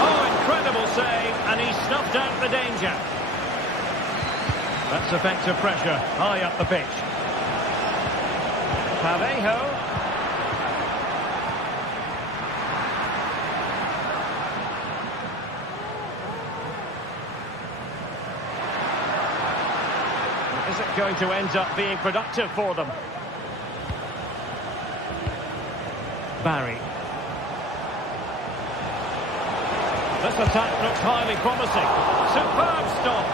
Oh, incredible save, and he snuffed out the danger. That's effective pressure, high up the pitch. Parejo. Is it going to end up being productive for them? Barry. This attack looks highly promising. Superb stop.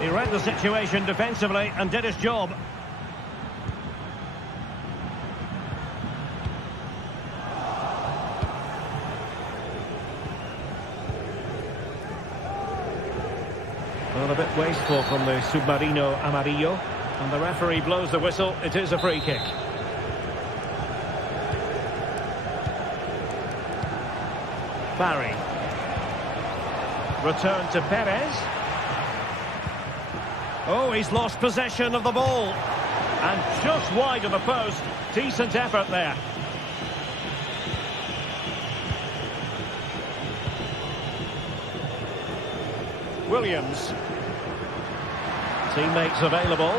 He read the situation defensively and did his job. Well, a bit wasteful from the Submarino Amarillo. And the referee blows the whistle. It is a free kick. Barry. Return to Perez. Oh, he's lost possession of the ball. And just wide of the post. Decent effort there. Williams. Teammates available.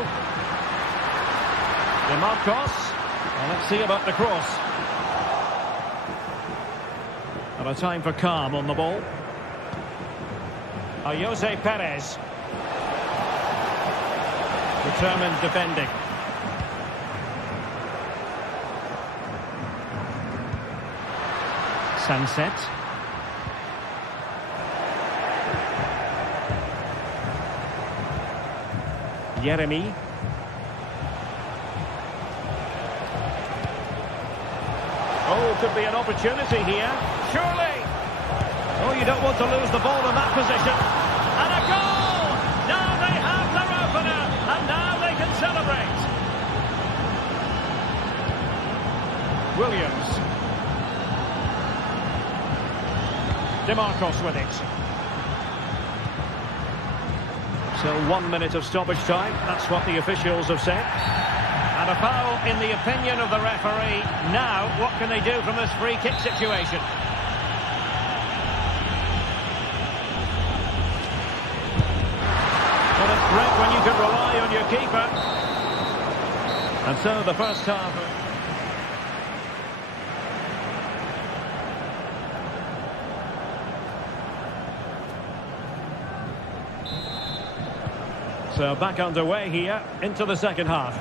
DeMarcos. Well, let's see about the cross. And a time for calm on the ball. Jose Perez. Determined defending. Sunset. Jeremy. Oh, could be an opportunity here. Surely. Oh, you don't want to lose the ball in that position. And a goal! Now they have their opener. And now they can celebrate. Williams. DeMarcos with it. So 1 minute of stoppage time. That's what the officials have said. And a foul in the opinion of the referee. Now, what can they do from this free kick situation? Well, it's great when you can rely on your keeper. And so the first half. So back underway here into the second half.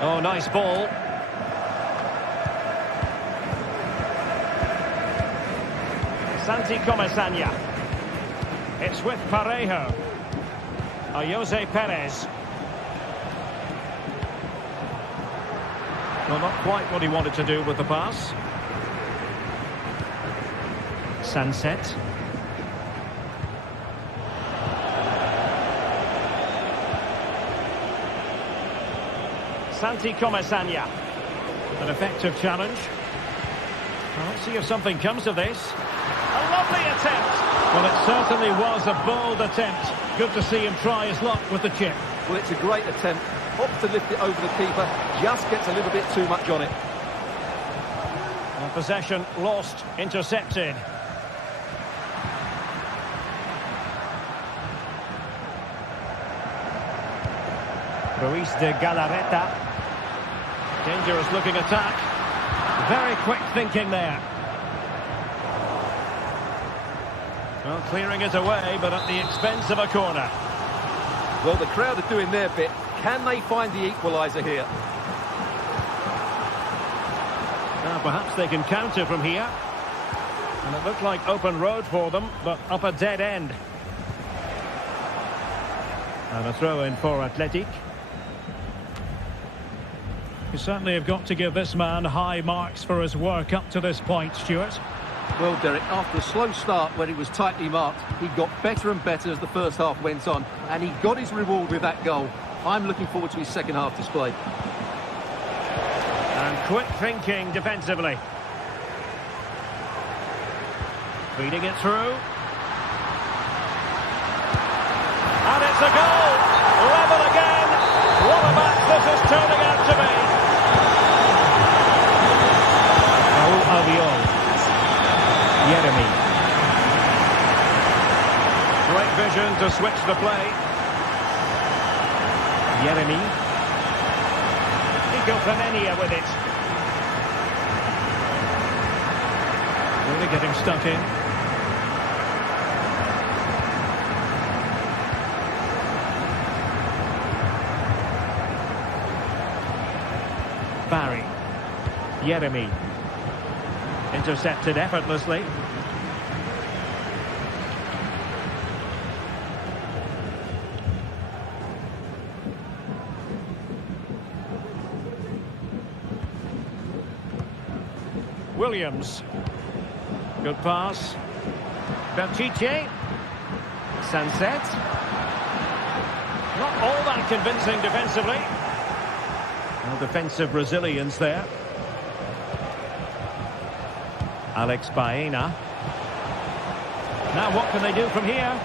Oh, nice ball. Santi Comesaña. It's with Parejo. Jose Perez. Well, not quite what he wanted to do with the pass. Sunset. Santi Comesaña. An effective challenge. Well, let's see if something comes of this. A lovely attempt. Well, it certainly was a bold attempt. Good to see him try his luck with the chip. Well, it's a great attempt. Opts to lift it over the keeper. Just gets a little bit too much on it. Well, possession lost. Intercepted. Ruiz de Galarreta. Dangerous looking attack. Very quick thinking there. Well, clearing it away, but at the expense of a corner. Well, the crowd are doing their bit. Can they find the equaliser here? Now, perhaps they can counter from here. And it looked like open road for them, but up a dead end. And a throw in for Athletic. You certainly have got to give this man high marks for his work up to this point, Stuart. Well, Derek, after a slow start where he was tightly marked, he got better and better as the first half went on, and he got his reward with that goal. I'm looking forward to his second half display. And quick thinking defensively. Feeding it through. And it's a goal! Level again! What a match this is turning out to be! Albiol. Jeremy. Great vision to switch the play. Jeremy. Nico Femenia with it. Really getting stuck in. Barry. Jeremy. Intercepted effortlessly. Williams. Good pass. Bertice. Sanset. Not all that convincing defensively. No defensive resilience there. Alex Baena. Now what can they do from here?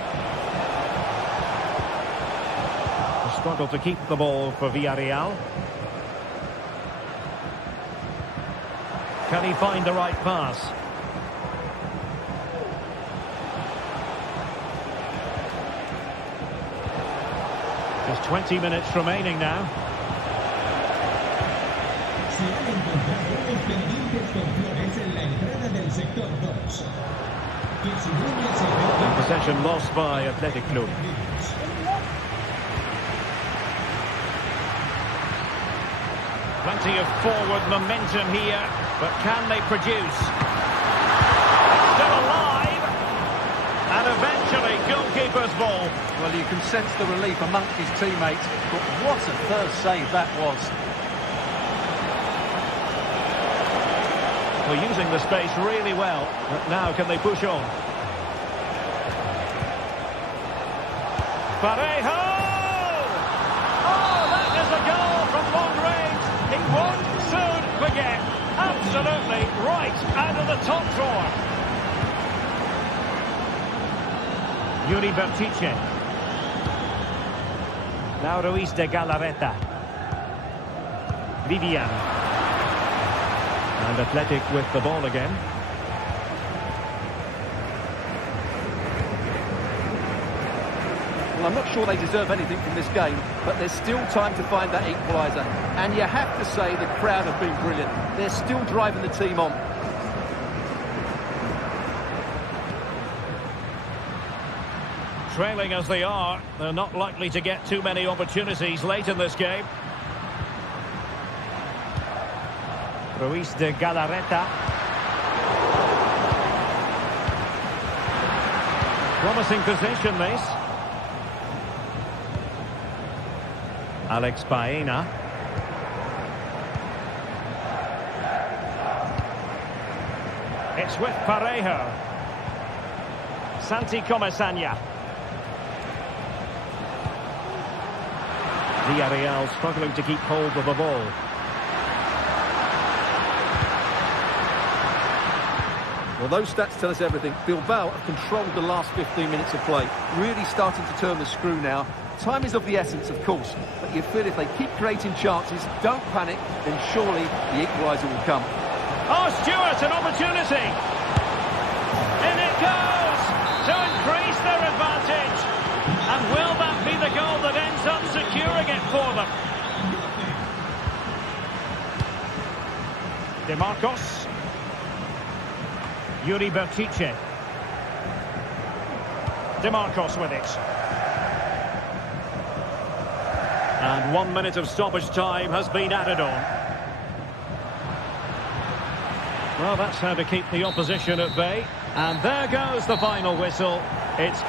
A struggle to keep the ball for Villarreal. Can he find the right pass? Just 20 minutes remaining now. And possession lost by Athletic Club. Plenty of forward momentum here, but can they produce? Still alive, and eventually goalkeeper's ball. Well, you can sense the relief amongst his teammates, but what a first save that was. Well, using the space really well, but now can they push on? Parejo! Oh, that is a goal from long range. He won't soon forget. Absolutely right out of the top drawer. Yuri Bertice. Now Ruiz de Galarreta. Vivian. And Athletic with the ball again. Well, I'm not sure they deserve anything from this game, but there's still time to find that equaliser. And you have to say the crowd have been brilliant. They're still driving the team on. Trailing as they are, they're not likely to get too many opportunities late in this game. Ruiz de Galarreta. Promising position, this. Alex Baena. It's with Parejo. Santi Comesaña. Villarreal struggling to keep hold of the ball. Well, those stats tell us everything. Bilbao have controlled the last 15 minutes of play. Really starting to turn the screw now. Time is of the essence, of course. But you feel if they keep creating chances, don't panic, then surely the equaliser will come. Oh, Stewart, an opportunity. In it goes to increase their advantage. And will that be the goal that ends up securing it for them? De Marcos. Yuri Bertice. De Marcos with it. And 1 minute of stoppage time has been added on. Well, that's how to keep the opposition at bay. And there goes the final whistle. It's...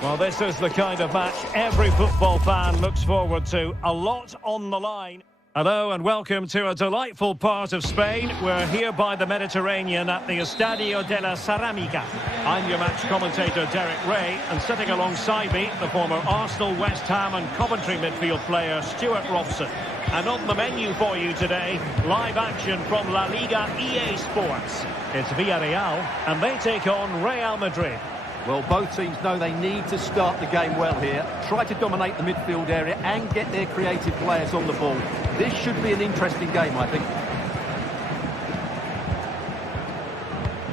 Well, this is the kind of match every football fan looks forward to. A lot on the line. Hello and welcome to a delightful part of Spain. We're here by the Mediterranean at the Estadio de la Ceramica. I'm your match commentator, Derek Ray, and sitting alongside me, the former Arsenal, West Ham and Coventry midfield player, Stuart Robson. And on the menu for you today, live action from La Liga EA Sports. It's Villarreal, and they take on Real Madrid. Well, both teams know they need to start the game well here. Try to dominate the midfield area and get their creative players on the ball. This should be an interesting game, I think.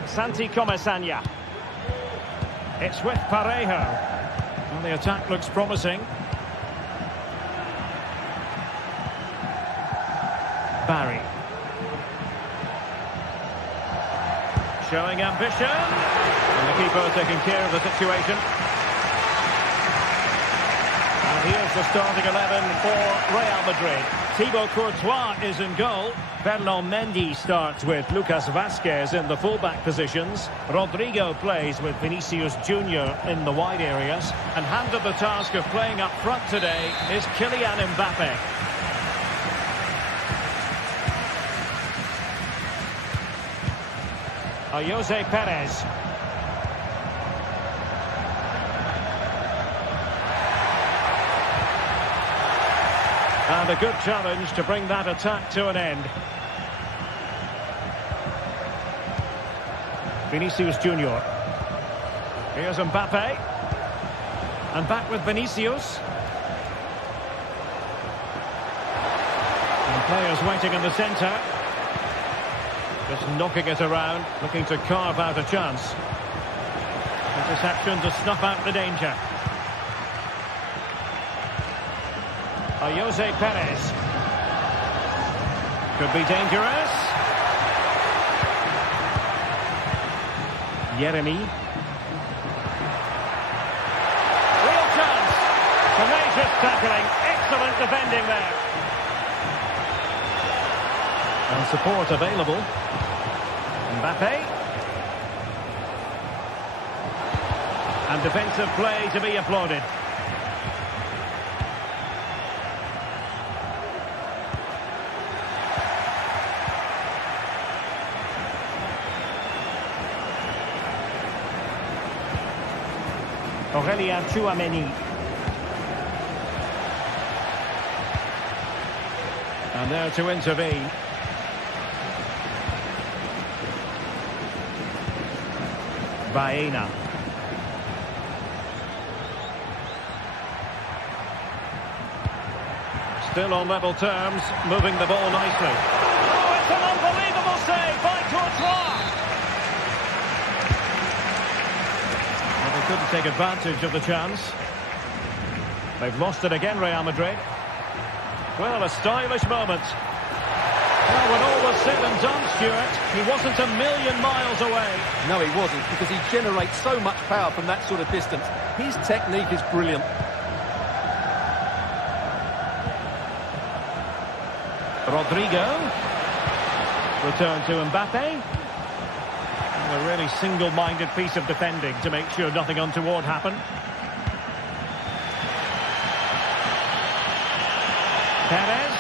Santi Comesaña. It's with Parejo. Well, the attack looks promising. Barry. Showing ambition. And the keeper taking care of the situation. And here's the starting 11 for Real Madrid. Thibaut Courtois is in goal. Ferland Mendy starts with Lucas Vazquez in the fullback positions. Rodrigo plays with Vinicius Junior in the wide areas. And handed the task of playing up front today is Kylian Mbappe. Jose Perez. And a good challenge to bring that attack to an end. Vinicius Junior. Here's Mbappe. And back with Vinicius. And players waiting in the centre. Just knocking it around, looking to carve out a chance. Interception to snuff out the danger. Jose Perez. Could be dangerous. Yeremy. Real chance. Tenacious tackling. Excellent defending there. And support available. Mbappe. And defensive play to be applauded. Aurélien Tchouameni. And there to intervene. Baena. Still on level terms, moving the ball nicely. Oh, it's an unbelievable save by Courtois! Well, they couldn't take advantage of the chance. They've lost it again, Real Madrid. Well, a stylish moment. Well, when all was said and done, Stuart, he wasn't a million miles away. No, he wasn't, because he generates so much power from that sort of distance. His technique is brilliant. Rodrigo. Return to Mbappe. And a really single-minded piece of defending to make sure nothing untoward happened. Perez.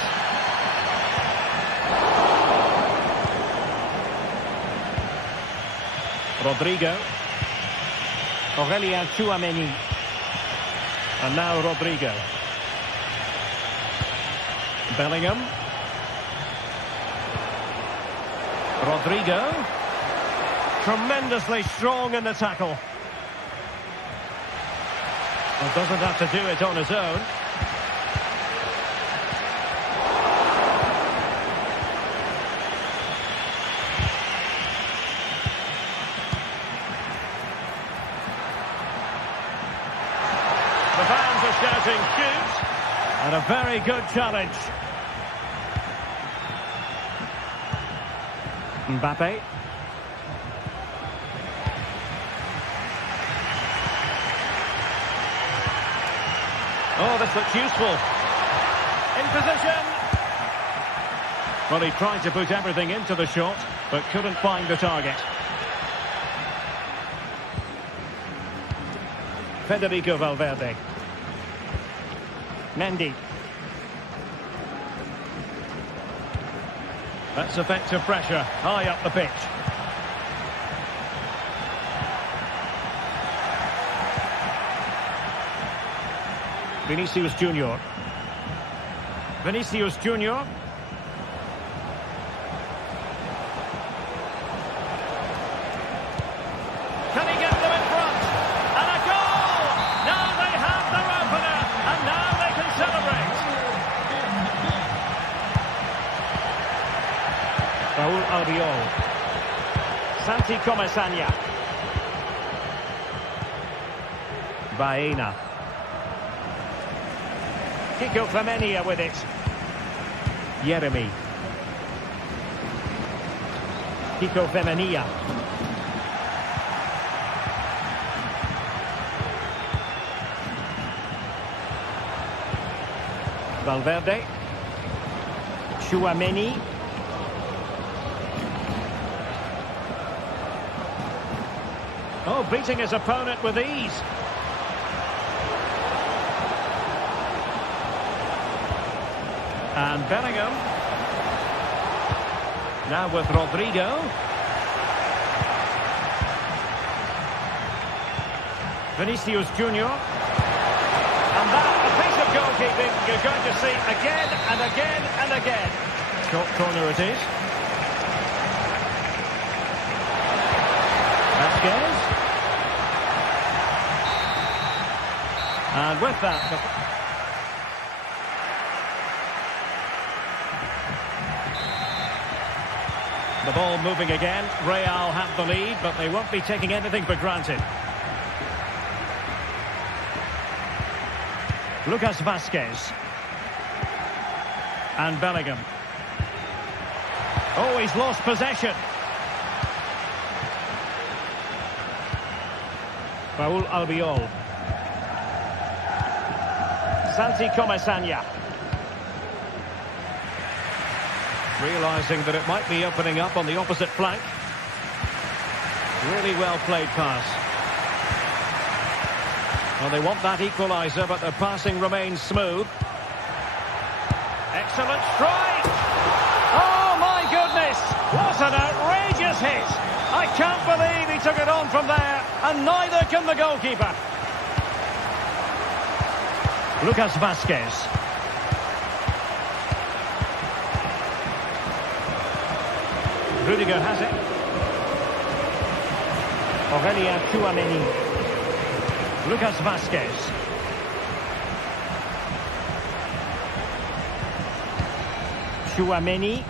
Rodrigo. Aurélien Tchouameni. And now Rodrigo. Bellingham. Rodrigo. Tremendously strong in the tackle. Well, doesn't have to do it on his own. The fans are shouting shoot, and a very good challenge. Mbappe. Oh, this looks useful. In position. Well, he tried to put everything into the shot, but couldn't find the target. Federico Valverde. Mendy. That's effective pressure, high up the pitch. Vinicius Junior. Vinicius Junior. Can he get them in front? And a goal! Now they have their opener, and now they can celebrate. Raul Albiol. Santi Comesaña. Baena. Kiko Femenia with it. Jeremy. Kiko Femenia. Valverde. Tchouaméni. Oh, beating his opponent with ease. And Bellingham. Now with Rodrigo. Vinicius Junior. And that, a piece of goalkeeping you're going to see again and again and again. Short corner it is. Vasquez. And with that... The ball moving again. Real have the lead, but they won't be taking anything for granted. Lucas Vasquez. And Bellingham. Oh, he's lost possession. Raul Albiol. Santi Comesaña. Realising that it might be opening up on the opposite flank. Really well played pass. Well, they want that equaliser, but their passing remains smooth. Excellent strike! Oh, my goodness! What an outrageous hit! I can't believe he took it on from there, and neither can the goalkeeper. Lucas Vasquez. Rudiger has it. Aurelien Tchouaméni. Lucas Vasquez. Tchouaméni.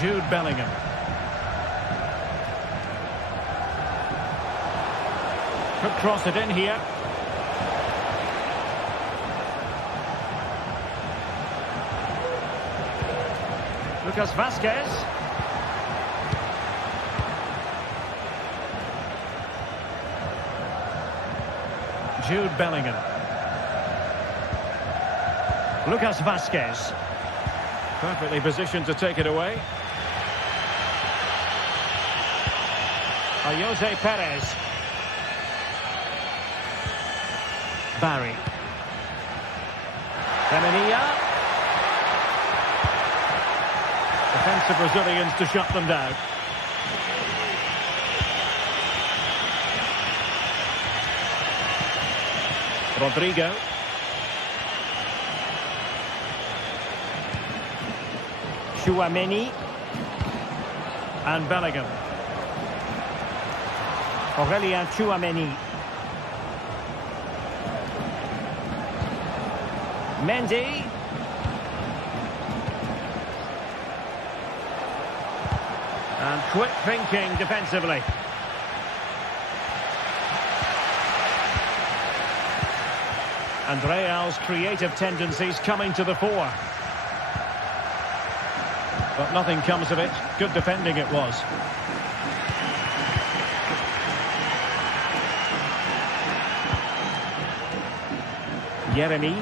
Jude Bellingham. Could cross it in here. Lucas Vasquez. Jude Bellingham. Lucas Vasquez. Perfectly positioned to take it away. Jose Perez. Barry. Femenia. Defensive Brazilians to shut them down. Rodrigo. Tchouaméni. And Bellingham. Aurelien Tchouaméni. Mendy. And quick thinking defensively. And Real's creative tendencies coming to the fore. But nothing comes of it. Good defending it was. Jeremy.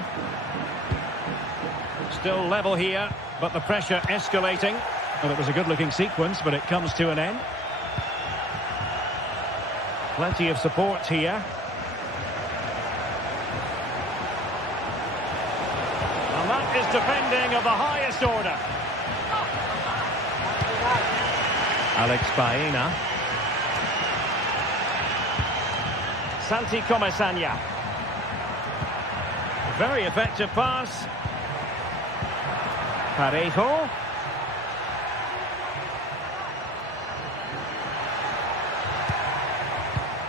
Still level here, but the pressure escalating. Well, it was a good-looking sequence, but it comes to an end. Plenty of support here. And that is defending of the highest order. Alex Baena. Santi Comesaña. Very effective pass. Parejo.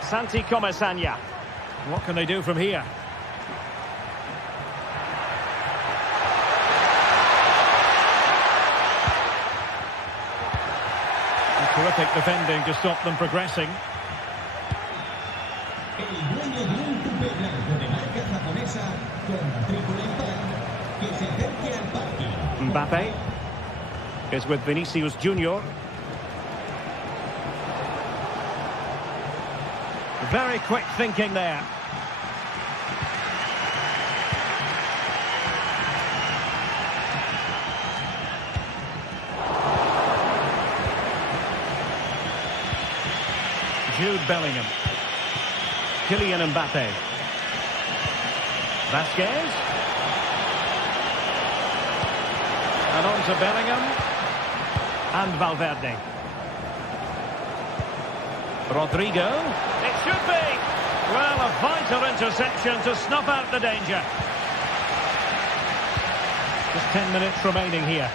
Santi Comesaña. What can they do from here? Terrific defending to stop them progressing. El dueño de un tupé blanco de marca japonesa con matrícula impar que se acerque al parque. Mbappe is with Vinicius Junior. Very quick thinking there. Jude Bellingham. Kylian Mbappe. Vasquez. And on to Bellingham. And Valverde. Rodrigo. It should be. Well, a vital interception to snuff out the danger. Just 10 minutes remaining here.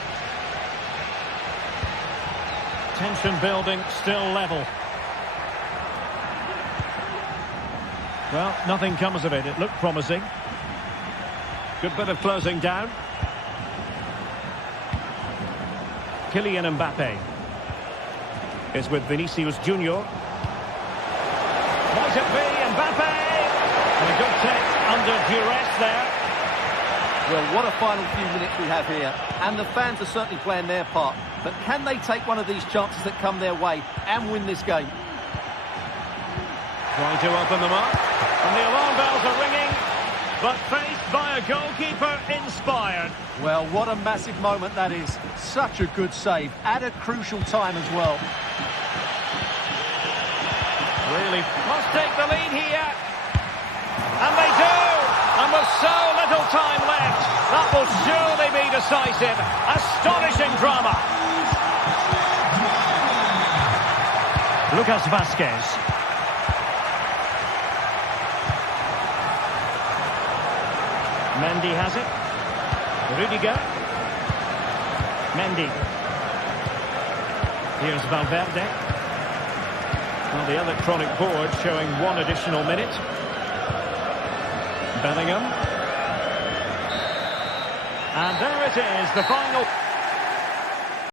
Tension building, still level. Well, nothing comes of it. It looked promising. Good bit of closing down. Kylian Mbappe is with Vinicius Junior. Might it be Mbappe? And a good take under duress there. Well, what a final few minutes we have here. And the fans are certainly playing their part. But can they take one of these chances that come their way and win this game? Trying to open them up. And the alarm bells are ringing. But faced by a goalkeeper inspired. Well, what a massive moment that is. Such a good save at a crucial time as well. Really must take the lead here. And they do. And with so little time left, that will surely be decisive. Astonishing drama. Lucas Vasquez. Mendy has it. Rudiger. Mendy. Here's Valverde. Well, the electronic board showing 1 additional minute. Bellingham. And there it is, the final.